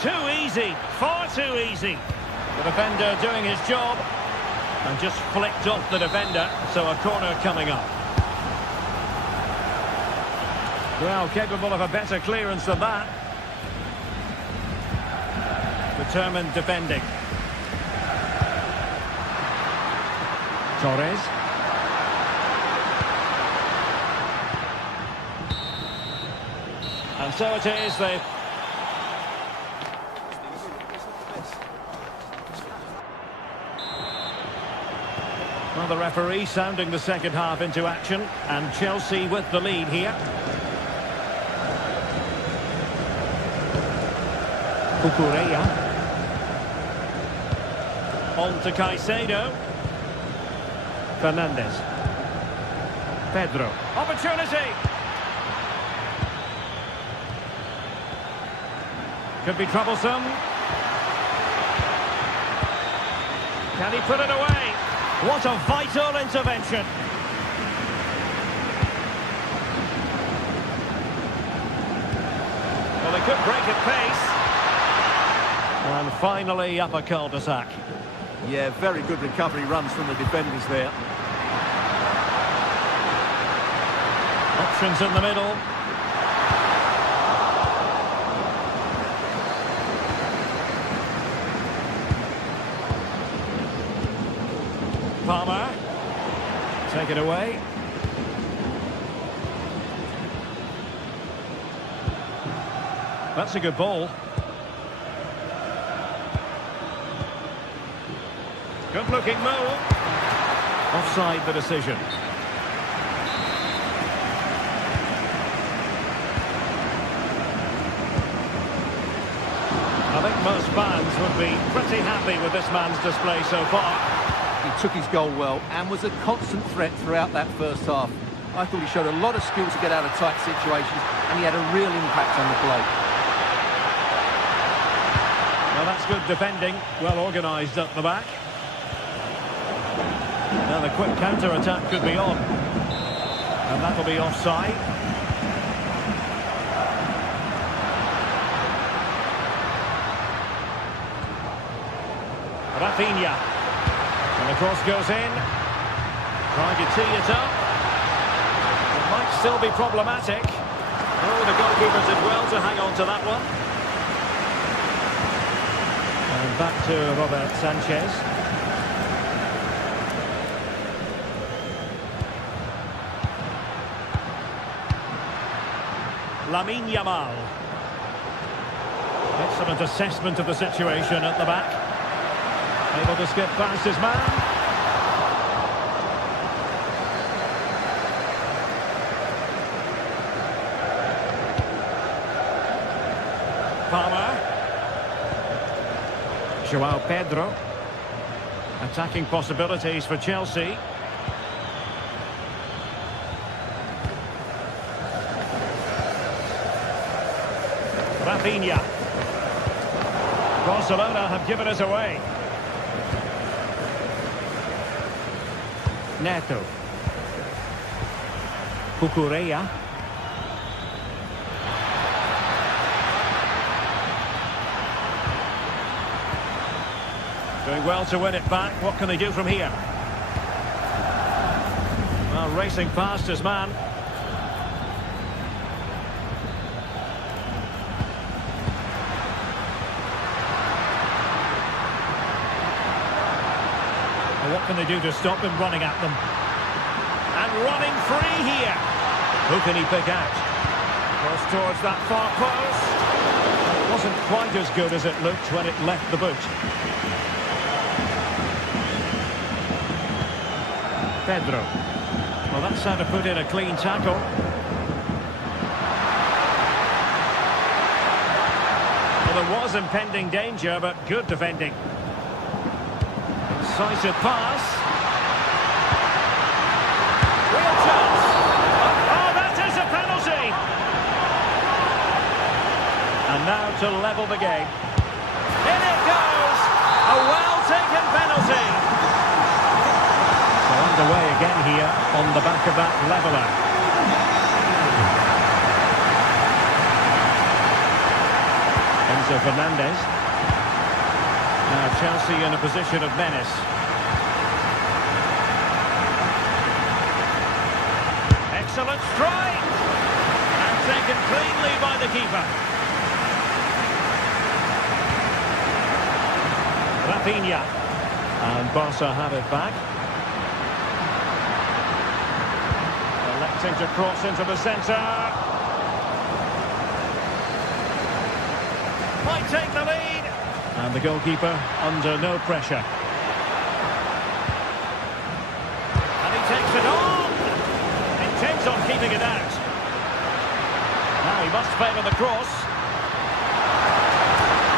Too easy, far too easy. The defender doing his job and just flicked off the defender, so a corner coming up. Well, capable of a better clearance than that. Determined defending. Torres. And so it is, they've... Well, the referee sounding the second half into action, and Chelsea with the lead here. Cucurella. On to Caicedo. Fernandez. Pedro. Opportunity! Could be troublesome. Can he put it away? What a vital intervention. Well, they could break at pace. And finally up a cul-de-sac. Yeah, very good recovery runs from the defenders there. Options in the middle. Palmer. Take it away. That's a good ball. Good looking move. Offside the decision. I think most fans would be pretty happy with this man's display so far. He took his goal well and was a constant threat throughout that first half. I thought he showed a lot of skill to get out of tight situations, and he had a real impact on the play. Well, that's good defending, well organised at the back. Now the quick counter-attack could be on. And that'll be offside. Rafinha. And the cross goes in. Trying to tee it up. It might still be problematic. Oh, the goalkeeper did well to hang on to that one. And back to Robert Sanchez. Lamine Yamal. Excellent assessment of the situation at the back. Able to skip past his man. Palmer. Joao Pedro. Attacking possibilities for Chelsea. Rafinha. Barcelona have given us away. Neto. Cucurella. Doing well to win it back. What can they do from here? Well, racing past his man. Well, what can they do to stop him running at them? And running free here. Who can he pick out? Cross towards that far post. It wasn't quite as good as it looked when it left the boot. Pedro. Well, that's how to put in a clean tackle. Well, there was impending danger, but good defending. Incisive pass. Real chance. Oh, that is a penalty. And now to level the game. In it goes. A well-taken penalty. So underway again here on the back of that leveller. Enzo Fernandez. Now Chelsea in a position of menace. Excellent strike. And taken cleanly by the keeper. Rafinha. And Barca have it back. Electing to cross into the centre. Might take the lead. And the goalkeeper under no pressure. And he takes it on. Intends on keeping it out. Now he must favour the cross.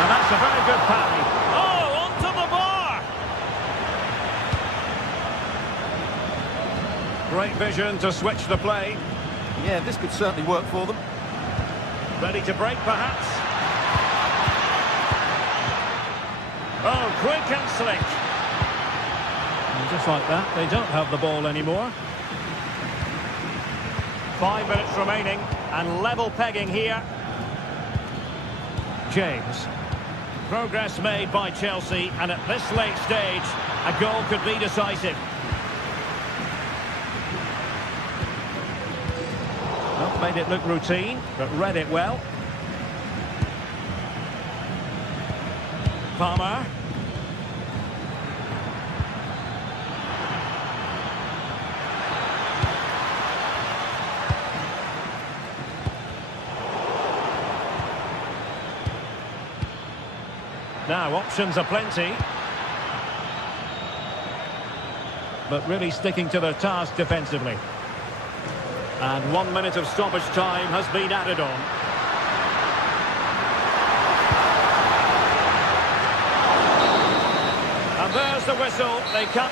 And that's a very good parry. Oh, onto the bar. Great vision to switch the play. Yeah, this could certainly work for them. Ready to break, perhaps. Oh, quick and slick. And just like that, they don't have the ball anymore. 5 minutes remaining, and level pegging here. James. Progress made by Chelsea, and at this late stage, a goal could be decisive. Not made it look routine, but read it well. Palmer. Now, options are plenty. But really sticking to their task defensively. And 1 minute of stoppage time has been added on. And there's the whistle. They come.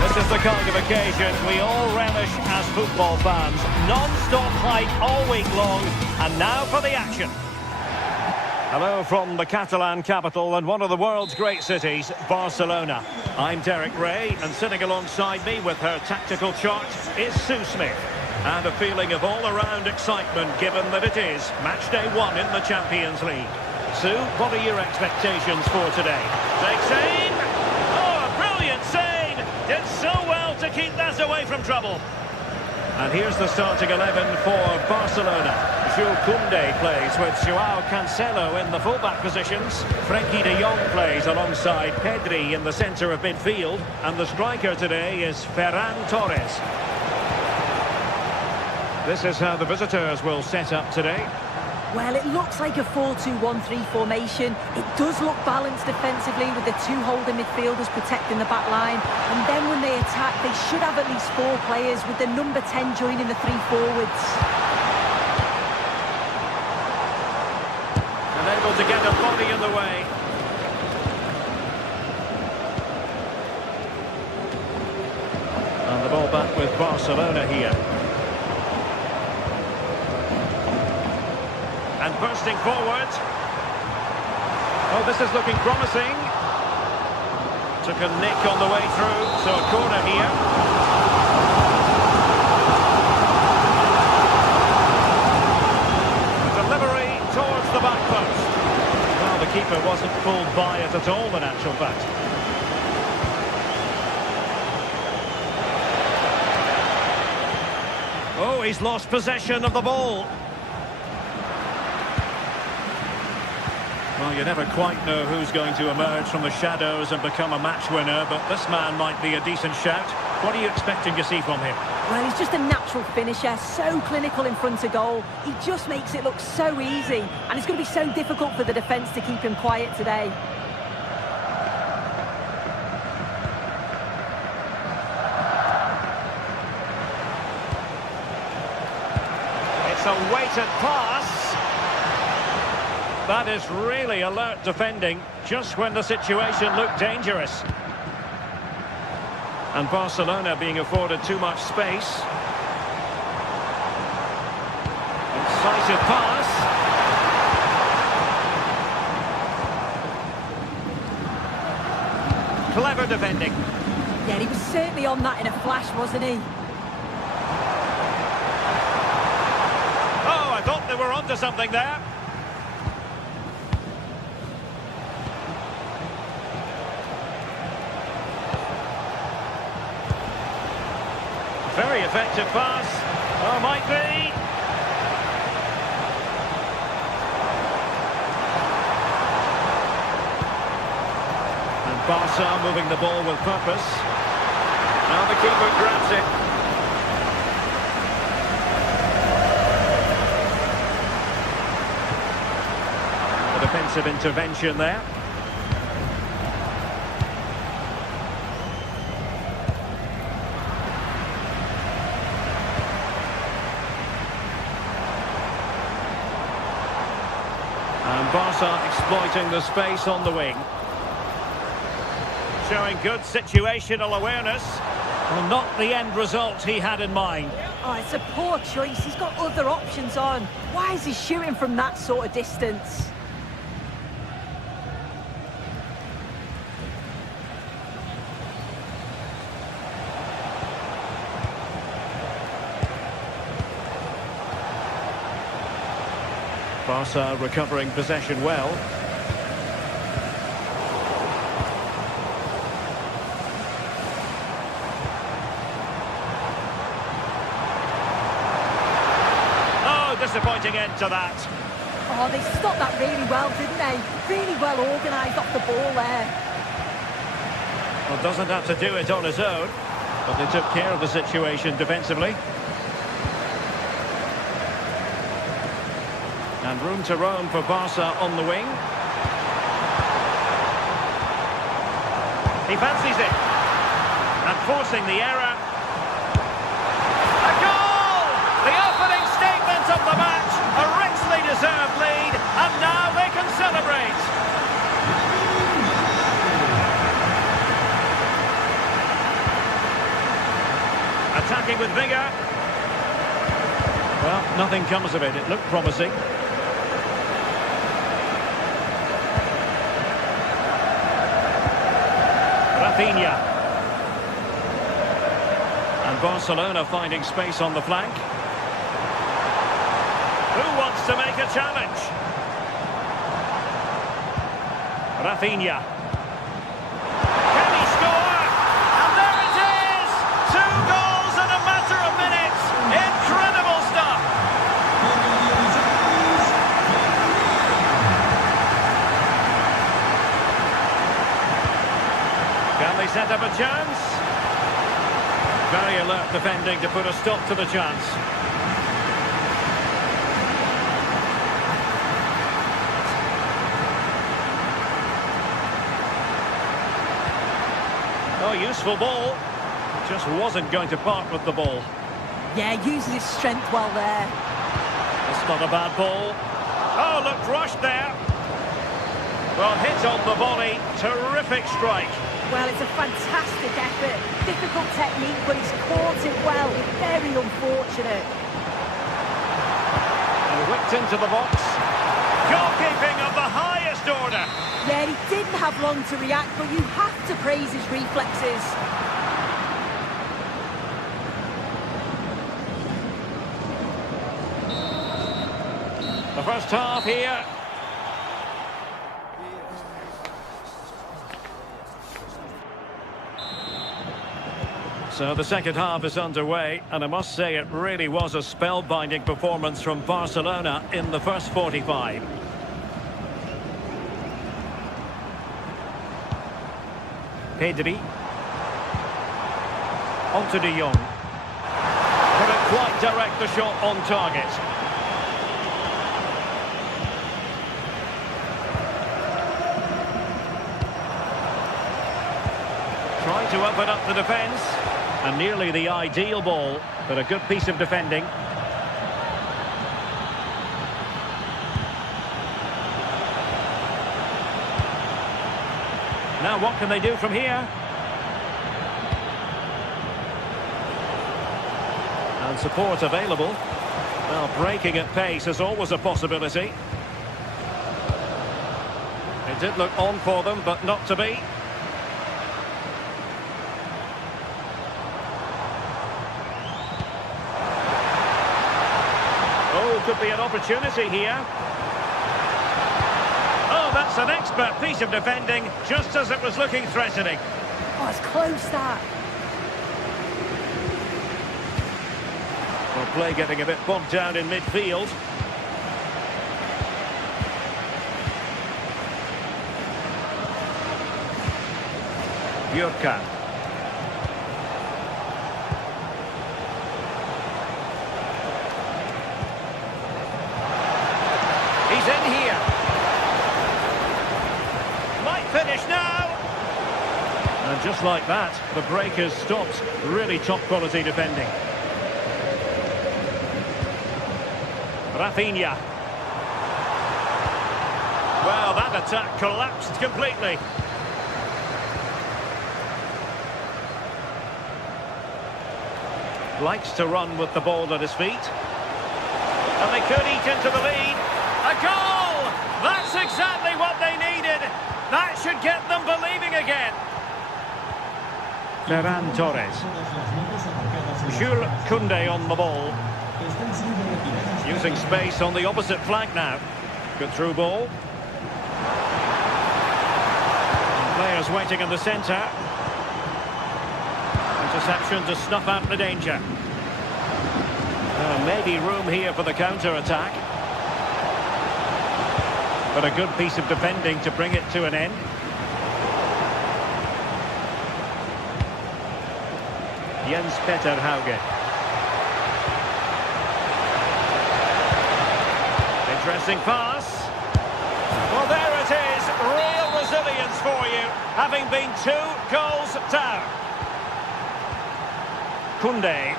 This is the kind of occasion we all relish as football fans. Non-stop hype all week long, and now for the action. Hello from the Catalan capital and one of the world's great cities, Barcelona. I'm Derek Ray, and sitting alongside me with her tactical chart is Sue Smith. And a feeling of all-around excitement given that it is match day 1 in the Champions League. Sue, what are your expectations for today? Takes aim! Oh, a brilliant save! Did so well to keep that away from trouble. And here's the starting 11 for Barcelona. Jules Koundé plays with Joao Cancelo in the fullback positions. Frenkie de Jong plays alongside Pedri in the centre of midfield. And the striker today is Ferran Torres. This is how the visitors will set up today. Well, it looks like a 4-2-1-3 formation. It does look balanced defensively with the 2 holding midfielders protecting the back line. And then when they attack, they should have at least 4 players with the number 10 joining the 3 forwards. And able to get a body in the way. And the ball back with Barcelona here. And bursting forward. Oh, this is looking promising. Took a nick on the way through, so a corner here. Delivery towards the back post. Well, the keeper wasn't pulled by it at all, in actual fact. Oh, he's lost possession of the ball. Well, you never quite know who's going to emerge from the shadows and become a match winner, but this man might be a decent shout. What are you expecting to see from him? Well, he's just a natural finisher, so clinical in front of goal. He just makes it look so easy, and it's going to be so difficult for the defence to keep him quiet today. It's a weighted pass. That is really alert defending, just when the situation looked dangerous. And Barcelona being afforded too much space. Incisive pass. Clever defending. Yeah, he was certainly on that in a flash, wasn't he? Oh, I thought they were onto something there. Very effective pass. Oh, might be. And Barca moving the ball with purpose. Now the keeper grabs it. A defensive intervention there. And Barca exploiting the space on the wing. Showing good situational awareness. Well, not the end result he had in mind. Oh, it's a poor choice. He's got other options on. Why is he shooting from that sort of distance? Barca recovering possession well. Oh, disappointing end to that. Oh, they stopped that really well, didn't they? Really well organised off the ball there. Well, doesn't have to do it on his own, but they took care of the situation defensively. And room to roam for Barca on the wing. He fancies it. And forcing the error. A goal! The opening statement of the match. A richly deserved lead. And now they can celebrate. Attacking with vigour. Well, nothing comes of it. It looked promising. And And Barcelona finding space on the flank. Who wants to make a challenge? Rafinha. Can he score? And there it is! 2 goals in a matter of minutes. Incredible stuff. Can they set up a chance? Very alert defending to put a stop to the chance. Oh, useful ball. Just wasn't going to part with the ball. Yeah, uses his strength well there. That's not a bad ball. Oh, looked rushed there. Well, hit on the volley. Terrific strike. Well, it's a fantastic effort. Difficult technique, but he's caught it well. Very unfortunate. And whipped into the box. Goalkeeping of the highest order. Yeah, he didn't have long to react, but you have to praise his reflexes. The first half here. So the second half is underway, and I must say it really was a spellbinding performance from Barcelona in the first 45. Pedri. On to De Jong. Couldn't quite direct the shot on target. Trying to open up the defence. And nearly the ideal ball, but a good piece of defending. Now what can they do from here? And support available. Well, breaking at pace is always a possibility. It did look on for them, but not to be. Oh, could be an opportunity here. Oh, that's an expert piece of defending, just as it was looking threatening. Oh, it's close, that. Well, play getting a bit bogged down in midfield. Jurka. He's in here. Might finish now. And just like that, the break has stopped. Really top quality defending. Rafinha. Well, that attack collapsed completely. Likes to run with the ball at his feet. And they could eat into the lead. A goal! That's exactly what they needed. That should get them believing again. Ferran Torres. Jules Koundé on the ball. Using space on the opposite flank now. Good through ball. Players waiting in the centre. Interception to snuff out the danger. Maybe room here for the counter-attack. But a good piece of defending to bring it to an end. Jens Petter Hauge. Interesting pass. Well, there it is. Real resilience for you, having been 2 goals down. Koundé.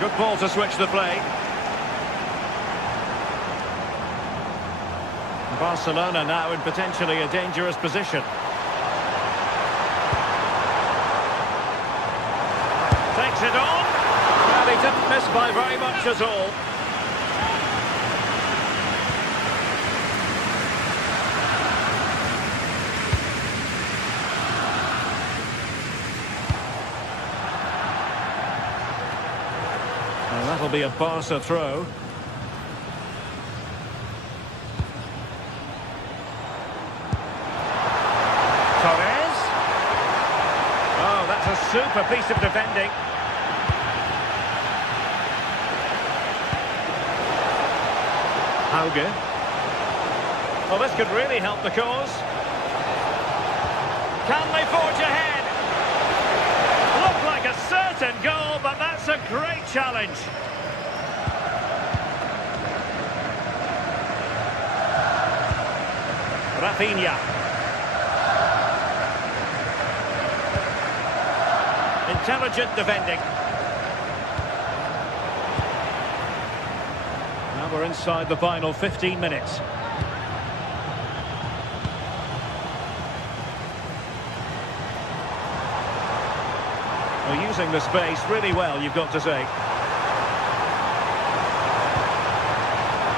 Good ball to switch the play. Barcelona now in potentially a dangerous position. Takes it on. Well, he didn't miss by very much at all. And that'll be a Barca throw. Torres. Oh, that's a super piece of defending. Hauge. Well, this could really help the cause. Can they forge ahead? Looked like a certain goal, but that's a great challenge. Rafinha. Intelligent defending. Now we're inside the final 15 minutes. Well, using the space really well, you've got to say.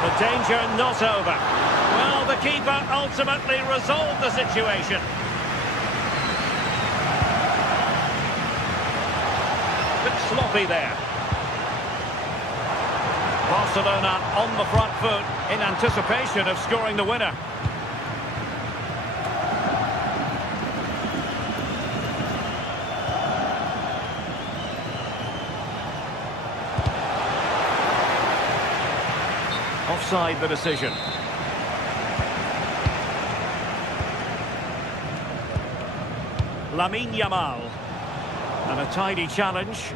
The danger not over. Well, the keeper ultimately resolved the situation. Bit sloppy there. Barcelona on the front foot in anticipation of scoring the winner. Offside the decision. Lamine Yamal. And a tidy challenge.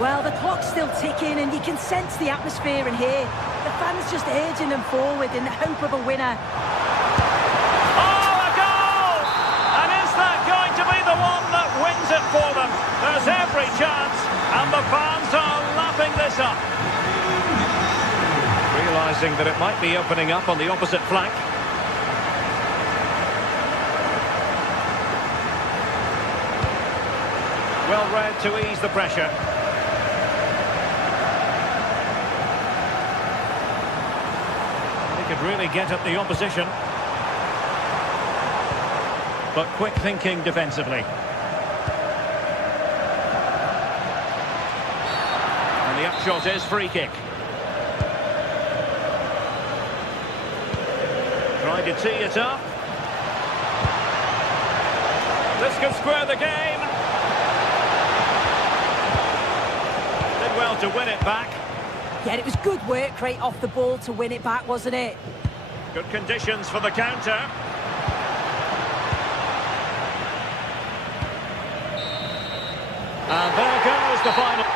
Well, the clock's still ticking and you can sense the atmosphere in here. The fans just urging them forward in the hope of a winner. Oh, a goal! And is that going to be the one that wins it for them? There's every chance, and the fans are lapping this up. Realising that it might be opening up on the opposite flank. Well read to ease the pressure. They could really get at the opposition. But quick thinking defensively. And the upshot is free kick. Trying to tee it up. This could square the game. Did well to win it back. Yeah, it was good work right off the ball to win it back, wasn't it? Good conditions for the counter. And there goes the final.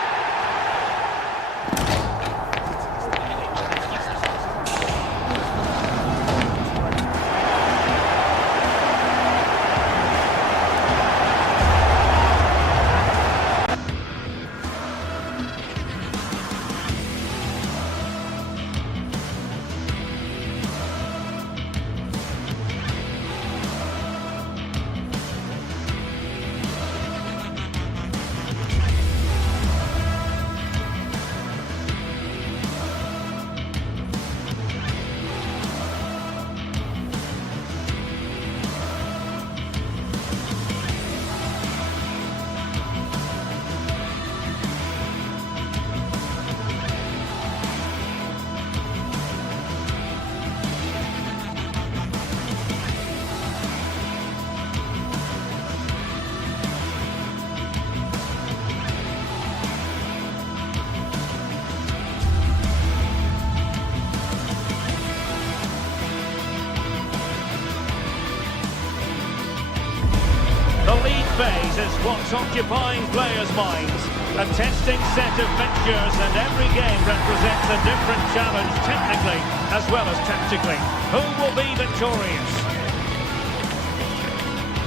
Phase is what's occupying players' minds. A testing set of mixtures, and every game represents a different challenge technically as well as tactically. Who will be victorious?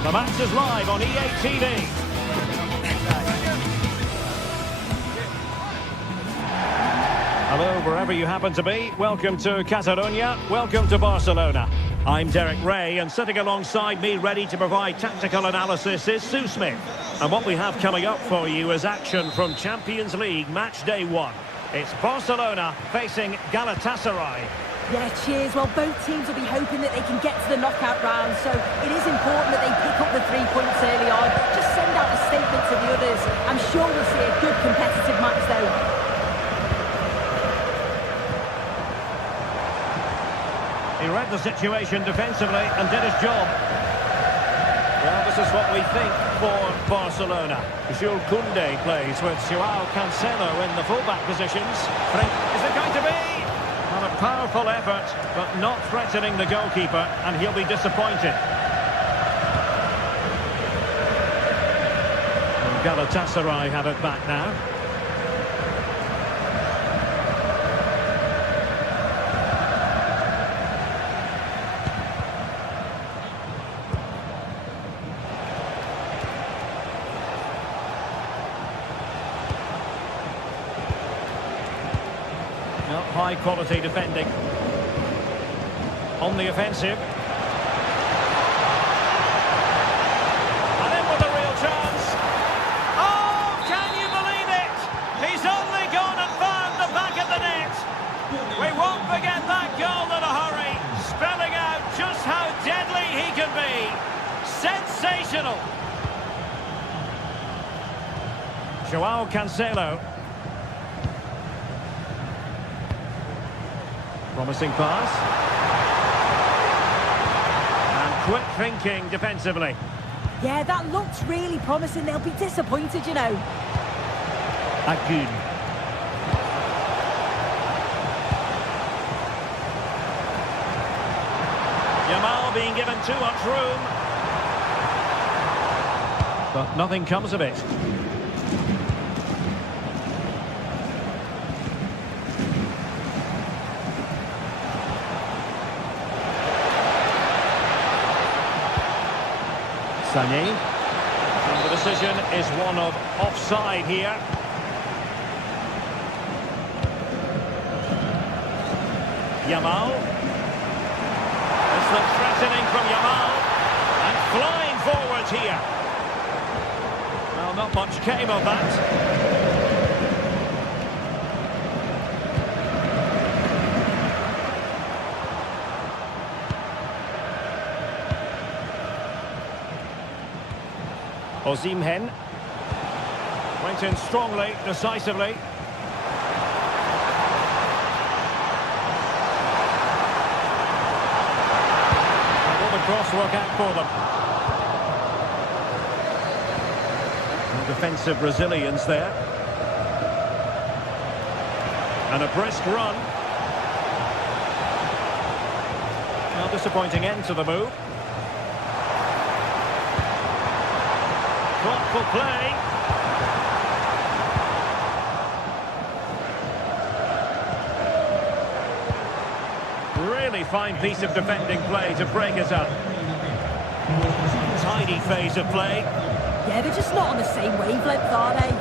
The match is live on EA TV. Hello, wherever you happen to be. Welcome to Catalonia. Welcome to Barcelona. I'm Derek Ray, and sitting alongside me ready to provide tactical analysis is Sue Smith. And what we have coming up for you is action from Champions League match day 1. It's Barcelona facing Galatasaray. Yeah, cheers. Well, both teams will be hoping that they can get to the knockout round, so it is important that they pick up the 3 points early on. Just send out a statement to the read the situation defensively and did his job. Well, this is what we think for Barcelona. Jules Koundé plays with Joao Cancelo in the fullback positions. Is it going to be? Well, a powerful effort, but not threatening the goalkeeper, and he'll be disappointed. And Galatasaray have it back now. High quality defending. On the offensive. And in with a real chance. Oh, can you believe it? He's only gone and found the back of the net. We won't forget that goal in a hurry. Spelling out just how deadly he can be. Sensational. Joao Cancelo. Promising pass. And quick thinking defensively. Yeah, that looks really promising. They'll be disappointed, you know. Agun. Yamal being given too much room. But nothing comes of it. Sané. And the decision is one of offside here. Yamal. It's the threatening from Yamal. And flying forwards here. Well, not much came of that. Osimhen went in strongly, decisively. Will the cross work out for them? And defensive resilience there. And a brisk run. Well, disappointing end to the move. Thoughtful play. Really fine piece of defending play to break us up. Tidy phase of play. Yeah, they're just not on the same wavelength, are they?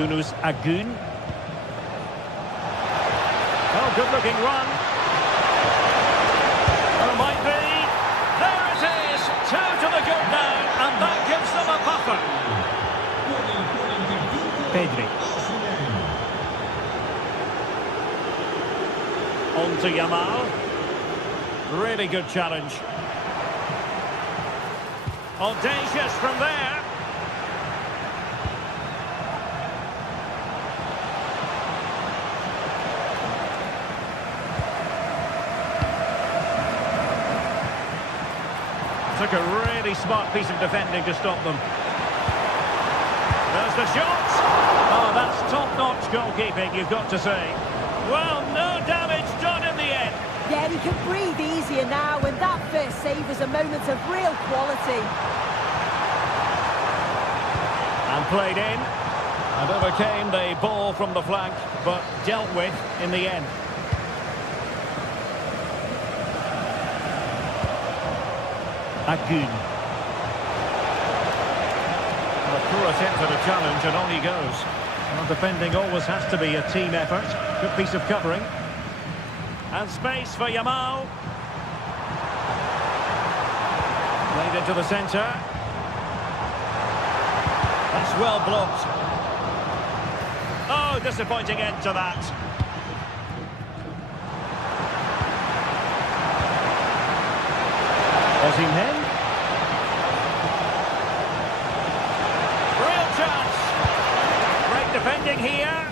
Yunus Agun. Oh, good-looking run. Well, might be. There it is. 2 to the good now, and that gives them a buffer. Pedri. On to Yamal. Really good challenge. Audacious from there. Took a really smart piece of defending to stop them. There's the shot. Oh, that's top-notch goalkeeping, you've got to say. Well, no damage done in the end. Yeah, he can breathe easier now, and that first save was a moment of real quality. And played in. And overcame the ball from the flank, but dealt with in the end. Agun. A poor attempt at a challenge, and on he goes. Well, defending always has to be a team effort. Good piece of covering. And space for Yamal. Played into the centre. That's well blocked. Oh, disappointing end to that. Osimhen. here.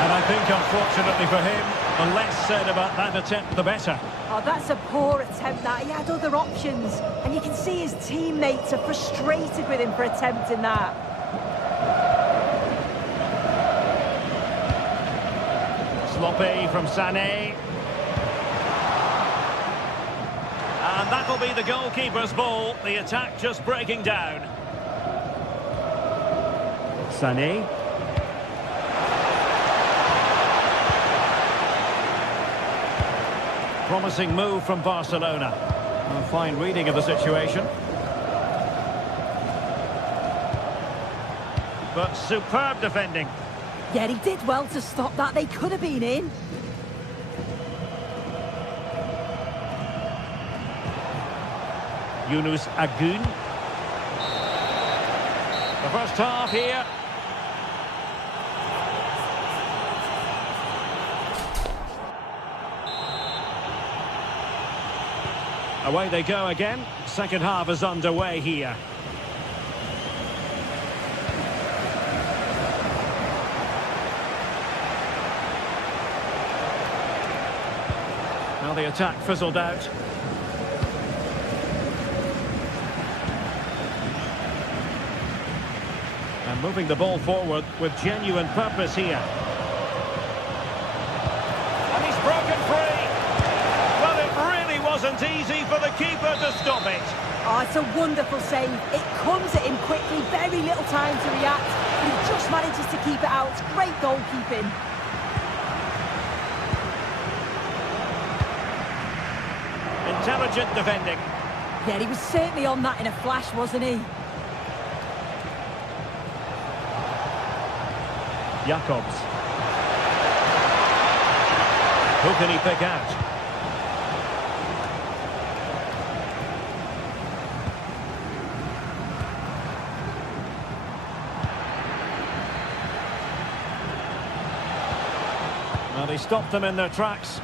And I think, unfortunately for him, the less said about that attempt, the better. Oh, that's a poor attempt, that. He had other options. And you can see his teammates are frustrated with him for attempting that. Sloppy from Sané. And that'll be the goalkeeper's ball. The attack just breaking down. Sané. Promising move from Barcelona. A fine reading of the situation. But superb defending. Yeah, he did well to stop that. They could have been in. Yunus Agun. The first half here. Away they go again. Second half is underway here. Now the attack fizzled out. And moving the ball forward with genuine purpose here. And he's broken free. Well, it really wasn't easy for the keeper to stop it. Oh, it's a wonderful save. It comes at him quickly, very little time to react. But he just manages to keep it out. It's great goalkeeping. Intelligent defending. Yeah, he was certainly on that in a flash, wasn't he? Jacobs. Who can he pick out? Well, they stopped them in their tracks.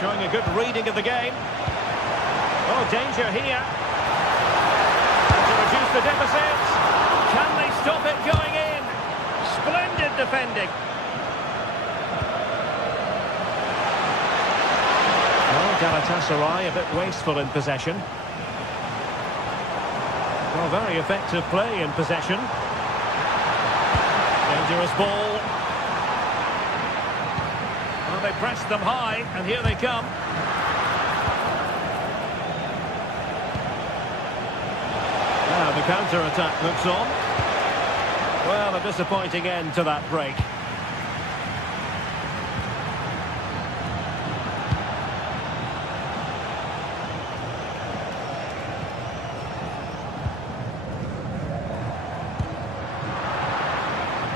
Showing a good reading of the game. Oh, danger here. And to reduce the deficit. Can they stop it going in? Splendid defending. Well, Galatasaray a bit wasteful in possession. Well, very effective play in possession. Dangerous ball. They pressed them high, and here they come. Now the counter-attack looks on. Well, a disappointing end to that break.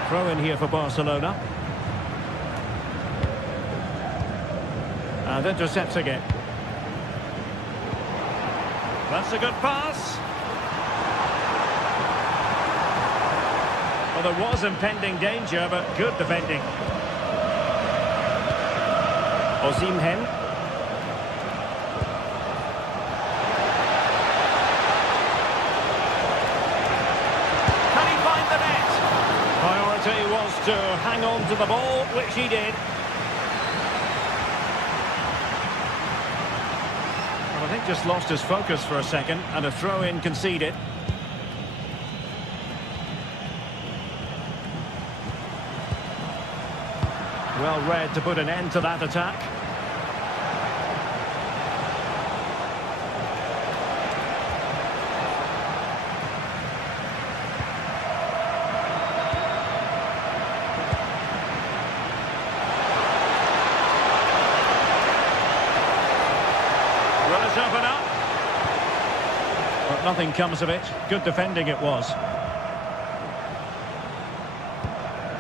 Throw in here for Barcelona. And intercepting it. That's a good pass. Well, there was impending danger, but good defending. Osimhen. Can he find the net? Priority was to hang on to the ball, which he did. I think just lost his focus for a second, and a throw-in conceded. Well read to put an end to that attack. Open up. But nothing comes of it. Good defending it was.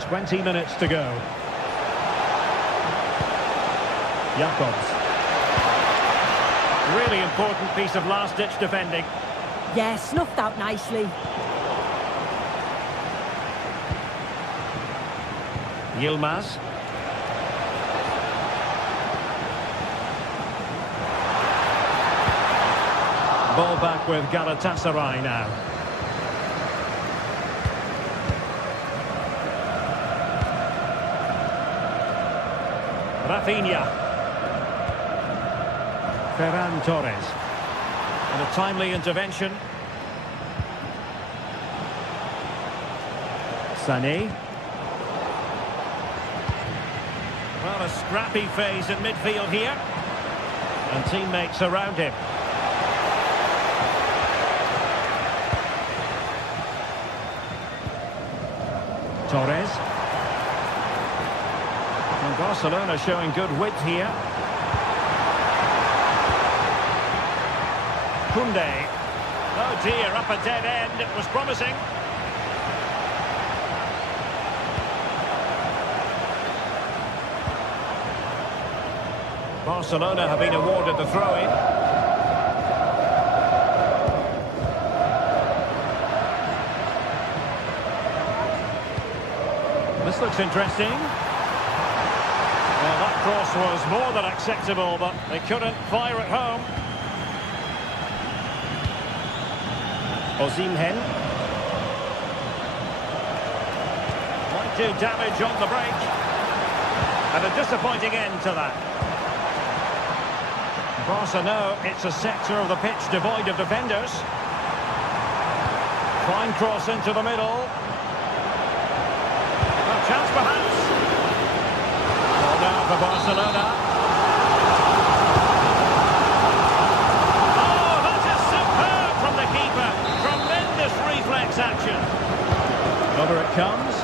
20 minutes to go. Jacobs. Really important piece of last-ditch defending. Yeah, snuffed out nicely. Yilmaz. Ball back with Galatasaray now. Rafinha. Ferran Torres. And a timely intervention. Sané. Well, a scrappy phase in midfield here. And teammates around him. Torres. And Barcelona showing good width here. Koundé. Oh dear, up a dead end. It was promising. Barcelona have been awarded the throw-in. This looks interesting. Well, that cross was more than acceptable, but they couldn't fire it home. Osimhen. Might do damage on the break. And a disappointing end to that. Barca know it's a sector of the pitch devoid of defenders. Fine cross into the middle. A chance perhaps. Well now for Barcelona. Oh, that is superb from the keeper. Tremendous reflex action. Over it comes.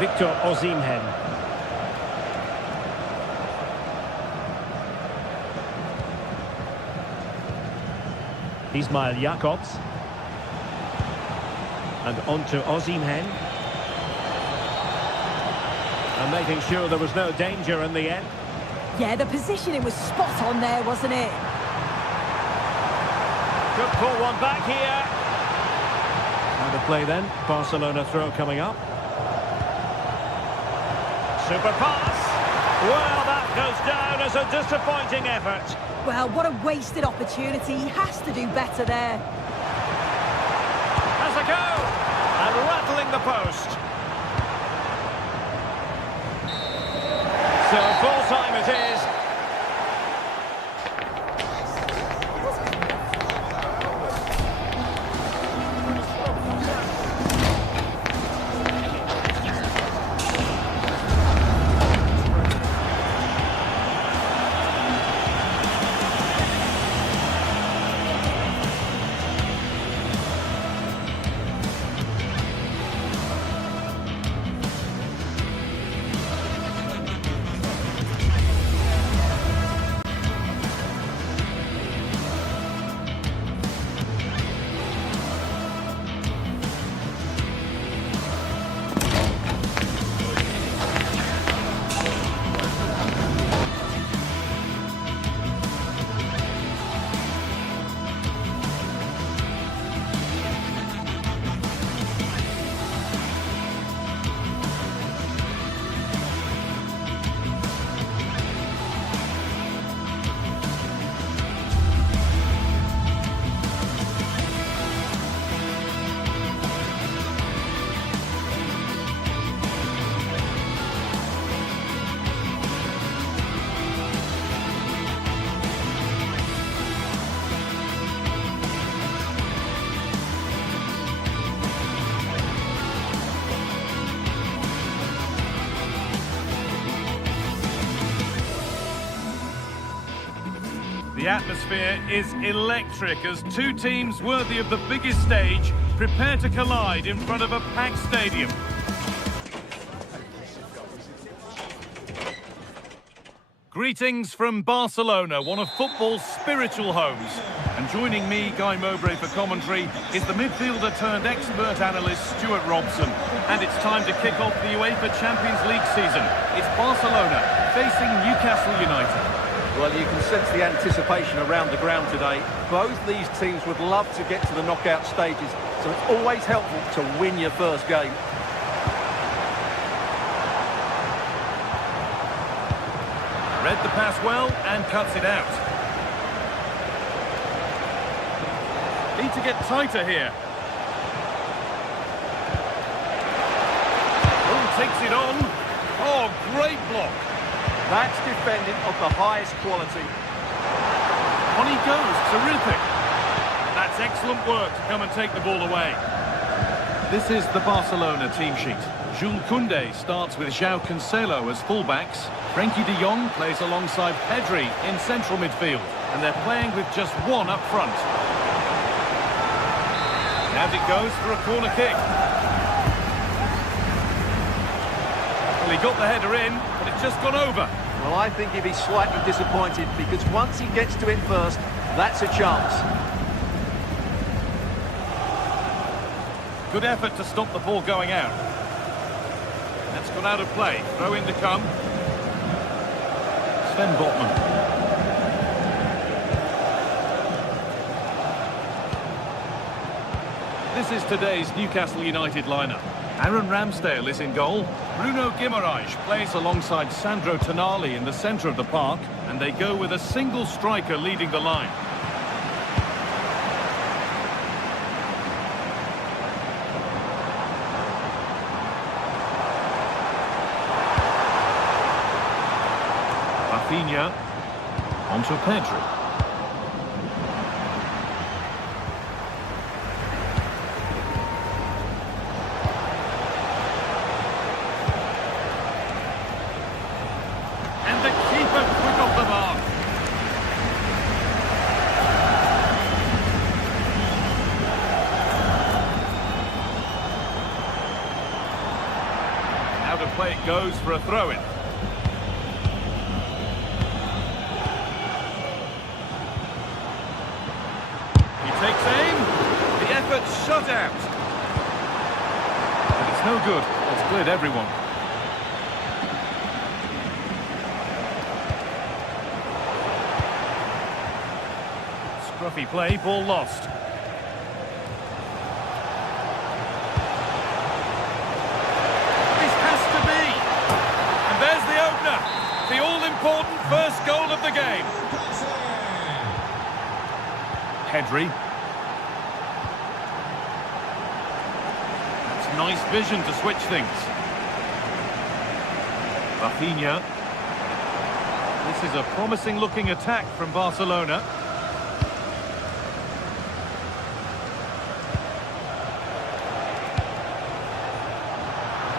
Victor Osimhen. Ismail Jakobs. And on to Osimhen. And making sure there was no danger in the end. Yeah, the positioning was spot on there, wasn't it? Could pull one back here. And the play then. Barcelona throw coming up. Super pass. Well, that goes down as a disappointing effort. Well, what a wasted opportunity. He has to do better there. Has a go. And rattling the post. So full time it is. The atmosphere is electric as two teams worthy of the biggest stage prepare to collide in front of a packed stadium. Greetings from Barcelona, one of football's spiritual homes. And joining me, Guy Mowbray, for commentary is the midfielder turned expert analyst Stuart Robson. And it's time to kick off the UEFA Champions League season. It's Barcelona facing Newcastle United. Well, you can sense the anticipation around the ground today. Both these teams would love to get to the knockout stages, so it's always helpful to win your first game. Read the pass well and cuts it out. Need to get tighter here. Oh, takes it on. Oh, great block. That's defending of the highest quality. On he goes, terrific. That's excellent work to come and take the ball away. This is the Barcelona team sheet. Jules Koundé starts with João Cancelo as fullbacks. Frenkie de Jong plays alongside Pedri in central midfield. And they're playing with just one up front. And it goes for a corner kick. Well, he got the header in, but it's just gone over. Well, I think he'd be slightly disappointed because once he gets to it first, that's a chance. Good effort to stop the ball going out. That's gone out of play. Throw in to come. Sven Botman. This is today's Newcastle United lineup. Aaron Ramsdale is in goal. Bruno Guimaraes plays alongside Sandro Tonali in the centre of the park. And they go with a single striker leading the line. Rafinha onto Pedri. And the keeper quick off the mark. Now to play it goes for a throw-in. Takes aim. The effort shut out. But it's no good. It's cleared everyone. Scruffy play, ball lost. This has to be. And there's the opener. The all-important first goal of the game. Pedri. Nice vision to switch things. Rafinha. This is a promising looking attack from Barcelona.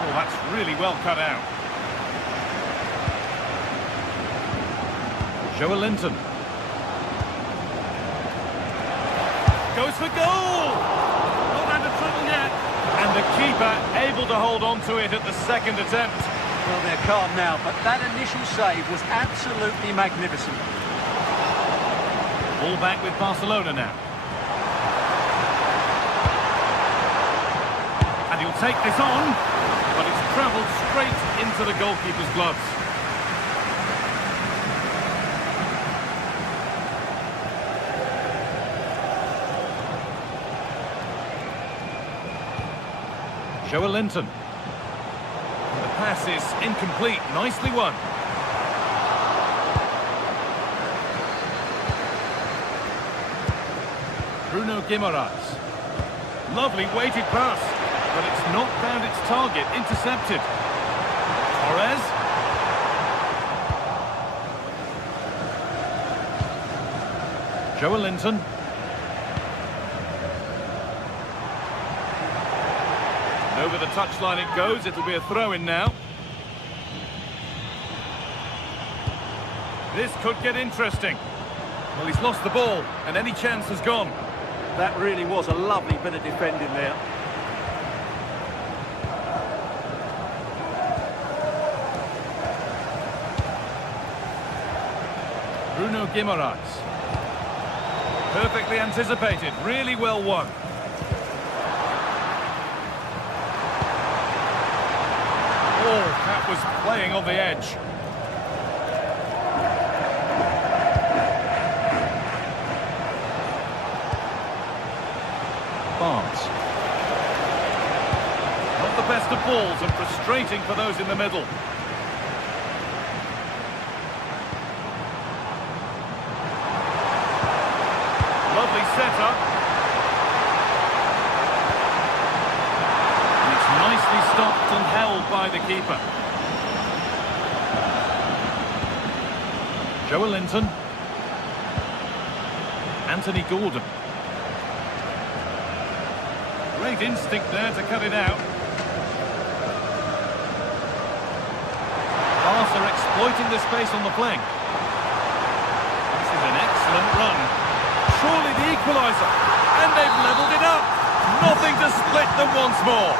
Oh, that's really well cut out. Joelinton. Goes for goal! Not out of trouble yet. And the keeper able to hold on to it at the second attempt. Well, they're calm now, but that initial save was absolutely magnificent. Ball back with Barcelona now. And he'll take this on, but it's travelled straight into the goalkeeper's gloves. Joelinton. The pass is incomplete. Nicely won. Bruno Guimaraes. Lovely weighted pass, but it's not found its target. Intercepted. Torres. Joelinton. Over the touchline it goes. It'll be a throw-in now. This could get interesting. Well, he's lost the ball, and any chance has gone. That really was a lovely bit of defending there. Bruno Guimaraes. Perfectly anticipated. Really well won. Oh, that was playing on the edge. Barnes. Not the best of balls and frustrating for those in the middle. Lovely setup. And it's nicely stopped and held by the keeper. Joe Linton. Anthony Gordon. Great instinct there to cut it out. Barca exploiting the space on the flank. This is an excellent run. Surely the equaliser. And they've levelled it up. Nothing to split them once more.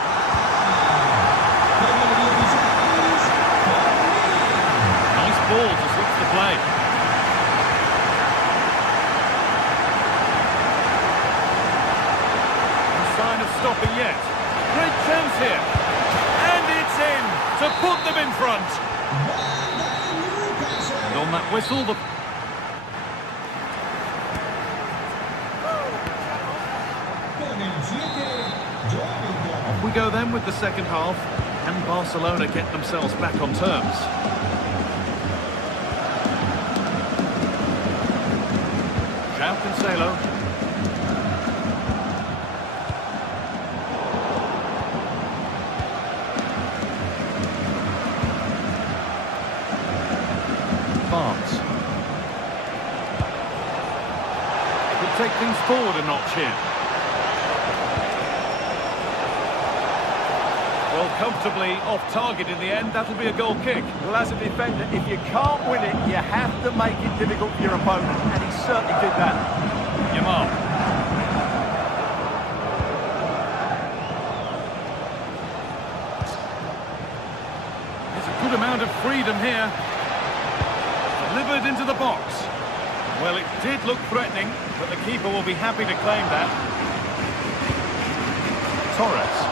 Nice ball to switch the play. No sign of stopping yet. Great chance here. And it's in to put them in front. And on that whistle, the... Off we go then with the second half. Can Barcelona get themselves back on terms? João Cancelo. Barnes. Could take things forward a notch here. Well, comfortably off target in the end. That'll be a goal kick. Well, as a defender, if you can't win it, you have to make it difficult for your opponent, and he certainly did that. Yamal. There's a good amount of freedom here. Delivered into the box. Well, it did look threatening, but the keeper will be happy to claim that. Torres.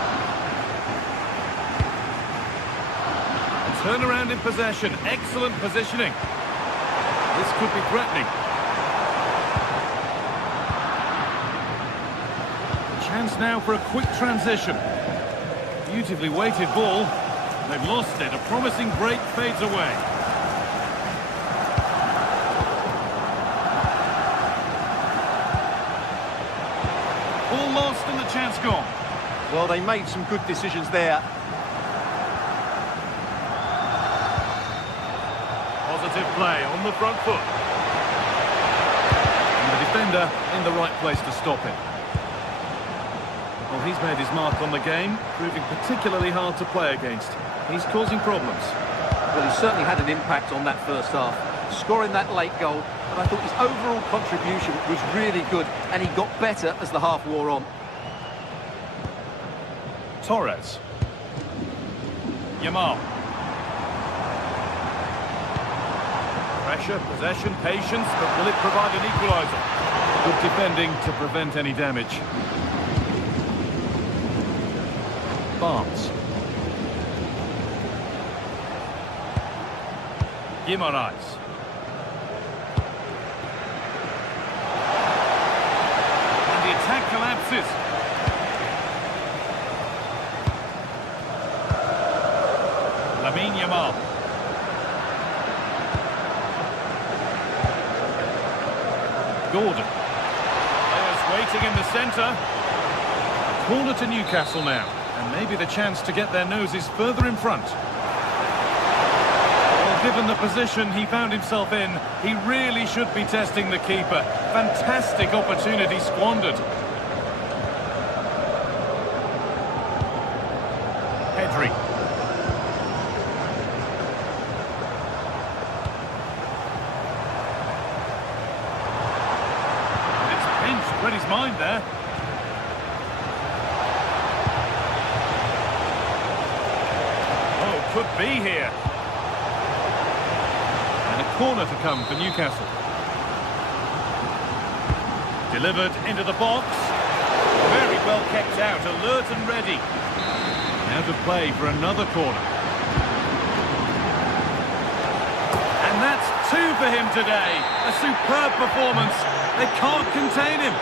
Turn around in possession. Excellent positioning. This could be threatening. Chance now for a quick transition. Beautifully weighted ball. They've lost it. A promising break fades away. Ball lost and the chance gone. Well, they made some good decisions there. Positive play on the front foot. And the defender in the right place to stop it. Well, he's made his mark on the game, proving particularly hard to play against. He's causing problems. Well, he certainly had an impact on that first half, scoring that late goal, but I thought his overall contribution was really good, and he got better as the half wore on. Torres. Yamal. Pressure, possession, patience, but will it provide an equaliser? Good defending to prevent any damage. Barnes. Guimaraes. And the attack collapses. Yamal. Gordon. Players waiting in the centre. Corner to Newcastle now. And maybe the chance to get their noses further in front. Well, given the position he found himself in, he really should be testing the keeper. Fantastic opportunity squandered. Pedri. Read his mind there. Oh, could be here. And a corner to come for Newcastle. Delivered into the box. Very well kept out, alert and ready. Now to play for another corner. And that's two for him today. A superb performance. They can't contain him.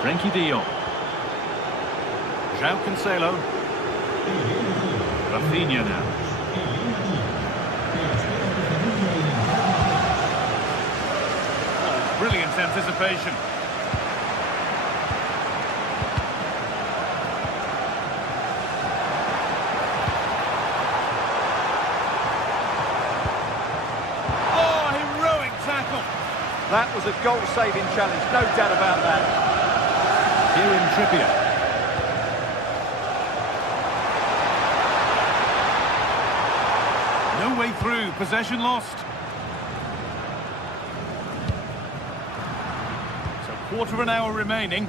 Frenkie de Jong. João Cancelo. Rafinha now. Oh, anticipation. Oh, heroic tackle. That was a goal-saving challenge, no doubt about that. Kieran Trippier. No way through, possession lost. So quarter of an hour remaining.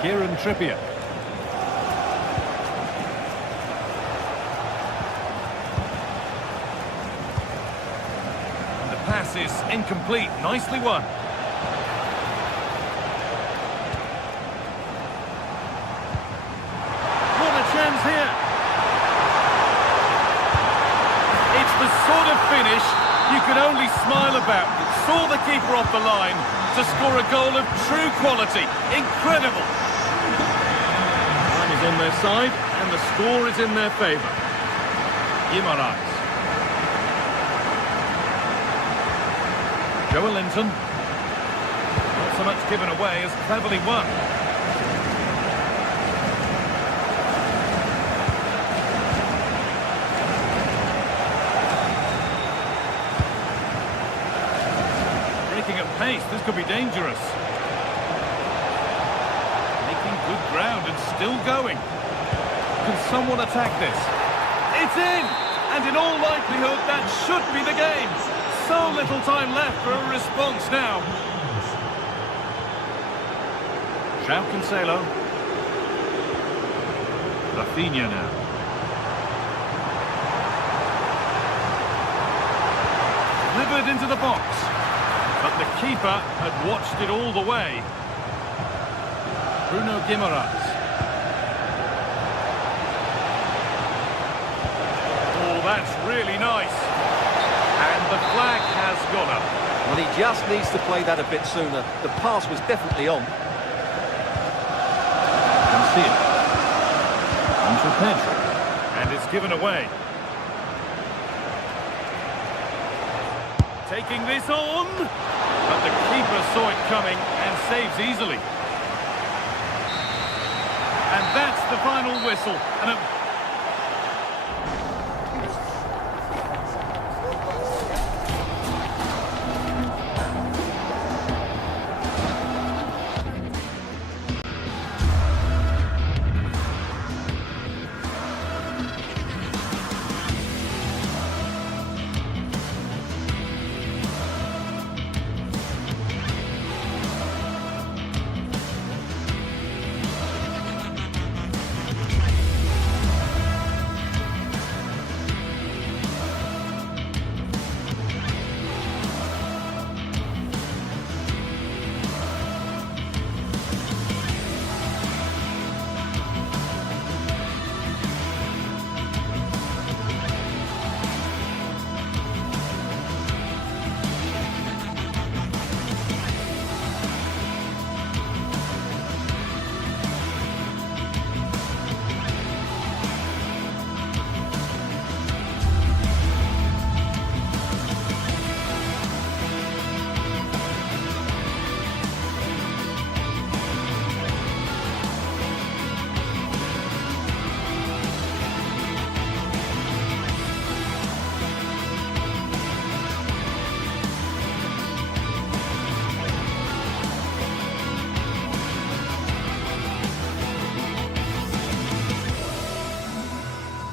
Kieran Trippier. And the pass is incomplete, nicely won. Chance here. It's the sort of finish you could only smile about. Saw the keeper off the line to score a goal of true quality. Incredible. Time is on their side and the score is in their favour. Guimaraes. Joe Linton. Not so much given away as cleverly won. Pace, this could be dangerous. Making good ground and still going. Can someone attack this? It's in! And in all likelihood, that should be the game. So little time left for a response now. João Cancelo. Rafinha now. Delivered into the box. But the keeper had watched it all the way. Bruno Guimaraes. Oh, that's really nice. And the flag has gone up. Well, he just needs to play that a bit sooner. The pass was definitely on. Can see it. Onto Pedro. And it's given away. Taking this on. But the keeper saw it coming and saves easily. And that's the final whistle. And a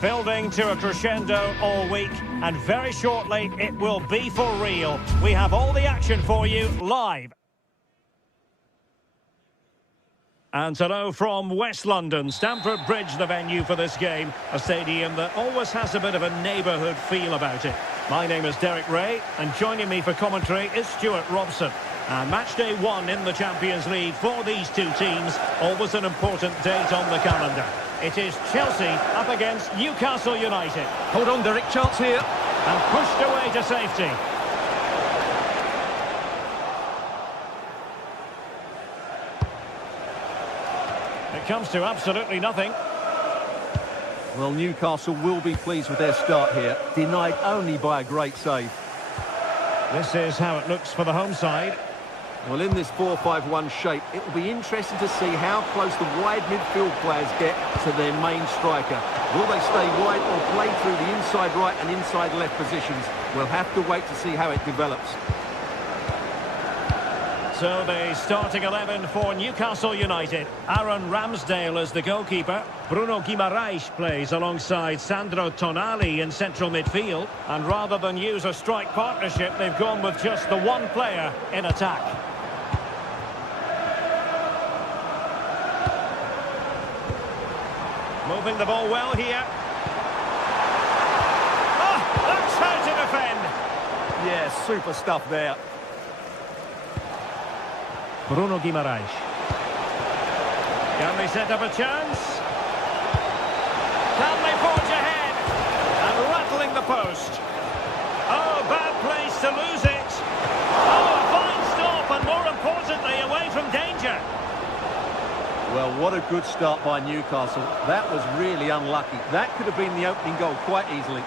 Building to a crescendo all week, and very shortly it will be for real. We have all the action for you live. And hello from West London, Stamford Bridge, the venue for this game. A stadium that always has a bit of a neighbourhood feel about it. My name is Derek Ray, and joining me for commentary is Stuart Robson. And match day 1 in the Champions League for these two teams, always an important date on the calendar. It is Chelsea up against Newcastle United. Hold on, Derek, chance here. And pushed away to safety. It comes to absolutely nothing. Well, Newcastle will be pleased with their start here, denied only by a great save. This is how it looks for the home side. Well, in this 4-5-1 shape, it will be interesting to see how close the wide midfield players get to their main striker. Will they stay wide or play through the inside right and inside left positions? We'll have to wait to see how it develops. So the starting 11 for Newcastle United. Aaron Ramsdale is the goalkeeper. Bruno Guimaraes plays alongside Sandro Tonali in central midfield. And rather than use a strike partnership, they've gone with just the one player in attack. Moving the ball well here. Oh, that's how to defend. Yeah, super stuff there. Bruno Guimaraes. Can they set up a chance? Can they forge ahead? And rattling the post. Oh, bad place to lose it. Oh, a fine stop, and more importantly, away from danger. Well, what a good start by Newcastle. That was really unlucky. That could have been the opening goal quite easily.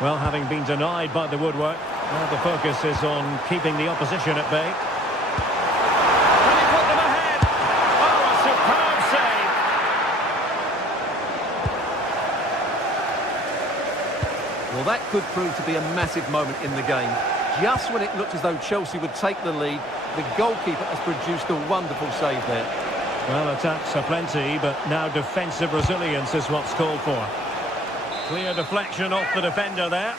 Well, having been denied by the woodwork, now the focus is on keeping the opposition at bay. Well, that could prove to be a massive moment in the game. Just when it looked as though Chelsea would take the lead, the goalkeeper has produced a wonderful save there. Well, attacks are plenty, but now defensive resilience is what's called for. Clear deflection off the defender there.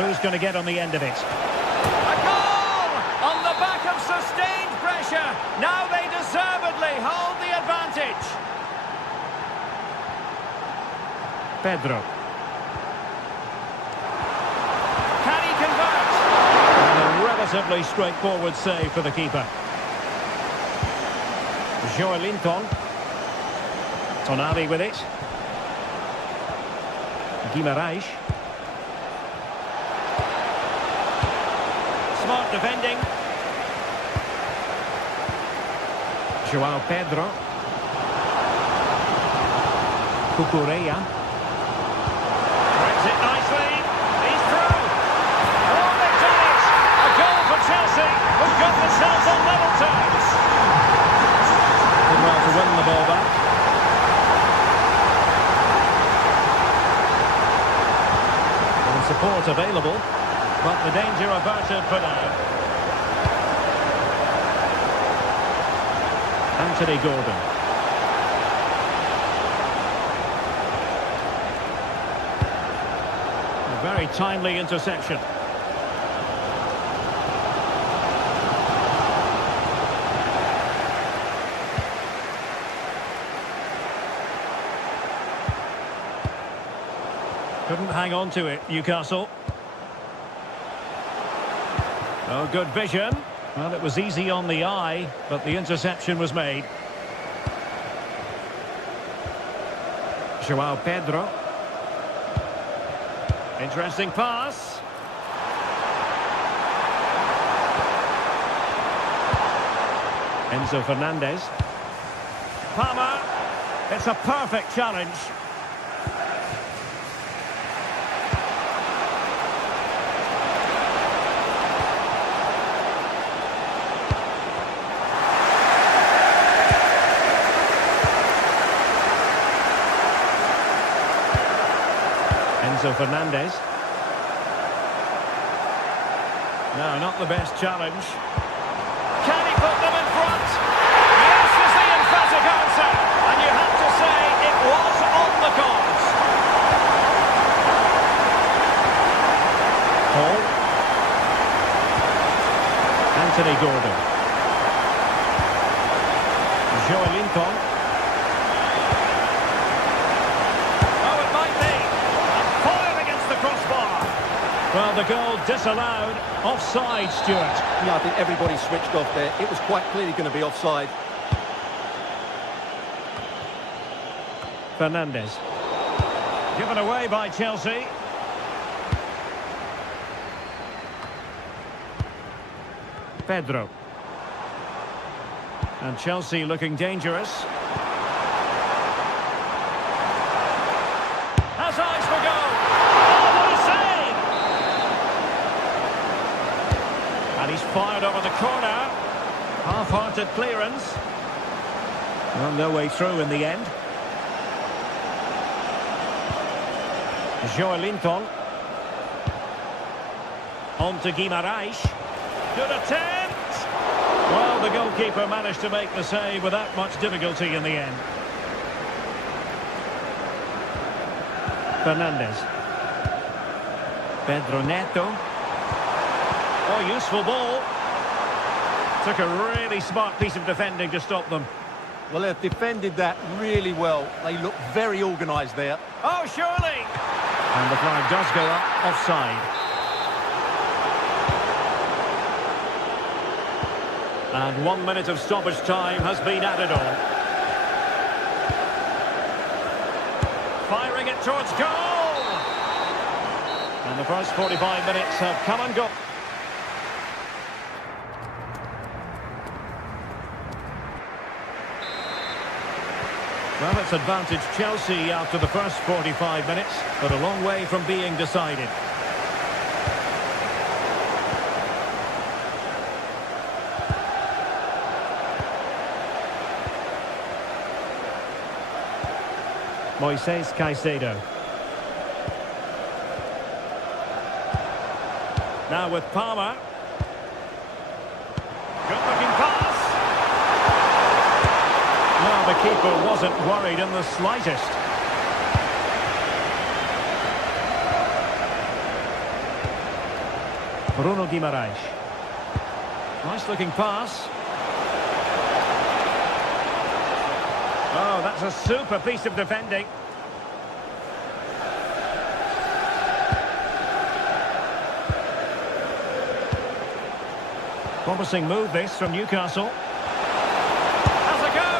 Who's going to get on the end of it? A goal! On the back of sustained pressure. Now they deservedly hold the advantage. Pedro. Can he convert? And a relatively straightforward save for the keeper. Joelinton. Tonali with it. Guimaraes. Smart defending. João Pedro. Cucurella. Brings it nicely. He's through. Oh, they've done it. A goal for Chelsea, who've got themselves on level terms. Did well to win the ball back. And support available, but the danger averted for now. Anthony Gordon. A very timely interception. Couldn't hang on to it, Newcastle. Oh, good vision. Well, it was easy on the eye, but the interception was made. João Pedro. Interesting pass. Enzo Fernandez. Palmer. It's a perfect challenge. Enzo Fernandez. No, not the best challenge. Can he put them in front? Yes, is the emphatic answer. And you have to say it was on the cards. Paul. Anthony Gordon. Joelinton. Well, the goal disallowed. Offside, Stuart. Yeah, I think everybody switched off there. It was quite clearly going to be offside. Fernandez. Given away by Chelsea. Pedro. And Chelsea looking dangerous. fired over the corner. Half-hearted clearance. Well, no way through in the end. Joelinton. On to Guimaraes. Good attempt! Well, the goalkeeper managed to make the save without much difficulty in the end. Fernandez. Pedro Neto. Oh, useful ball. Took a really smart piece of defending to stop them. Well, they've defended that really well. They look very organised there. Oh, surely! And the flag does go up, offside. And 1 minute of stoppage time has been added on. Firing it towards goal! And the first 45 minutes have come and gone. Well, it's advantage Chelsea after the first 45 minutes, but a long way from being decided. Moises Caicedo. Now with Palmer. Good-looking pass. No, the keeper wasn't worried in the slightest. Bruno Guimaraes. Nice-looking pass. Oh, that's a super piece of defending. Promising move this from Newcastle. Has a go!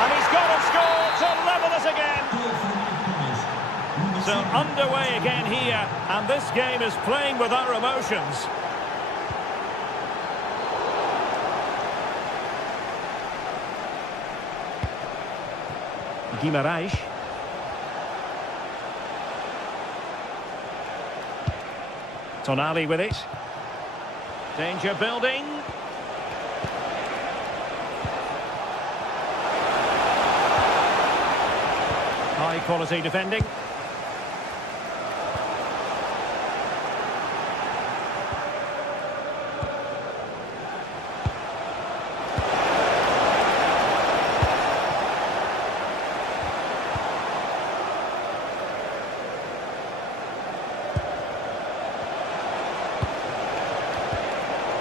And he's got a score to level us again. So underway again here, and this game is playing with our emotions. Guimaraes. Tonali with it. Danger building. High quality defending.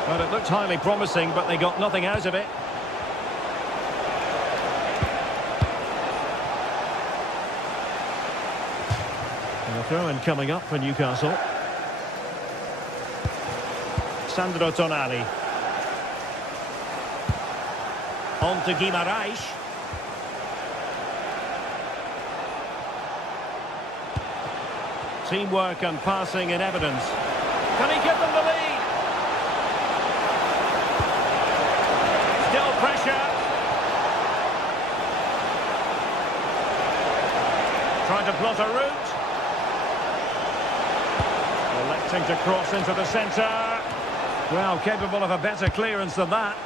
Well, it looked highly promising, but they got nothing out of it. And a throw-in coming up for Newcastle. Sandro Tonali. On to Guimaraes. Teamwork and passing in evidence. Can he give them the lead? Still pressure. Trying to plot a route. Electing to cross into the centre. Well, capable of a better clearance than that.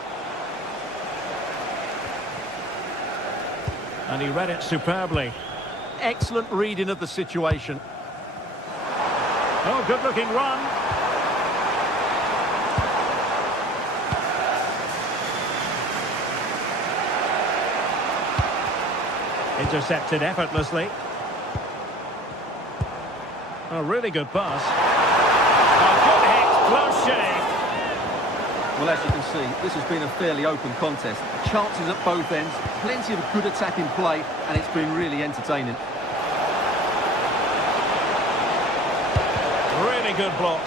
And he read it superbly. Excellent reading of the situation. Oh, good-looking run. Intercepted effortlessly. A really good pass. A good hit, close shave. Well, as you can see, this has been a fairly open contest. Chances at both ends, plenty of good attacking play, and it's been really entertaining. Really good block.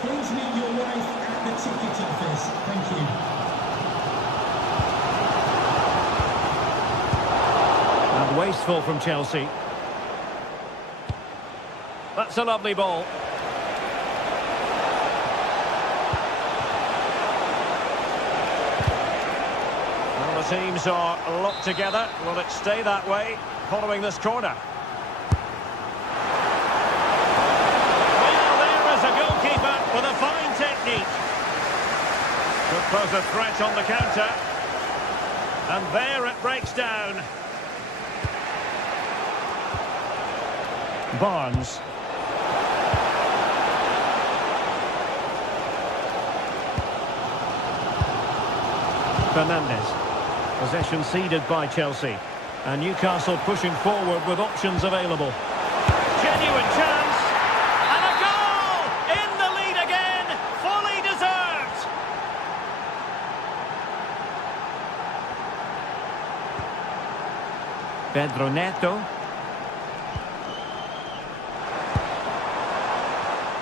Please meet your wife at the ticket office. Thank you. And wasteful from Chelsea. That's a lovely ball. Well, the teams are locked together. Will it stay that way following this corner? Well, there is a goalkeeper with a fine technique. Pose a threat on the counter. And there it breaks down. Barnes. Fernandes. Possession ceded by Chelsea. And Newcastle pushing forward with options available. Genuine chance. And a goal! In the lead again. Fully deserved. Pedro Neto.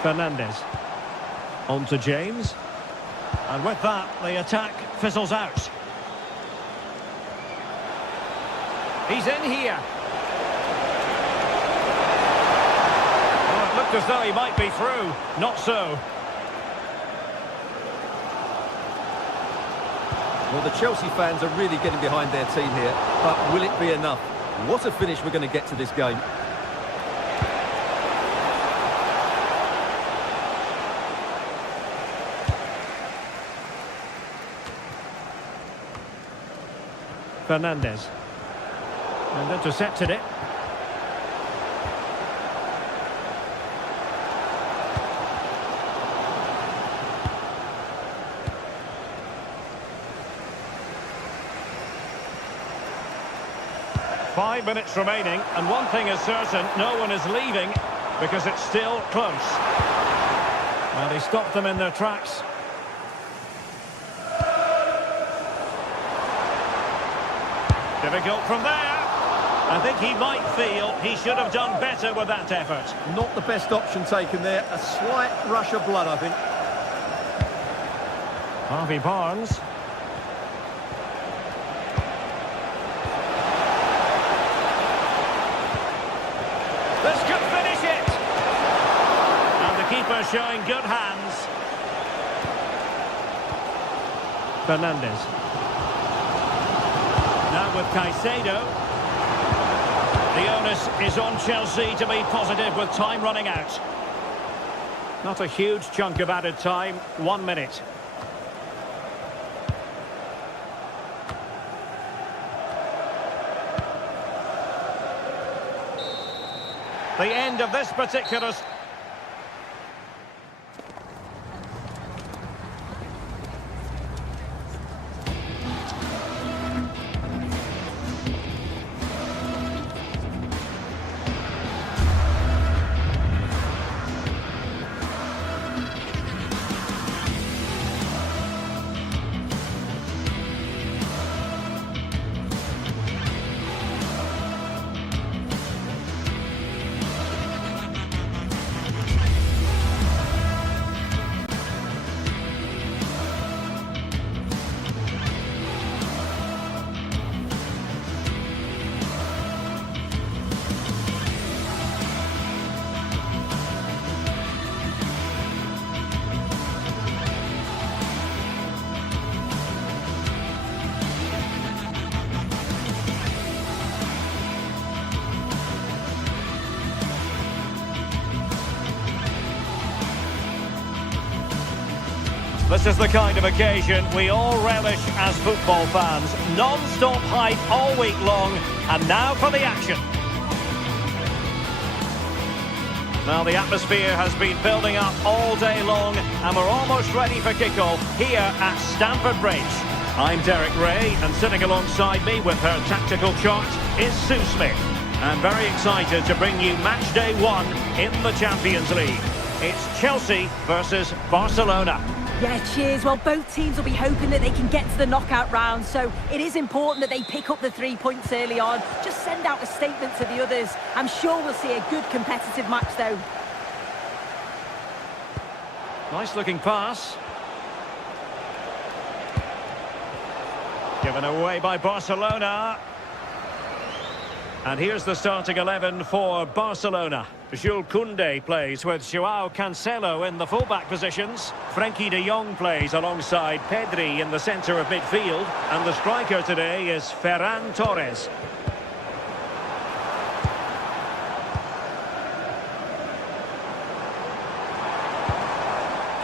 Fernandes. On to James. And with that, the attack fizzles out. He's in here. Oh, it looked as though he might be through. Not so. Well, the Chelsea fans are really getting behind their team here. But will it be enough? What a finish we're going to get to this game. Fernandes. And intercepted it. Five minutes remaining, and one thing is certain, no one is leaving because it's still close. Well, he stopped them in their tracks. Difficult from there. I think he might feel he should have done better with that effort. Not the best option taken there. A slight rush of blood, I think. Harvey Barnes. This could finish it. And the keeper showing good hands. Fernandes. Now with Caicedo. The onus is on Chelsea to be positive with time running out. Not a huge chunk of added time, 1 minute. The end of this particular... This is the kind of occasion we all relish as football fans. Non-stop hype all week long, and now for the action. Now the atmosphere has been building up all day long, and we're almost ready for kickoff here at Stamford Bridge. I'm Derek Ray, and sitting alongside me with her tactical chart is Sue Smith. And very excited to bring you match day 1 in the Champions League. It's Chelsea versus Barcelona. Yeah, cheers. Well, both teams will be hoping that they can get to the knockout round, so it is important that they pick up the 3 points early on. Just send out a statement to the others. I'm sure we'll see a good competitive match, though. Nice looking pass. Given away by Barcelona. And here's the starting 11 for Barcelona. Jules Koundé plays with Joao Cancelo in the fullback positions. Frenkie de Jong plays alongside Pedri in the centre of midfield. And the striker today is Ferran Torres.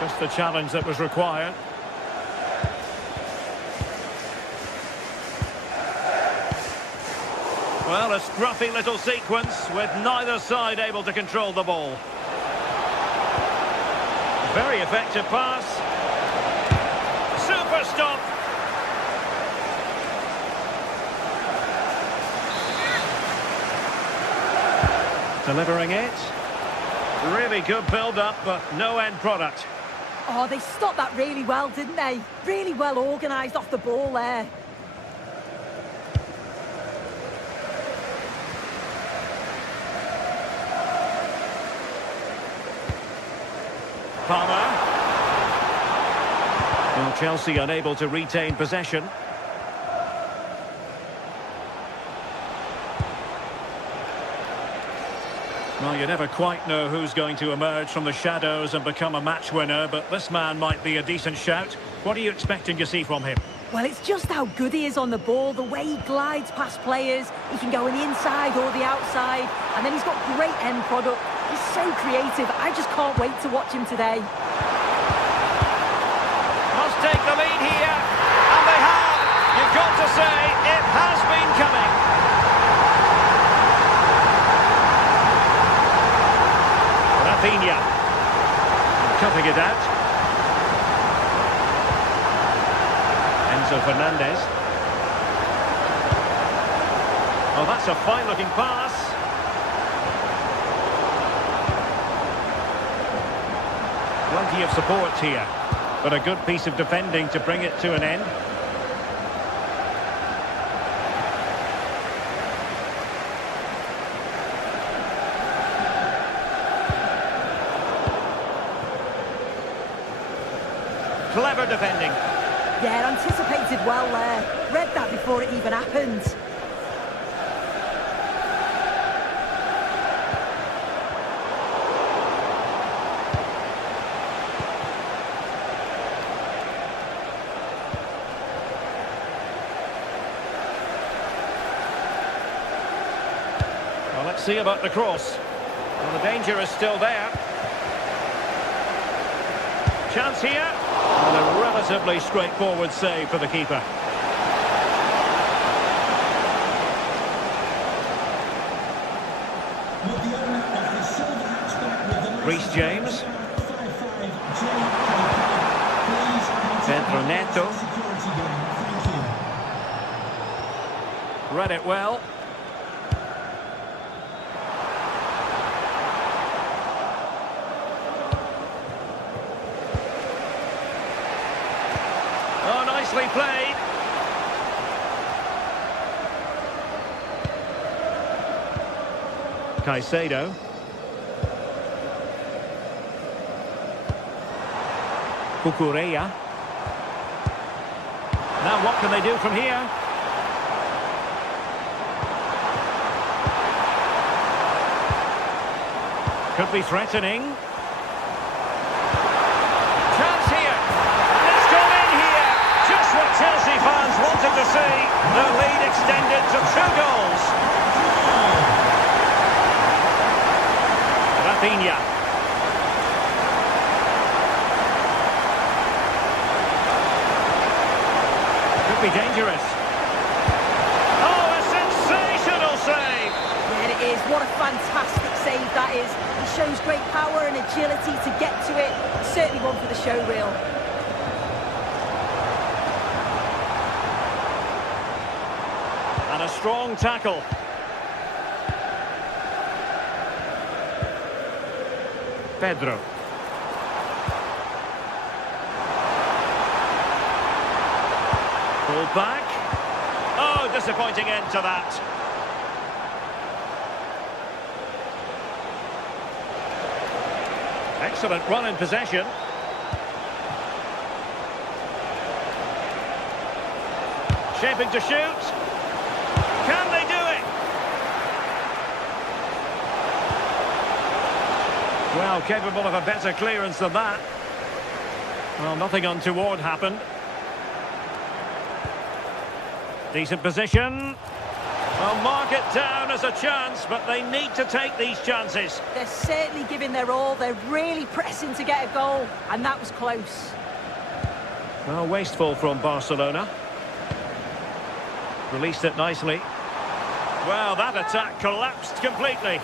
Just the challenge that was required. Well, a scruffy little sequence with neither side able to control the ball. Very effective pass. Super stop. Delivering it. Really good build-up, but no end product. Oh, they stopped that really well, didn't they? Really well organised off the ball there. Palmer. Well, Chelsea unable to retain possession. Well, you never quite know who's going to emerge from the shadows and become a match winner, but this man might be a decent shout. What are you expecting to see from him? Well, it's just how good he is on the ball, the way he glides past players. He can go on the inside or the outside, and then he's got great end product. He's so creative. I just can't wait to watch him today. Must take the lead here, and they have. You've got to say, it has been coming. Rafinha. Cutting it out. Enzo Fernandez. Oh, that's a fine-looking pass. Plenty of support here, but a good piece of defending to bring it to an end. Clever defending. Yeah, anticipated well there. Read that before it even happened. Well, let's see about the cross. Well, the danger is still there. Chance here. And a relatively straightforward save for the keeper. Reece James. Pedro Neto. Read it well. Oh, nicely played. Caicedo. Cucurella. Now what can they do from here? Could be threatening. Chance here. And it's gone in here. Just what Chelsea fans wanted to see. The lead extended to 2 goals. Rafinha. Could be dangerous. Oh, a sensational save. Yeah, it is. What a fantastic save that is. He shows great power and agility to get to it. Certainly one for the show reel. And a strong tackle. Pedro. Pulled back. Oh, disappointing end to that. Excellent run in possession. Shaping to shoot. Can they do it? Well, capable of a better clearance than that. Well, nothing untoward happened. Decent position. Well, mark it down as a chance, but they need to take these chances. They're certainly giving their all. They're really pressing to get a goal, and that was close. Well, wasteful from Barcelona. Released it nicely. Well, that attack collapsed completely.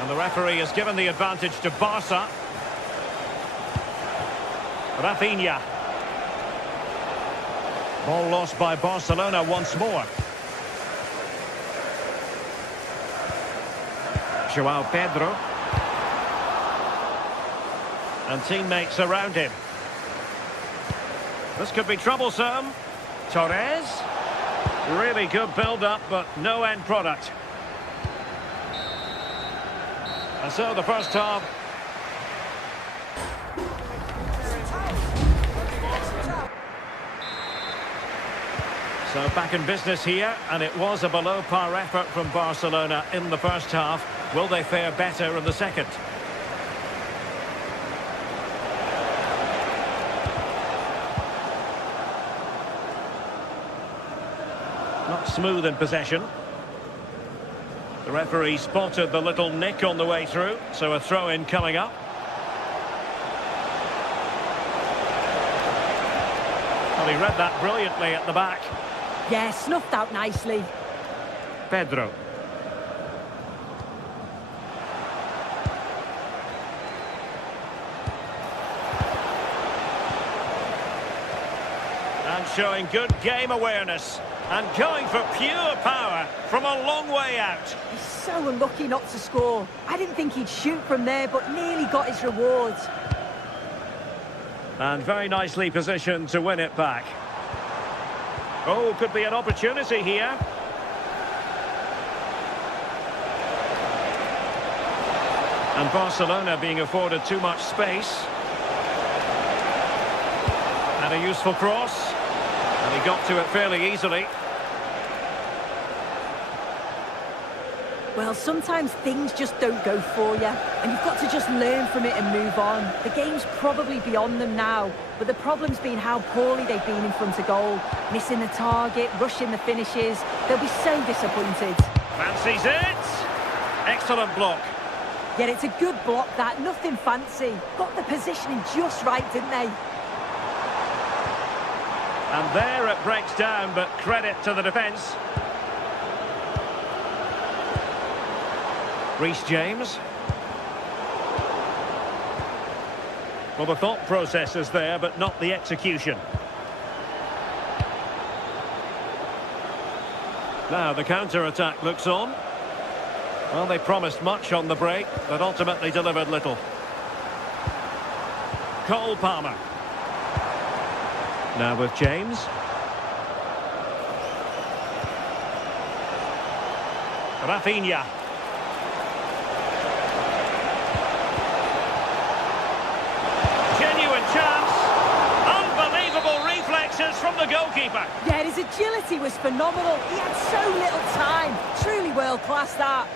And the referee has given the advantage to Barca. Rafinha. Ball lost by Barcelona once more. Joao Pedro. And teammates around him. This could be troublesome. Torres. Really good build-up, but no end product. And so the first half. So back in business here, and it was a below-par effort from Barcelona in the first half. Will they fare better in the second? Not smooth in possession. The referee spotted the little nick on the way through, so a throw-in coming up. Well, he read that brilliantly at the back. Yeah, snuffed out nicely. Pedro. And showing good game awareness. And going for pure power from a long way out. He's so unlucky not to score. I didn't think he'd shoot from there, but nearly got his rewards. And very nicely positioned to win it back. Oh, could be an opportunity here. And Barcelona being afforded too much space. And a useful cross. And he got to it fairly easily. Well, sometimes things just don't go for you, and you've got to just learn from it and move on. The game's probably beyond them now, but the problem's been how poorly they've been in front of goal. Missing the target, rushing the finishes. They'll be so disappointed. Fancies it. Excellent block. Yeah, it's a good block, that. Nothing fancy. Got the positioning just right, didn't they? And there it breaks down, but credit to the defence. Reece James. Well, the thought process is there, but not the execution. Now the counter-attack looks on. Well, they promised much on the break, but ultimately delivered little. Cole Palmer. Now with James. Rafinha. Genuine chance. Unbelievable reflexes from the goalkeeper. Yeah, his agility was phenomenal. He had so little time. Truly world-class, that.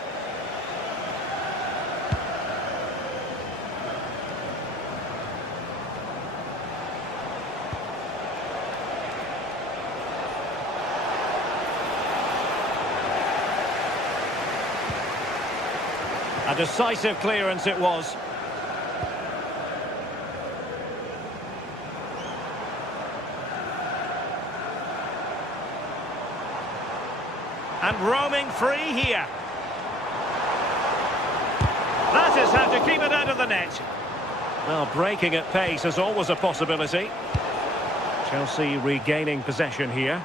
A decisive clearance it was. And roaming free here. That is how to keep it out of the net. Well, breaking at pace is always a possibility. Chelsea regaining possession here.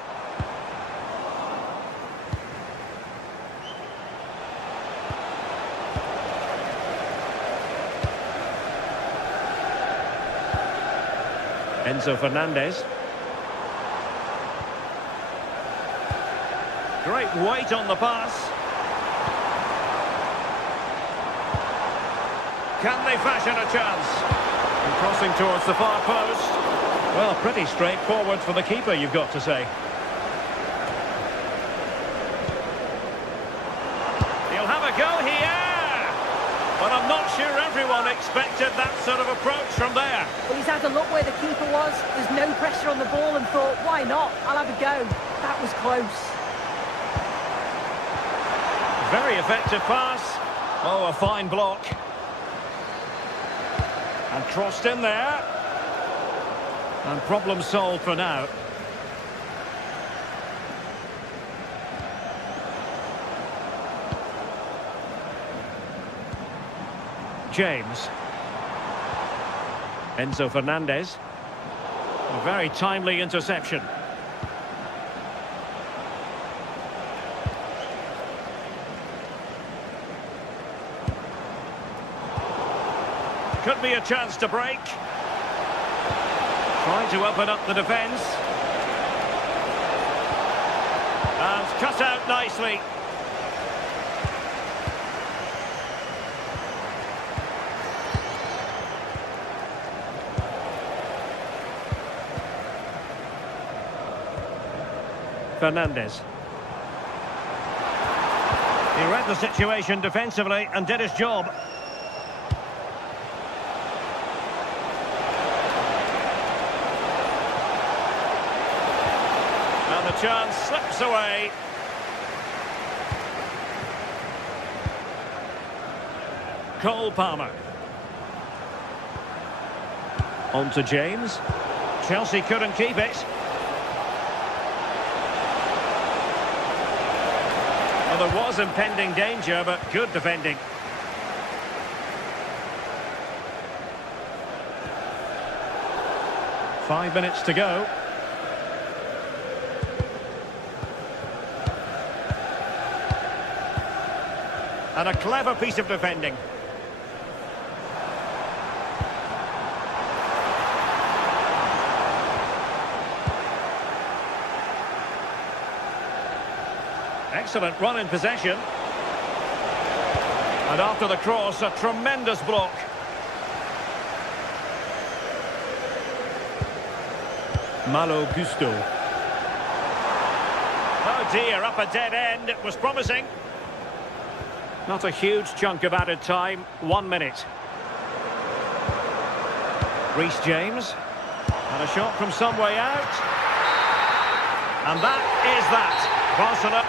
Enzo Fernandez. Great weight on the pass. Can they fashion a chance? And crossing towards the far post. Well, pretty straightforward for the keeper, you've got to say. He'll have a go here. But I'm not sure everyone expected that sort of approach from there. Well, he's had a look where the keeper was. There's no pressure on the ball and thought, why not? I'll have a go. That was close. Very effective pass. Oh, a fine block. And crossed in there. And problem solved for now. James. Enzo Fernandez. A very timely interception. Could be a chance to break. Trying to open up the defence. And cut out nicely. Fernandez. He read the situation defensively and did his job. And the chance slips away. Cole Palmer. On to James. Chelsea couldn't keep it. Well, there was impending danger, but good defending. Five minutes to go. And a clever piece of defending. Excellent run in possession. And after the cross, a tremendous block. Malo Gusto. Oh dear, up a dead end. It was promising. Not a huge chunk of added time. 1 minute. Reece James. And a shot from some way out. And that is that. Barcelona.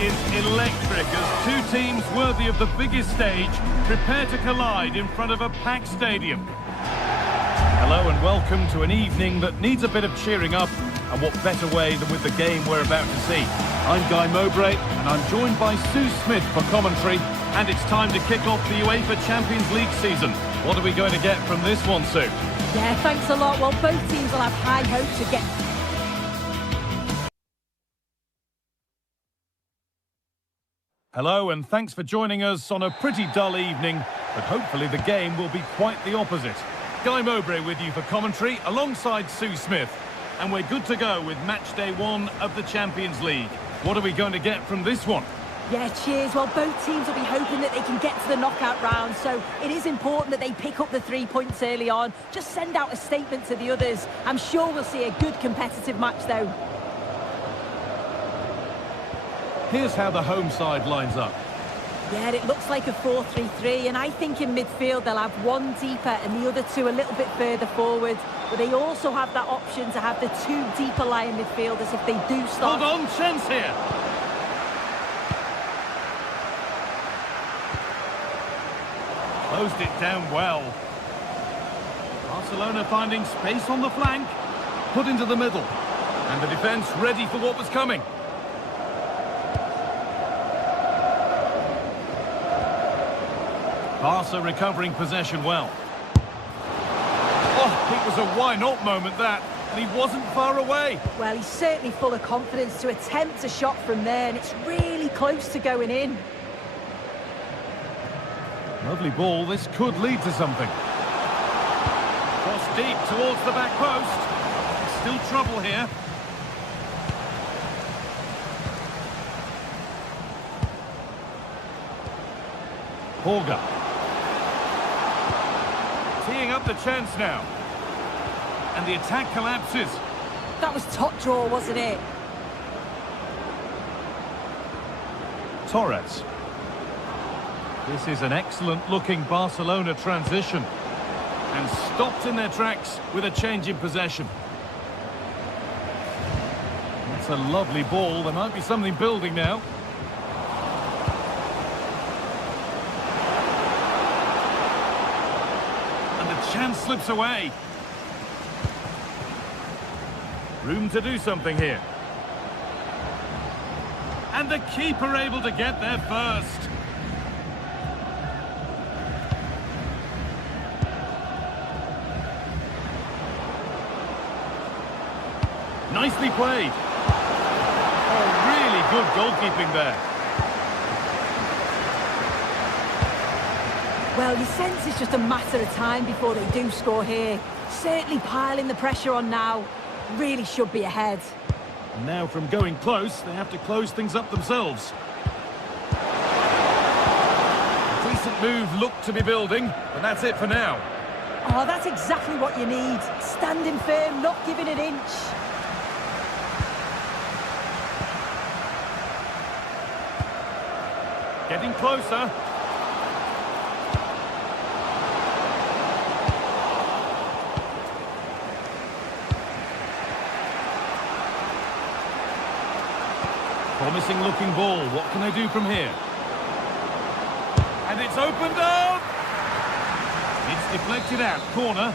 Is electric as two teams worthy of the biggest stage prepare to collide in front of a packed stadium. Hello and welcome to an evening that needs a bit of cheering up, and what better way than with the game we're about to see. I'm Guy Mowbray and I'm joined by Sue Smith for commentary, and it's time to kick off the UEFA Champions League season. What are we going to get from this one, Sue? Yeah, thanks a lot. Well, both teams will have high hopes to get... Hello and thanks for joining us on a pretty dull evening, but hopefully the game will be quite the opposite. Guy Mowbray with you for commentary alongside Sue Smith, and we're good to go with match day 1 of the Champions League. What are we going to get from this one? Yeah, cheers. Well, both teams will be hoping that they can get to the knockout round, so it is important that they pick up the 3 points early on. Just send out a statement to the others. I'm sure we'll see a good competitive match though. Here's how the home side lines up. Yeah, it looks like a 4-3-3, and I think in midfield they'll have one deeper and the other two a little bit further forward. But they also have that option to have the 2 deeper lying midfielders if they do start. Hold on, chance here. Closed it down well. Barcelona finding space on the flank. Put into the middle. And the defence ready for what was coming. Barca recovering possession well. Oh, it was a why-not moment, that. And he wasn't far away. Well, he's certainly full of confidence to attempt a shot from there, and it's really close to going in. Lovely ball. This could lead to something. Cross deep towards the back post. Still trouble here. Horga. Teeing up the chance now. And the attack collapses. That was top draw, wasn't it? Torres. This is an excellent-looking Barcelona transition. And stopped in their tracks with a change in possession. That's a lovely ball. There might be something building now. And the chance slips away. Room to do something here. And the keeper able to get there first. Nicely played. Oh, really good goalkeeping there. Well, you sense it's just a matter of time before they do score here. Certainly piling the pressure on now. Really should be ahead. And now from going close, they have to close things up themselves. A decent move looked to be building, but that's it for now. Oh, that's exactly what you need. Standing firm, not giving an inch. Getting closer. Promising looking ball. What can they do from here? And it's opened up! It's deflected out. Corner.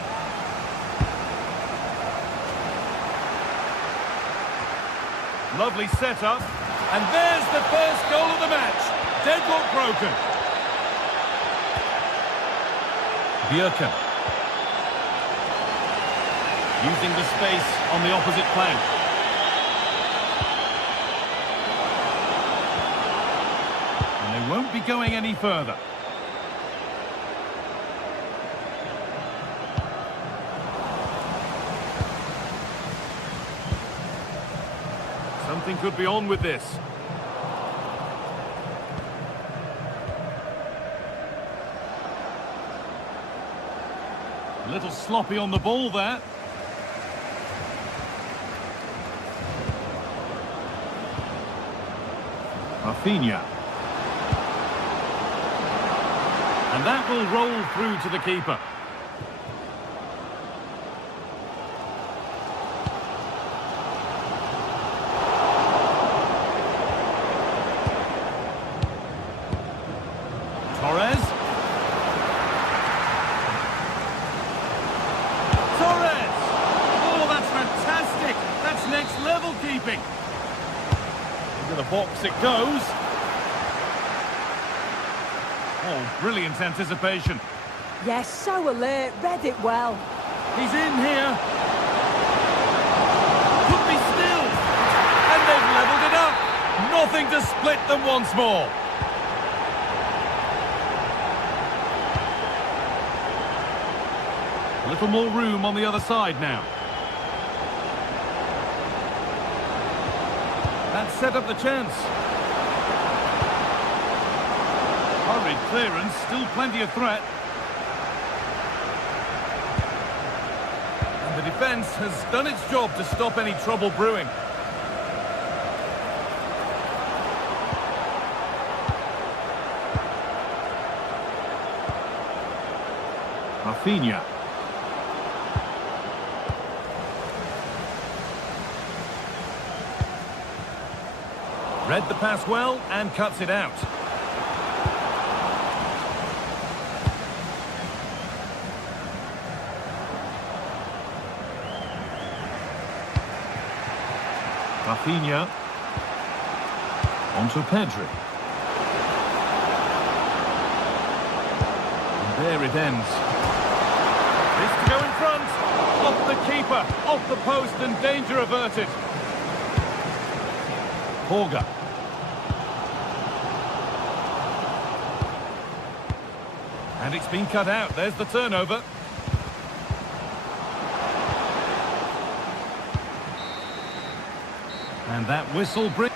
Lovely setup. And there's the first goal of the match. Deadlock broken. Bjerken. Using the space on the opposite flank. And they won't be going any further. Something could be on with this. A little sloppy on the ball there. Rafinha. And that will roll through to the keeper. Torres. Oh, that's fantastic. That's next level keeping. Into the box it goes. Oh, brilliant anticipation. Yes, so alert. Read it well. He's in here. Could be still. And they've levelled it up. Nothing to split them once more. A little more room on the other side now. That set up the chance. Hurried clearance, still plenty of threat. And the defence has done its job to stop any trouble brewing. Rafinha. Read the pass well and cuts it out. Rafinha. On to Pedri. And there it ends. This to go in front. Off the keeper. Off the post and danger averted. Borga. And it's been cut out. There's the turnover. And that whistle brings...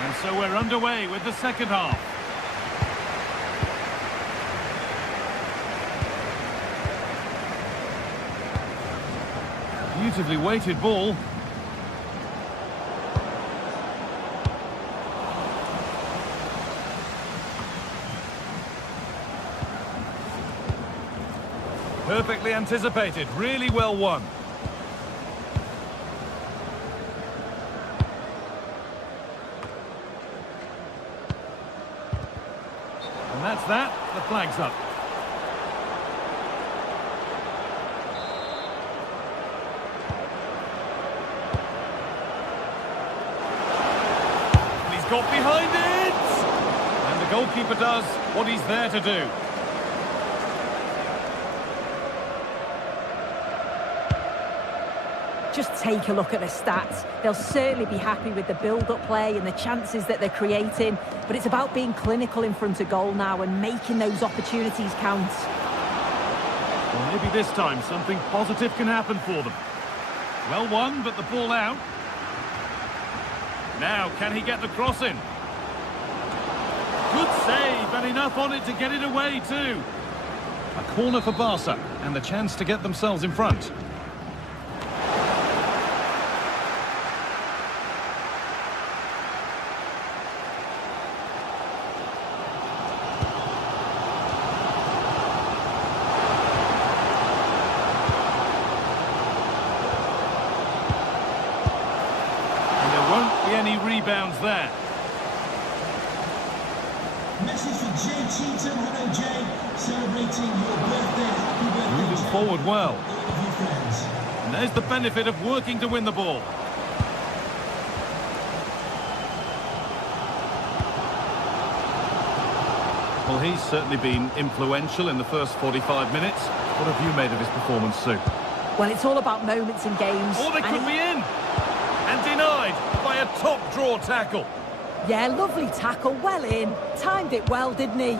And so we're underway with the second half. Beautifully weighted ball. Perfectly anticipated, really well won. And that's that, the flag's up. And he's got behind it! And the goalkeeper does what he's there to do. Just take a look at the stats. They'll certainly be happy with the build-up play and the chances that they're creating, but it's about being clinical in front of goal now and making those opportunities count. Well, maybe this time something positive can happen for them. Well won, but the ball out. Now, can he get the cross in? Good save, and enough on it to get it away too. A corner for Barca, and the chance to get themselves in front. Any rebounds there. Message for Jay Cheatham. Hello, Jay. Celebrating your birthday. Happy birthday. Moving Jay. forward well. All of your friends. And there's the benefit of working to win the ball. Well, he's certainly been influential in the first 45 minutes. What have you made of his performance, Sue? Well, it's all about moments in games. Oh, they could be in! And denied by a top-draw tackle. Yeah, lovely tackle, well in. Timed it well, didn't he?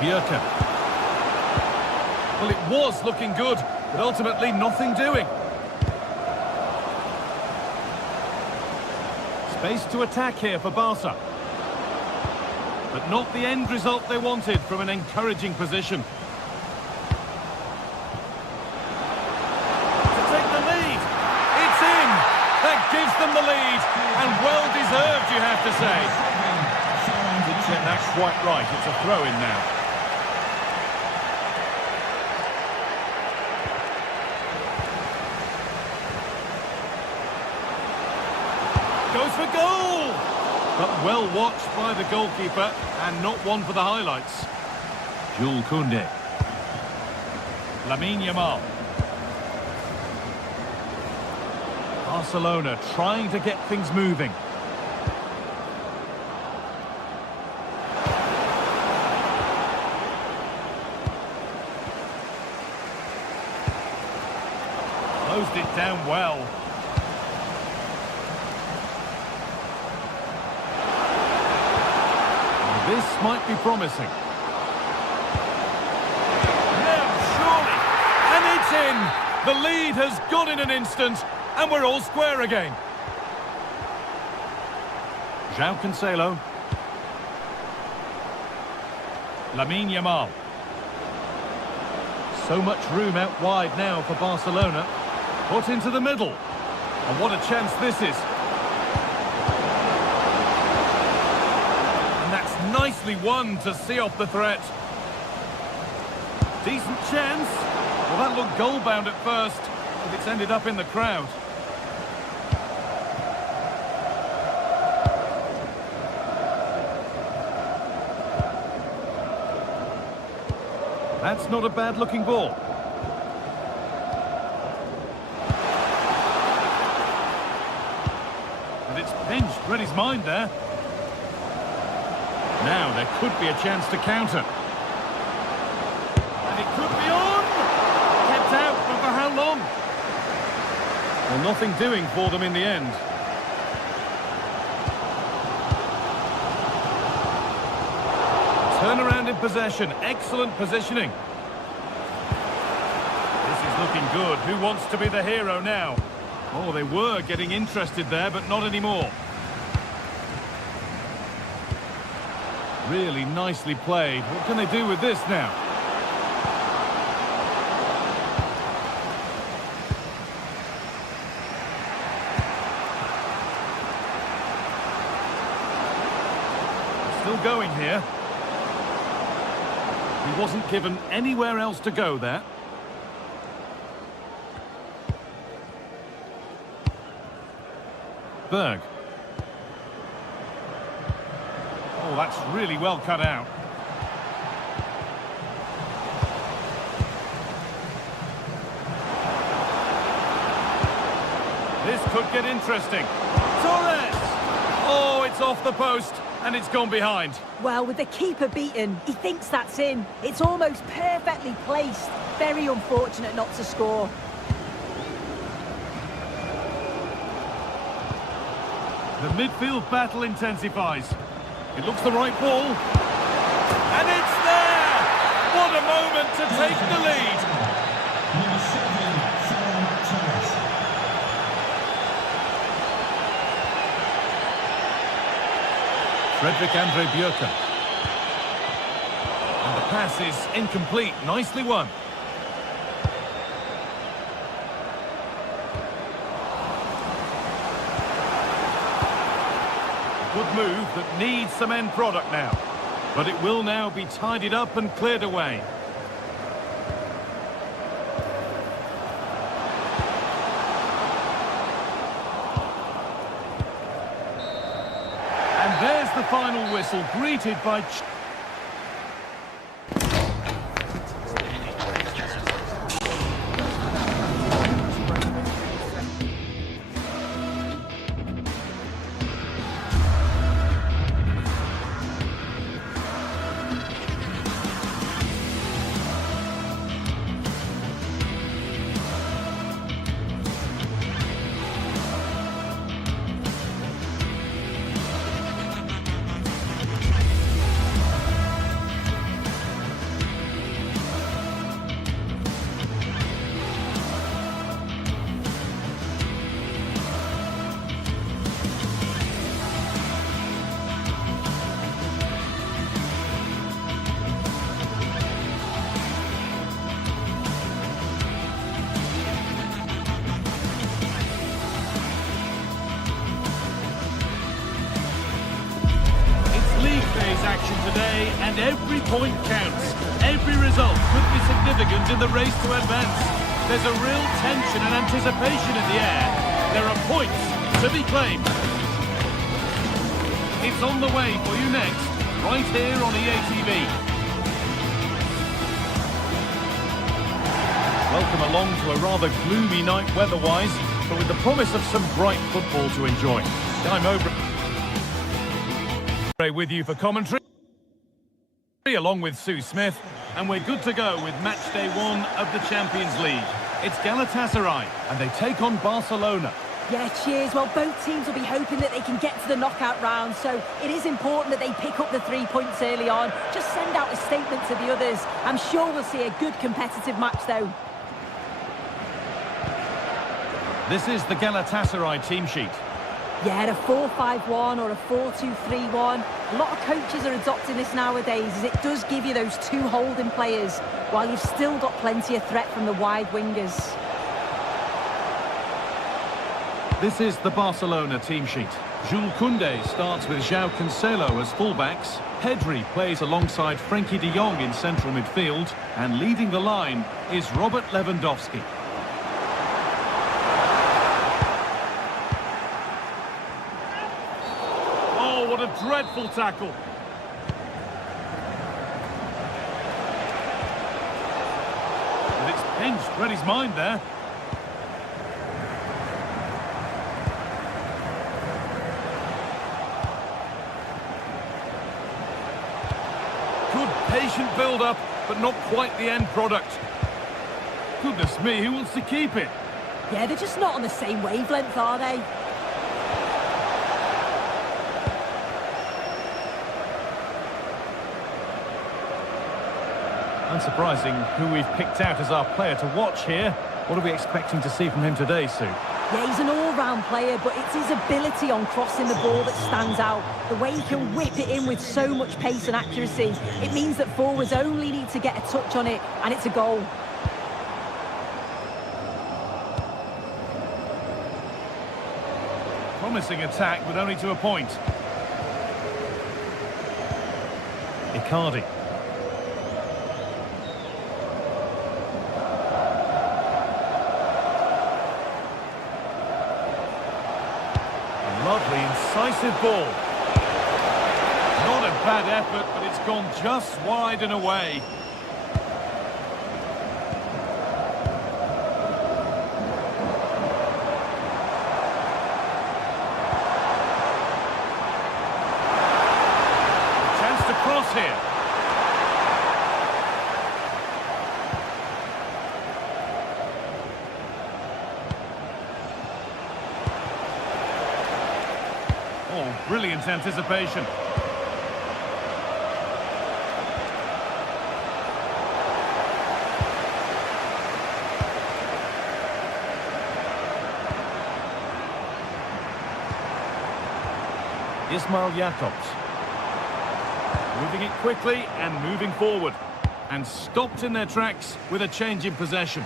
Bjerke. Well, it was looking good, but ultimately nothing doing. Space to attack here for Barca. But not the end result they wanted from an encouraging position. That gives them the lead, and well deserved, you have to say. Didn't get that quite right. It's a throw-in now. Goes for goal! But well watched by the goalkeeper, and not one for the highlights. Jules Koundé. Lamine Yamal. Barcelona trying to get things moving. Closed it down well. Well, this might be promising. Now, surely, and it's in. The lead has gone in an instant. And we're all square again. João Cancelo. Lamine Yamal. So much room out wide now for Barcelona. Put into the middle. And what a chance this is. And that's nicely won to see off the threat. Decent chance. Well, that looked goal-bound at first, but it's ended up in the crowd. That's not a bad-looking ball. And it's pinched, read his mind there. Now there could be a chance to counter. And it could be on! Kept out, but for how long? Well, nothing doing for them in the end. Turnaround in possession, excellent positioning. This is looking good. Who wants to be the hero now? Oh, they were getting interested there, but not anymore. Really nicely played. What can they do with this now? Still going here. He wasn't given anywhere else to go there. Berg. Oh, that's really well cut out. This could get interesting. Torres! Oh, it's off the post, and it's gone behind. Well, with the keeper beaten, he thinks that's in. It's almost perfectly placed. Very unfortunate not to score. The midfield battle intensifies. It looks the right ball. And it's there! What a moment to take the lead! Number 7, Ferran Torres. Frederick Andre Björken. And the pass is incomplete. Nicely won. Good move that needs some end product now. But it will now be tidied up and cleared away. And there's the final whistle, greeted by... action today, and every point counts. Every result could be significant in the race to advance. There's a real tension and anticipation in the air. There are points to be claimed. It's on the way for you next, right here on EA TV. Welcome along to a rather gloomy night weather-wise, but with the promise of some bright football to enjoy. I'm over with you for commentary, along with Sue Smith, and we're good to go with match day 1 of the Champions League. It's Galatasaray, and they take on Barcelona. Yeah, cheers. Well, both teams will be hoping that they can get to the knockout round, so it is important that they pick up the 3 points early on. Just send out a statement to the others. I'm sure we'll see a good competitive match, though. This is the Galatasaray team sheet. Yeah, a 4-5-1 or a 4-2-3-1. A lot of coaches are adopting this nowadays, as it does give you those 2 holding players, while you've still got plenty of threat from the wide wingers. This is the Barcelona team sheet. Jules Koundé starts with João Cancelo as fullbacks. Pedri plays alongside Frenkie de Jong in central midfield. And leading the line is Robert Lewandowski. Oh, what a dreadful tackle. Henge read his mind there. Good patient build-up, but not quite the end product. Goodness me, who wants to keep it? Yeah, they're just not on the same wavelength, are they? Unsurprising who we've picked out as our player to watch here. What are we expecting to see from him today, Sue? Yeah, he's an all-round player, but it's his ability on crossing the ball that stands out. The way he can whip it in with so much pace and accuracy. It means that forwards only need to get a touch on it, and it's a goal. Promising attack, but only to a point. Icardi. Lovely, incisive ball. Not a bad effort, but it's gone just wide and away. Chance to cross here. Oh, brilliant anticipation. Ismail Jakobs. Moving it quickly and moving forward. And stopped in their tracks with a change in possession.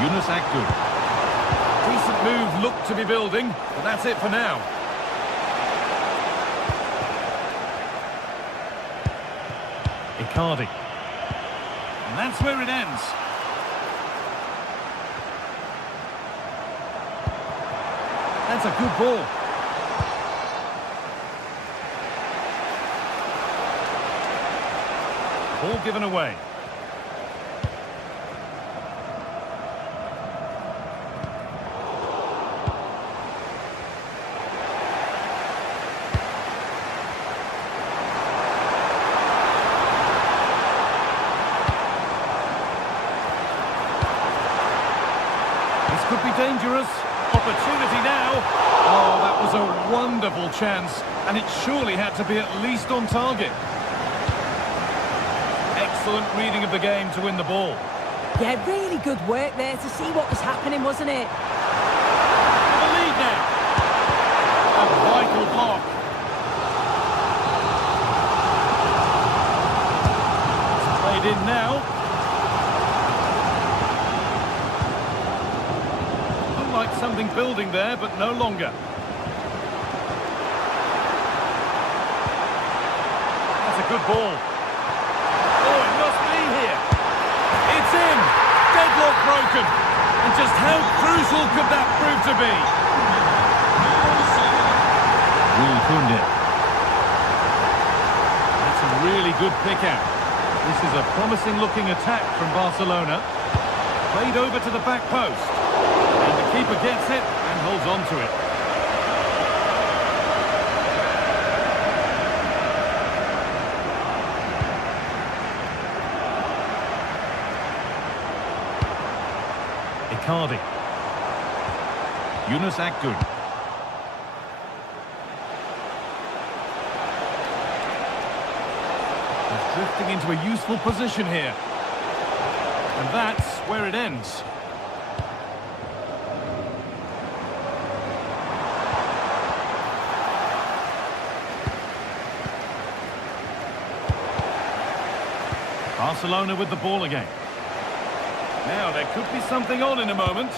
Yunus Akgün. Decent move looked to be building, but that's it for now. Icardi. And that's where it ends. That's a good ball. Ball given away. Could be dangerous. Opportunity now. Oh, that was a wonderful chance, and it surely had to be at least on target. Excellent reading of the game to win the ball. Yeah, really good work there to see what was happening, wasn't it? The lead now. A vital block. It's played in now. Like something building there, but no longer. That's a good ball. Oh, it must be here. It's in. Deadlock broken. And just how crucial could that prove to be? Will Koundé. That's a really good pick out. This is a promising looking attack from Barcelona. Played over to the back post. Keeper gets it and holds on to it. Icardi. Yunus Akgün. He's drifting into a useful position here. And that's where it ends. Barcelona with the ball again. Now, there could be something on in a moment.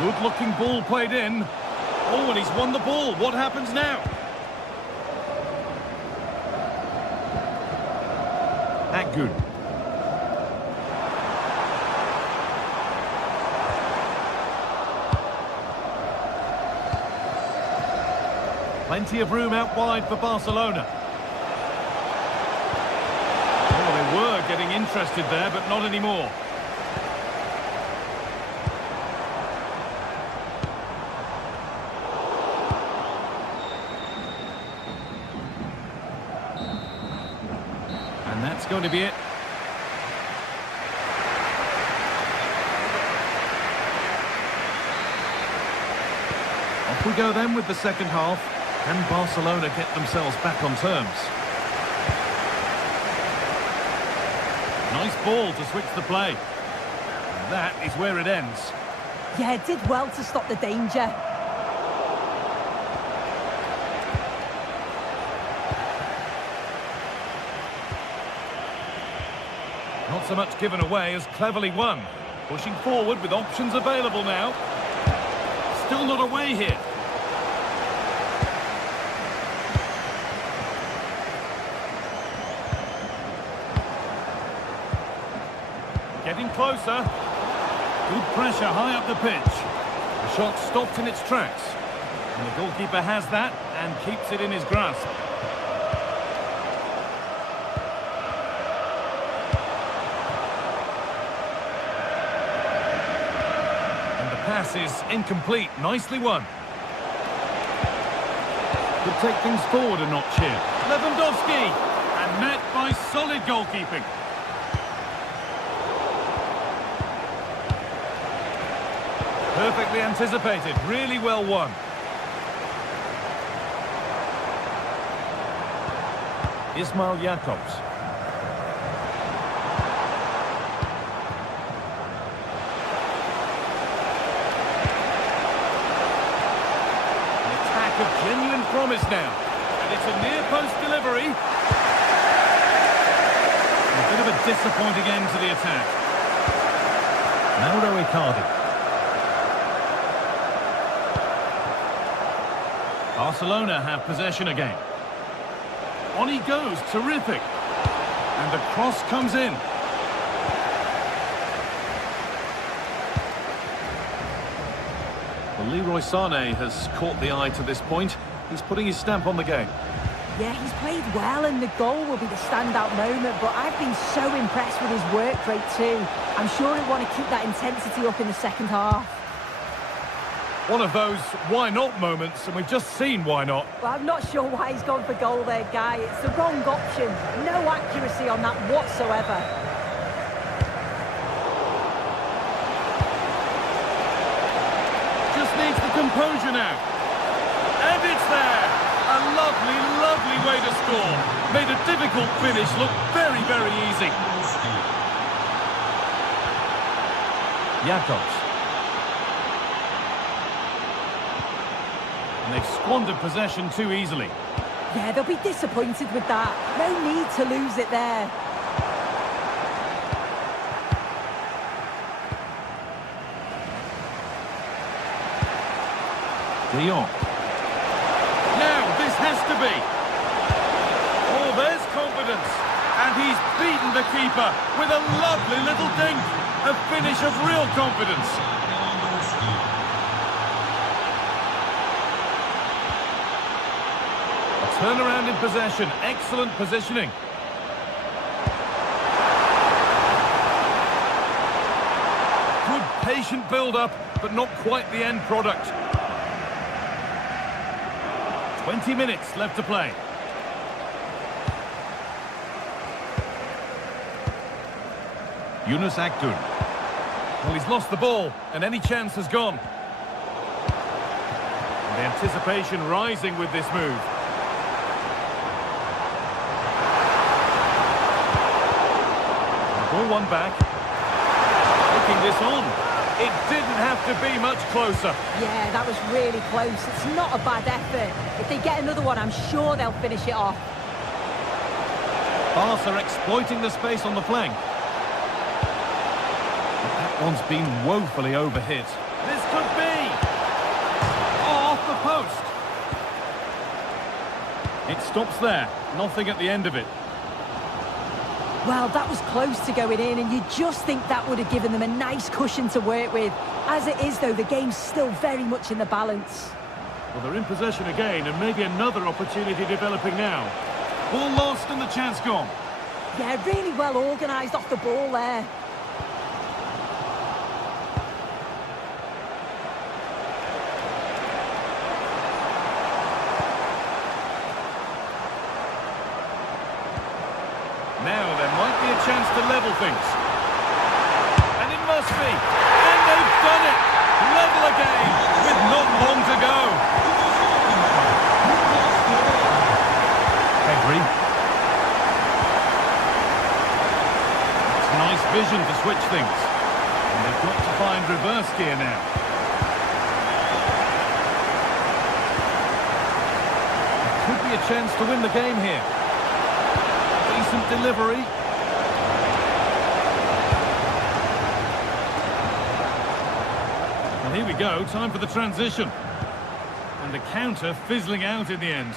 Good-looking ball played in. Oh, and he's won the ball. What happens now? Akgün. Plenty of room out wide for Barcelona. Oh, they were getting interested there, but not anymore. And that's going to be it. Off we go then with the second half. Can Barcelona get themselves back on terms? Nice ball to switch the play. And that is where it ends. Yeah, it did well to stop the danger. Not so much given away as cleverly won. Pushing forward with options available now. Still not away here. Getting closer. Good pressure high up the pitch. The shot stopped in its tracks. And the goalkeeper has that and keeps it in his grasp. And the pass is incomplete. Nicely won. Could take things forward a notch here. Lewandowski! And met by solid goalkeeping. Perfectly anticipated, really well won. Ismail Jakobs. An attack of genuine promise now. And it's a near-post delivery. A bit of a disappointing end to the attack. Mauro Icardi. Barcelona have possession again. On he goes, terrific. And the cross comes in. Well, Leroy Sané has caught the eye to this point. He's putting his stamp on the game. Yeah, he's played well and the goal will be the standout moment, but I've been so impressed with his work rate too. I'm sure he'll want to keep that intensity up in the second half. One of those why not moments, and we've just seen why not. Well, I'm not sure why he's gone for goal there, Guy. It's the wrong option. No accuracy on that whatsoever. Just needs the composure now. And it's there. A lovely, lovely way to score. Made a difficult finish look very, very easy. Jakobs. And they've squandered possession too easily. Yeah, they'll be disappointed with that. No need to lose it there. De Jong. Now, this has to be. Oh, there's confidence. And he's beaten the keeper with a lovely little dink. A finish of real confidence. Turnaround in possession, excellent positioning. Good patient build-up, but not quite the end product. 20 minutes left to play. Yunus Akgün. Well, he's lost the ball, and any chance has gone. And the anticipation rising with this move. Ball one back. Taking this on. It didn't have to be much closer. Yeah, that was really close. It's not a bad effort. If they get another one, I'm sure they'll finish it off. Barca exploiting the space on the flank. But that one's been woefully overhit. This could be. Oh, off the post. It stops there. Nothing at the end of it. Well, that was close to going in, and you just think that would have given them a nice cushion to work with. As it is, though, the game's still very much in the balance. Well, they're in possession again, and maybe another opportunity developing now. Ball lost and the chance gone. Yeah, really well organised off the ball there. Now there might be a chance to level things. And it must be. And they've done it. Level again with not long to go. Henry. It's nice vision to switch things. And they've got to find reverse gear now. There could be a chance to win the game here. Decent delivery. Well, here we go, time for the transition. And the counter fizzling out in the end.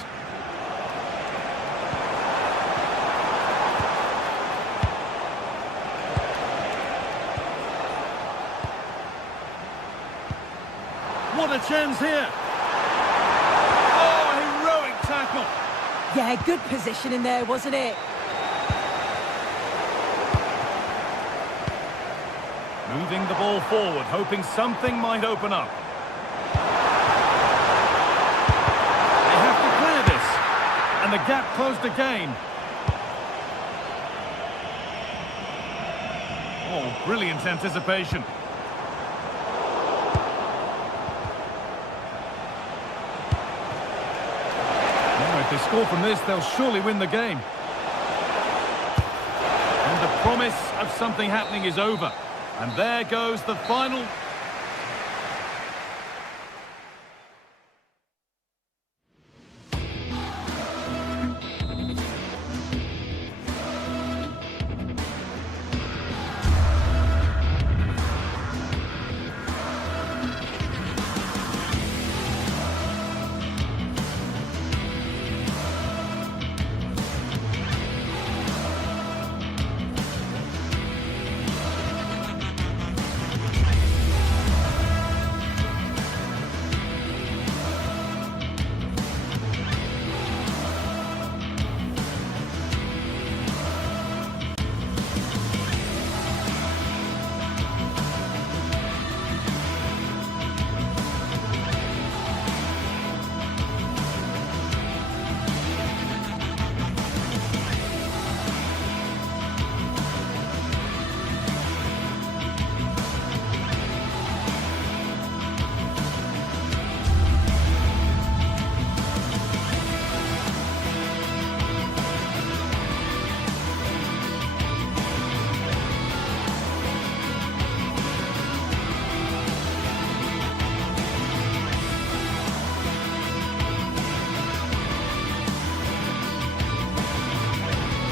What a chance here. Oh, heroic tackle. Yeah, good positioning there, wasn't it? Moving the ball forward, hoping something might open up. They have to clear this. And the gap closed again. Oh, brilliant anticipation. Now, if they score from this, they'll surely win the game. And the promise of something happening is over. And there goes the final.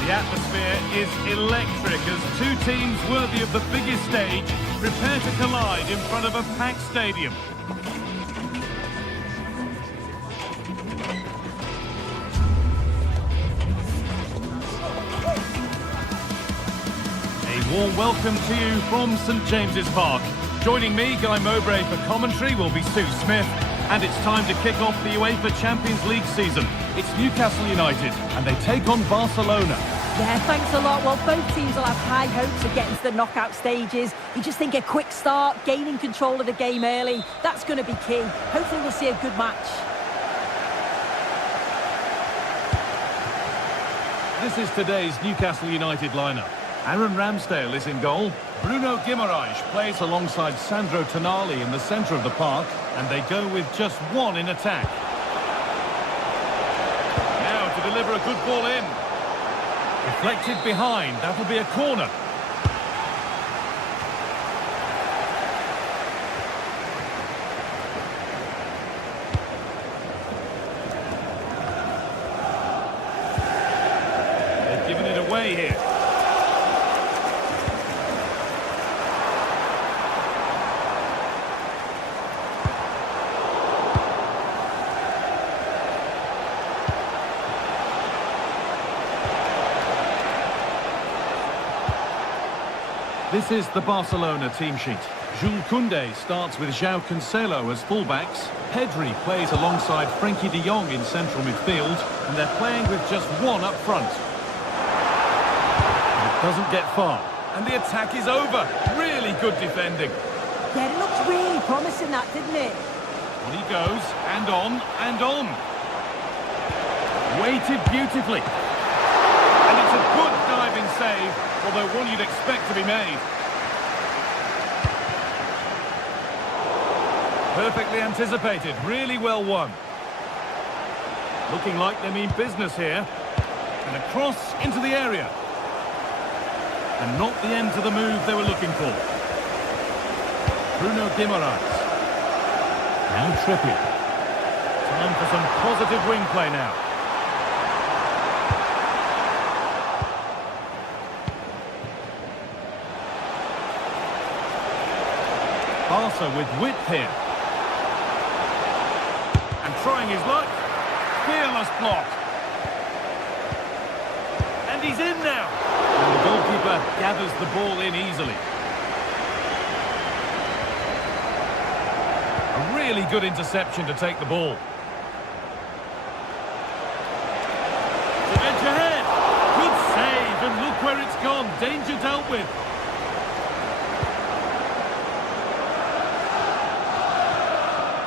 The atmosphere is electric as two teams worthy of the biggest stage prepare to collide in front of a packed stadium. A warm welcome to you from St James's Park. Joining me, Guy Mowbray, for commentary will be Sue Smith. And it's time to kick off the UEFA Champions League season. It's Newcastle United, and they take on Barcelona. Yeah, thanks a lot. Well, both teams will have high hopes of getting to the knockout stages. You just think a quick start, gaining control of the game early, that's going to be key. Hopefully we'll see a good match. This is today's Newcastle United lineup. Aaron Ramsdale is in goal. Bruno Guimaraes plays alongside Sandro Tonali in the centre of the park, and they go with just one in attack. Now to deliver a good ball in. Deflected behind, that'll be a corner. They've given it away here. This is the Barcelona team sheet. Jules Koundé starts with João Cancelo as fullbacks. Pedri plays alongside Frenkie de Jong in central midfield, and they're playing with just one up front. It doesn't get far, and the attack is over. Really good defending. Yeah, it looked really promising, that, didn't it? On he goes, and on, and on. Weighted beautifully. And it's a good diving save, although one you'd expect to be made. Perfectly anticipated, really well won. Looking like they mean business here. And a cross into the area. And not the end to the move they were looking for. Bruno Guimaraes. Now Trippier. Time for some positive wing play now. Barca with width here. And trying his luck. Fearless block. And he's in now. And the goalkeeper gathers the ball in easily. A really good interception to take the ball. To edge ahead. Good save, and look where it's gone. Danger dealt with.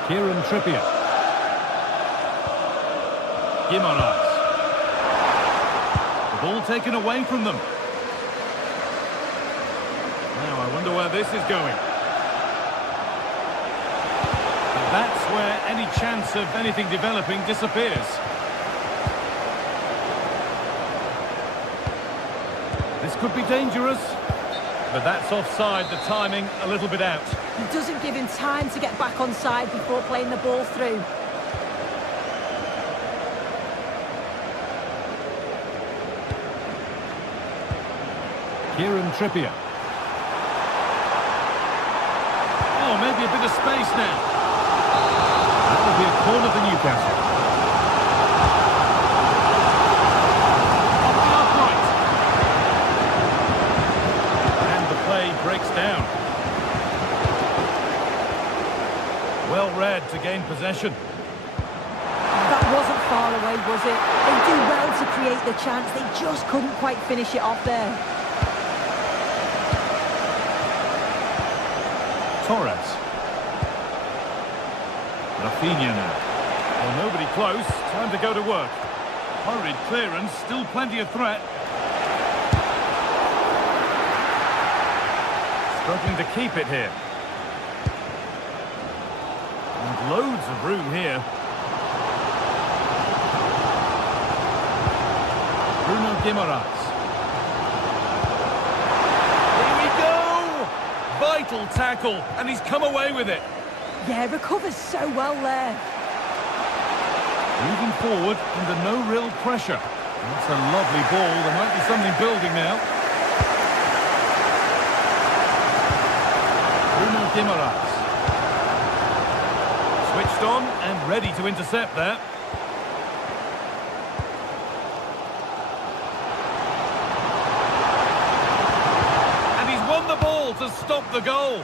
Kieran Trippier. Guimaraes. The ball taken away from them. Now I wonder where this is going. And that's where any chance of anything developing disappears. This could be dangerous. But that's offside, the timing a little bit out. It doesn't give him time to get back on side before playing the ball through. Kieran Trippier. Oh, maybe a bit of space now. That will be a corner for Newcastle. Off the upright. And the play breaks down. Well read to gain possession. That wasn't far away, was it? They do well to create the chance. They just couldn't quite finish it off there. Torres. Rafinha now. Well, nobody close. Time to go to work. Hurried clearance. Still plenty of threat. Struggling to keep it here. And loads of room here. Bruno Guimaraes. Vital tackle, and he's come away with it. Yeah, recovers so well there. Moving forward under no real pressure. That's a lovely ball. There might be something building now. Bruno Guimaraes. Switched on and ready to intercept there. To stop the goal.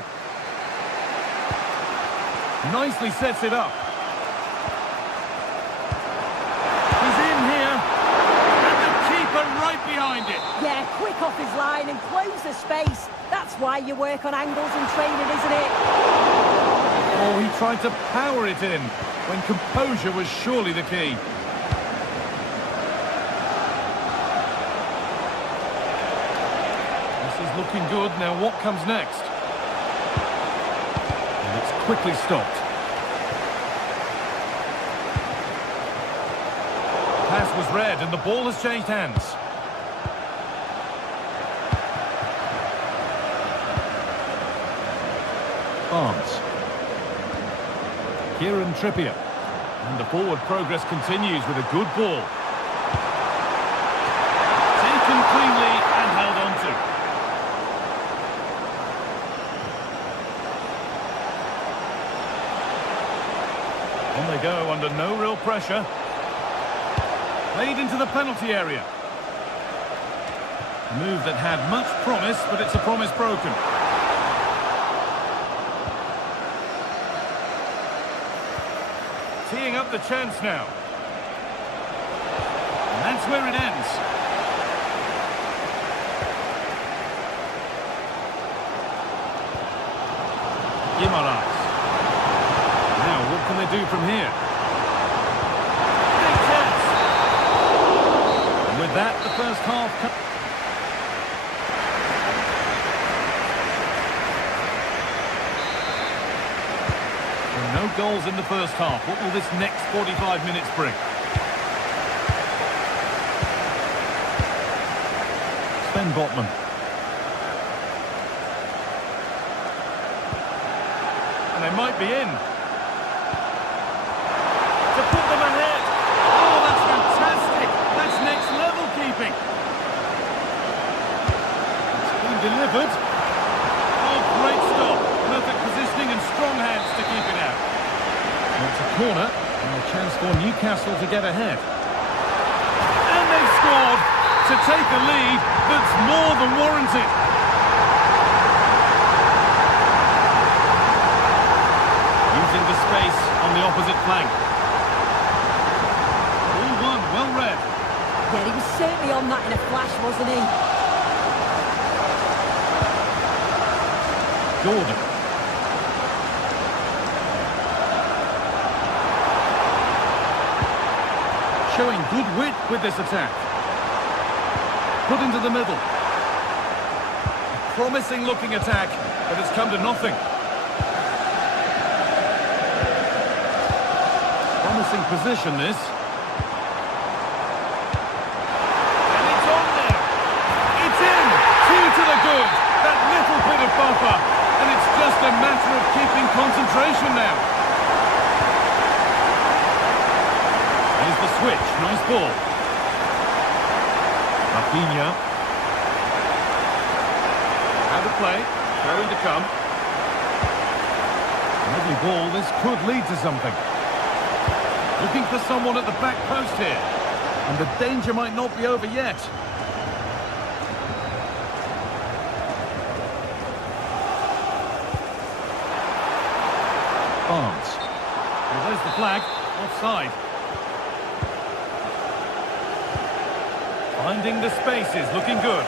Nicely sets it up. He's in here. And the keeper right behind it. Yeah, quick off his line and close the space. That's why you work on angles in training, isn't it? Oh, he tried to power it in when composure was surely the key. Looking good. Now what comes next? And it's quickly stopped. Pass was read and the ball has changed hands. Barnes. Kieran Trippier. And the forward progress continues with a good ball. Taken cleanly and held on to. On they go under no real pressure. Played into the penalty area. A move that had much promise, but it's a promise broken. teeing up the chance now. And that's where it ends. Guimaraes. Now, what can they do from here? Big chance. And with that, the first half... No goals in the first half. What will this next 45 minutes bring? Sven Botman. And they might be in. To put them ahead. Oh, that's fantastic. That's next level keeping. It's been delivered. Oh, great stop. Perfect positioning and strong hands to keep it out. It's a corner, and a chance for Newcastle to get ahead. And they've scored to take a lead that's more than warranted. Using the space on the opposite flank. All one, well read. Yeah, he was certainly on that in a flash, wasn't he? Gordon. Showing good wit with this attack. Put into the middle. A promising looking attack, but it's come to nothing. Promising position this. And it's on there. It's in. 2 to the good. That little bit of buffer. And it's just a matter of keeping concentration now. Here's the switch. Nice ball. Rafinha. How to play. Going to come. Lovely ball. This could lead to something. Looking for someone at the back post here. And the danger might not be over yet. Barnes. Well, there's the flag. Offside. Finding the spaces, looking good.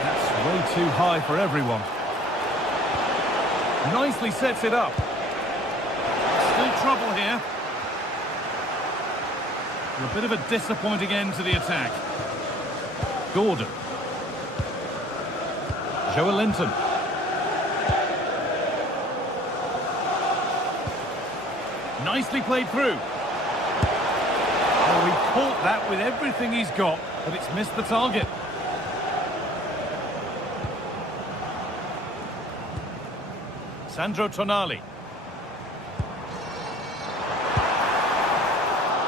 That's way too high for everyone. Nicely sets it up. Still trouble here. A bit of a disappointing end to the attack. Gordon. Joelinton. Nicely played through. Oh, he caught that with everything he's got, but it's missed the target. Sandro Tonali.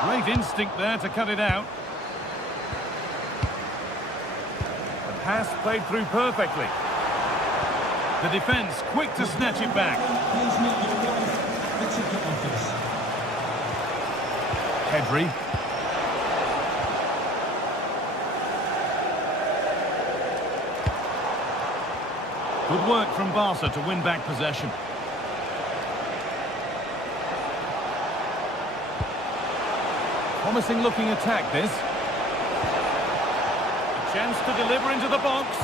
Great instinct there to cut it out. The pass played through perfectly. The defence quick to snatch it back. Pedri. Good work from Barca to win back possession. Promising looking attack this. A chance to deliver into the box.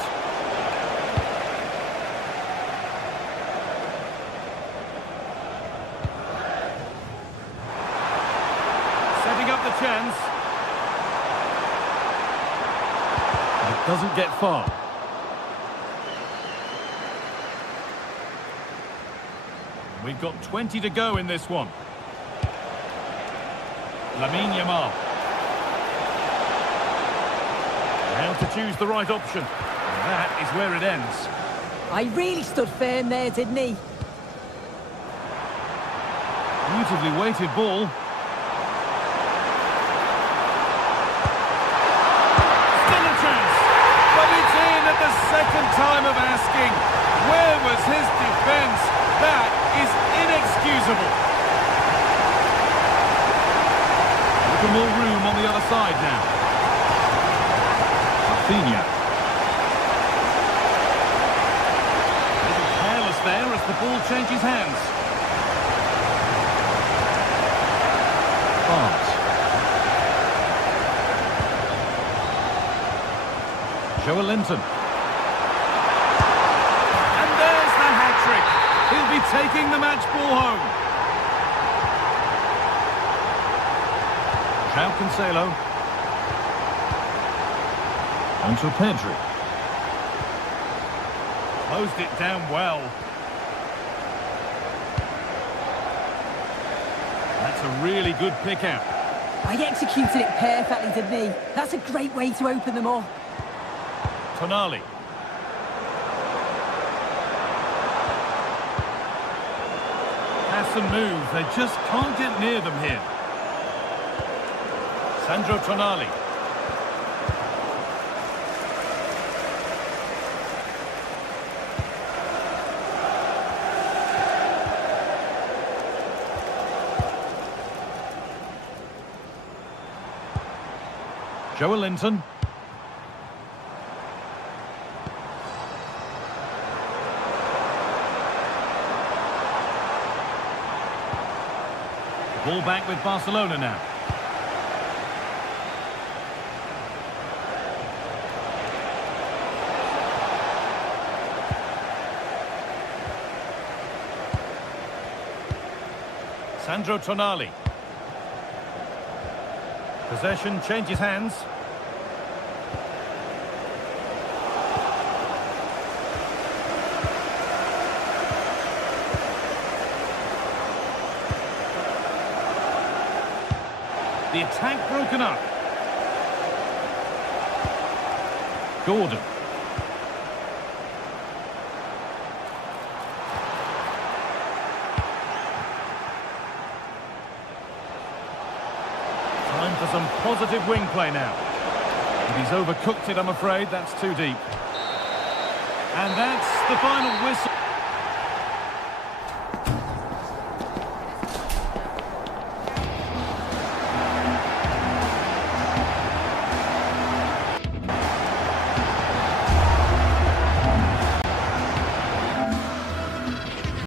Setting up the chance. But it doesn't get far. We've got 20 to go in this one. Lamine Yamal. Now to choose the right option. And that is where it ends. I really stood firm there, didn't he? Beautifully weighted ball. Still a chance. But it's in at the second time of asking. Where was his defence? That is inexcusable. A little more room on the other side now. Rafinha. A little careless there as the ball changes hands. Joelinton. And there's the hat-trick. He'll be taking the match ball home. João Cancelo. Onto Pedri. Closed it down well. That's a really good pick-out. I executed it perfectly, didn't he? That's a great way to open them up. Tonali. Pass and move. They just can't get near them here. Sandro Tonali. Joelinton. Ball back with Barcelona now. Sandro Tonali. Possession changes hands. The attack broken up. Gordon. Time for some positive wing play now. But he's overcooked it, I'm afraid. That's too deep. And that's the final whistle.